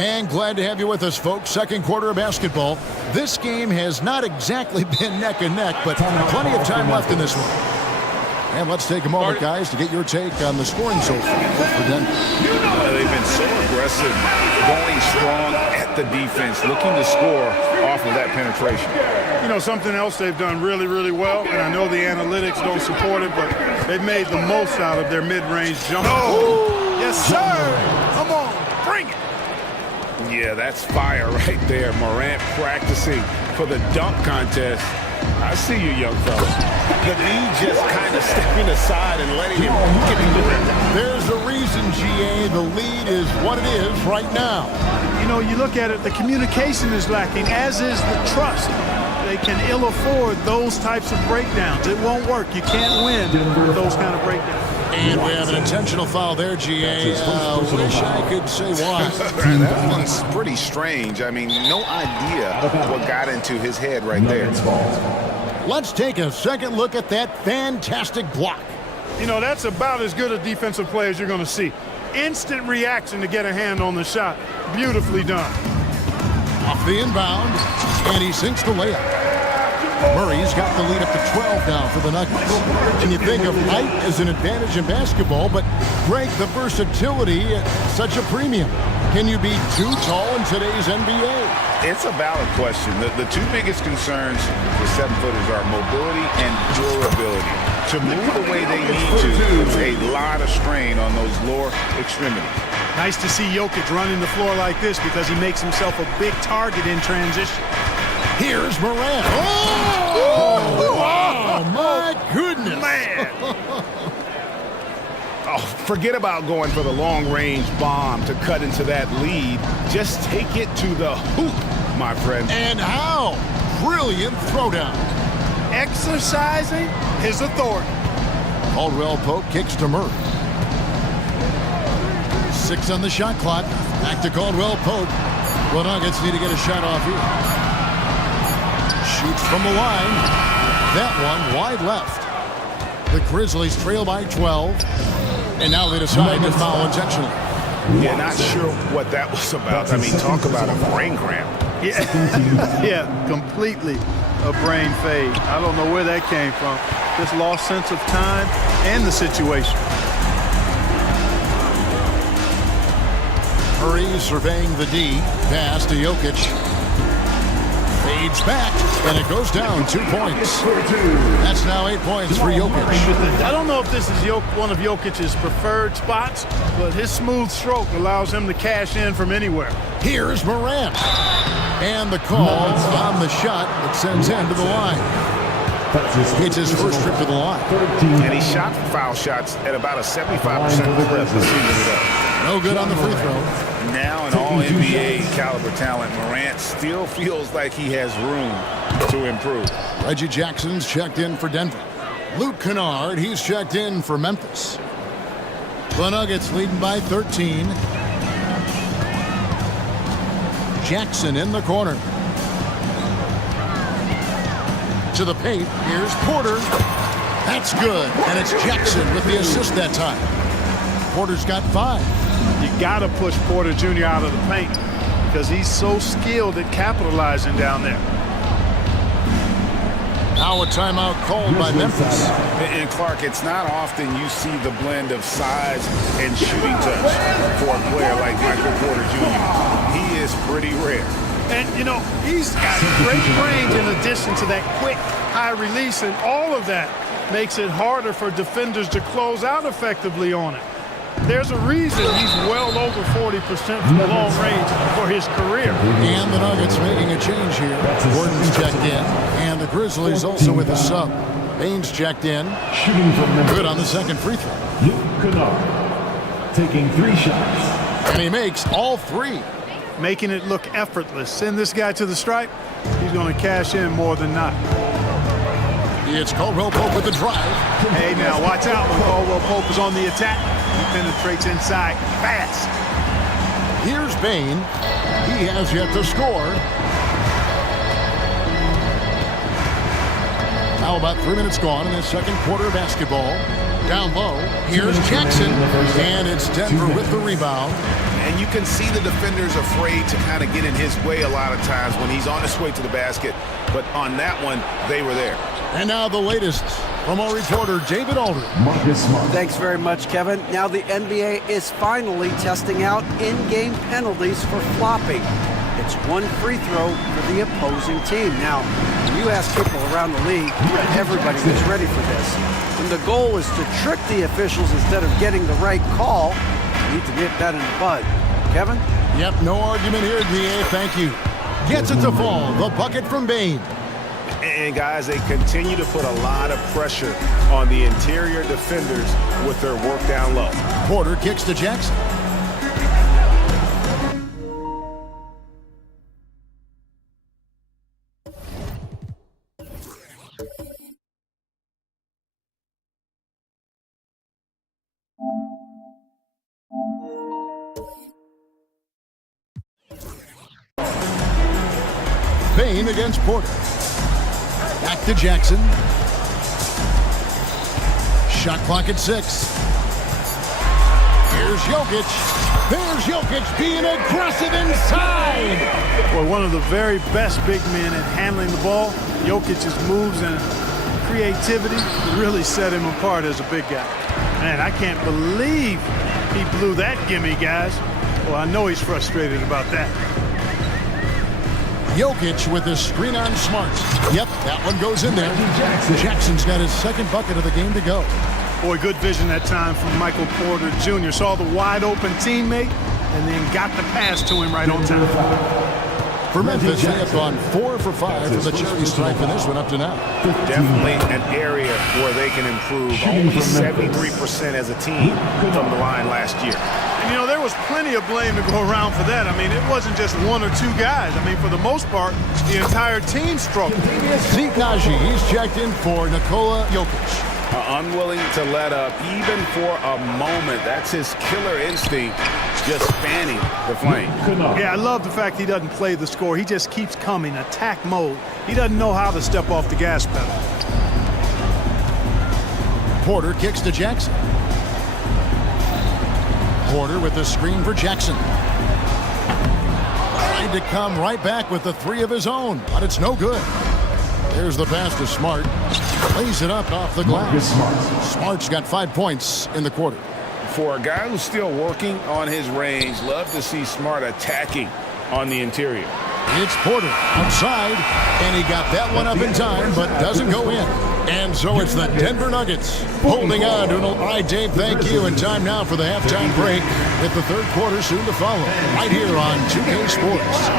And glad to have you with us, folks. Second quarter of basketball. This game has not exactly been neck and neck, but plenty of time left in this one. And let's take a moment, guys, to get your take on the scoring so far for Denver. They've been so aggressive, going strong at the defense, looking to score off of that penetration. You know, something else they've done really, really well, and I know the analytics don't support it, but they've made the most out of their mid-range jump. Oh, yes, sir. Come on, bring it. Yeah, that's fire right there. Morant practicing for the dunk contest. I see you, young fella. The knee just kind of stepping aside and letting him get in the rim. There's a reason, GA, the lead is what it is right now. You know, you look at it, the communication is lacking, as is the trust. They can ill afford those types of breakdowns. It won't work. You can't win with those kind of breakdowns. And we have an intentional foul there, GA. Wish I could say why. That one's pretty strange. I mean, no idea what got into his head right there. Let's take a second look at that fantastic block. You know, that's about as good a defensive play as you're going to see. Instant reaction to get a hand on the shot. Beautifully done. Off the inbound, and he sinks the layup. Murray's got the lead up to 12 now for the Nuggets. And you think of height as an advantage in basketball, but Greg, the versatility at such a premium. Can you be too tall in today's NBA? It's a valid question. The two biggest concerns for 7-footers are mobility and durability. To move the way they need to, puts a lot of strain on those lower extremities. Nice to see Jokic running the floor like this because he makes himself a big target in transition. Here's Morant. Oh, wow, my goodness. Man. Oh, forget about going for the long-range bomb to cut into that lead. Just take it to the hoop, my friend. And how? Brilliant throwdown. Exercising his authority. Caldwell Pope kicks to Murray. 6 on the shot clock. Back to Caldwell Pope. The Nuggets need to get a shot off here. Shoots from the line. That one wide left. The Grizzlies trail by 12. And now they decide to foul intentionally. Yeah, not sure what that was about. I mean, talk about a brain cramp. Yeah, completely a brain fade. I don't know where that came from. Just lost sense of time and the situation. Murray surveying the D. Pass to Jokic. Fades back, and it goes down 2 points. That's now 8 points for Jokic. I don't know if this is one of Jokic's preferred spots, but his smooth stroke allows him to cash in from anywhere. Here's Morant. And the call on the shot that sends him to the line. It's his first trip to the line. And he shot foul shots at about a 75% clip this season. No good on the free throw. Now an all-NBA caliber talent, Morant still feels like he has room to improve. Reggie Jackson's checked in for Denver. Luke Kennard, he's checked in for Memphis. The Nuggets leading by 13. Jackson in the corner. To the paint, here's Porter. That's good, and it's Jackson with the assist that time. Porter's got 5. You gotta push Porter Jr. out of the paint because he's so skilled at capitalizing down there. Now a timeout called by Memphis. And Clark, it's not often you see the blend of size and shooting touch for a player like Michael Porter Jr. He is pretty rare. And, you know, he's got great range in addition to that quick, high release, and all of that makes it harder for defenders to close out effectively on it. There's a reason he's well over 40% from long range for his career. And the Nuggets making a change here. Gordon's checked in, and the Grizzlies also with a sub. Baines checked in. Shooting from Memphis. Good on the second free throw. Luke Kennard taking 3 shots. And he makes all 3. Making it look effortless. Send this guy to the stripe, he's going to cash in more than not. It's Caldwell Pope with the drive. Hey, now watch out when Caldwell Pope is on the attack. He penetrates inside fast. Here's Bane. He has yet to score. Now about 3 minutes gone in the second quarter of basketball. Down low, here's Jackson, and it's Denver with the rebound. And you can see the defenders afraid to kind of get in his way a lot of times when he's on his way to the basket. But on that one, they were there. And now the latest from our reporter, David Aldridge. Thanks very much, Kevin. Now the NBA is finally testing out in-game penalties for flopping. It's 1 free throw for the opposing team. Now, when you ask people around the league, everybody is ready for this. And the goal is to trick the officials instead of getting the right call. You need to nip that in the bud. Kevin? Yep, no argument here, DA. Thank you. Gets it to fall. The bucket from Bane. And guys, they continue to put a lot of pressure on the interior defenders with their work down low. Porter kicks to Jackson. Bane against Porter. Back to Jackson. Shot clock at 6. Here's Jokic. There's Jokic being aggressive inside. Well, one of the very best big men at handling the ball. Jokic's moves and creativity really set him apart as a big guy. Man, I can't believe he blew that gimme, guys. Well, I know he's frustrated about that. Jokic with his screen on Smart. Yep, that one goes in there. Jackson's got his second bucket of the game to go. Boy, good vision that time from Michael Porter Jr. Saw the wide open teammate and then got the pass to him right on time. For Memphis, they have gone 4 for 5 from the cherry stripe in this one up to now. Definitely an area where they can improve. Only 73% as a team from the line last year. And, you know, there was plenty of blame to go around for that. I mean, it wasn't just 1 or 2 guys. I mean, for the most part, the entire team struggled. Zeke Naji, he's checked in for Nikola Jokic. Unwilling to let up even for a moment. That's his killer instinct, just fanning the flame. Yeah, I love the fact he doesn't play the score. He just keeps coming, attack mode. He doesn't know how to step off the gas pedal. Porter kicks to Jackson. Porter with the screen for Jackson. Tried to come right back with the 3 of his own, but it's no good. There's the pass to Smart. Lays it up off the glass. Smart's got 5 points in the quarter. For a guy who's still working on his range, love to see Smart attacking on the interior. It's Porter outside, and he got that one up in time, but doesn't go in. And so it's the Denver Nuggets holding on to an... All right, Dave, thank you. And time now for the halftime break with the third quarter soon to follow. Right here on 2K Sports.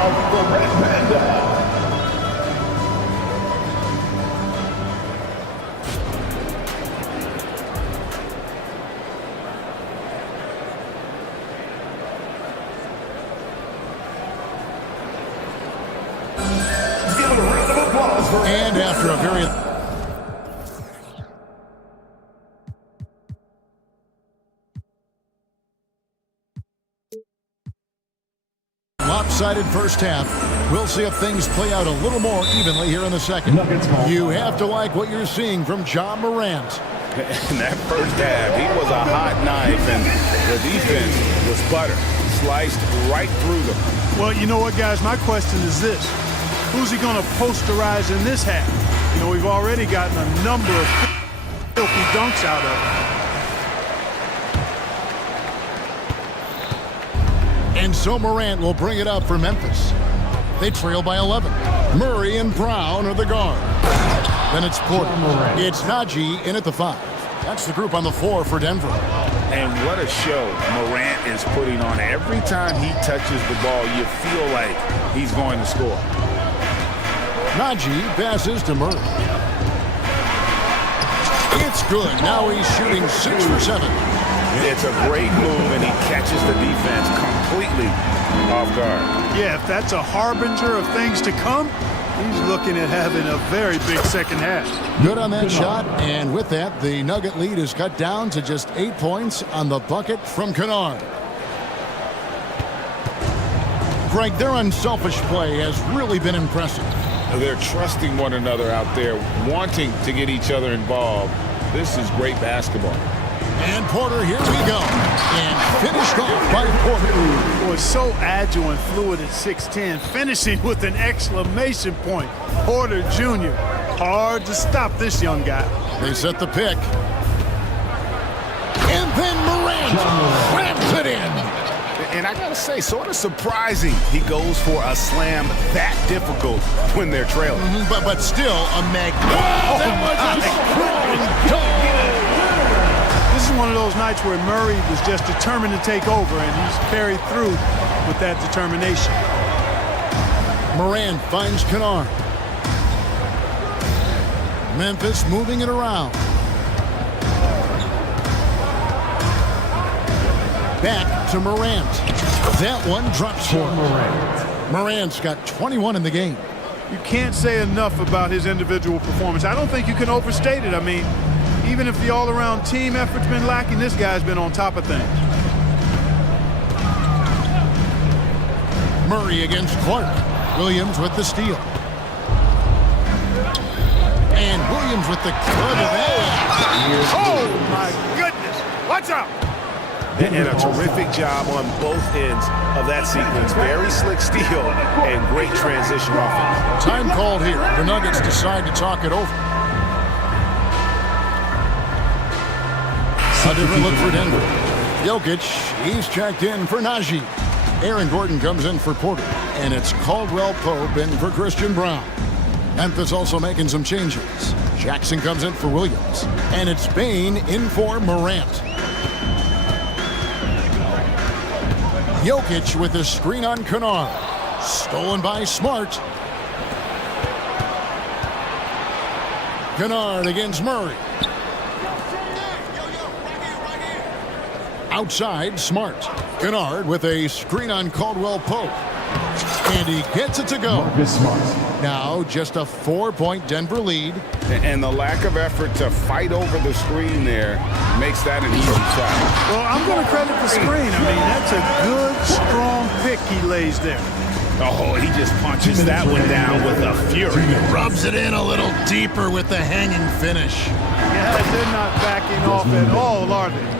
And after a very lopsided first half, we'll see if things play out a little more evenly here in the second. You have to like what you're seeing from Ja Morant. In that first half, he was a hot knife, and the defense was butter, sliced right through them. Well, you know what, guys? My question is this. Who's he going to posterize in this half? You know, we've already gotten a number of filthy dunks out of him. And so Morant will bring it up for Memphis. They trail by 11. Murray and Brown are the guard. Then it's Porter. It's Najee in at the 5. That's the group on the floor for Denver. And what a show Morant is putting on. Every time he touches the ball, you feel like he's going to score. Najee passes to Murray. It's good. Now he's shooting 6 for 7. It's a great move, and he catches the defense completely off guard. Yeah, if that's a harbinger of things to come, he's looking at having a very big second half. Good on that shot, and with that, the Nugget lead is cut down to just 8 points on the bucket from Kennard. Greg, their unselfish play has really been impressive. They're trusting one another out there, wanting to get each other involved. This is great basketball. And Porter, here we go. And finished off by Porter. Boy, so agile and fluid at 6'10", finishing with an exclamation point. Porter Jr. Hard to stop this young guy. They set the pick. And then Morant grabs it in. And I gotta say, sort of surprising he goes for a slam that difficult when they're trailing. But still a magnificent. This is one of those nights where Murray was just determined to take over, and he's carried through with that determination. Morant finds Kennard. Memphis moving it around. Back to Morant. That one drops for Morant. Morant's got 21 in the game. You can't say enough about his individual performance. I don't think you can overstate it. I mean, even if the all-around team effort's been lacking, this guy's been on top of things. Murray against Clark. Williams with the steal. And Williams with the clever ball. Oh, my goodness. Watch out. And a terrific job on both ends of that sequence. Very slick steal and great transition offense. Time called here. The Nuggets decide to talk it over. A different look for Denver. Jokic, he's checked in for Najee. Aaron Gordon comes in for Porter. And it's Caldwell Pope in for Christian Brown. Memphis also making some changes. Jackson comes in for Williams. And it's Bane in for Morant. Jokic with a screen on Kennard. Stolen by Smart. Kennard against Murray. Outside, Smart. Kennard with a screen on Caldwell Pope. And he gets it to go. Now just a 4-point Denver lead. And the lack of effort to fight over the screen there makes that an easy shot. Well, I'm going to credit the screen. I mean, that's a good, strong pick he lays there. Oh, he just punches that one down with a fury. Rubs it in a little deeper with the hanging finish. Yeah, they're not backing off at all, are they?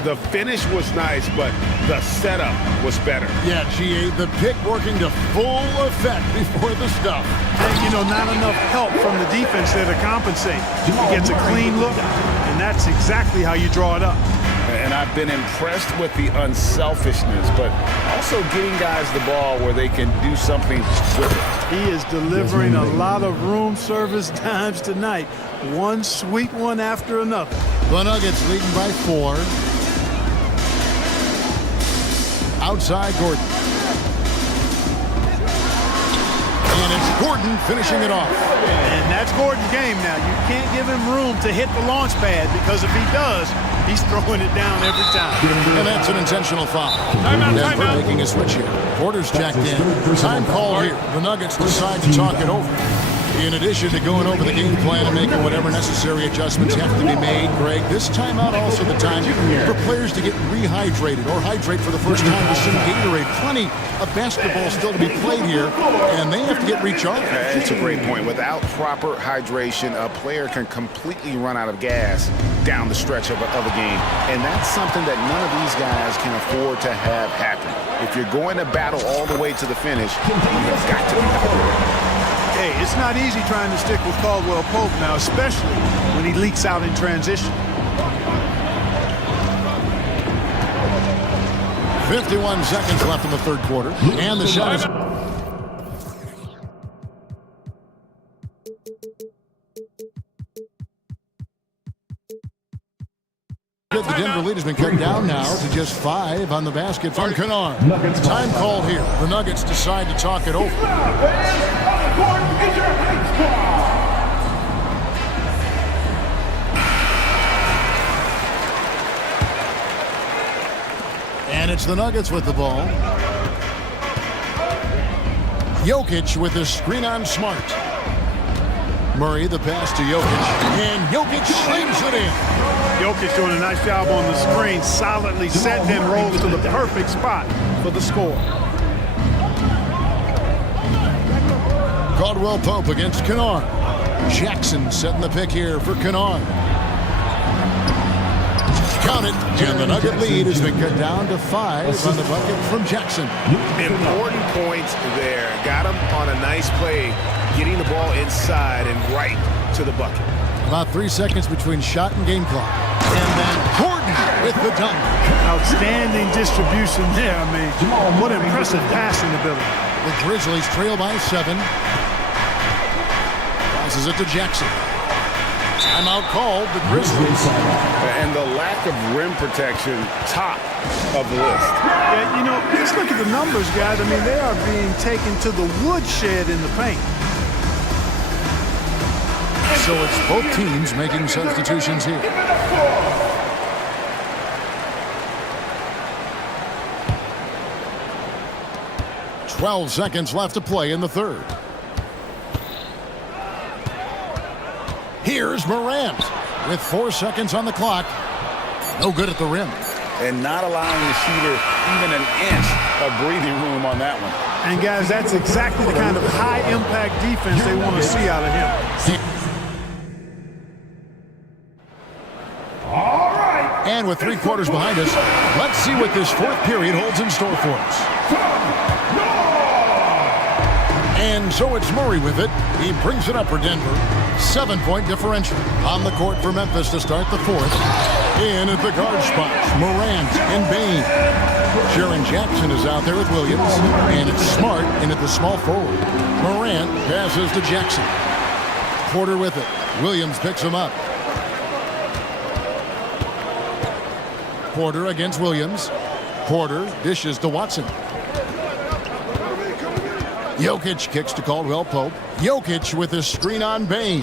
The finish was nice, but the setup was better. Yeah, GA, the pick working to full effect before the stuff. And, you know, not enough help from the defense there to compensate. He gets a clean look, and that's exactly how you draw it up. And I've been impressed with the unselfishness, but also getting guys the ball where they can do something with it. He is delivering a lot of room service times tonight. One sweet one after another. The Nuggets leading by 4. Outside Gordon. And it's Gordon finishing it off. And that's Gordon's game now. You can't give him room to hit the launch pad, because if he does, he's throwing it down every time. And that's an intentional foul. Denver making a switch here. Porter's checked in. Time call here. The Nuggets decide to talk it over. In addition to going over the game plan and making whatever necessary adjustments have to be made, Greg, this timeout also the time for players to get rehydrated or hydrate for the first time with some Gatorade. Plenty of basketball still to be played here, and they have to get recharged. It's a great point. Without proper hydration, a player can completely run out of gas down the stretch of a game, and that's something that none of these guys can afford to have happen. If you're going to battle all the way to the finish, you've got to be hydrated. Hey, it's not easy trying to stick with Caldwell Pope now, especially when he leaks out in transition. 51 seconds left in the third quarter, and the shot is... The Denver lead has been cut down now to just 5 on the basket from Kennard. Time call here. The Nuggets decide to talk it over. And it's the Nuggets with the ball. Jokic with the screen on Smart. Murray the pass to Jokic, and Jokic slams it in. Jokic doing a nice job on the screen, solidly set and rolls to the perfect spot for the score. Caldwell Pope against Kennard. Jackson setting the pick here for Kennard. Count it, and the Nugget lead has been cut down to 5 on the bucket from Jackson. Important points there. Got him on a nice play, getting the ball inside and right to the bucket. About 3 seconds between shot and game clock. And then Gordon with the dunk. Outstanding distribution there. I mean, what impressive passing ability. The Grizzlies trail by 7. Passes it to Jackson. Timeout called, the Grizzlies. And the lack of rim protection, top of the list. Yeah, you know, just look at the numbers, guys. I mean, they are being taken to the woodshed in the paint. So it's both teams making substitutions here. Twelve seconds left to play in the third. Here's Morant with 4 seconds on the clock. No good at the rim. And not allowing the shooter even an inch of breathing room on that one. And guys, that's exactly the kind of high-impact defense they want to see out of him. And with 3 quarters behind us, let's see what this fourth period holds in store for us. And so it's Murray with it. He brings it up for Denver. 7-point differential. On the court for Memphis to start the fourth. In at the guard spots, Morant and Bain. Jaren Jackson is out there with Williams. And it's Smart in at the small forward. Morant passes to Jackson. Porter with it. Williams picks him up. Porter against Williams. Porter dishes to Watson. Jokic kicks to Caldwell Pope. Jokic with a screen on Bain.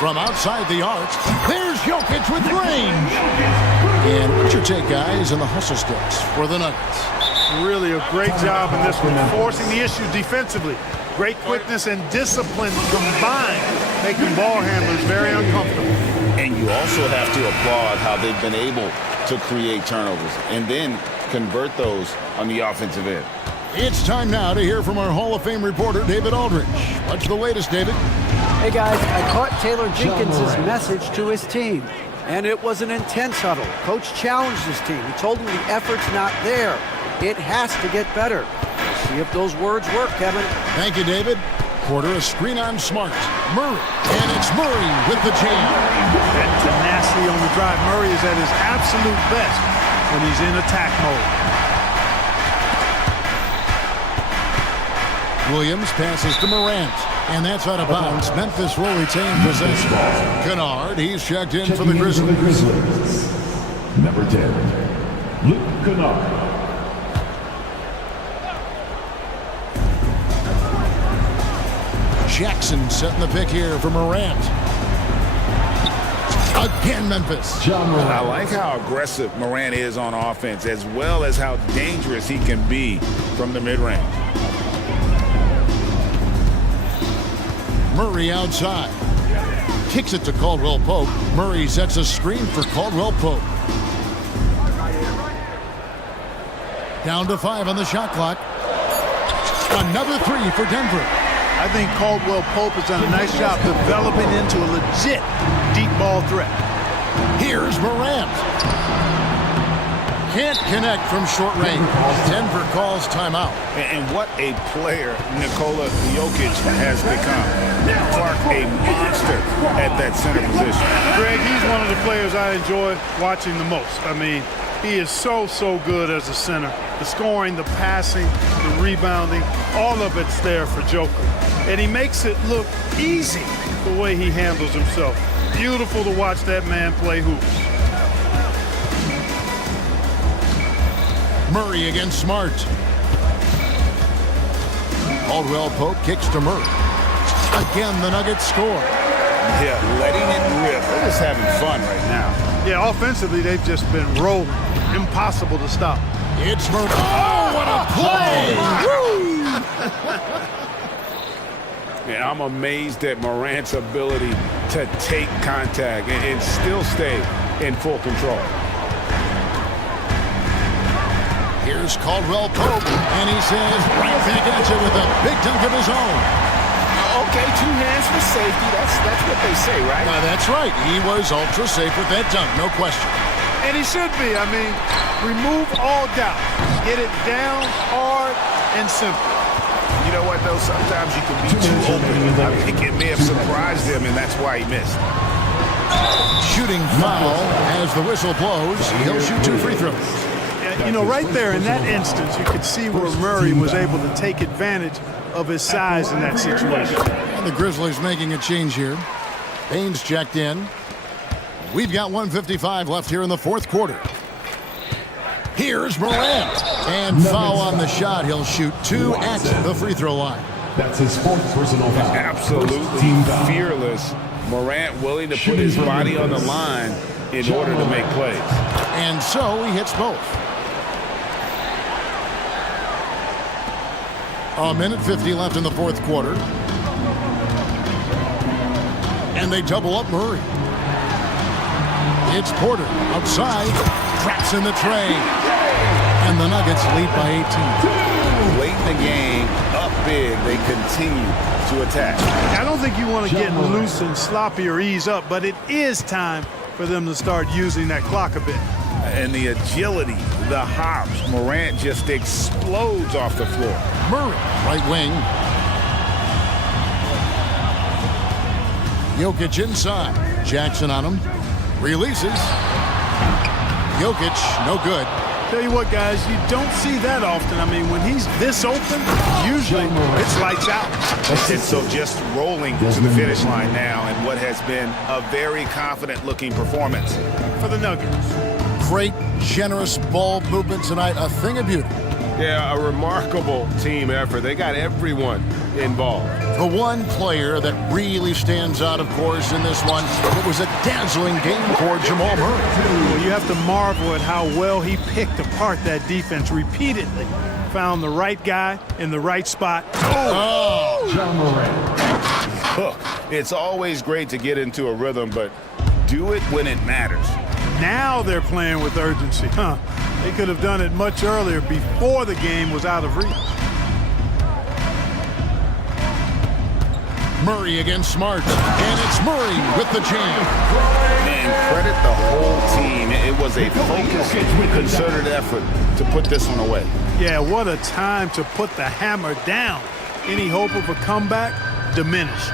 From outside the arc, there's Jokic with range. And what's your take, guys, on the hustle sticks for the Nuggets? Really a great job in this one, forcing the issue defensively. Great quickness and discipline combined, making ball handlers very uncomfortable. And you also have to applaud how they've been able to create turnovers and then convert those on the offensive end. It's time now to hear from our Hall of Fame reporter, David Aldridge. What's the latest, David? Hey, guys, I caught Taylor Jenkins' message to his team, and it was an intense huddle. Coach challenged his team. He told them the effort's not there. It has to get better. See if those words work, Kevin. Thank you, David. quarter, a screen on Smart. Murray, and it's Murray with the jam. That tenacity on the drive. Murray is at his absolute best when he's in attack mode. Williams passes to Morant, and that's out of bounds. Memphis will retain possession. Kennard, he's checked in for the Grizzlies. Number 10, Luke Kennard. Jackson setting the pick here for Morant. Again, Memphis. I like how aggressive Morant is on offense, as well as how dangerous he can be from the mid-range. Murray outside. Kicks it to Caldwell Pope. Murray sets a screen for Caldwell Pope. Down to 5 on the shot clock. Another 3 for Denver. I think Caldwell Pope has done a nice job developing into a legit deep ball threat. Here's Morant. Can't connect from short range. Denver calls timeout. And what a player Nikola Jokic has become. Clark, a monster at that center position. Greg, he's one of the players I enjoy watching the most. I mean, he is so good as a center. The scoring, the passing, the rebounding, all of it's there for Joker. And he makes it look easy the way he handles himself. Beautiful to watch that man play hoops. Murray against Smart. Caldwell Pope kicks to Murray. Again, the Nuggets score. Yeah, letting it rip. They're just having fun right now. Yeah, offensively, they've just been rolling. Impossible to stop. It's Murray. Oh, what a play! Yeah, I'm amazed at Morant's ability to take contact and still stay in full control. Here's Caldwell Pope, and he says right back at you with a big dunk of his own. Okay, 2 hands for safety. That's what they say, right? That's right. He was ultra safe with that dunk, no question. And he should be. I mean, remove all doubt. Get it down hard and simple. You know what, though? Sometimes you can be too open. I think it may have surprised him, and that's why he missed. Shooting foul as the whistle blows. He'll shoot 2 free throws. You know, right there in that instance, you could see where Murray was able to take advantage of his size in that situation. And the Grizzlies making a change here. Baines checked in. We've got 1:55 left here in the fourth quarter. Here's Morant. And foul on the shot. He'll shoot 2 at the free throw line. That's his 4th personal foul. Absolutely fearless. Morant willing to put his body on the line in order to make plays. And so he hits both. A minute 50 left in the fourth quarter. And they double up Murray. It's Porter outside. Traps in the tray. And the Nuggets lead by 18. Late in the game, up big, they continue to attack. I don't think you want to get loose and sloppy or ease up, but it is time for them to start using that clock a bit. And the agility, the hops, Morant just explodes off the floor. Murray, right wing. Jokic inside. Jackson on him. Releases. Jokic, no good. Tell you what, guys, you don't see that often. I mean, when he's this open, usually it's lights out. And so just rolling to the finish line now in what has been a very confident-looking performance for the Nuggets. Great, generous ball movement tonight. A thing of beauty. Yeah, a remarkable team effort. They got everyone involved. The one player that really stands out, of course, in this one, it was a dazzling game for Jamal Murray. Well, you have to marvel at how well he picked apart that defense repeatedly. Found the right guy in the right spot. Oh! John Murray. Look, it's always great to get into a rhythm, but do it when it matters. Now they're playing with urgency. They could have done it much earlier before the game was out of reach. Murray against Smart. And it's Murray with the jam. And credit the whole team. It was a focused, concerted effort to put this one away. Yeah, what a time to put the hammer down. Any hope of a comeback diminished.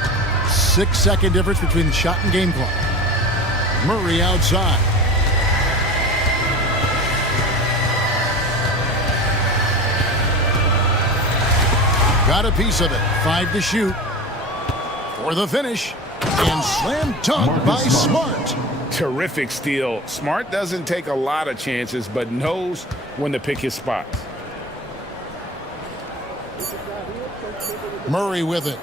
6-second difference between shot and game clock. Murray outside. Got a piece of it. 5 to shoot. For the finish. And slam dunk by Smart. Terrific steal. Smart doesn't take a lot of chances, but knows when to pick his spots. Murray with it.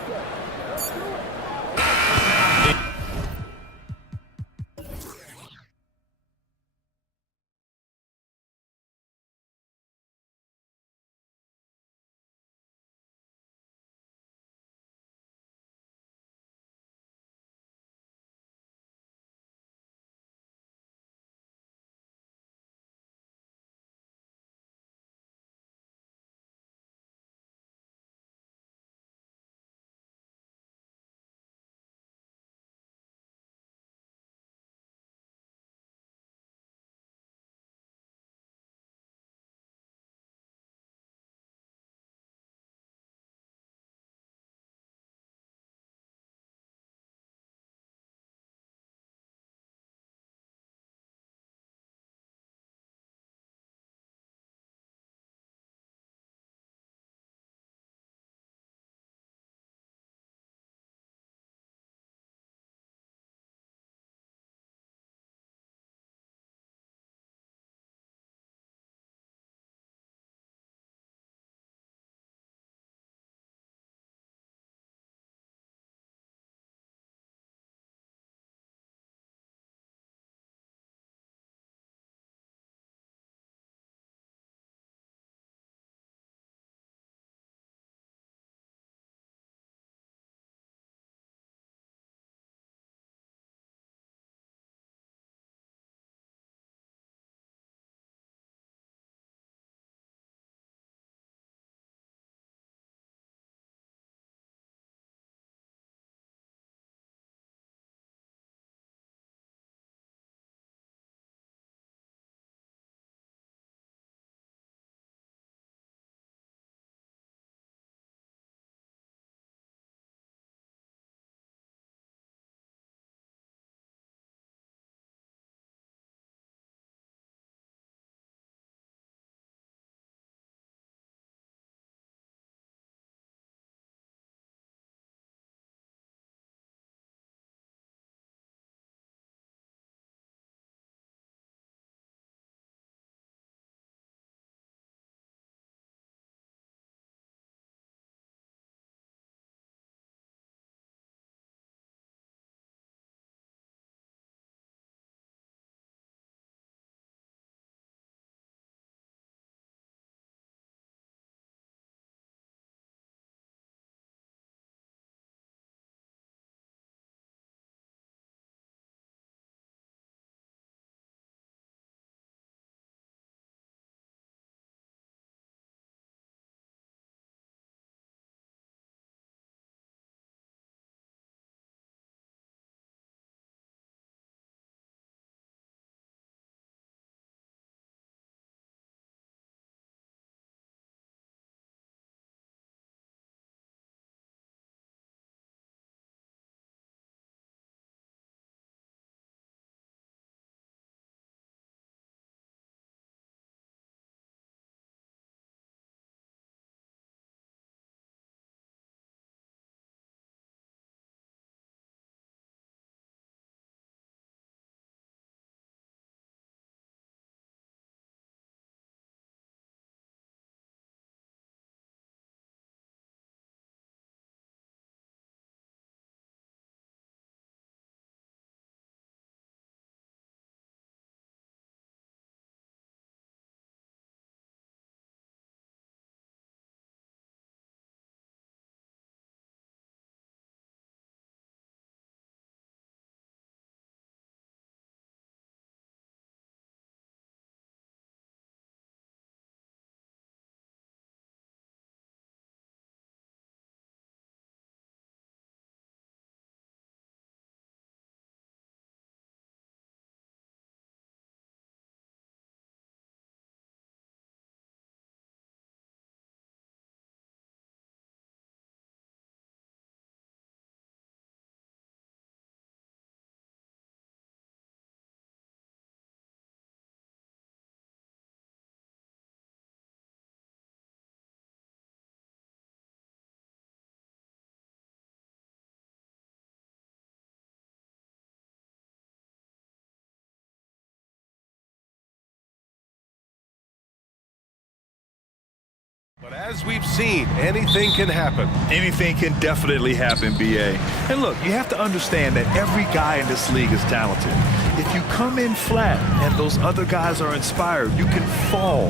But as we've seen, anything can happen. Anything can definitely happen, BA. And look, you have to understand that every guy in this league is talented. If you come in flat and those other guys are inspired, you can fall.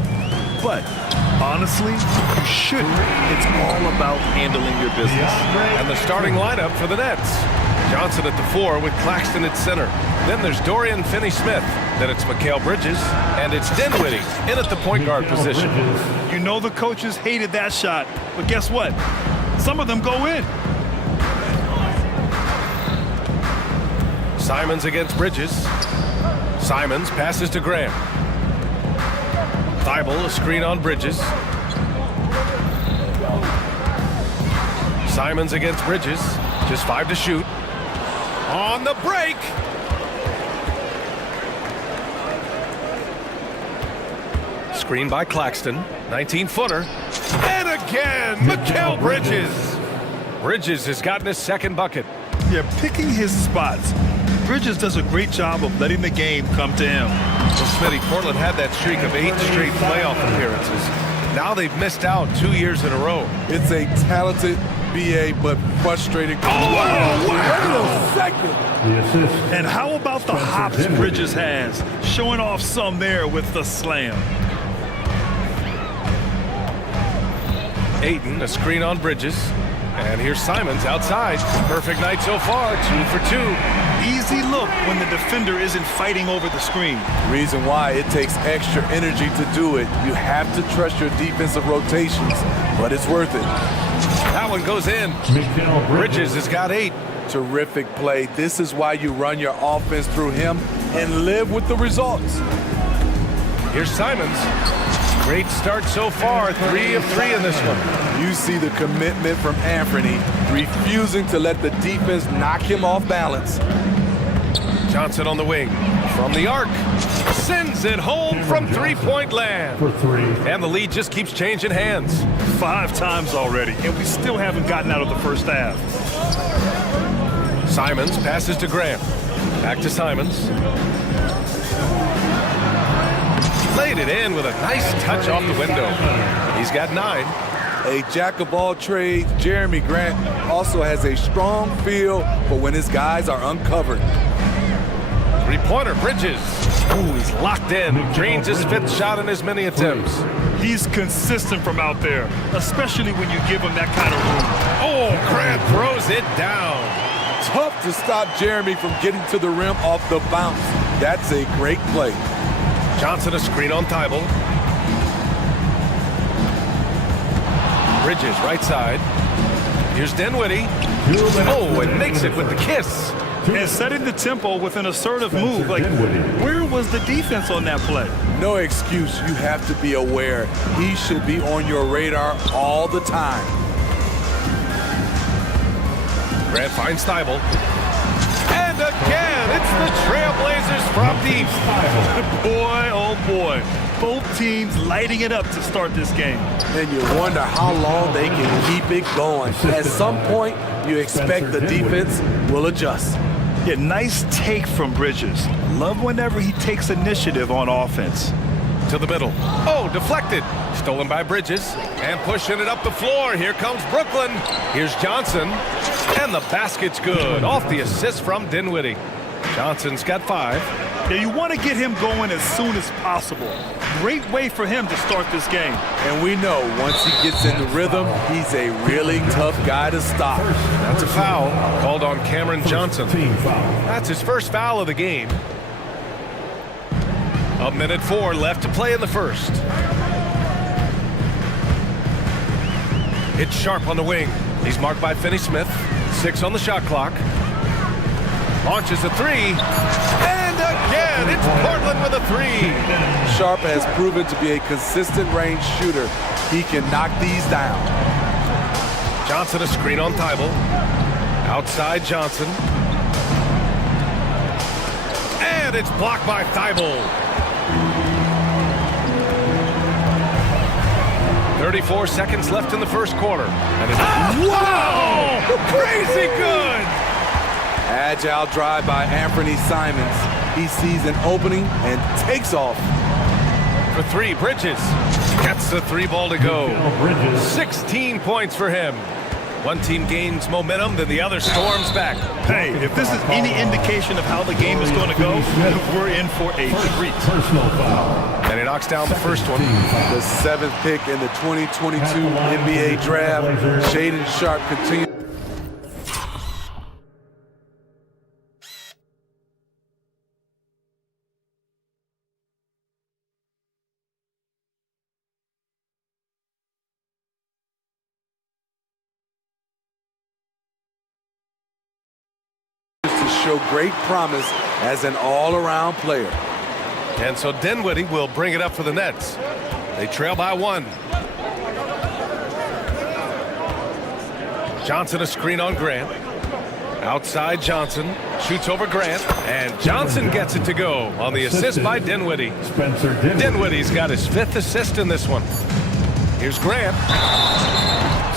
But honestly, you shouldn't. It's all about handling your business. And the starting lineup for the Nets. Johnson at the 4 with Claxton at center. Then there's Dorian Finney-Smith. Then it's Mikal Bridges. And it's Dinwiddie in at the point guard position. You know the coaches hated that shot. But guess what? Some of them go in. Simons against Bridges. Simons passes to Graham. Thibault, a screen on Bridges. Simons against Bridges. Just 5 to shoot. On the break. Screen by Claxton. 19-footer. And again, Mikal Bridges. Bridges has gotten his second bucket. Yeah, picking his spots. Bridges does a great job of letting the game come to him. Well, Smitty, Portland had that streak of 8 straight playoff appearances. Now they've missed out 2 years in a row. It's a talented BA, but frustrating. Oh, wow! Wait a second. And how about the hops Bridges has? Showing off some there with the slam. Ayton, a screen on Bridges. And here's Simons outside. Perfect night so far, 2 for 2. Easy look when the defender isn't fighting over the screen. Reason why it takes extra energy to do it. You have to trust your defensive rotations, but it's worth it. That one goes in. Bridges has got 8. Terrific play. This is why you run your offense through him and live with the results. Here's Simons. Great start so far, 3 of 3 in this one. You see the commitment from Anthony, refusing to let the defense knock him off balance. Johnson on the wing, from the arc, sends it home from three-point land. And the lead just keeps changing hands. 5 times already, and we still haven't gotten out of the first half. Simons passes to Graham. Back to Simons. Laid it in with a nice touch off the window. He's got 9. A jack of all trades, Jeremy Grant also has a strong feel for when his guys are uncovered. Three-pointer, Bridges. Ooh, he's locked in. Drains his 5th shot in as many attempts. He's consistent from out there, especially when you give him that kind of room. Oh, Grant throws it down. Tough to stop Jeremy from getting to the rim off the bounce. That's a great play. Johnson a screen on Thibault. Bridges right side. Here's Dinwiddie. Oh, and makes it with the kiss. And setting the tempo with an assertive move. Like, where was the defense on that play? No excuse. You have to be aware. He should be on your radar all the time. Grant finds Thibault. And again, it's the Trailblazers from deep. Boy, oh boy. Both teams lighting it up to start this game. And you wonder how long they can keep it going. At some point, you expect the defense will adjust. Yeah, nice take from Bridges. Love whenever he takes initiative on offense. To the middle. Oh, deflected. Stolen by Bridges. And pushing it up the floor. Here comes Brooklyn. Here's Johnson. And the basket's good. Off the assist from Dinwiddie. Johnson's got 5. Yeah, you want to get him going as soon as possible. Great way for him to start this game. And we know once he gets in the rhythm, he's a really tough guy to stop. That's a foul called on Cameron Johnson. That's his first foul of the game. 1:04 left to play in the first. It's Sharp on the wing. He's marked by Finney-Smith. 6 on the shot clock. Launches a 3. And again, it's Portland with a 3. Sharp has proven to be a consistent range shooter. He can knock these down. Johnson a screen on Thibault. Outside Johnson. And it's blocked by Thibault. 34 seconds left in the first quarter. And it's wow! Crazy good! Agile drive by Anthony Simons. He sees an opening and takes off. For 3, Bridges. Gets the 3 ball to go. 16 points for him. One team gains momentum, then the other storms back. Hey, if this is any indication of how the game is going to go, we're in for a treat. Personal foul. And he knocks down the first one. The 7th pick in the 2022 NBA draft. Shaden Sharp continues to show great promise as an all-around player. And so Dinwiddie will bring it up for the Nets. They trail by 1. Johnson a screen on Grant. Outside Johnson. Shoots over Grant. And Johnson gets it to go on the assist by Dinwiddie. Dinwiddie's got his 5th assist in this one. Here's Grant.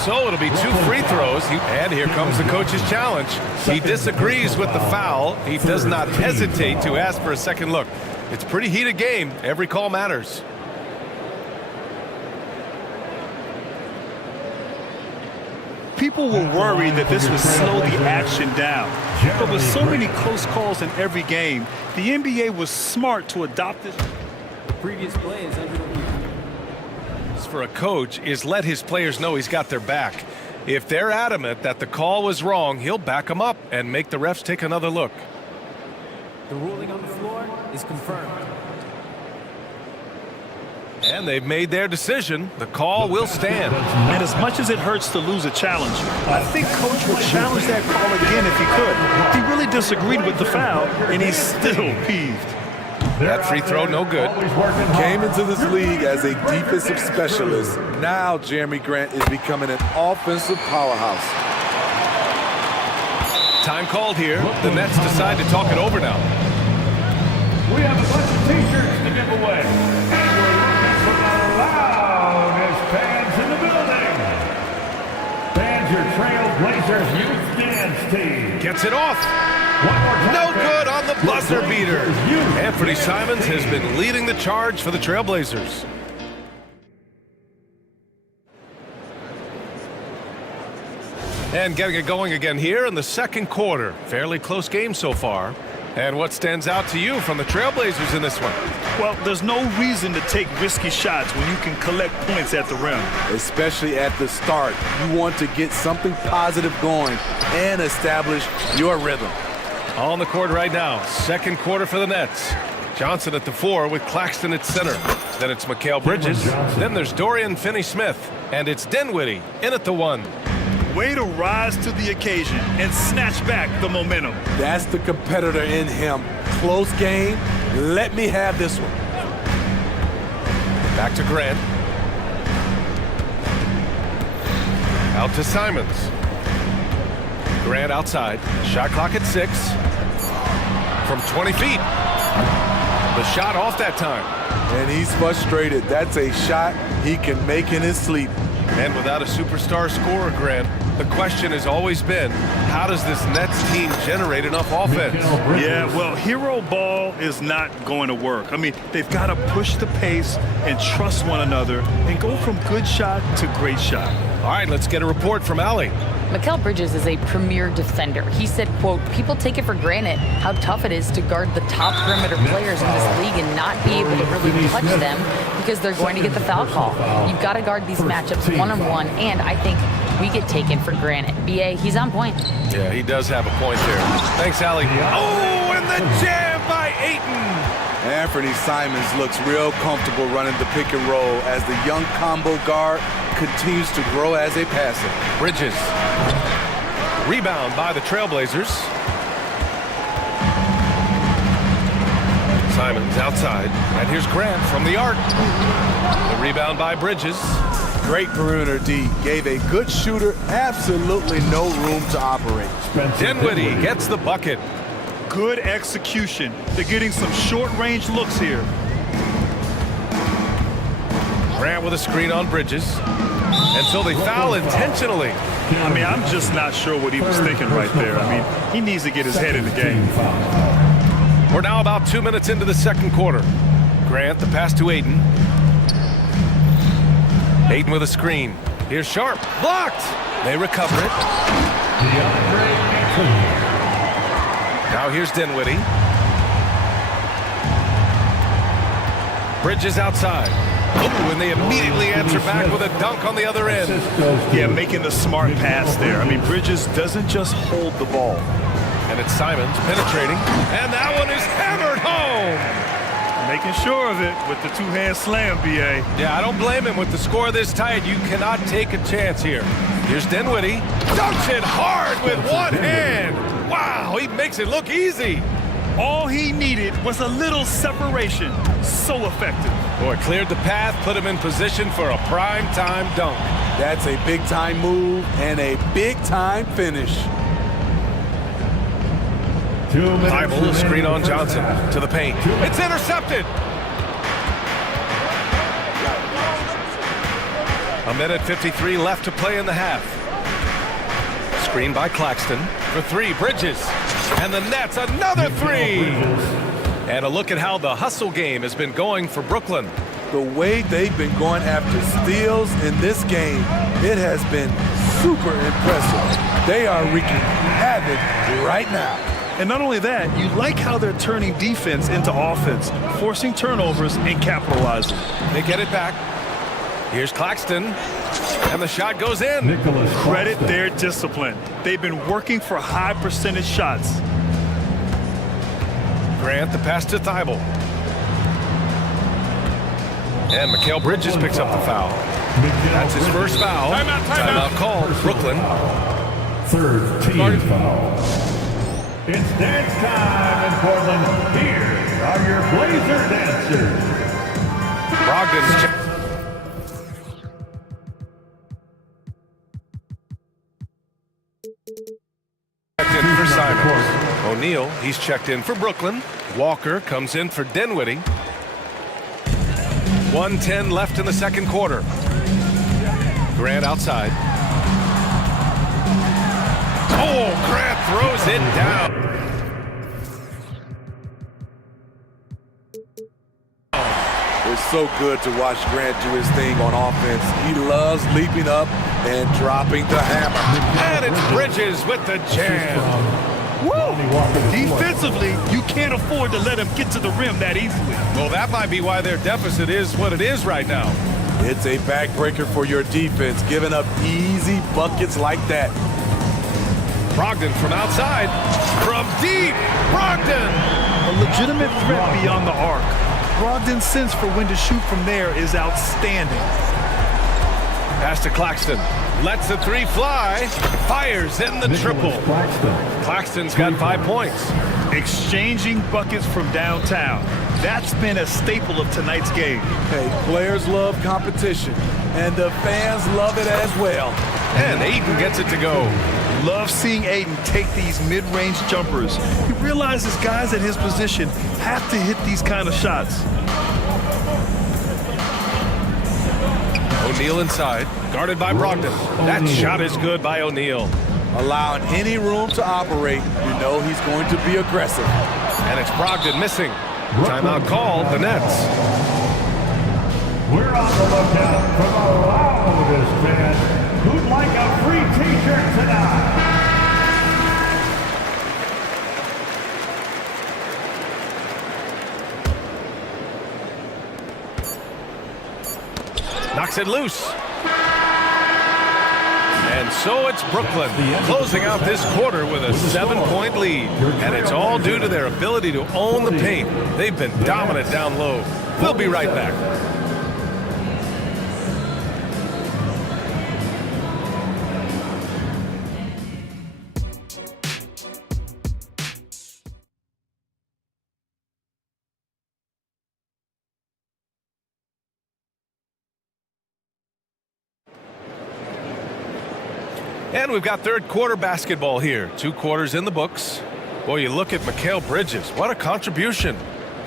So it'll be 2 free throws. And here comes the coach's challenge. He disagrees with the foul. He does not hesitate to ask for a second look. It's a pretty heated game. Every call matters. People were worried that this would slow the action down. But with so many close calls in every game, the NBA was smart to adopt this. The previous play is under review. For a coach is let his players know he's got their back. If they're adamant that the call was wrong, he'll back them up and make the refs take another look. The ruling on the floor is confirmed. And they've made their decision. The call will stand. And as much as it hurts to lose a challenge, I think Coach would challenge that call again if he could. He really disagreed with the foul, and he's still peeved. That free throw, no good. Came into this league as a defensive specialist. Now Jeremy Grant is becoming an offensive powerhouse. Time called here. The Nets decide to talk it over now. We have a bunch of t-shirts to give away. And we're looking for the loudest fans in the building. Fans, your Trailblazers youth dance team. Gets it off. No good on the buzzer beater. Anthony Simons has been leading the charge for the Trailblazers. And getting it going again here in the second quarter. Fairly close game so far. And what stands out to you from the Trailblazers in this one? Well, there's no reason to take risky shots when you can collect points at the rim. Especially at the start. You want to get something positive going and establish your rhythm. On the court right now, second quarter for the Nets. Johnson at the 4 with Claxton at center. Then it's Mikal Bridges. Then there's Dorian Finney-Smith. And it's Dinwiddie in at the 1. Way to rise to the occasion and snatch back the momentum. That's the competitor in him. Close game. Let me have this one. Back to Grant. Out to Simons. Grant outside. Shot clock at 6. From 20 feet. The shot off that time. And he's frustrated. That's a shot he can make in his sleep. And without a superstar scorer, Grant, the question has always been, how does this Nets team generate enough offense? Yeah, well, hero ball is not going to work. I mean, they've got to push the pace and trust one another and go from good shot to great shot. All right, let's get a report from Allie. Mikal Bridges is a premier defender. He said, quote, people take it for granted how tough it is to guard the top perimeter players in this league and not be able to really touch them because they're going to get the foul call. You've got to guard these matchups one-on-one, and I think we get taken for granted. BA, he's on point. Yeah, he does have a point there. Thanks, Allie. Oh, and the jam by Ayton. Anthony Simons looks real comfortable running the pick and roll as the young combo guard continues to grow as a passer. Bridges. Rebound by the Trailblazers. Simons outside. And here's Grant from the arc. The rebound by Bridges. Great perimeter D. Gave a good shooter absolutely no room to operate. Dinwiddie gets the bucket. Good execution. They're getting some short-range looks here. Grant with a screen on Bridges. And so they foul intentionally. I mean, I'm just not sure what he was thinking right there. I mean, he needs to get his head in the game. We're now about 2 minutes into the second quarter. Grant, the pass to Ayton. Hayden with a screen. Here's Sharp. Blocked. They recover it. Now here's Dinwiddie. Bridges outside. Oh, and they immediately answer back with a dunk on the other end. Yeah, making the smart pass there. I mean, Bridges doesn't just hold the ball. And it's Simons penetrating. And that one is hammered home. Making sure of it with the two-hand slam, B.A. Yeah, I don't blame him. With the score this tight, you cannot take a chance here. Here's Dinwiddie. Dunks it hard with one hand. Wow, he makes it look easy. All he needed was a little separation. So effective. Boy, cleared the path, put him in position for a prime-time dunk. That's a big-time move and a big-time finish. Bible, screen on Johnson to the paint. It's intercepted. A minute 53 left to play in the half. Screen by Claxton for three. Bridges. And the Nets, another three. And a look at how the hustle game has been going for Brooklyn. The way they've been going after steals in this game, it has been super impressive. They are wreaking havoc right now. And not only that, you like how they're turning defense into offense, forcing turnovers and capitalizing. They get it back. Here's Claxton. And the shot goes in. Credit their discipline. They've been working for high percentage shots. Grant the pass to Thibault. And Mikal Bridges picks up the foul. That's his first foul. Timeout called. Brooklyn. Third team foul. It's dance time in Portland. Here are your Blazer dancers. Brogdon's check. Checked in for Simons. O'Neal, he's checked in for Brooklyn. Walker comes in for Dinwiddie. 1:10 left in the second quarter. Grant outside. Oh, Grant throws it down. It's so good to watch Grant do his thing on offense. He loves leaping up and dropping the hammer. And it's Bridges with the jam. Woo! Defensively, you can't afford to let him get to the rim that easily. Well, that might be why their deficit is what it is right now. It's a backbreaker for your defense, giving up easy buckets like that. Brogdon from outside. From deep. Brogdon! A legitimate threat beyond the arc. Brogdon's sense for when to shoot from there is outstanding. Pass to Claxton. Lets the three fly. Fires in the triple. Claxton's got 5 points. Exchanging buckets from downtown. That's been a staple of tonight's game. Hey, players love competition, and the fans love it as well. And Ayton gets it to go. Love seeing Ayton take these mid-range jumpers. He realizes guys at his position have to hit these kind of shots. O'Neal inside, guarded by Brogdon. That shot is good by O'Neal. Allowing any room to operate, you know he's going to be aggressive. And it's Brogdon missing. Timeout called, the Nets. We're on the lookout for the loudest fan who'd like a free t-shirt tonight. Knocks it loose. And so it's Brooklyn closing out this quarter with a 7-point lead. And it's all due to their ability to own the paint. They've been dominant down low. We'll be right back. And we've got third quarter basketball here. 2 quarters in the books. Boy, you look at Mikal Bridges. What a contribution.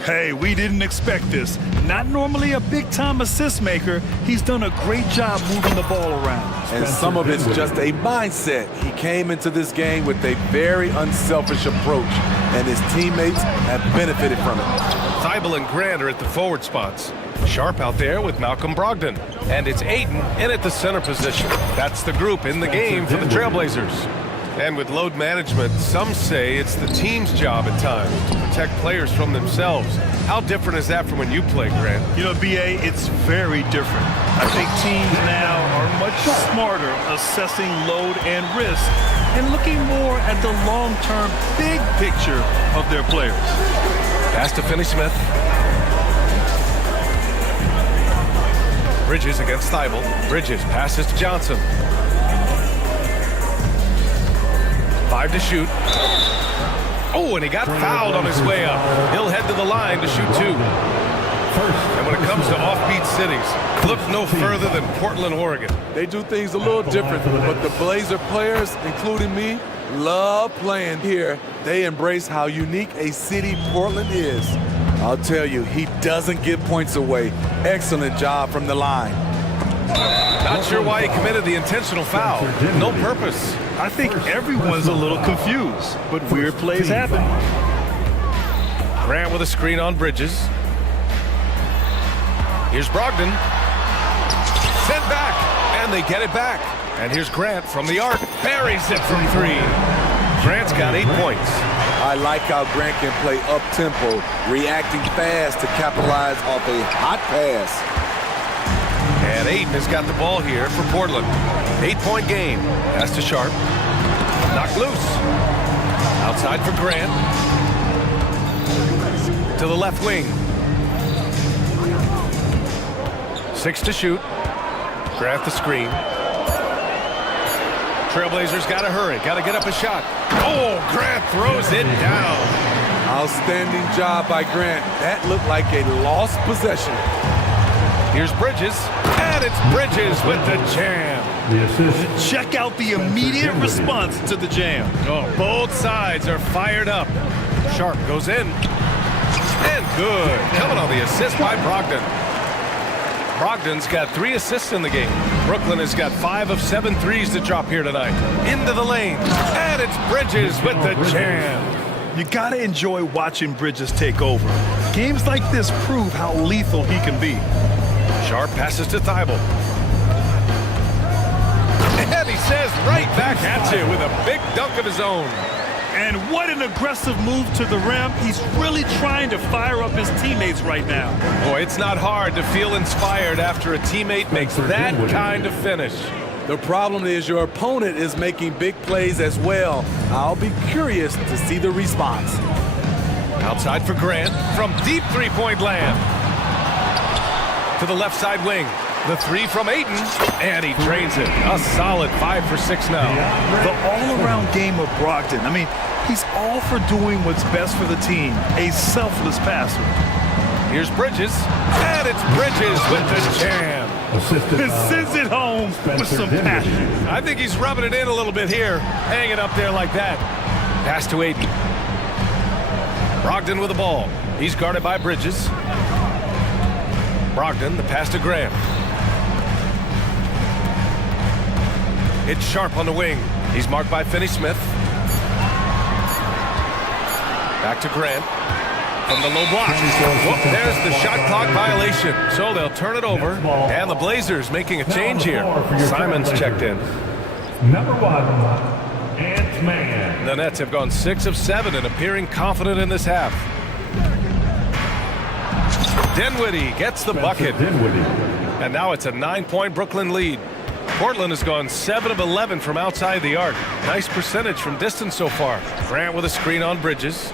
Hey, we didn't expect this. Not normally a big-time assist maker, he's done a great job moving the ball around. And some of it's just a mindset. He came into this game with a very unselfish approach, and his teammates have benefited from it. Thibault and Grant are at the forward spots. Sharp out there with Malcolm Brogdon. And it's Aiden in at the center position. That's the group in the game for the Trailblazers. And with load management, some say it's the team's job at times to protect players from themselves. How different is that from when you play, Grant? You know, B.A., it's very different. I think teams now are much smarter assessing load and risk and looking more at the long-term big picture of their players. Pass to Finney-Smith. Bridges against Thibault. Bridges passes to Johnson. 5 to shoot. Oh, and he got fouled on his way up. He'll head to the line to shoot 2. And when it comes to offbeat cities, look no further than Portland, Oregon. They do things a little different, but the Blazer players, including me, love playing here. They embrace how unique a city Portland is. I'll tell you, he doesn't give points away. Excellent job from the line. Not sure why he committed the intentional foul. No purpose. I think everyone's a little confused, but weird plays happen. Grant with a screen on Bridges. Here's Brogdon. Sent back, and they get it back. And here's Grant from the arc. Buries it from 3. Grant's got 8 points. I like how Grant can play up-tempo, reacting fast to capitalize off a hot pass. And Aiden has got the ball here for Portland. 8-point game. Pass to Sharp. Knocked loose. Outside for Grant. To the left wing. 6 to shoot. Grant the screen. Trailblazers got to hurry. Got to get up a shot. Oh, Grant throws it down. Outstanding job by Grant. That looked like a lost possession. Here's Bridges, and it's Bridges with the jam. Check out the immediate response to the jam. Oh, both sides are fired up. Sharp goes in, and good. Coming on the assist by Brogdon. Brogdon's got 3 assists in the game. Brooklyn has got 5 of 7 threes to drop here tonight. Into the lane, and it's Bridges with the jam. You gotta enjoy watching Bridges take over. Games like this prove how lethal he can be. Sharp passes to Thibault. And he says right back at you with a big dunk of his own. And what an aggressive move to the rim. He's really trying to fire up his teammates right now. Boy, it's not hard to feel inspired after a teammate makes that kind of finish. The problem is your opponent is making big plays as well. I'll be curious to see the response. Outside for Grant from deep three-point land. To the left side wing. The 3 from Aiden, and he drains it. A solid 5 for 6 now. The all-around game of Brogdon. I mean, he's all for doing what's best for the team. A selfless passer. Here's Bridges, and it's Bridges with the jam. And sends it home with some passion. I think he's rubbing it in a little bit here, hanging up there like that. Pass to Aiden. Brogdon with the ball. He's guarded by Bridges. Brogdon, the pass to Graham. It's Sharp on the wing. He's marked by Finney-Smith. Back to Grant. From the low block. Whoop, there's the shot clock violation. So they'll turn it over. And the Blazers making a change here. Simons checked in. Number 1, Ant-Man. The Nets have gone 6 of 7 and appearing confident in this half. Dinwiddie gets the bucket. And now it's a 9-point Brooklyn lead. Portland has gone 7 of 11 from outside the arc. Nice percentage from distance so far. Grant with a screen on Bridges.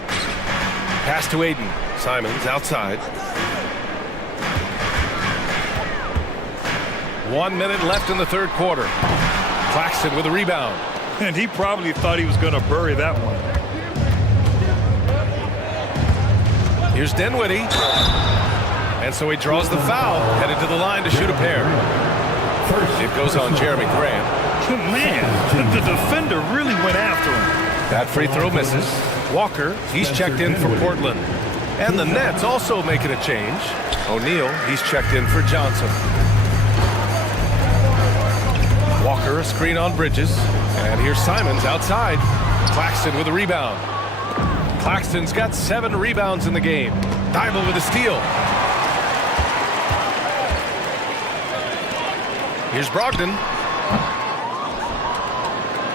Pass to Aiden. Simons outside. 1 minute left in the third quarter. Claxton with a rebound. And he probably thought he was going to bury that one. Here's Dinwiddie. And so he draws the foul, headed to the line to shoot a pair. It goes on Jeremy Grant. Man, the defender really went after him. That free throw misses. Walker, he's checked in for Portland. And the Nets also making a change. O'Neal, he's checked in for Johnson. Walker, a screen on Bridges. And here's Simons outside. Claxton with a rebound. Claxton's got 7 rebounds in the game. Thibault with a steal. Here's Brogdon.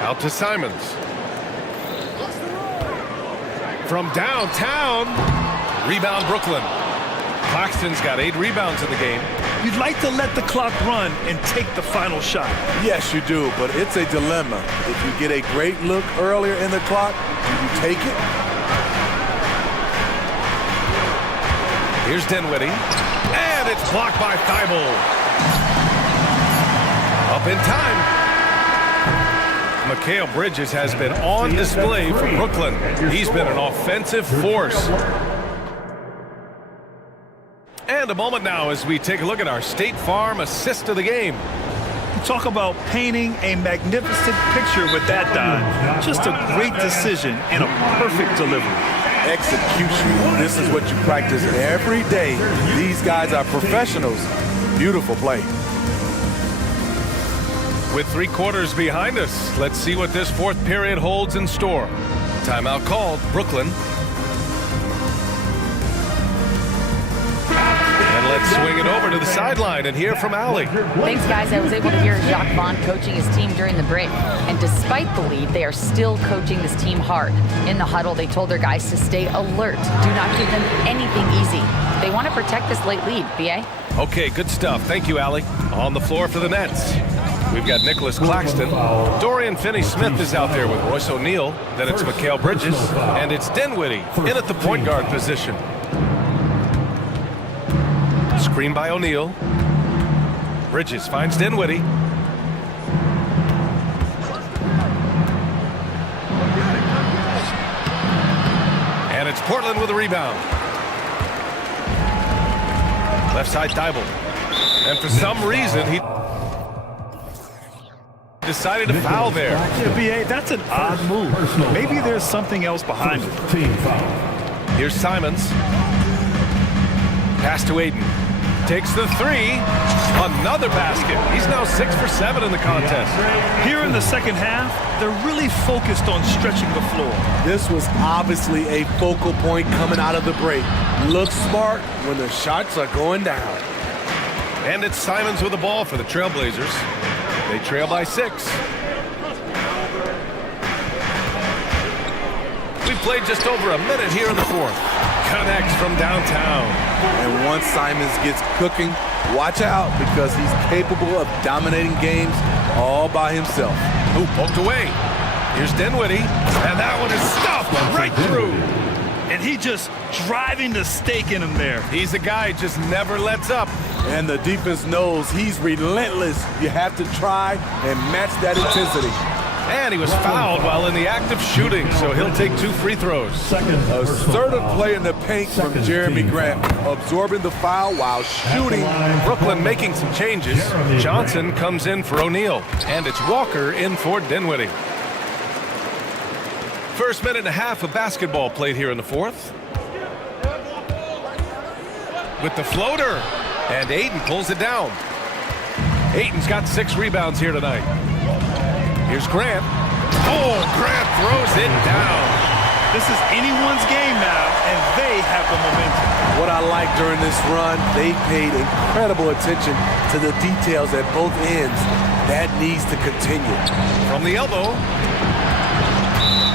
Out to Simons. From downtown. Rebound Brooklyn. Claxton's got 8 rebounds in the game. You'd like to let the clock run and take the final shot. Yes, you do, but it's a dilemma. If you get a great look earlier in the clock, do you take it? Here's Dinwiddie. And it's blocked by Thibault. Up in time. Mikal Bridges has been on display for Brooklyn. He's been an offensive force. And a moment now as we take a look at our State Farm assist of the game. You talk about painting a magnificent picture with that dive. Just a great decision and a perfect delivery. Execution. This is what you practice every day. These guys are professionals. Beautiful play. With 3 quarters behind us, let's see what this 4th period holds in store. Timeout called, Brooklyn. And let's swing it over to the sideline and hear from Allie. Thanks, guys. I was able to hear Jacques Vaughn coaching his team during the break. And despite the lead, they are still coaching this team hard. In the huddle, they told their guys to stay alert. Do not give them anything easy. They want to protect this late lead, BA. Okay, good stuff. Thank you, Allie. On the floor for the Nets. We've got Nicholas Claxton. Dorian Finney-Smith is out there with Royce O'Neal. Then it's Mikal Bridges. And it's Dinwiddie in at the point guard position. Screen by O'Neal. Bridges finds Dinwiddie. And it's Portland with a rebound. Left side Thibault. And for some reason, he decided to foul there. Yeah, BA, that's an odd move. Maybe there's something else behind it. Here's Simons. Pass to Ayton. Takes the 3. Another basket. He's now 6 for 7 in the contest. Here in the second half, they're really focused on stretching the floor. This was obviously a focal point coming out of the break. Look smart when the shots are going down. And it's Simons with the ball for the Trailblazers. They trail by 6. We've played just over a minute here in the 4th. Connects from downtown. And once Simons gets cooking, watch out because he's capable of dominating games all by himself. Ooh, poked away. Here's Dinwiddie. And that one is stuffed right through. And he just driving the stake in him there. He's a guy who just never lets up. And the defense knows he's relentless. You have to try and match that intensity. And he was fouled while in the act of shooting, so he'll take 2 free throws. Assertive play in the paint from Jeremy Grant, absorbing the foul while shooting. Brooklyn making some changes. Johnson comes in for O'Neal, and it's Walker in for Dinwiddie. First minute and a half of basketball played here in the 4th. With the floater, and Ayton pulls it down. Ayton's got 6 rebounds here tonight. Here's Grant. Oh, Grant throws it down. This is anyone's game now, and they have the momentum. What I like during this run, they paid incredible attention to the details at both ends. That needs to continue. From the elbow.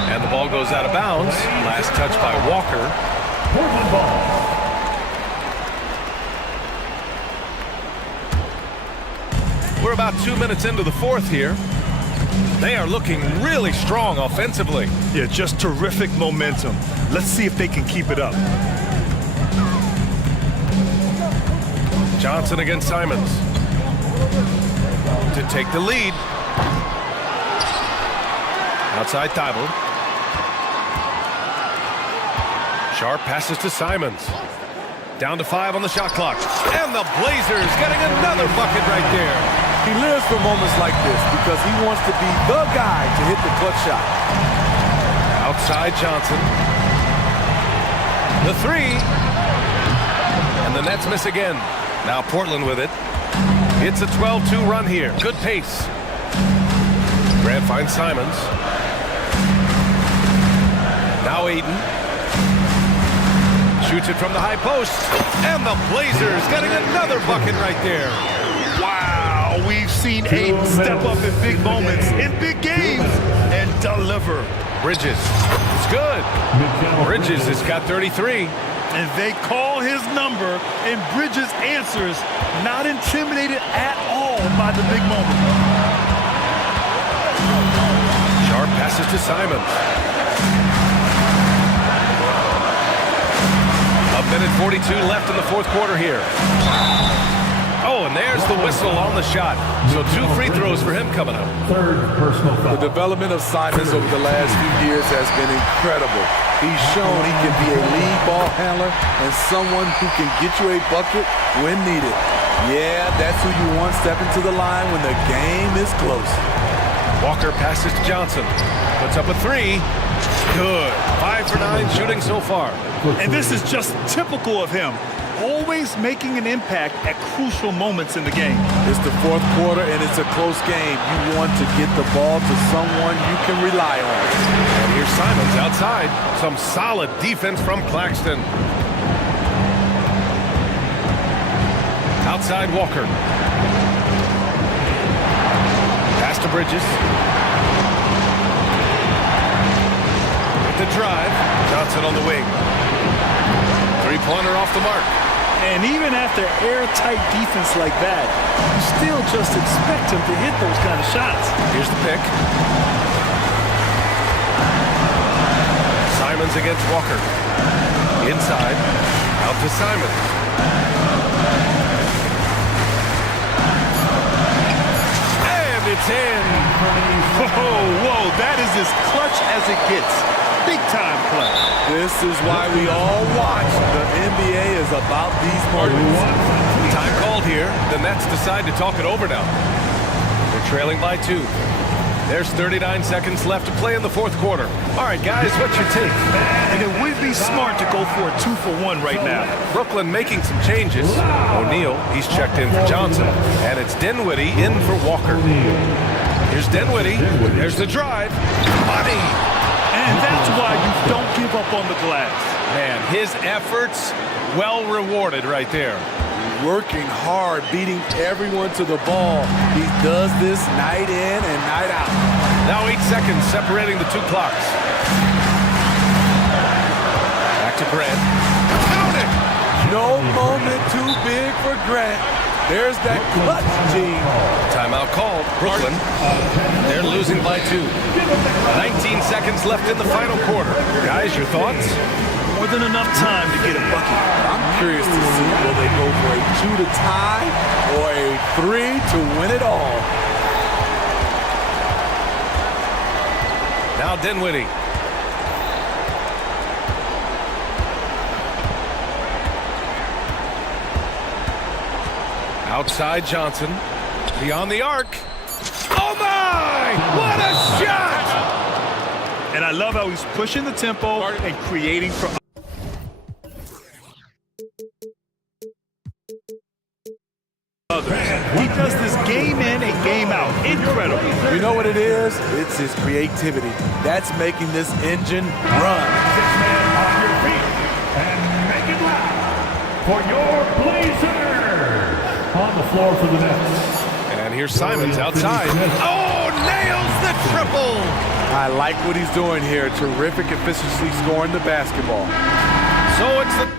And the ball goes out of bounds. Last touch by Walker. Portland ball. We're about 2 minutes into the 4th here. They are looking really strong offensively. Yeah, just terrific momentum. Let's see if they can keep it up. Johnson against Simons. To take the lead. Outside Thibault. Sharp passes to Simons. Down to 5 on the shot clock. And the Blazers getting another bucket right there. He lives for moments like this because he wants to be the guy to hit the clutch shot. Outside Johnson. The three. And the Nets miss again. Now Portland with it. It's a 12-2 run here. Good pace. Grant finds Simons. Now Aiden. Shoots it from the high post. And the Blazers getting another bucket right there. Wow, we've seen Aiden step up in big moments, in big games, and deliver. Bridges. It's good. Bridges has got 33. And they call his number, and Bridges answers, not intimidated at all by the big moment. Sharp passes to Simons. A minute 42 left in the fourth quarter here. Oh, and there's the whistle on the shot. So 2 free throws for him coming up. Third personal foul. The development of Simons over the last few years has been incredible. He's shown he can be a lead ball handler and someone who can get you a bucket when needed. Yeah, that's who you want stepping to the line when the game is close. Walker passes to Johnson. Puts up a 3. Good. 5 for 9 shooting so far. And this is just typical of him. Always making an impact at crucial moments in the game. It's the fourth quarter and it's a close game. You want to get the ball to someone you can rely on. And here's Simons outside. Some solid defense from Claxton. Outside Walker. Pass to Bridges. With the drive. Johnson on the wing. Three-pointer off the mark. And even after airtight defense like that, you still just expect him to hit those kind of shots. Here's the pick. Simons against Walker. Inside. Out to Simons. And it's in. Whoa, that is as clutch as it gets. Big time play. This is why we all watch. The NBA is about these moments. Time called here. The Nets decide to talk it over now. They're trailing by 2. There's 39 seconds left to play in the fourth quarter. All right, guys, what's your take? And it would be smart to go for a 2-for-1 right now. Brooklyn making some changes. O'Neal, he's checked in for Johnson. And it's Dinwiddie in for Walker. Here's Dinwiddie. There's the drive. Money. And that's why you don't give up on the glass. Man, his efforts well rewarded right there. Working hard, beating everyone to the ball. He does this night in and night out. Now 8 seconds separating the 2 clocks. Back to Grant. Count it! No moment too big for Grant. There's that clutch gene. Timeout called. Brooklyn. They're losing by 2. 19 seconds left in the final quarter. Guys, your thoughts? More than enough time to get a bucket. I'm curious to see, will they go for a 2 to tie or a 3 to win it all? Now Dinwiddie. Outside Johnson. Beyond the arc. Oh my! What a shot! And I love how he's pushing the tempo and creating for others. He does this game in and game out. Incredible. You know what it is? It's his creativity. That's making this engine run. 6 men on your feet and make it loud for your Blazers. On the floor for the Nets. And here's Simons outside. Oh, nails the triple! I like what he's doing here. Terrific efficiency scoring the basketball. So it's the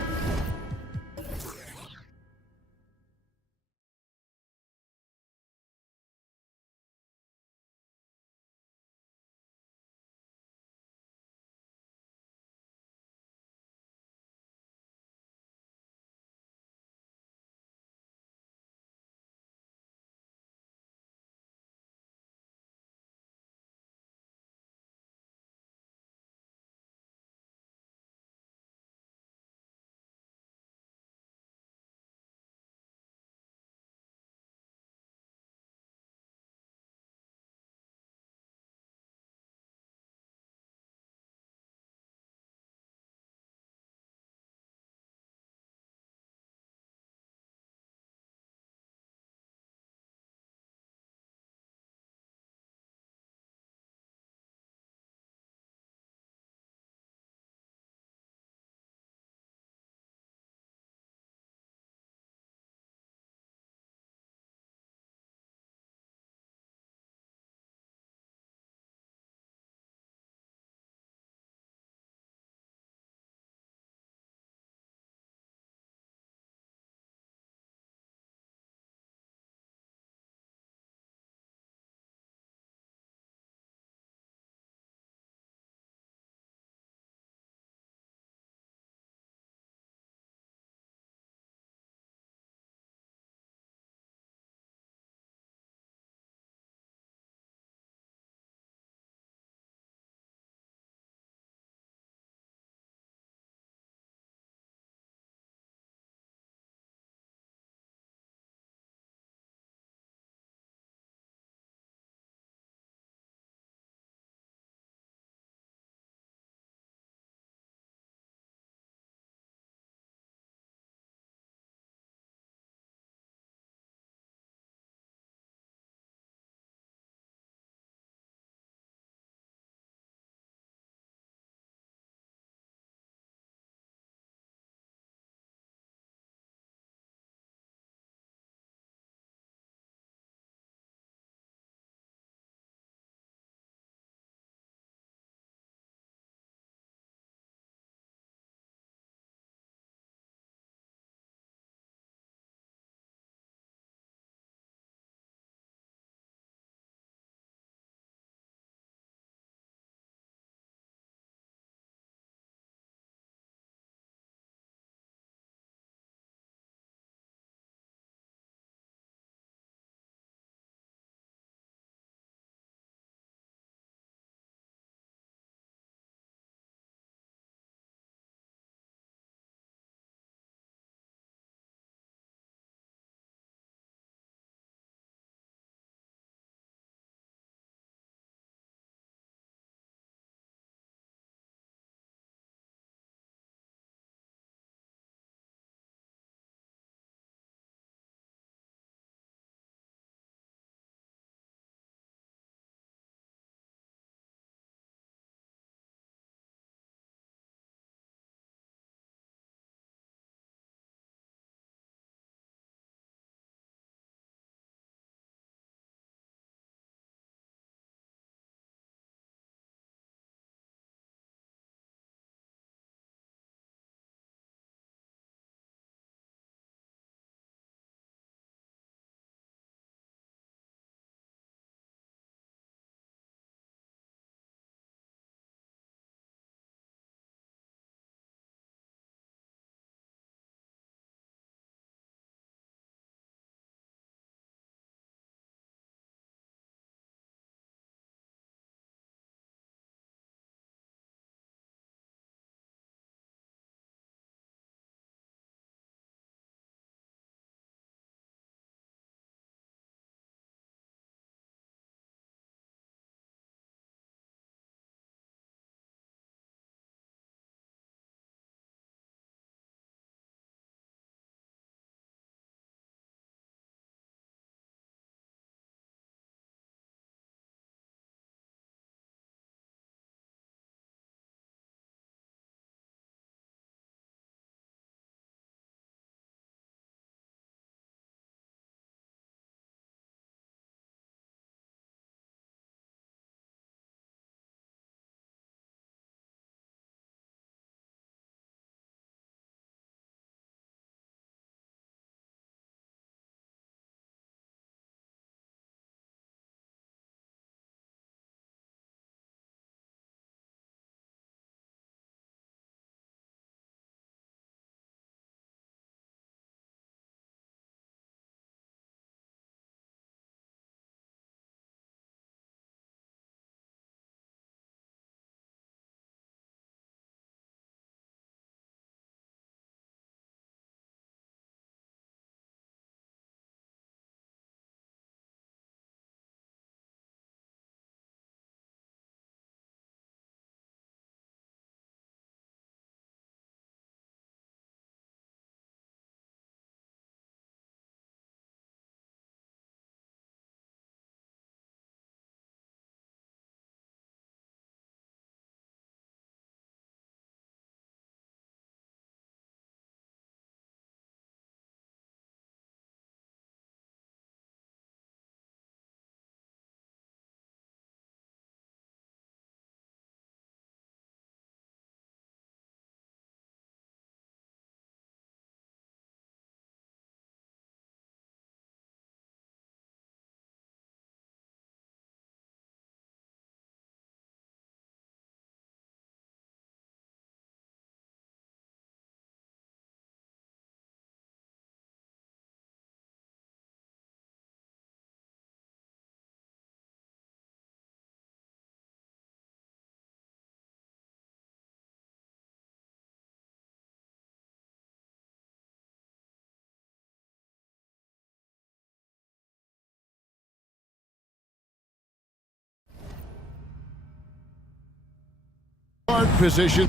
Guard position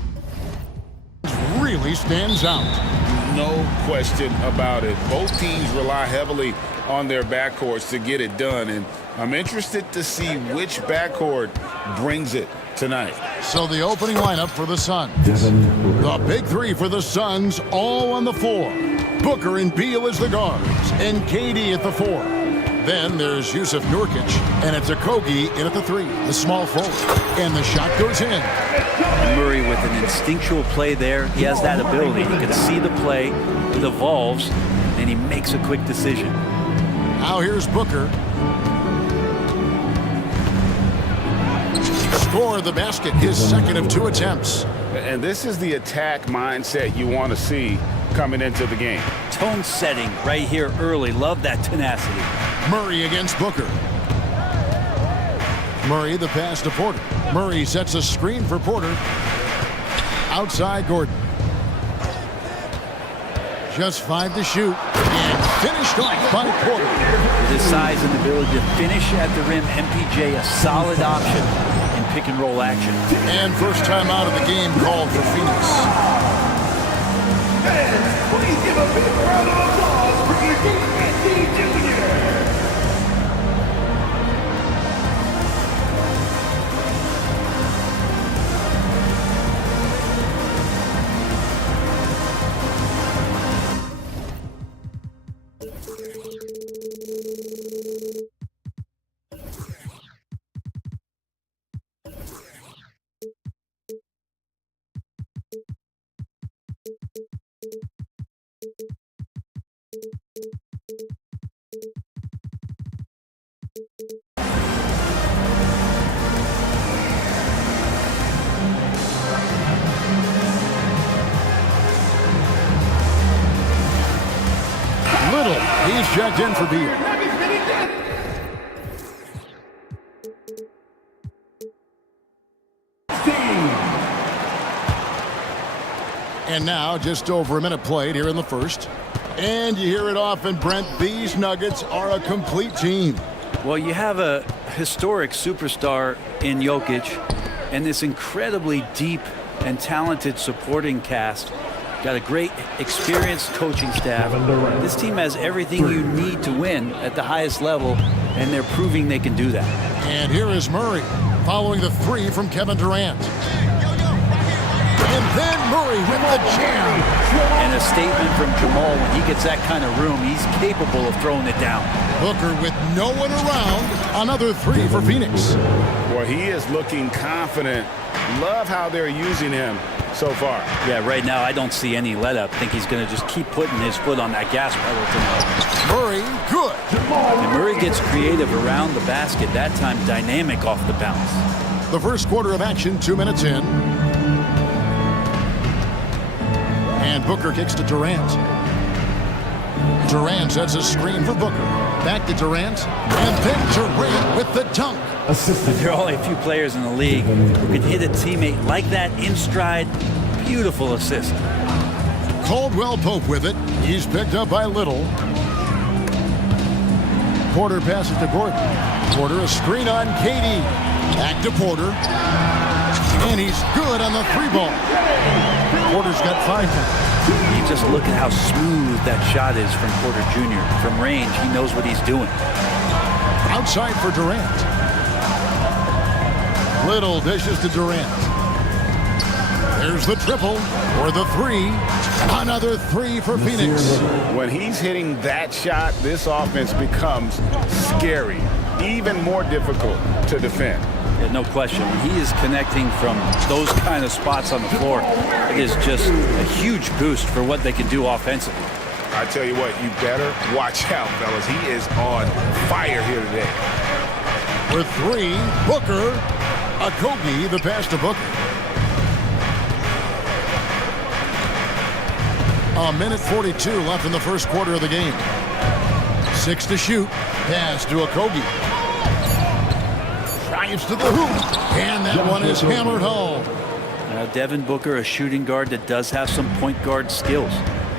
really stands out. No question about it. Both teams rely heavily on their backcourts to get it done, and I'm interested to see which backcourt brings it tonight. So the opening lineup for the Suns. The big three for the Suns, all on the floor. Booker and Beal as the guards, and KD at the 4. Then there's Yusuf Nurkic, and it's Okogie in at the 3, the small forward. And the shot goes in. Murray with an instinctual play there. He has that ability. He can see the play, it evolves, and he makes a quick decision. Now here's Booker. Score the basket, his second of 2 attempts. And this is the attack mindset you want to see coming into the game. Tone setting right here early. Love that tenacity. Murray against Booker. Murray the pass to Porter. Murray sets a screen for Porter. Outside Gordon. Just 5 to shoot. And finished off by Porter. With his size and ability to finish at the rim, MPJ a solid option in pick and roll action. And first time out of the game called for Phoenix. Please give a big round of applause for Eugene Jr. Little, he's checked in for Beal. And now, just over a minute played here in the first. And you hear it often, Brent, these Nuggets are a complete team. Well, you have a historic superstar in Jokic and this incredibly deep and talented supporting cast. Got a great experienced coaching staff. This team has everything you need to win at the highest level, and they're proving they can do that. And here is Murray following the 3 from Kevin Durant. And then Murray with the jam. And a statement from Jamal. When he gets that kind of room, he's capable of throwing it down. Booker with no one around. Another 3 for Phoenix. Well, he is looking confident. Love how they're using him so far. Yeah, right now I don't see any let up. I think he's going to just keep putting his foot on that gas pedal tonight. Murray, good. And Murray gets creative around the basket. That time dynamic off the bounce. The first quarter of action, 2 minutes in. And Booker kicks to Durant. Durant sets a screen for Booker. Back to Durant. And then Durant with the dunk. There are only a few players in the league who can hit a teammate like that in stride. Beautiful assist. Caldwell Pope with it. He's picked up by Little. Porter passes to Gordon. Porter a screen on KD. Back to Porter. And he's good on the 3-ball. Porter's got 5 now. You just look at how smooth that shot is from Porter Jr. From range, he knows what he's doing. Outside for Durant. Little dishes to Durant. There's the triple or the 3. Another 3 for Phoenix. When he's hitting that shot, this offense becomes scary, even more difficult to defend. Yeah, no question. When he is connecting from those kind of spots on the floor, it is just a huge boost for what they can do offensively. I tell you what, you better watch out, fellas. He is on fire here today. For 3, Booker. Okogie, the pass to Booker. A minute 42 left in the first quarter of the game. 6 to shoot. Pass to Okogie. Drives to the hoop. And that one is hammered home. Devin Booker, a shooting guard that does have some point guard skills.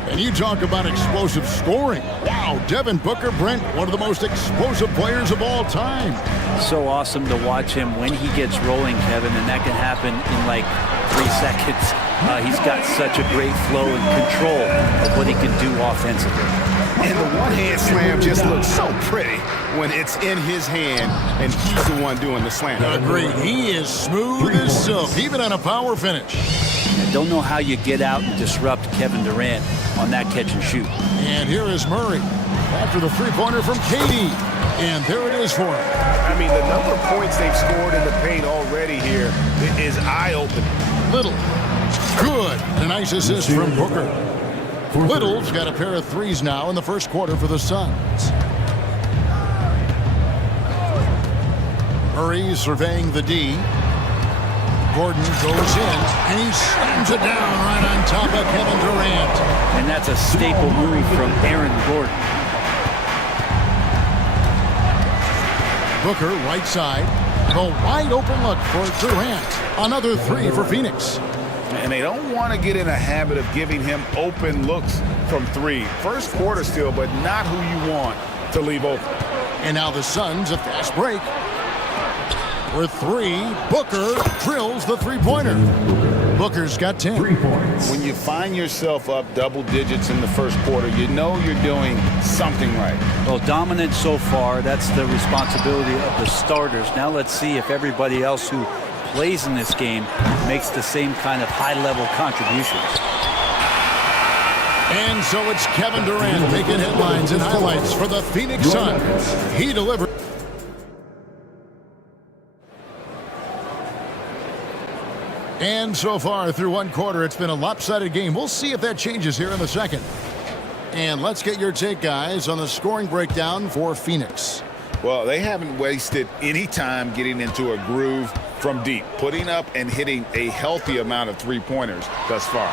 And you talk about explosive scoring. Wow, Devin Booker Brent, one of the most explosive players of all time. So awesome to watch him when he gets rolling, Kevin, and that can happen in like 3 seconds. He's got such a great flow and control of what he can do offensively. And the one-hand slam just looks so pretty when it's in his hand and he's the one doing the slam. Agreed. He is smooth as silk, even on a power finish. I don't know how you get out and disrupt Kevin Durant on that catch and shoot. And here is Murray after the three-pointer from KD. And there it is for him. I mean, the number of points they've scored in the paint already here is eye-opening. Little. Good. A nice assist from Booker. Little's got a pair of threes now in the first quarter for the Suns. Murray surveying the D. Gordon goes in, and he slams it down right on top of Kevin Durant. And that's a staple move from Aaron Gordon. Booker, right side. A wide open look for Durant. Another three for Phoenix. And they don't want to get in a habit of giving him open looks from 3. First quarter still, but not who you want to leave open. And now the Suns, a fast break. For 3, Booker drills the three-pointer. Booker's got 10. 3 points. When you find yourself up double digits in the first quarter, you know you're doing something right. Well, dominant so far. That's the responsibility of the starters. Now let's see if everybody else who plays in this game makes the same kind of high-level contributions. And so it's Kevin Durant making headlines and highlights for the Phoenix Suns. He delivered. And so far through one quarter, it's been a lopsided game. We'll see if that changes here in the second. And let's get your take, guys, on the scoring breakdown for Phoenix. Well, they haven't wasted any time getting into a groove from deep, putting up and hitting a healthy amount of three-pointers thus far.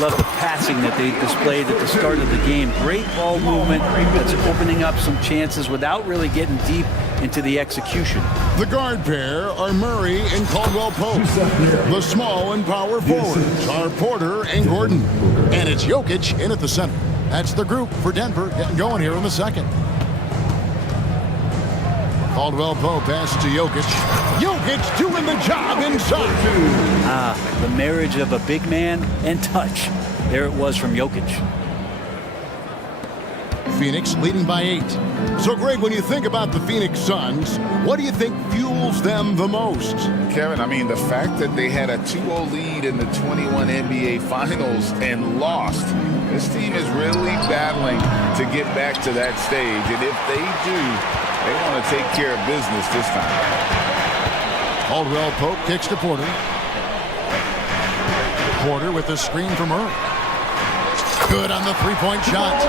Love the passing that they displayed at the start of the game. Great ball movement that's opening up some chances without really getting deep into the execution. The guard pair are Murray and Caldwell Pope. The small and power forwards are Porter and Gordon. And it's Jokic in at the center. That's the group for Denver getting going here in the second. Caldwell Pope pass to Jokic. Jokic doing the job inside. The marriage of a big man and touch. There it was from Jokic. Phoenix leading by 8. So, Greg, when you think about the Phoenix Suns, what do you think fuels them the most? Kevin, I mean, the fact that they had a 2-0 lead in the 21 NBA Finals and lost. This team is really battling to get back to that stage. And if they do, they want to take care of business this time. Caldwell Pope kicks to Porter. Porter with the screen from Murray. Good on the three-point shot.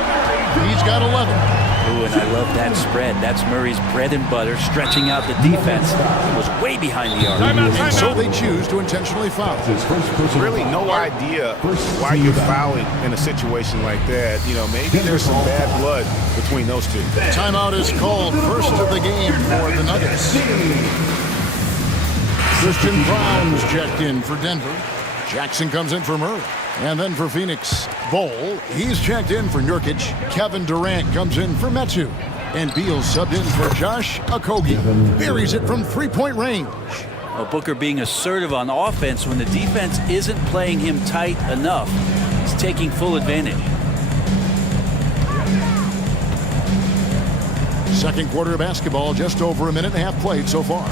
He's got 11. Ooh, and I love that spread. That's Murray's bread and butter, stretching out the defense. It was way behind the arc. And so they choose to intentionally foul. Really no idea why you're fouling in a situation like that. You know, maybe there's some bad blood between those two. Timeout is called. First of the game for the Nuggets. Christian Brown's checked in for Denver. Jackson comes in for Murray. And then for Phoenix, Bol, he's checked in for Nurkic. Kevin Durant comes in for Metu. And Beal subbed in for Josh Okogie. Buries it from three-point range. Well, Booker being assertive on offense when the defense isn't playing him tight enough. He's taking full advantage. Second quarter of basketball, just over a minute and a half played so far.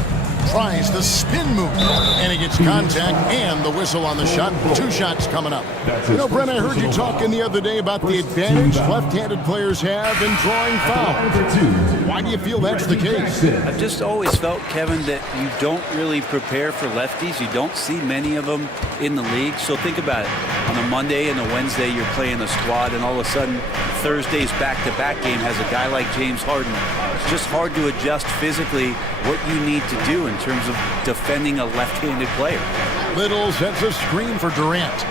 Tries the spin move, and he gets contact and the whistle on the shot. 2 shots coming up. You know, Brent, I heard you talking the other day about the advantage left-handed players have in drawing fouls. Why do you feel that's the case? I've just always felt, Kevin, that you don't really prepare for lefties. You don't see many of them in the league. So think about it. On a Monday and a Wednesday, you're playing a squad, and all of a sudden, Thursday's back-to-back game has a guy like James Harden. It's just hard to adjust physically what you need to do in terms of defending a left-handed player. Little sets a screen for Durant.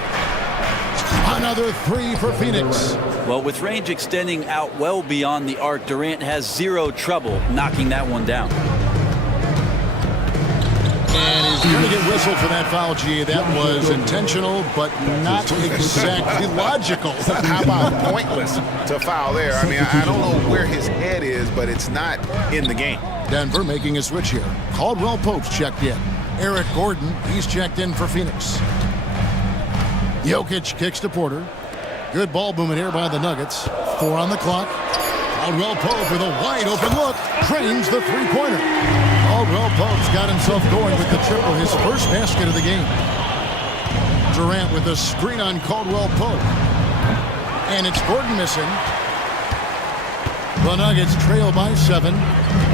Another 3 for Phoenix. Well, with range extending out well beyond the arc, Durant has zero trouble knocking that one down. And his He's going to get whistled for that foul, G. That was intentional, but not exactly logical. How about pointless to foul there? I mean, I don't know where his head is, but it's not in the game. Denver making a switch here. Caldwell Pope's checked in. Eric Gordon, he's checked in for Phoenix. Jokic kicks to Porter. Good ball movement here by the Nuggets. 4 on the clock. Caldwell Pope with a wide open look. Trains the three-pointer. Caldwell Pope's got himself going with the triple, his first basket of the game. Durant with a screen on Caldwell Pope. And it's Gordon missing. The Nuggets trail by 7.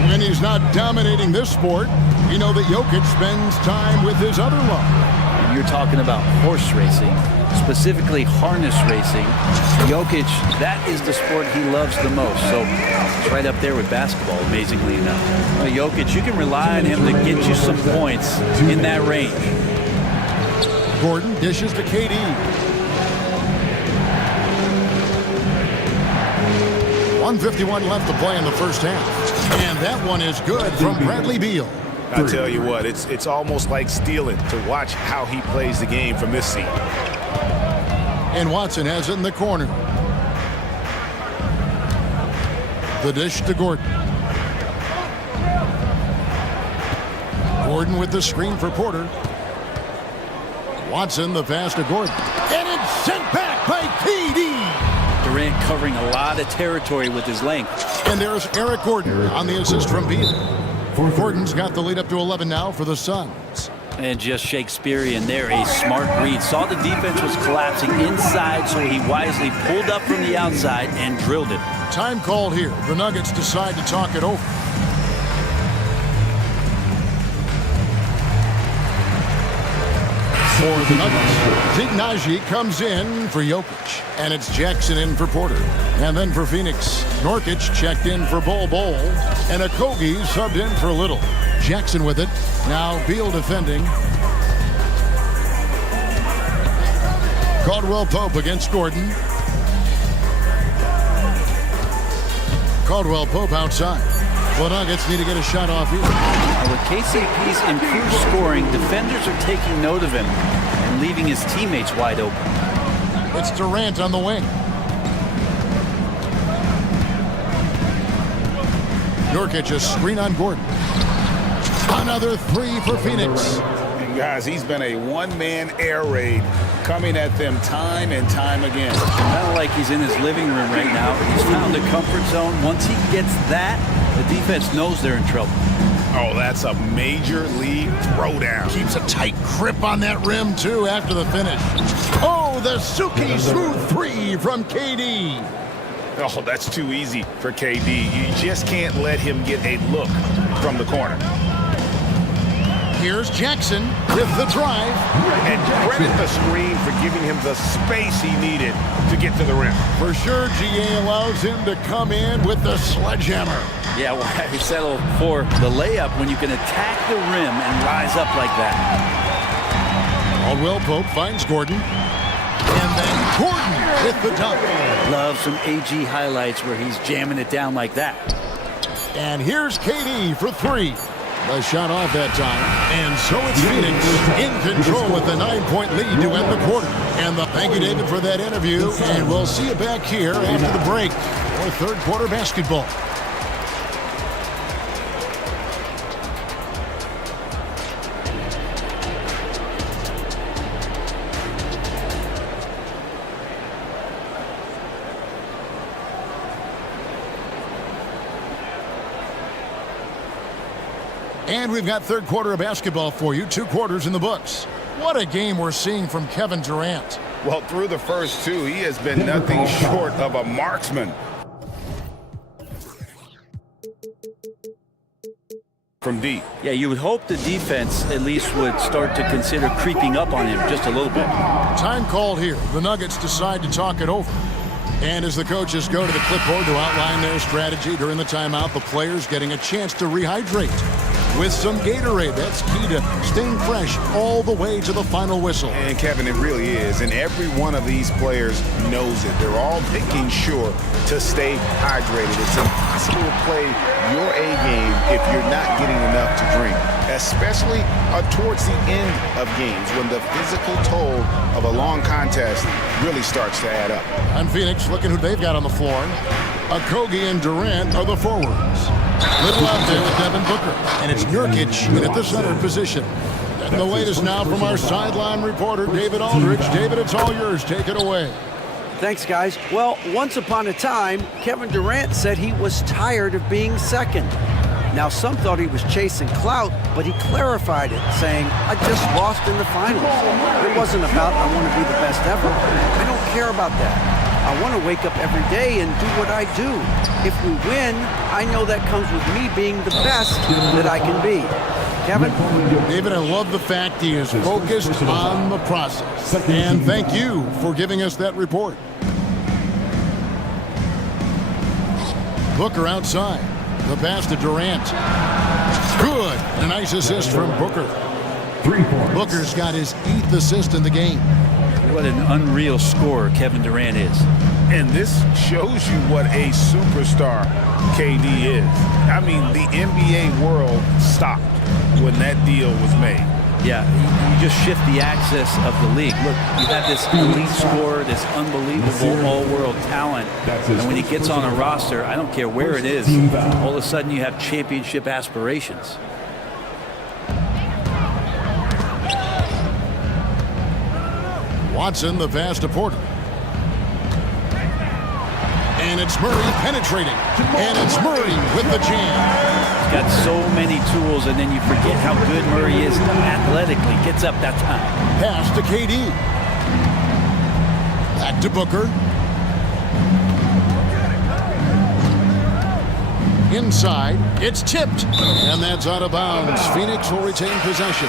When he's not dominating this sport, you know that Jokic spends time with his other love. You're talking about horse racing, specifically harness racing. Jokic, that is the sport he loves the most. So it's right up there with basketball, amazingly enough. Jokic, you can rely on him to get you some points in that range. Gordon dishes to KD. .151 left to play in the first half. And that one is good from Bradley Beal. I tell you what, it's almost like stealing to watch how he plays the game from this seat. And Watson has it in the corner. The dish to Gordon. Gordon with the screen for Porter. Watson the pass to Gordon. And it's sent back by KD. Durant covering a lot of territory with his length. And there's Eric Gordon on the assist from Beal. Gordon's got the lead up to 11 now for the Suns. And just Shakespearean there, a smart read. Saw the defense was collapsing inside, so he wisely pulled up from the outside and drilled it. Time called here. The Nuggets decide to talk it over. For the Nuggets, Zignaji comes in for Jokic. And it's Jackson in for Porter. And then for Phoenix, Nurkic checked in for Bol Bol. And Okogie subbed in for Little. Jackson with it. Now Beal defending. Caldwell Pope against Gordon. Caldwell Pope outside. The Nuggets need to get a shot off here. With KCP's improved scoring, defenders are taking note of him and leaving his teammates wide open. It's Durant on the wing. Nurkic a screen on Gordon. Another 3 for Phoenix. And guys, he's been a one-man air raid coming at them time and time again. Kind of like he's in his living room right now. He's found a comfort zone. Once he gets that, the defense knows they're in trouble. Oh, that's a major league throwdown. Keeps a tight grip on that rim, too, after the finish. Oh, the Suki smooth 3 from KD. Oh, that's too easy for KD. You just can't let him get a look from the corner. Here's Jackson with the drive. And credit the screen for giving him the space he needed to get to the rim. For sure, GA allows him to come in with the sledgehammer. Yeah, why settle for the layup when you can attack the rim and rise up like that? Caldwell Pope finds Gordon. And then Gordon with the dunk. Love some AG highlights where he's jamming it down like that. And here's KD for 3. The shot off that time. And so it's Phoenix in control with a 9-point lead to end the quarter. And thank you, David, for that interview. And we'll see you back here after the break for third quarter basketball. And we've got third quarter of basketball for you. 2 quarters in the books. What a game we're seeing from Kevin Durant. Well, through the first 2, he has been nothing short of a marksman. From deep. Yeah, you would hope the defense at least would start to consider creeping up on him just a little bit. Time called here. The Nuggets decide to talk it over. And as the coaches go to the clipboard to outline their strategy during the timeout, the players getting a chance to rehydrate. with some Gatorade. That's key to staying fresh all the way to the final whistle. And Kevin, it really is. And every one of these players knows it. They're all making sure to stay hydrated. It's impossible to play your A game if you're not getting enough to drink, especially towards the end of games when the physical toll of a long contest really starts to add up. And Phoenix, looking who they've got on the floor. Okogie and Durant are the forwards. Little out there with Devin Booker. And it's Nurkic in at the center position. And the latest now from our sideline reporter, David Aldridge. David, it's all yours. Take it away. Thanks, guys. Well, once upon a time, Kevin Durant said he was tired of being second. Now, some thought he was chasing clout, but he clarified it, saying, I just lost in the finals. It wasn't about, I want to be the best ever. I don't care about that. I want to wake up every day and do what I do. If we win, I know that comes with me being the best that I can be. Kevin? David, I love the fact he is focused on the process. And thank you for giving us that report. Booker outside. The pass to Durant. Good. A nice assist from Booker. Booker's got his 8th assist in the game. What an unreal scorer Kevin Durant is. And this shows you what a superstar KD is. I mean, the NBA world stopped when that deal was made. Yeah, you just shift the axis of the league. Look, you have this elite scorer, this unbelievable all-world talent, and when he gets on a roster, I don't care where it is, all of a sudden you have championship aspirations. Watson, the pass to Porter. And it's Murray penetrating. And it's Murray with the jam. He's got so many tools, and then you forget how good Murray is athletically. Gets up that time. Pass to KD. Back to Booker. Inside, it's tipped, and that's out of bounds. Phoenix will retain possession.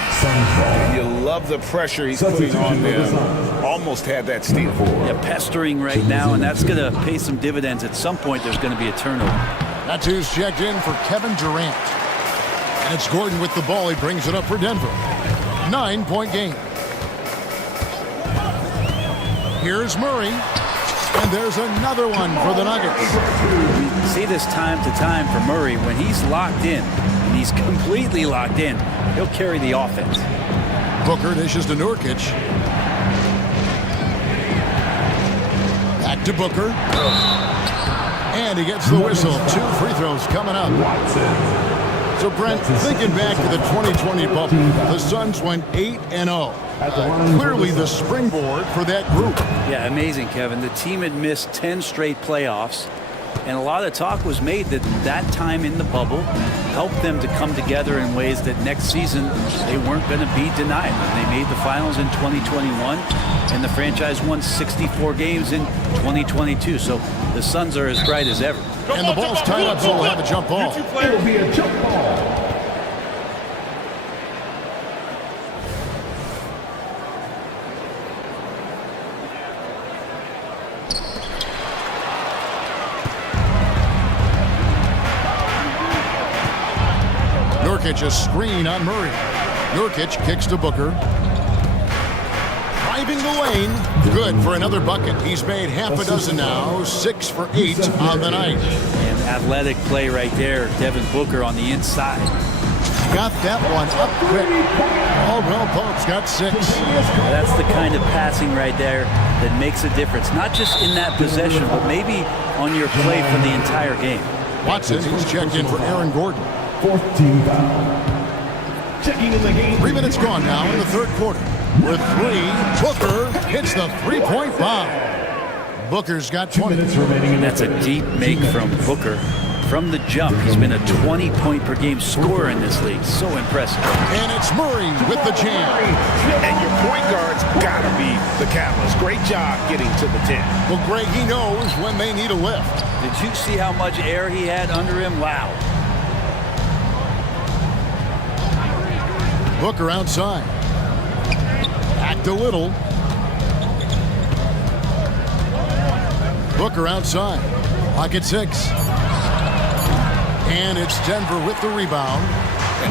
You love the pressure he's putting on them. Almost had that steal. Yeah, pestering right now, and that's going to pay some dividends. At some point, there's going to be a turnover. That's who's checked in for Kevin Durant. And it's Gordon with the ball. He brings it up for Denver. 9-point game. Here's Murray. And there's another one for the Nuggets. We see this time to time for Murray. When he's locked in, and he's completely locked in, he'll carry the offense. Booker dishes to Nurkic. Back to Booker. And he gets the whistle. 2 free throws coming up. So, Brent, thinking back to the 2020 bubble, the Suns went 8-0. Clearly the springboard for that group. Yeah, amazing, Kevin. The team had missed 10 straight playoffs, and a lot of talk was made that that time in the bubble helped them to come together in ways that next season they weren't going to be denied. They made the finals in 2021, and the franchise won 64 games in 2022. So the Suns are as bright as ever. And the ball's tied up, so we'll have a jump ball. It'll be a jump ball. Nurkic a screen on Murray. Nurkic kicks to Booker. Driving the lane. Good for another bucket. He's made half a dozen now. 6 for 8 on the night. And athletic play right there. Devin Booker on the inside. Got that one up quick. Caldwell Pope's got 6. That's the kind of passing right there that makes a difference. Not just in that possession, but maybe on your play for the entire game. Watson, he's checked in for Aaron Gordon. 4th team foul. Checking in the game. 3 minutes gone now in the third quarter. With 3, Booker hits the 3-point bomb. Booker's got 20. That's a deep make from Booker. From the jump, he's been a 20-point per game scorer in this league. So impressive. And it's Murray with the jam. And your point guard's got to be the catalyst. Great job getting to the 10. Well, Greg, he knows when they need a lift. Did you see how much air he had under him? Wow. Booker outside. Back to Little. Booker outside. Pocket 6. And it's Denver with the rebound.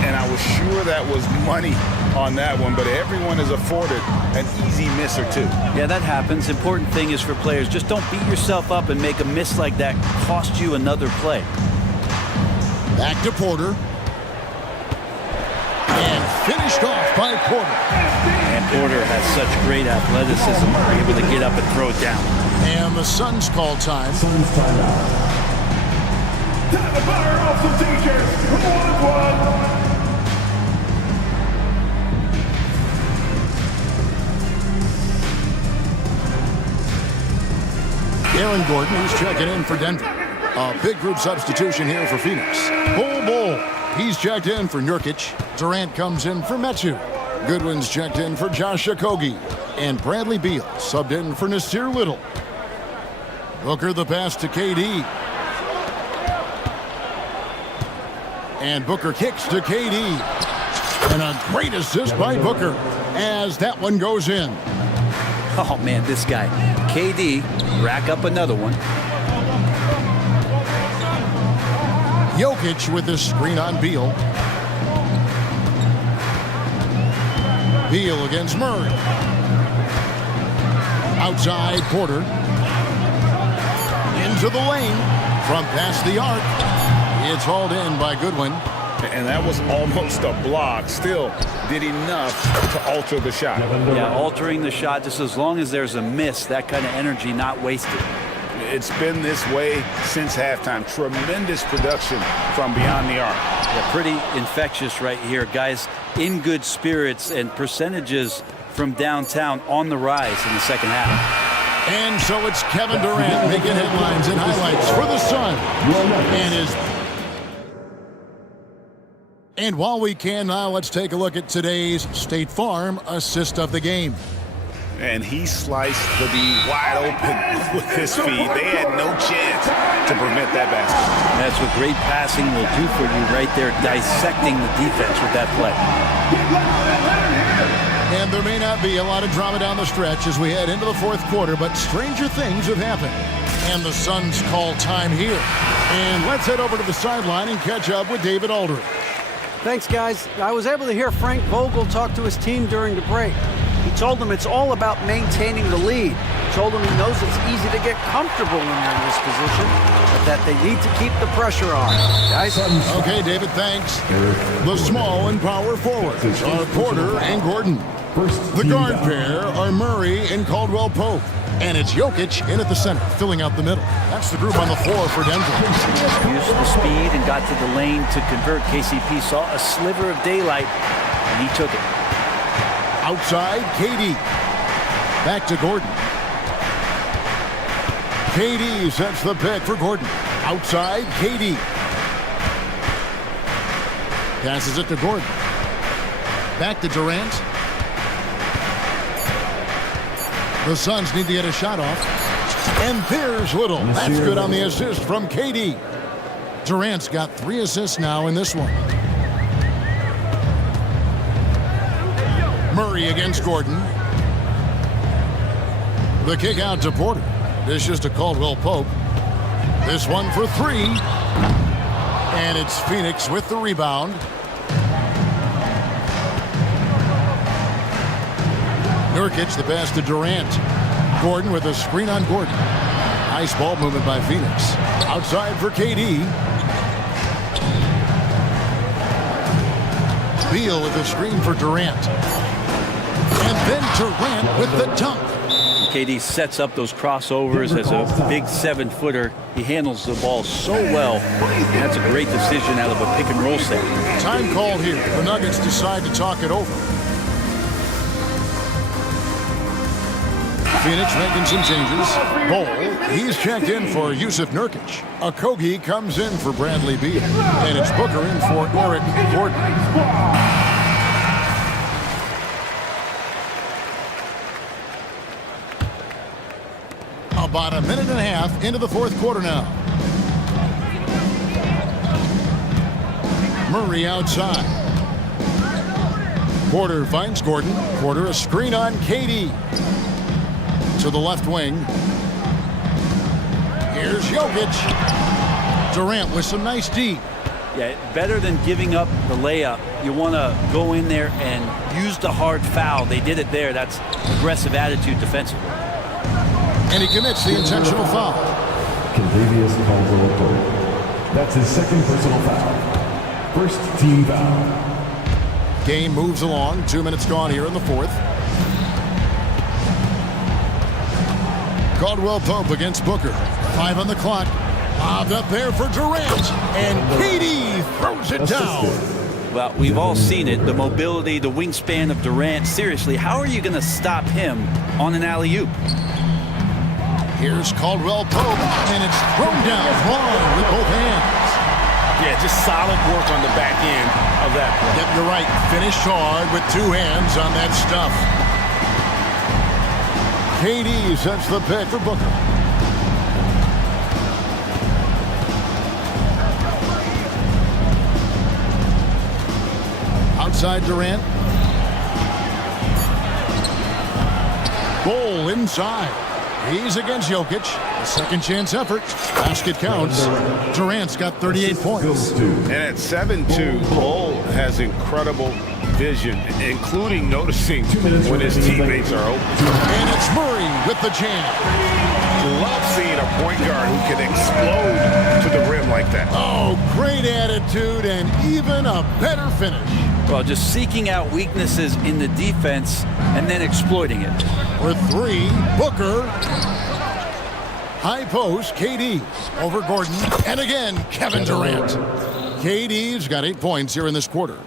And I was sure that was money on that one, but everyone is afforded an easy miss or two. Yeah, that happens. Important thing is for players, just don't beat yourself up and make a miss like that cost you another play. Back to Porter. And finished off by Porter. And Porter has such great athleticism, able to get up and throw it down. And the Suns call time. Suns timeout. Time to fire off some t-shirts. 1-1. Aaron Gordon, who's checking in for Denver. A big group substitution here for Phoenix. Bull, he's checked in for Nurkic. Durant comes in for Metu. Goodwin's checked in for Josh Okogie. And Bradley Beal subbed in for Nasir Little. Booker the pass to KD. And Booker kicks to KD. And a great assist by Booker as that one goes in. Oh, man, this guy. KD, rack up another one. Jokic with the screen on Beal. Beal against Murray. Outside, Porter. Into the lane. From past the arc. It's hauled in by Goodwin. And that was almost a block. Still did enough to alter the shot. Yeah, altering the shot just as long as there's a miss, that kind of energy not wasted. It's been this way since halftime. Tremendous production from beyond the arc. Yeah, pretty infectious right here. Guys in good spirits and percentages from downtown on the rise in the second half. And so it's Kevin Durant making headlines and highlights for the Sun. And while we can now, let's take a look at today's State Farm assist of the game. And he sliced the D wide open with his feet. They had no chance to prevent that basket. That's what great passing will do for you right there, dissecting the defense with that play. And there may not be a lot of drama down the stretch as we head into the fourth quarter, but stranger things have happened. And the Suns call time here. And let's head over to the sideline and catch up with David Aldridge. Thanks, guys. I was able to hear Frank Vogel talk to his team during the break. He told them it's all about maintaining the lead. He told them he knows it's easy to get comfortable when you're in this position, but that they need to keep the pressure on. Guys? Okay, David, thanks. The small and power forwards are Porter and Gordon. The guard pair are Murray and Caldwell Pope. And it's Jokic in at the center, filling out the middle. That's the group on the floor for Denver. Used the speed and got to the lane to convert. KCP saw a sliver of daylight, and he took it. Outside, KD. Back to Gordon. KD sets the pick for Gordon. Outside, KD. Passes it to Gordon. Back to Durant. The Suns need to get a shot off. And there's Little. That's good on the assist from KD. Durant's got 3 assists now in this one. Murray against Gordon. The kick out to Porter. This is to Caldwell Pope. This one for 3. And it's Phoenix with the rebound. Nurkic, the pass to Durant. Gordon with a screen on Gordon. Nice ball movement by Phoenix. Outside for KD. Beal with a screen for Durant. And then Durant with the dunk. KD sets up those crossovers as a big 7-footer. He handles the ball so well. That's a great decision out of a pick and roll set. Time called here. The Nuggets decide to talk it over. Phoenix making some changes. Bol, he's checked in for Yusuf Nurkic. Okogie comes in for Bradley Beal. And it's Booker in for Eric Gordon. About a minute and a half into the fourth quarter now. Murray outside. Porter finds Gordon. Porter a screen on KD. To the left wing. Here's Jokic. Durant with some nice D. Yeah, better than giving up the layup. You want to go in there and use the hard foul. They did it there. That's aggressive attitude defensively. And he commits the intentional foul. Contavious Caldwell Pope. That's his second personal foul. First team foul. Game moves along. 2 minutes gone here in the fourth. Caldwell Pope against Booker. 5 on the clock. Lobbed up there for Durant. And KD throws it down. Well, we've all seen it. The mobility, the wingspan of Durant. Seriously, how are you going to stop him on an alley-oop? Here's Caldwell Pope, and it's thrown down long with both hands. Yeah, just solid work on the back end of that play. Yep, you're right. Finished hard with 2 hands on that stuff. KD sets the pick for Booker. Outside Durant. Ball inside. He's against Jokic. A second chance effort. Basket counts. Durant's got 38 points. And at 7-2, Bull has incredible vision, including noticing when his teammates are open. And it's Murray with the jam. Love seeing a point guard who can explode to the rim like that. Oh, great attitude and even a better finish. Well, just seeking out weaknesses in the defense and then exploiting it. For 3, Booker. High post, KD over Gordon. And again, Kevin Durant. KD's got 8 points here in this quarter.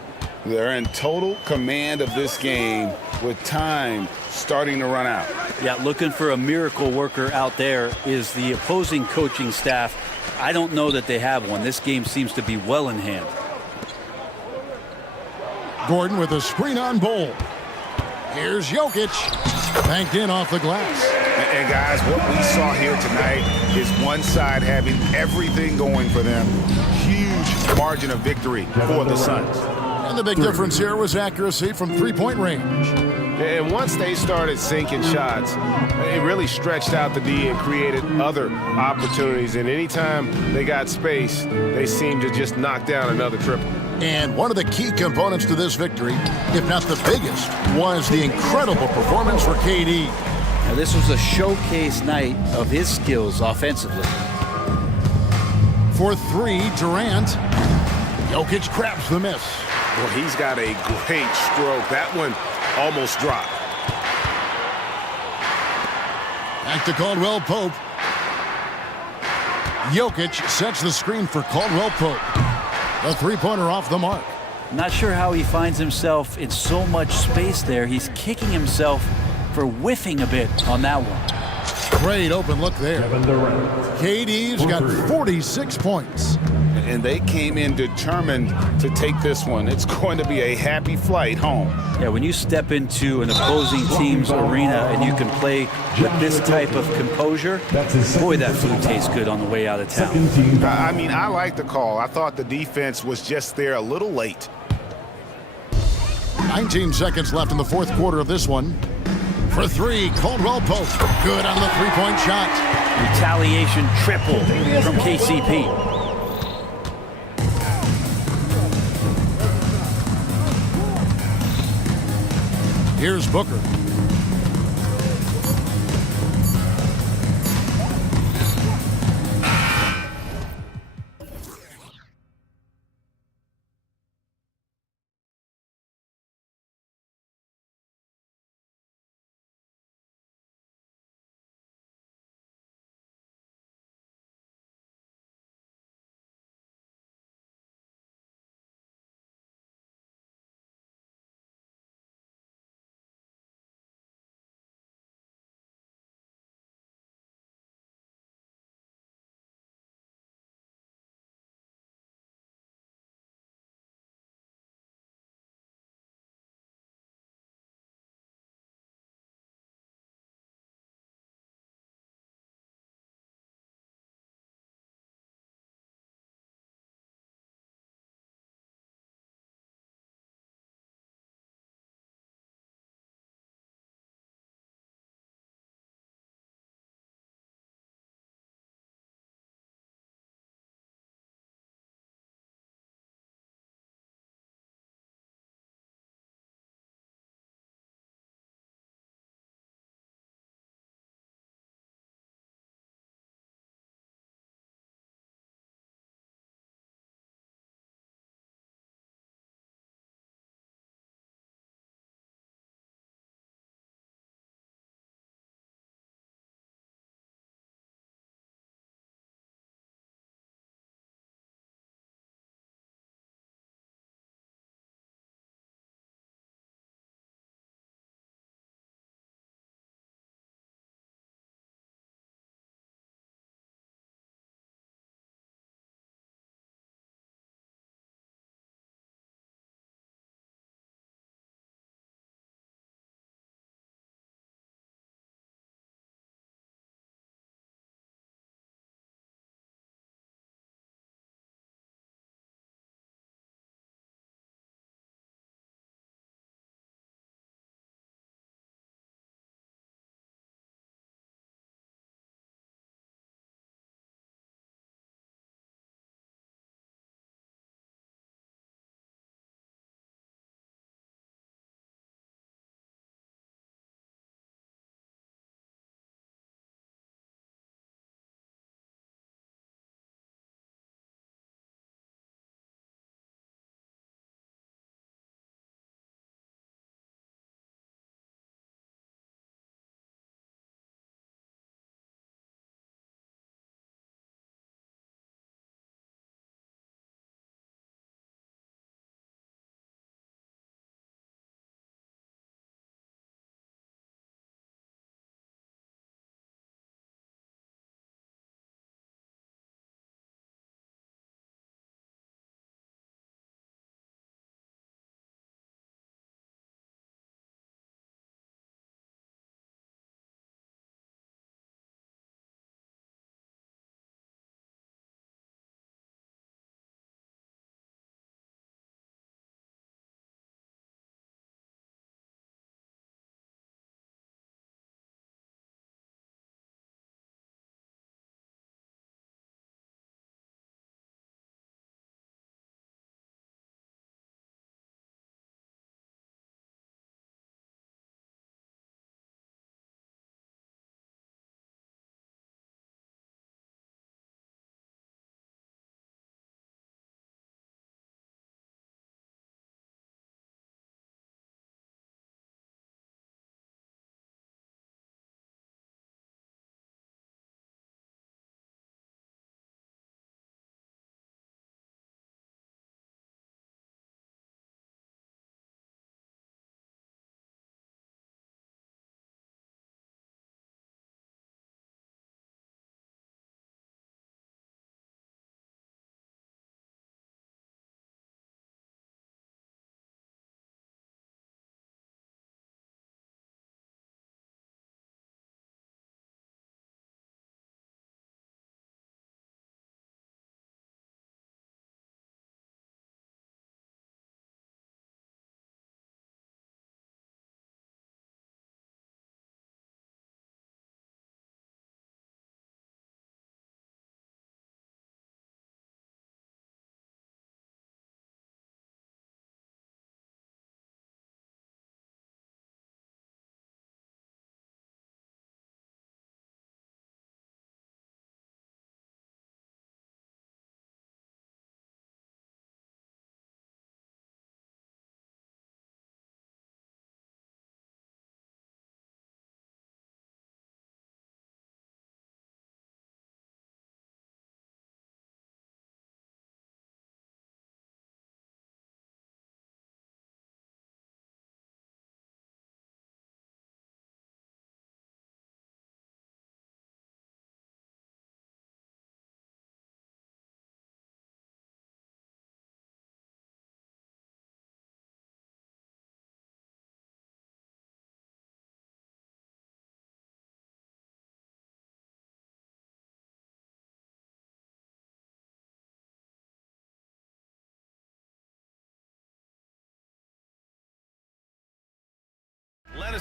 They're in total command of this game with time starting to run out. Yeah, looking for a miracle worker out there is the opposing coaching staff. I don't know that they have one. This game seems to be well in hand. Gordon with a screen on Bol. Here's Jokic. Banked in off the glass. And guys, what we saw here tonight is one side having everything going for them. Huge margin of victory for the Suns. And the big difference here was accuracy from three-point range. And once they started sinking shots, it really stretched out the D and created other opportunities. And anytime they got space, they seemed to just knock down another triple. And one of the key components to this victory, if not the biggest, was the incredible performance for KD. Now, this was a showcase night of his skills offensively. For 3, Durant. Jokic grabs the miss. Well, he's got a great stroke. That one almost dropped. Back to Caldwell Pope. Jokic sets the screen for Caldwell Pope. A 3-pointer off the mark. Not sure how he finds himself in so much space there. He's kicking himself for whiffing a bit on that one. Great open look there. KD's got 46 points. And they came in determined to take this one. It's going to be a happy flight home. Yeah, when you step into an opposing team's arena and you can play with this type of composure, boy, that food tastes good on the way out of town. I mean, I like the call. I thought the defense was just there a little late. 19 seconds left in the fourth quarter of this one. For 3, Caldwell Pope. Good on the 3-point shot. Retaliation triple from KCP. Here's Booker.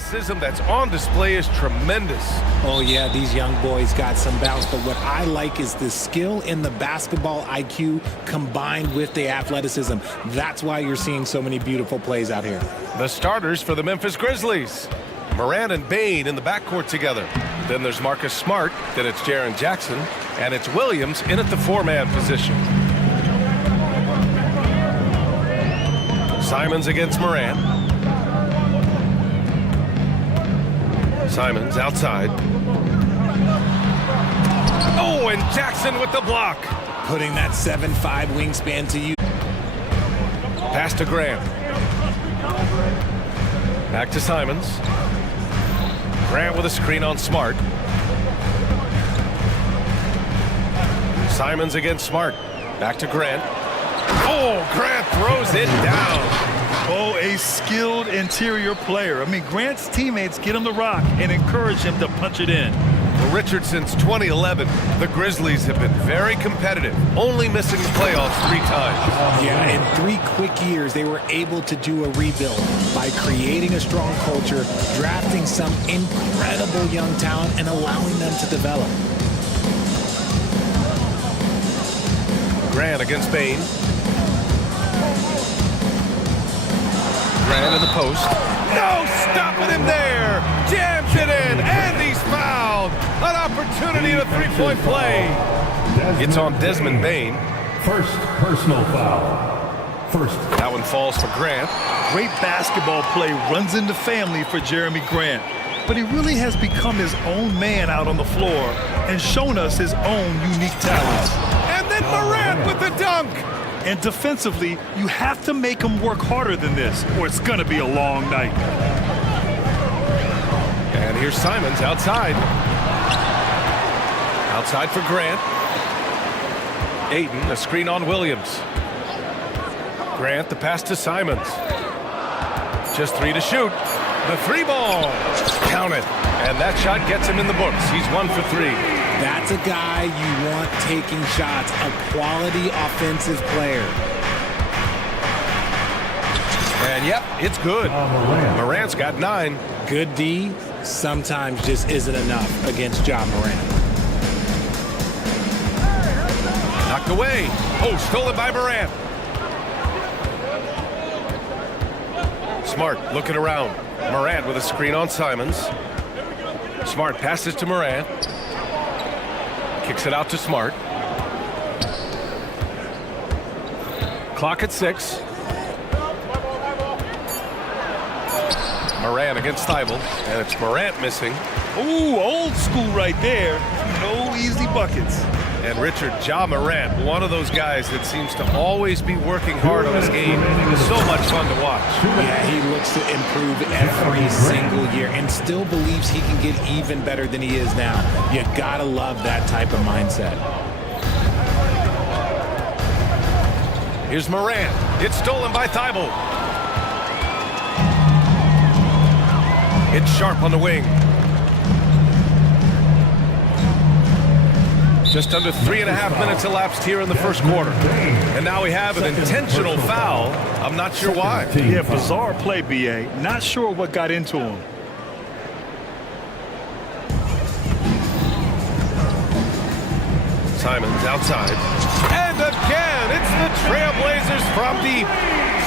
athleticism that's on display is tremendous. Oh, yeah, these young boys got some bounce, but what I like is the skill in the basketball IQ combined with the athleticism. That's why you're seeing so many beautiful plays out here. The starters for the Memphis Grizzlies. Morant and Bain in the backcourt together. Then there's Marcus Smart, then it's Jaren Jackson, and it's Williams in at the four-man position. Simons against Morant. Simons outside. Oh, and Jackson with the block. Putting that 7'5" wingspan to you. Pass to Grant. Back to Simons. Grant with a screen on Smart. Simons against Smart. Back to Grant. Oh, Grant throws it down. Oh, a skilled interior player. I mean, Grant's teammates get him the rock and encourage him to punch it in. For Richard, since 2011, the Grizzlies have been very competitive, only missing the playoffs 3 times. Yeah, in 3 quick years, they were able to do a rebuild by creating a strong culture, drafting some incredible young talent, and allowing them to develop. Grant against Bain. Grant in the post. No, stopping him there. Jams it in, and he's fouled. An opportunity to 3-point play. It's on Desmond Bain. First personal foul. First. That one falls for Grant. Great basketball play runs into family for Jeremy Grant. But he really has become his own man out on the floor and shown us his own unique talents. And then Morant with the dunk. And defensively, you have to make him work harder than this, or it's going to be a long night. And here's Simons outside. Outside for Grant. Ayton, a screen on Williams. Grant, the pass to Simons. Just 3 to shoot. The 3-ball. Count it. And that shot gets him in the books. He's 1 for 3. That's a guy you want taking shots, a quality offensive player. And yep, it's good. Morant's got 9. Good D sometimes just isn't enough against Ja Morant. Knocked away. Oh, stolen by Morant. Smart looking around. Morant with a screen on Simons. Smart passes to Morant. Kicks it out to Smart. Clock at 6. Morant against Thibault, and it's Morant missing. Ooh, old school right there. No easy buckets. And Richard, Ja Morant, one of those guys that seems to always be working hard on his game. So much fun to watch. Yeah, he looks to improve every single year and still believes he can get even better than he is now. You gotta love that type of mindset. Here's Morant. It's stolen by Thibault. It's Sharp on the wing. Just under 3.5 minutes elapsed here in the first quarter. And now we have an intentional foul. I'm not sure why. Yeah, bizarre play, B.A. Not sure what got into him. Simons outside. And again, it's the Trailblazers from deep.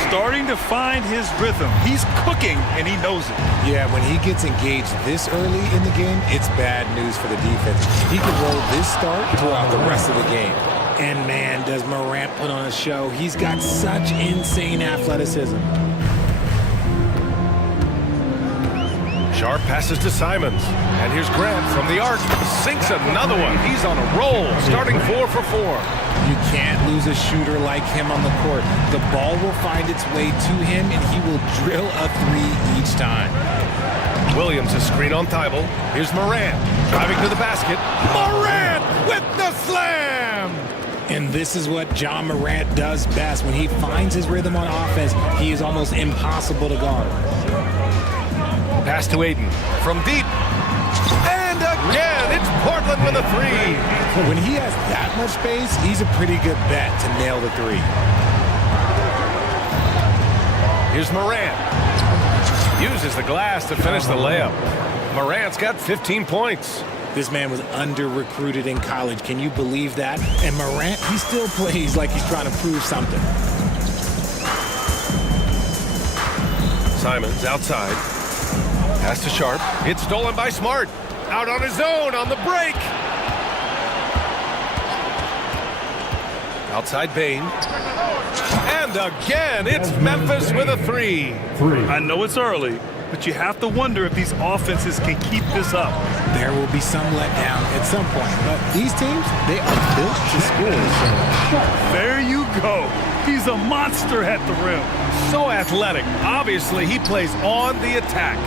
Starting to find his rhythm. He's cooking, and he knows it. Yeah, when he gets engaged this early in the game, it's bad news for the defense. He can roll this start throughout the rest of the game. And man, does Morant put on a show. He's got such insane athleticism. Sharp passes to Simons. And here's Grant from the arc. Sinks another one. He's on a roll, starting 4 for 4. You can't lose a shooter like him on the court. The ball will find its way to him, and he will drill a 3 each time. Williams, a screen on Thibault. Here's Morant, driving to the basket. Morant with the slam! And this is what Ja Morant does best. When he finds his rhythm on offense, he is almost impossible to guard. Pass to Ayton from deep. And again, it's Portland with a 3. When he has that much space, he's a pretty good bet to nail the 3. Here's Morant. Uses the glass to finish the layup. Morant's got 15 points. This man was under-recruited in college. Can you believe that? And Morant, he still plays like he's trying to prove something. Simons outside. Pass to Sharp. It's stolen by Smart. Out on his own on the break. Outside Bain. And again, it's Memphis with a three. I know it's early, but you have to wonder if these offenses can keep this up. There will be some letdown at some point, but these teams, they are built to score. There you go. He's a monster at the rim. So athletic. Obviously, he plays on the attack.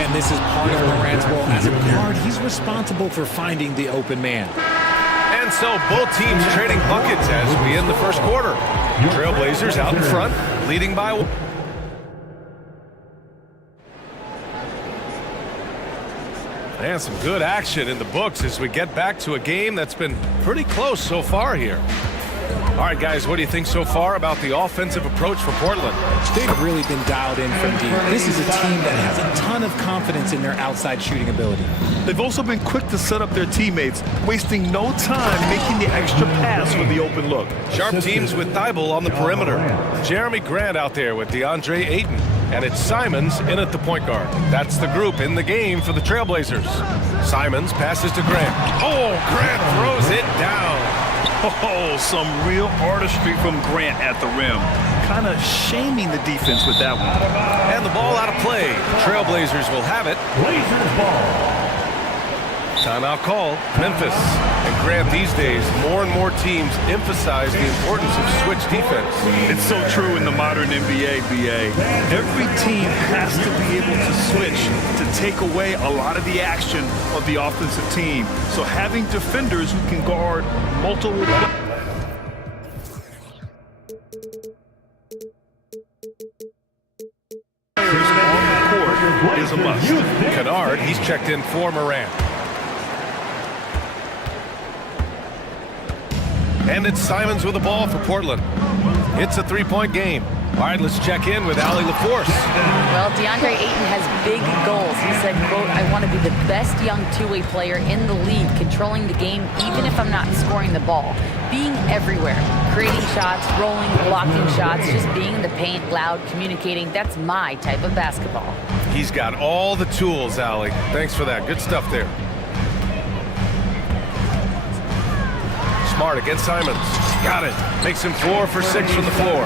And this is part of Morant's role. As a guard, he's responsible for finding the open man. And so both teams trading buckets as we end the first quarter. Trailblazers out in front, leading by one. And some good action in the books as we get back to a game that's been pretty close so far here. All right, guys, what do you think so far about the offensive approach for Portland? They've really been dialed in from deep. This is a team that has a ton of confidence in their outside shooting ability. They've also been quick to set up their teammates, wasting no time making the extra pass for the open look. Sharp teams with Thibault on the perimeter. Jeremy Grant out there with DeAndre Ayton. And it's Simons in at the point guard. That's the group in the game for the Trailblazers. Simons passes to Grant. Oh, Grant throws it down. Oh, some real artistry from Grant at the rim. Kind of shaming the defense with that one. And the ball out of play. Trailblazers will have it. Blazers ball. Timeout call, Memphis. And Grant, these days, more and more teams emphasize the importance of switch defense. It's so true in the modern NBA, BA. Every team has to be able to switch to take away a lot of the action of the offensive team. So having defenders who can guard multiple... players on the court is a must. Kennard, he's checked in for Morant. And it's Simons with the ball for Portland. It's a three-point game. All right, let's check in with Allie LaForce. Well, DeAndre Ayton has big goals. He said, quote, I want to be the best young two-way player in the league, controlling the game even if I'm not scoring the ball. Being everywhere, creating shots, rolling, blocking shots, just being in the paint, loud, communicating. That's my type of basketball. He's got all the tools, Allie. Thanks for that. Good stuff there. Smart against Simons. Got it. Makes him 4 for 6 from the floor.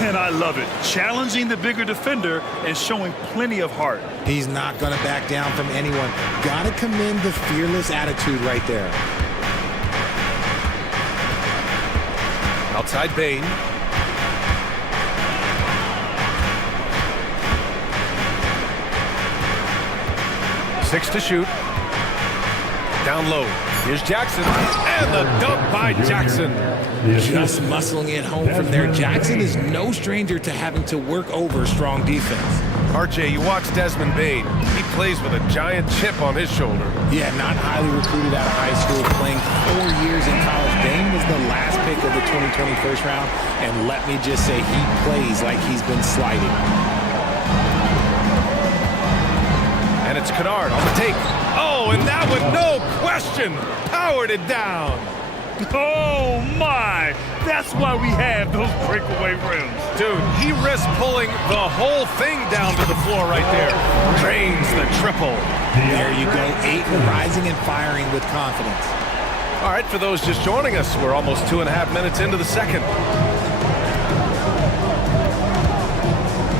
And I love it. Challenging the bigger defender and showing plenty of heart. He's not going to back down from anyone. Got to commend the fearless attitude right there. Outside Bain. Six to shoot. Down low. Here's Jackson. And the dunk by Jackson. Just muscling it home from there. Jackson is no stranger to having to work over strong defense. RJ, you watch Desmond Bain. He plays with a giant chip on his shoulder. Yeah, not highly recruited out of high school, playing 4 years in college. Bain was the last pick of the 2020 first round, and let me just say he plays like he's been slighted. And it's Kennard on the take. Oh, and that one, no question, powered it down. Oh, my. That's why we have those breakaway rims. Dude, he risks pulling the whole thing down to the floor right there. Drains the triple. There you go, Ayton rising and firing with confidence. All right, for those just joining us, we're almost 2.5 minutes into the second.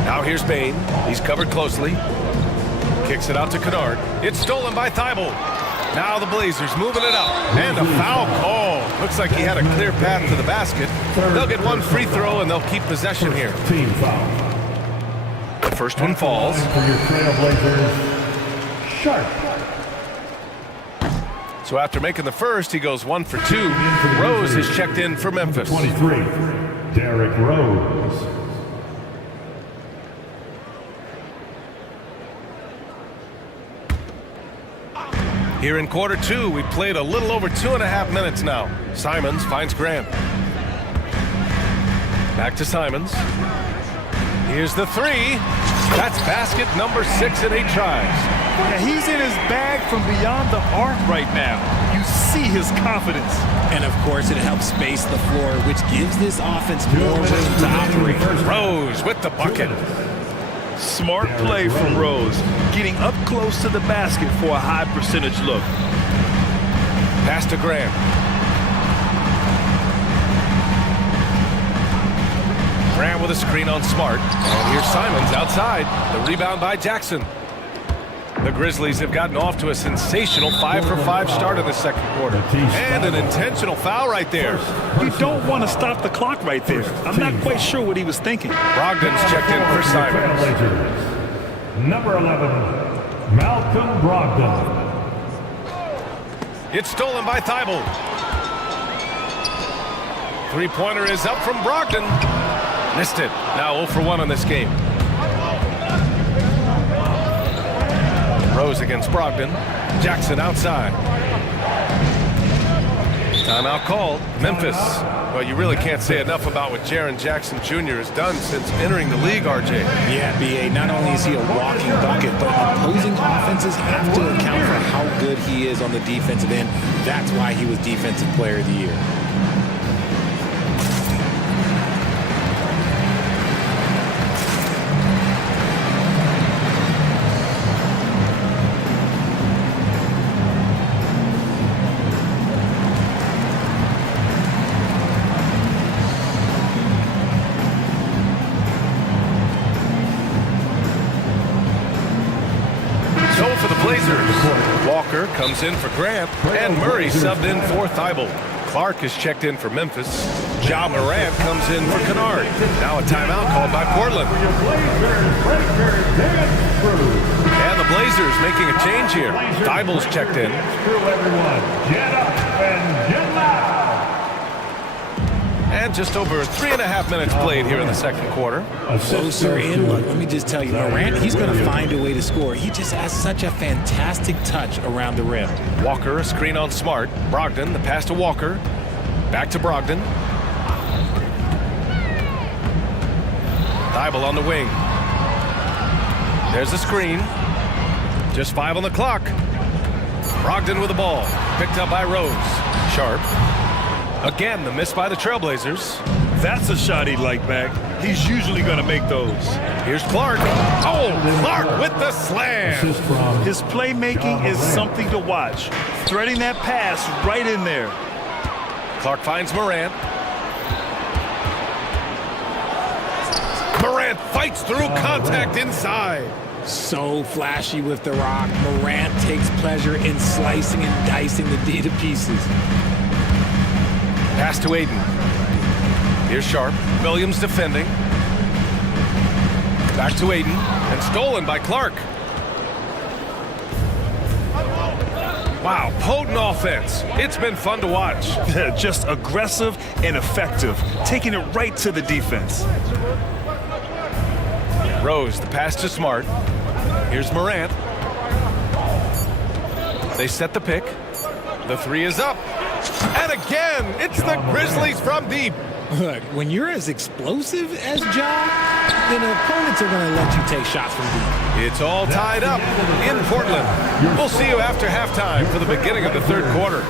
Now here's Bain. He's covered closely. Kicks it out to Kennard. It's stolen by Thibault. Now the Blazers moving it up. And a foul call. Looks like he had a clear path to the basket. They'll get one free throw and they'll keep possession here. Team foul. The first one falls. For your Trailblazers, Sharp. So after making the first, he goes 1 for 2. Rose is checked in for Memphis. 23, Derrick Rose. Here in quarter 2, we played a little over 2.5 minutes now. Simons finds Grant. Back to Simons. Here's the three. That's basket number 6 in 8 tries. Yeah, he's in his bag from beyond the arc right now. You see his confidence. And of course, it helps space the floor, which gives this offense more room to operate. Rose with the bucket. Smart play from Rose, getting up close to the basket for a high percentage look. Pass to Graham. Graham with a screen on Smart. And here's Simons outside. The rebound by Jackson. The Grizzlies have gotten off to a sensational 5-for-5 start in the second quarter. And an intentional foul right there. You don't want to stop the clock right there. I'm not quite sure what he was thinking. Brogdon's checked in for Simons. Number 11, Malcolm Brogdon. It's stolen by Thibault. Three-pointer is up from Brogdon. Missed it. Now 0 for 1 in this game. Rose against Brogdon. Jackson outside. Timeout called. Memphis. Well, you really can't say enough about what Jaren Jackson Jr. has done since entering the league, RJ. Yeah, B.A., not only is he a walking bucket, but opposing offenses have to account for how good he is on the defensive end. That's why he was Defensive Player of the Year. Walker comes in for Grant, and Murray subbed in for Thibault. Clark is checked in for Memphis. Ja Morant comes in for Kennard. Now a timeout called by Portland. And the Blazers making a change here. Thibault's checked in. Get up and get loud. And just over 3.5 minutes played here in the second quarter. Closer in. Look, let me just tell you, Morant, he's going to find a way to score. He just has such a fantastic touch around the rim. Walker, a screen on Smart. Brogdon, the pass to Walker. Back to Brogdon. Thibault on the wing. There's the screen. Just 5 on the clock. Brogdon with the ball. Picked up by Rose. Sharp. Again, the miss by the Trailblazers. That's a shot he'd like back. He's usually going to make those. Here's Clark. Oh, Clark with the slam. His playmaking is something to watch. Threading that pass right in there. Clark finds Morant. Morant fights through contact inside. So flashy with the rock. Morant takes pleasure in slicing and dicing the D to pieces. Pass to Aiden. Here's Sharp. Williams defending. Back to Aiden. And stolen by Clark. Wow, potent offense. It's been fun to watch. Just aggressive and effective. Taking it right to the defense. Rose, the pass to Smart. Here's Morant. They set the pick. The three is up. And again, it's the Grizzlies from deep. Look, when you're as explosive as Ja, then opponents are going to let you take shots from deep. It's all tied up in Portland. We'll see you after halftime for the beginning of the third quarter.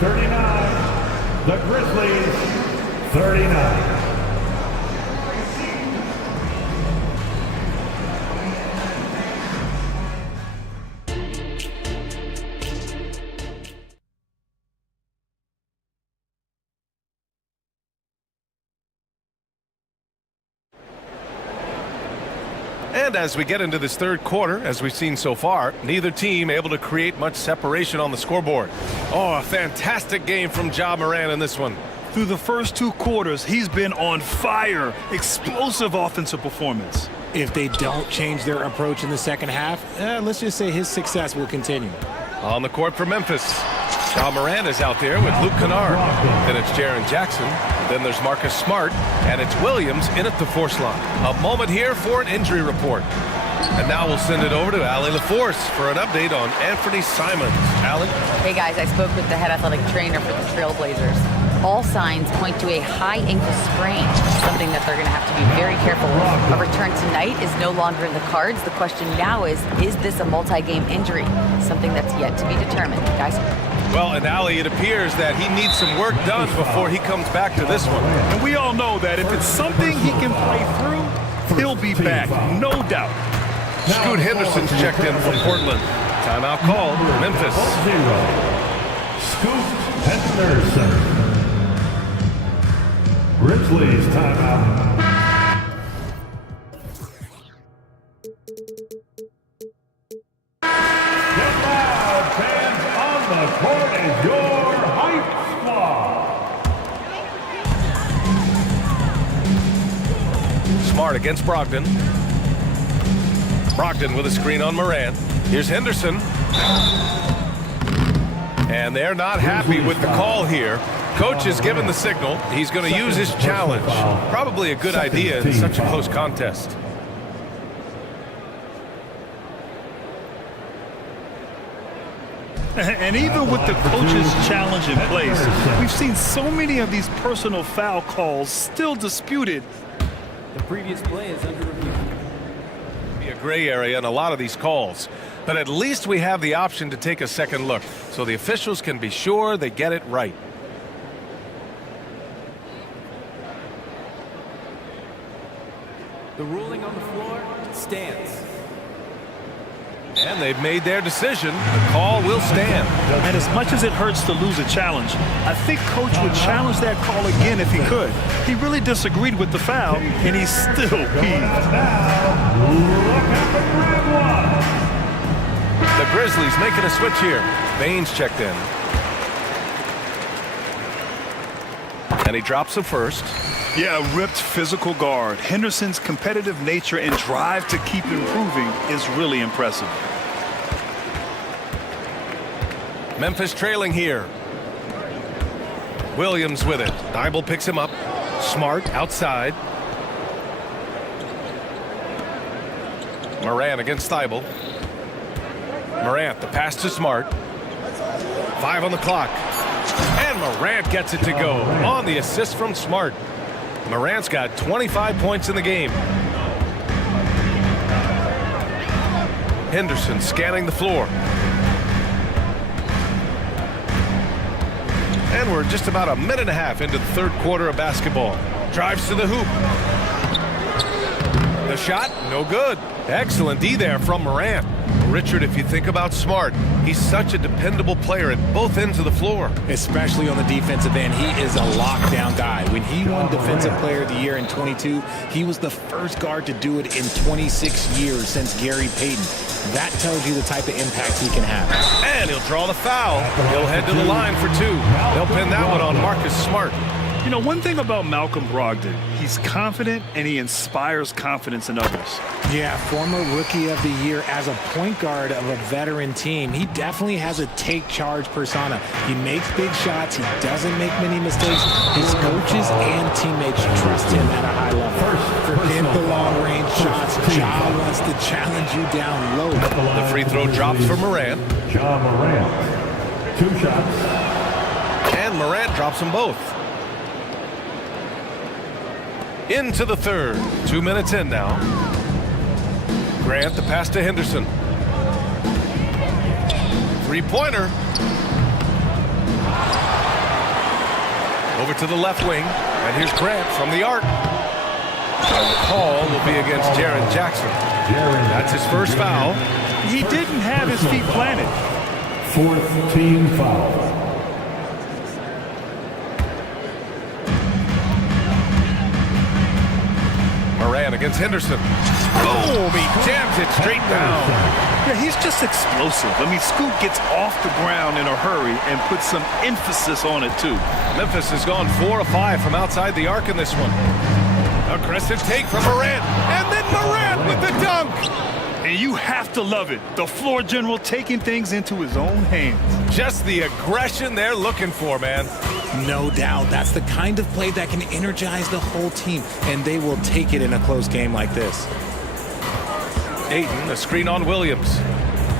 39, the Grizzlies, 39. And as we get into this third quarter, as we've seen so far, neither team able to create much separation on the scoreboard. Oh, a fantastic game from Ja Morant in this one. Through the first 2 quarters, he's been on fire. Explosive offensive performance. If they don't change their approach in the second half, let's just say his success will continue. On the court for Memphis. Ja Morant is out there with Luke Kennard. Then it's Jaren Jackson. Then there's Marcus Smart. And it's Williams in at the force line. A moment here for an injury report. And now we'll send it over to Allie LaForce for an update on Anthony Simons. Allie? Hey guys, I spoke with the head athletic trainer for the Trailblazers. All signs point to a high ankle sprain, something that they're going to have to be very careful with. A return tonight is no longer in the cards. The question now is this a multi-game injury? Something that's yet to be determined. Guys? Well, and Ali, it appears that he needs some work done before he comes back to this one. And we all know that if it's something he can play through, he'll be back, no doubt. Scoot Henderson's checked in from Portland. Timeout called, Memphis. Scoot Henderson. Grizzlies timeout. Get loud, fans. On the court is your hype squad. Smart against Brogdon. Brogdon with a screen on Morant. Here's Henderson. And they're not happy with the call here. Coach has given the signal. He's going to use his challenge. Probably a good idea in such a close contest. And even with the coach's challenge in place, we've seen so many of these personal foul calls still disputed. The previous play is under review. Be a gray area in a lot of these calls, but at least we have the option to take a second look, so the officials can be sure they get it right. The ruling on the floor stands. And they've made their decision. The call will stand. And as much as it hurts to lose a challenge, I think Coach would challenge that call again if he could. He really disagreed with the foul, and he's still peeved. The Grizzlies making a switch here. Baines checked in. And he drops the first. Yeah, a ripped physical guard. Henderson's competitive nature and drive to keep improving is really impressive. Memphis trailing here. Williams with it. Thibault picks him up. Smart outside. Morant against Thibault. Morant, the pass to Smart. 5 on the clock. And Morant gets it to go on the assist from Smart. Morant's got 25 points in the game. Henderson scanning the floor. And we're just about a minute and a half into the third quarter of basketball. Drives to the hoop. The shot, no good. Excellent D there from Morant. Richard, if you think about Smart, he's such a dependable player at both ends of the floor. Especially on the defensive end, he is a lockdown guy. When he won Defensive Player of the Year in 22, he was the first guard to do it in 26 years since Gary Payton. That tells you the type of impact he can have. And he'll draw the foul. He'll head to the line for 2. They'll pin that one on Marcus Smart. You know, one thing about Malcolm Brogdon, he's confident and he inspires confidence in others. Yeah, former Rookie of the Year as a point guard of a veteran team. He definitely has a take charge persona. He makes big shots. He doesn't make many mistakes. His coaches and teammates trust him at a high level. Forget the long range shots. Ja wants to challenge you down low. The free throw drops for Morant. Ja Morant. 2 shots. And Morant drops them both. Into the third. 2 minutes in now. Grant the pass to Henderson. Three-pointer. Over to the left wing. And here's Grant from the arc. And the call will be against Jaren Jackson. That's his first foul. He didn't have his feet planted. 4th team foul. Morant against Henderson. Boom! He jams it straight down. Yeah, he's just explosive. I mean, Scoot gets off the ground in a hurry and puts some emphasis on it, too. Memphis has gone 4 of 5 from outside the arc in this one. Aggressive take from Morant. And then Morant with the dunk. And you have to love it. The floor general taking things into his own hands. Just the aggression they're looking for, man. No doubt. That's the kind of play that can energize the whole team, and they will take it in a close game like this. Ayton, a screen on Williams.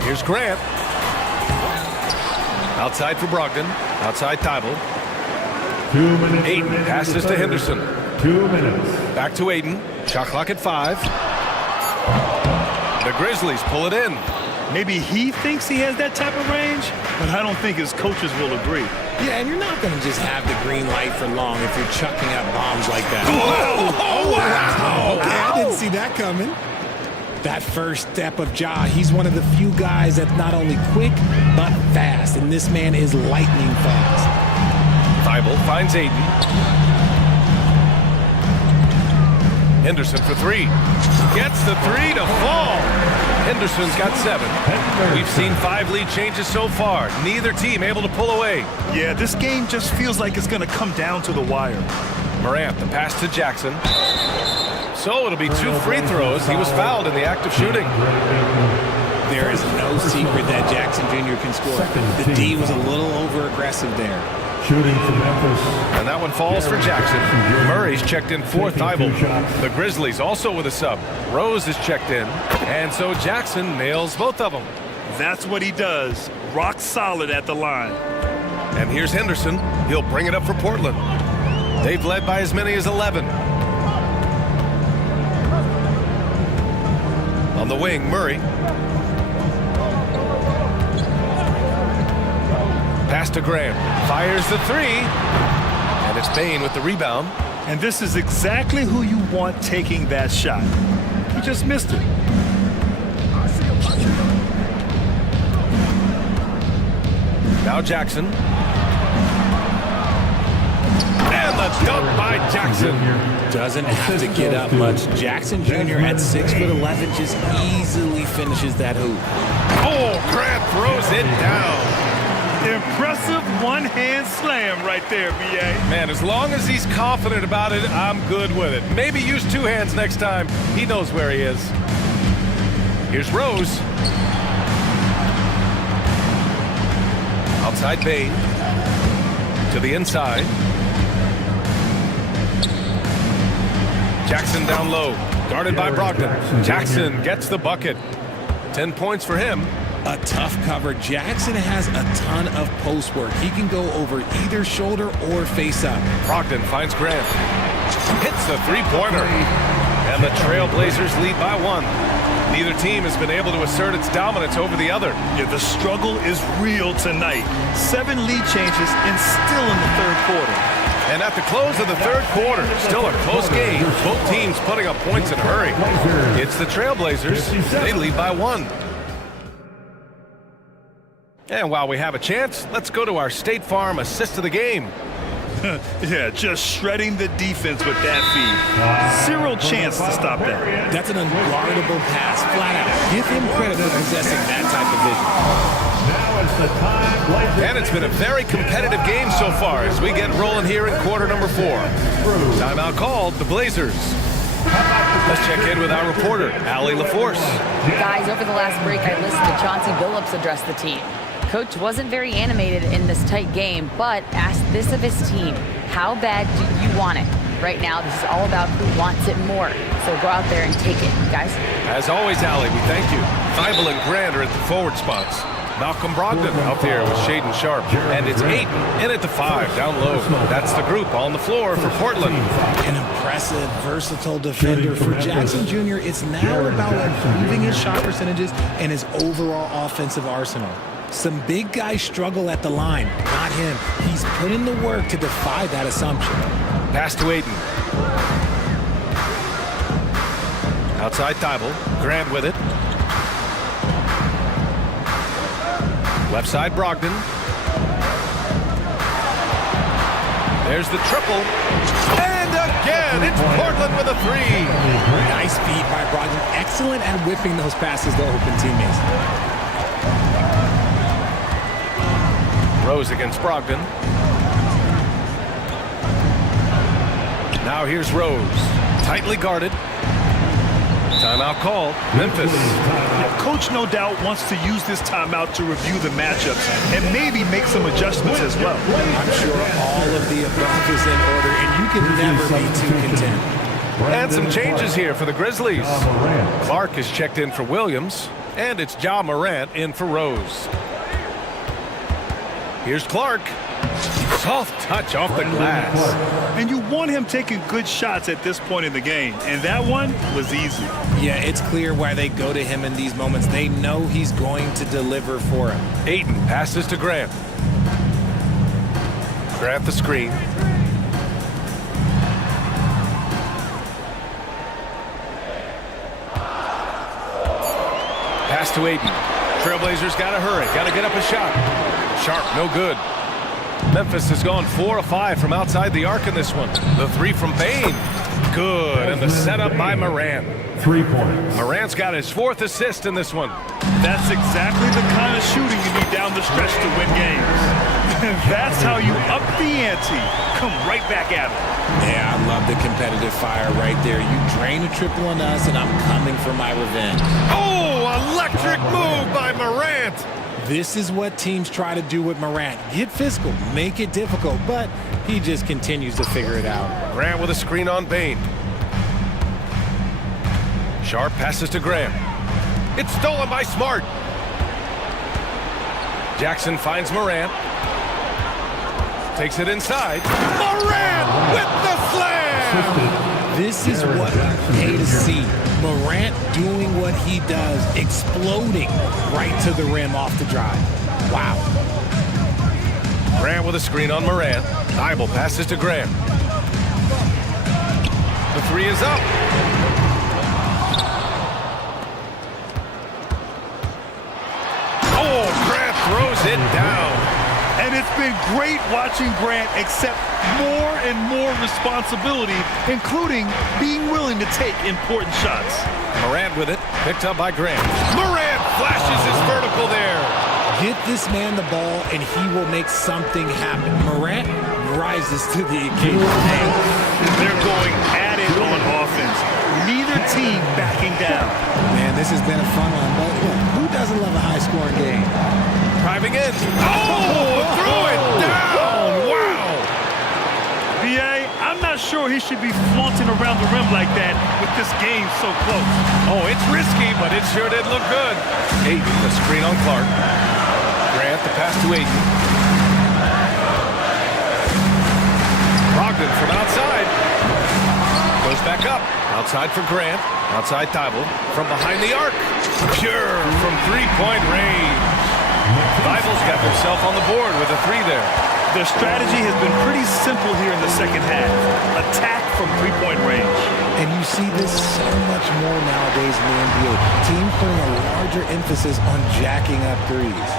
Here's Grant. Outside for Brogdon. Outside Thibault. 2 minutes. Aiden passes to Henderson. 2 minutes. Back to Aiden. Shot clock at 5. The Grizzlies pull it in. Maybe he thinks he has that type of range, but I don't think his coaches will agree. Yeah, and you're not going to just have the green light for long if you're chucking up bombs like that. Oh, wow. Okay, I didn't see that coming. That first step of Ja, he's one of the few guys that's not only quick, but fast. And this man is lightning fast. Thibault finds Aiden. Henderson for 3. Gets the 3 to fall. Henderson's got 7. We've seen 5 lead changes so far. Neither team able to pull away. Yeah, this game just feels like it's going to come down to the wire. Morant, the pass to Jackson. So it'll be 2 free throws. He was fouled in the act of shooting. There is no secret that Jackson Jr. can score. The D was a little over-aggressive there. Shooting for Memphis. And that one falls for Jackson. Murray's checked in for Thibault. The Grizzlies also with a sub. Rose is checked in. And so Jackson nails both of them. That's what he does. Rock solid at the line. And here's Henderson. He'll bring it up for Portland. They've led by as many as 11. On the wing, Murray. Pass to Graham. Fires the 3. And it's Bane with the rebound. And this is exactly who you want taking that shot. He just missed it. Now Jackson. And the dunk by Jackson. Doesn't have to get up much. Jackson Jr. at 6'11" just easily finishes that hoop. Oh, Grant throws it down. Impressive one-hand slam right there, B.A. Man, as long as he's confident about it, I'm good with it. Maybe use 2 hands next time. He knows where he is. Here's Rose. Outside Bane. To the inside. Jackson down low. Guarded by Brogdon. Jackson gets the bucket. 10 points for him. A tough cover. Jackson has a ton of post work. He can go over either shoulder or face up. Brogdon finds Grant. Hits the 3-pointer. And the Trailblazers lead by 1. Neither team has been able to assert its dominance over the other. Yeah, the struggle is real tonight. 7 lead changes and still in the 3rd quarter. And at the close of the 3rd quarter, still a close game. Both teams putting up points in a hurry. It's the Trailblazers. They lead by 1. And while we have a chance, let's go to our State Farm assist of the game. Yeah, just shredding the defense with that feed. 0 chance to stop that. That's an unguardable pass, flat out. Give him credit for possessing that type of vision. Now it's the time. And it's been a very competitive game so far as we get rolling here in quarter number 4. Timeout called, the Blazers. Let's check in with our reporter, Allie LaForce. Guys, over the last break, I listened to Chauncey Billups address the team. Coach wasn't very animated in this tight game, but asked this of his team: how bad do you want it? Right now, this is all about who wants it more. So go out there and take it, guys. As always, Allie, we thank you. Thibault and Grant are at the forward spots. Malcolm Brogdon out there with Shaden Sharp. And it's Aiden in at the 5, down low. That's the group on the floor for Portland. An impressive, versatile defender for Jackson Jr. It's now about improving his shot percentages and his overall offensive arsenal. Some big guys struggle at the line. Not him. He's put in the work to defy that assumption. Pass to Aiden. Outside Thibault. Grant with it. Left side Brogdon. There's the triple. And again, it's Portland with a 3. Nice feed by Brogdon. Excellent at whipping those passes to open teammates. Rose against Brogdon. Now here's Rose. Tightly guarded. Timeout called. Memphis. Coach no doubt wants to use this timeout to review the matchups and maybe make some adjustments as well. I'm sure all of the above is in order, and you can never be too content. And some changes here for the Grizzlies. Clark is checked in for Williams, and it's Ja Morant in for Rose. Here's Clark. Soft touch off the glass. And you want him taking good shots at this point in the game, and that one was easy. Yeah, it's clear why they go to him in these moments. They know he's going to deliver for him. Ayton passes to Grant. Grant the screen. Pass to Ayton. Trailblazers got to hurry. Got to get up a shot. Sharp, no good. Memphis has gone 4 of 5 from outside the arc in this one. The three from Bane. Good. And the setup by Morant. 3 points. Morant's got his 4th assist in this one. That's exactly the kind of shooting you need down the stretch to win games. That's how you up the ante. Come right back at it. Yeah, I love the competitive fire right there. You drain a triple on us, and I'm coming for my revenge. Oh, electric move by Morant. This is what teams try to do with Morant. Get physical, make it difficult, but he just continues to figure it out. Grant with a screen on Bane. Sharp passes to Grant. It's stolen by Smart. Jackson finds Morant. Takes it inside. Morant with the slam! This is what we pay to see. Morant doing what he does, exploding right to the rim off the drive. Wow. Grant with a screen on Morant. Thibault passes to Grant. The three is up. Oh, Grant throws it down. And it's been great watching Grant accept more and more responsibility, including being willing to take important shots. Morant with it, picked up by Grant. Morant flashes his vertical there. Get this man the ball and he will make something happen. Morant rises to the occasion. They're going at it on offense. Neither team backing down. Man, this has been a fun one, but who doesn't love a high-scoring game? Driving in. Oh, threw it down. Wow. B.A., I'm not sure he should be flaunting around the rim like that with this game so close. Oh, it's risky, but it sure did look good. Ayton, the screen on Clark. Grant, the pass to Ayton. Brogdon from outside. Goes back up. Outside for Grant. Outside Thibault. From behind the arc. Pure from three-point range. Thibault's got himself on the board with a three there. Their strategy has been pretty simple here in the second half. Attack from three-point range. And you see this so much more nowadays in the NBA. Teams putting a larger emphasis on jacking up threes.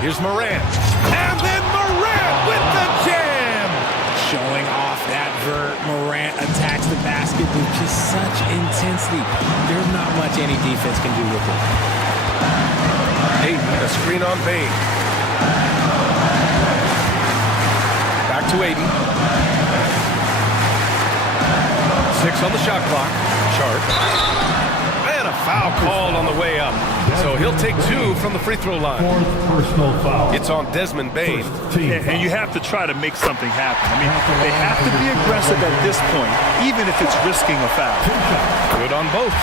Here's Morant. And then Morant with the jam! Showing off that vert. Morant attacks the basket with just such intensity. There's not much any defense can do with it. Ayton, a screen on Bane. Back to Ayton. 6 on the shot clock. Sharp. And a foul called on the way up. So he'll take 2 from the free throw line. 4th personal foul. It's on Desmond Bane. And you have to try to make something happen. I mean, they have to be aggressive at this point, even if it's risking a foul. Good on both.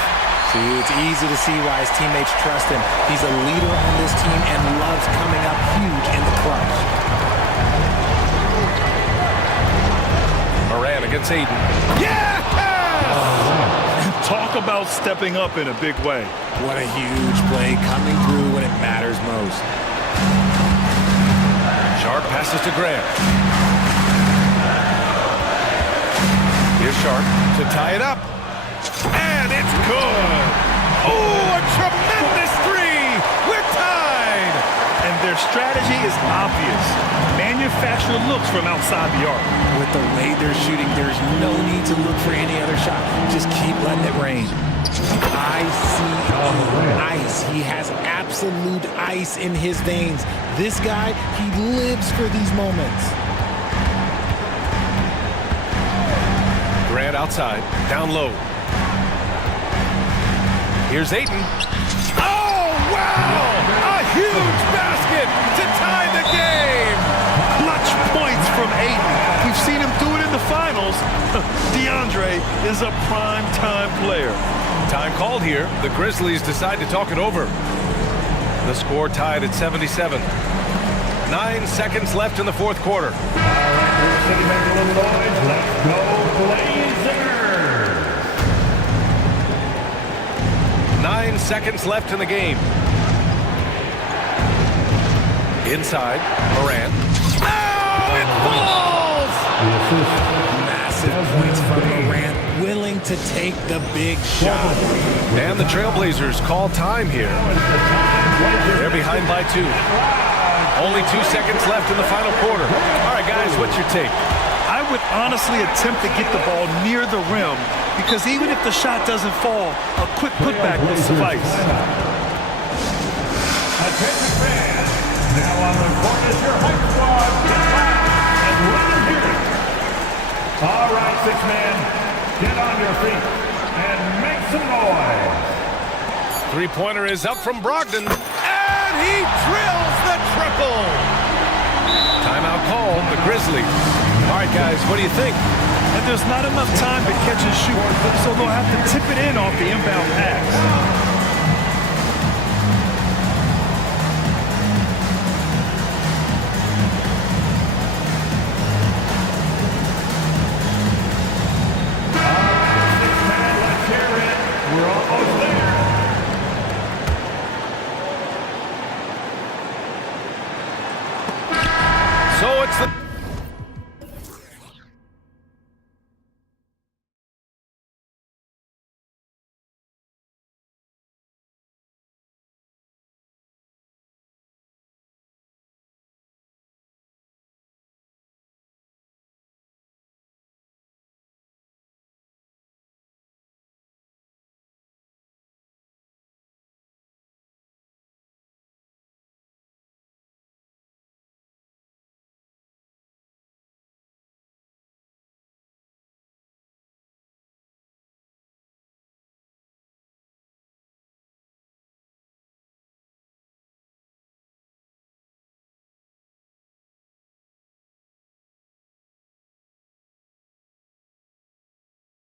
See, it's easy to see why his teammates trust him. He's a leader on this team and loves coming up huge in the clutch. Morant against Ayton. Yeah! Talk about stepping up in a big way. What a huge play coming through when it matters most. Sharp passes to Grant. Here's Sharp to tie it up. And it's good. Oh, a tremendous three. We're tied. And their strategy is obvious. Manufacture looks from outside the arc. With the way they're shooting, there's no need to look for any other shot. Just keep letting it rain. Ice. He has absolute ice in his veins. This guy, he lives for these moments. Grant outside, down low. Here's Ayton. Oh, wow! A huge basket to tie the game! Clutch points from Ayton. We've seen him do it in the finals. DeAndre is a prime-time player. Time called here. The Grizzlies decide to talk it over. The score tied at 77. 9 seconds left in the fourth quarter. City, make a little noise. Let's go Blazers! 9 seconds left in the game. Inside, Morant. Oh, it falls! Massive points from Morant, willing to take the big shot. And the Trailblazers call time here. They're behind by 2. Only 2 seconds left in the final quarter. All right, guys, what's your take? I would honestly attempt to get the ball near the rim because even if the shot doesn't fall, a quick putback will suffice. Attention fans, now on the court is your hype squad. Get loud and let them hear it. All right, 6 men, get on your feet and make some noise. Three-pointer is up from Brogdon, and he drills the triple. Timeout called, the Grizzlies. All right, guys, what do you think? And there's not enough time to catch and shoot, so they'll have to tip it in off the inbound pass.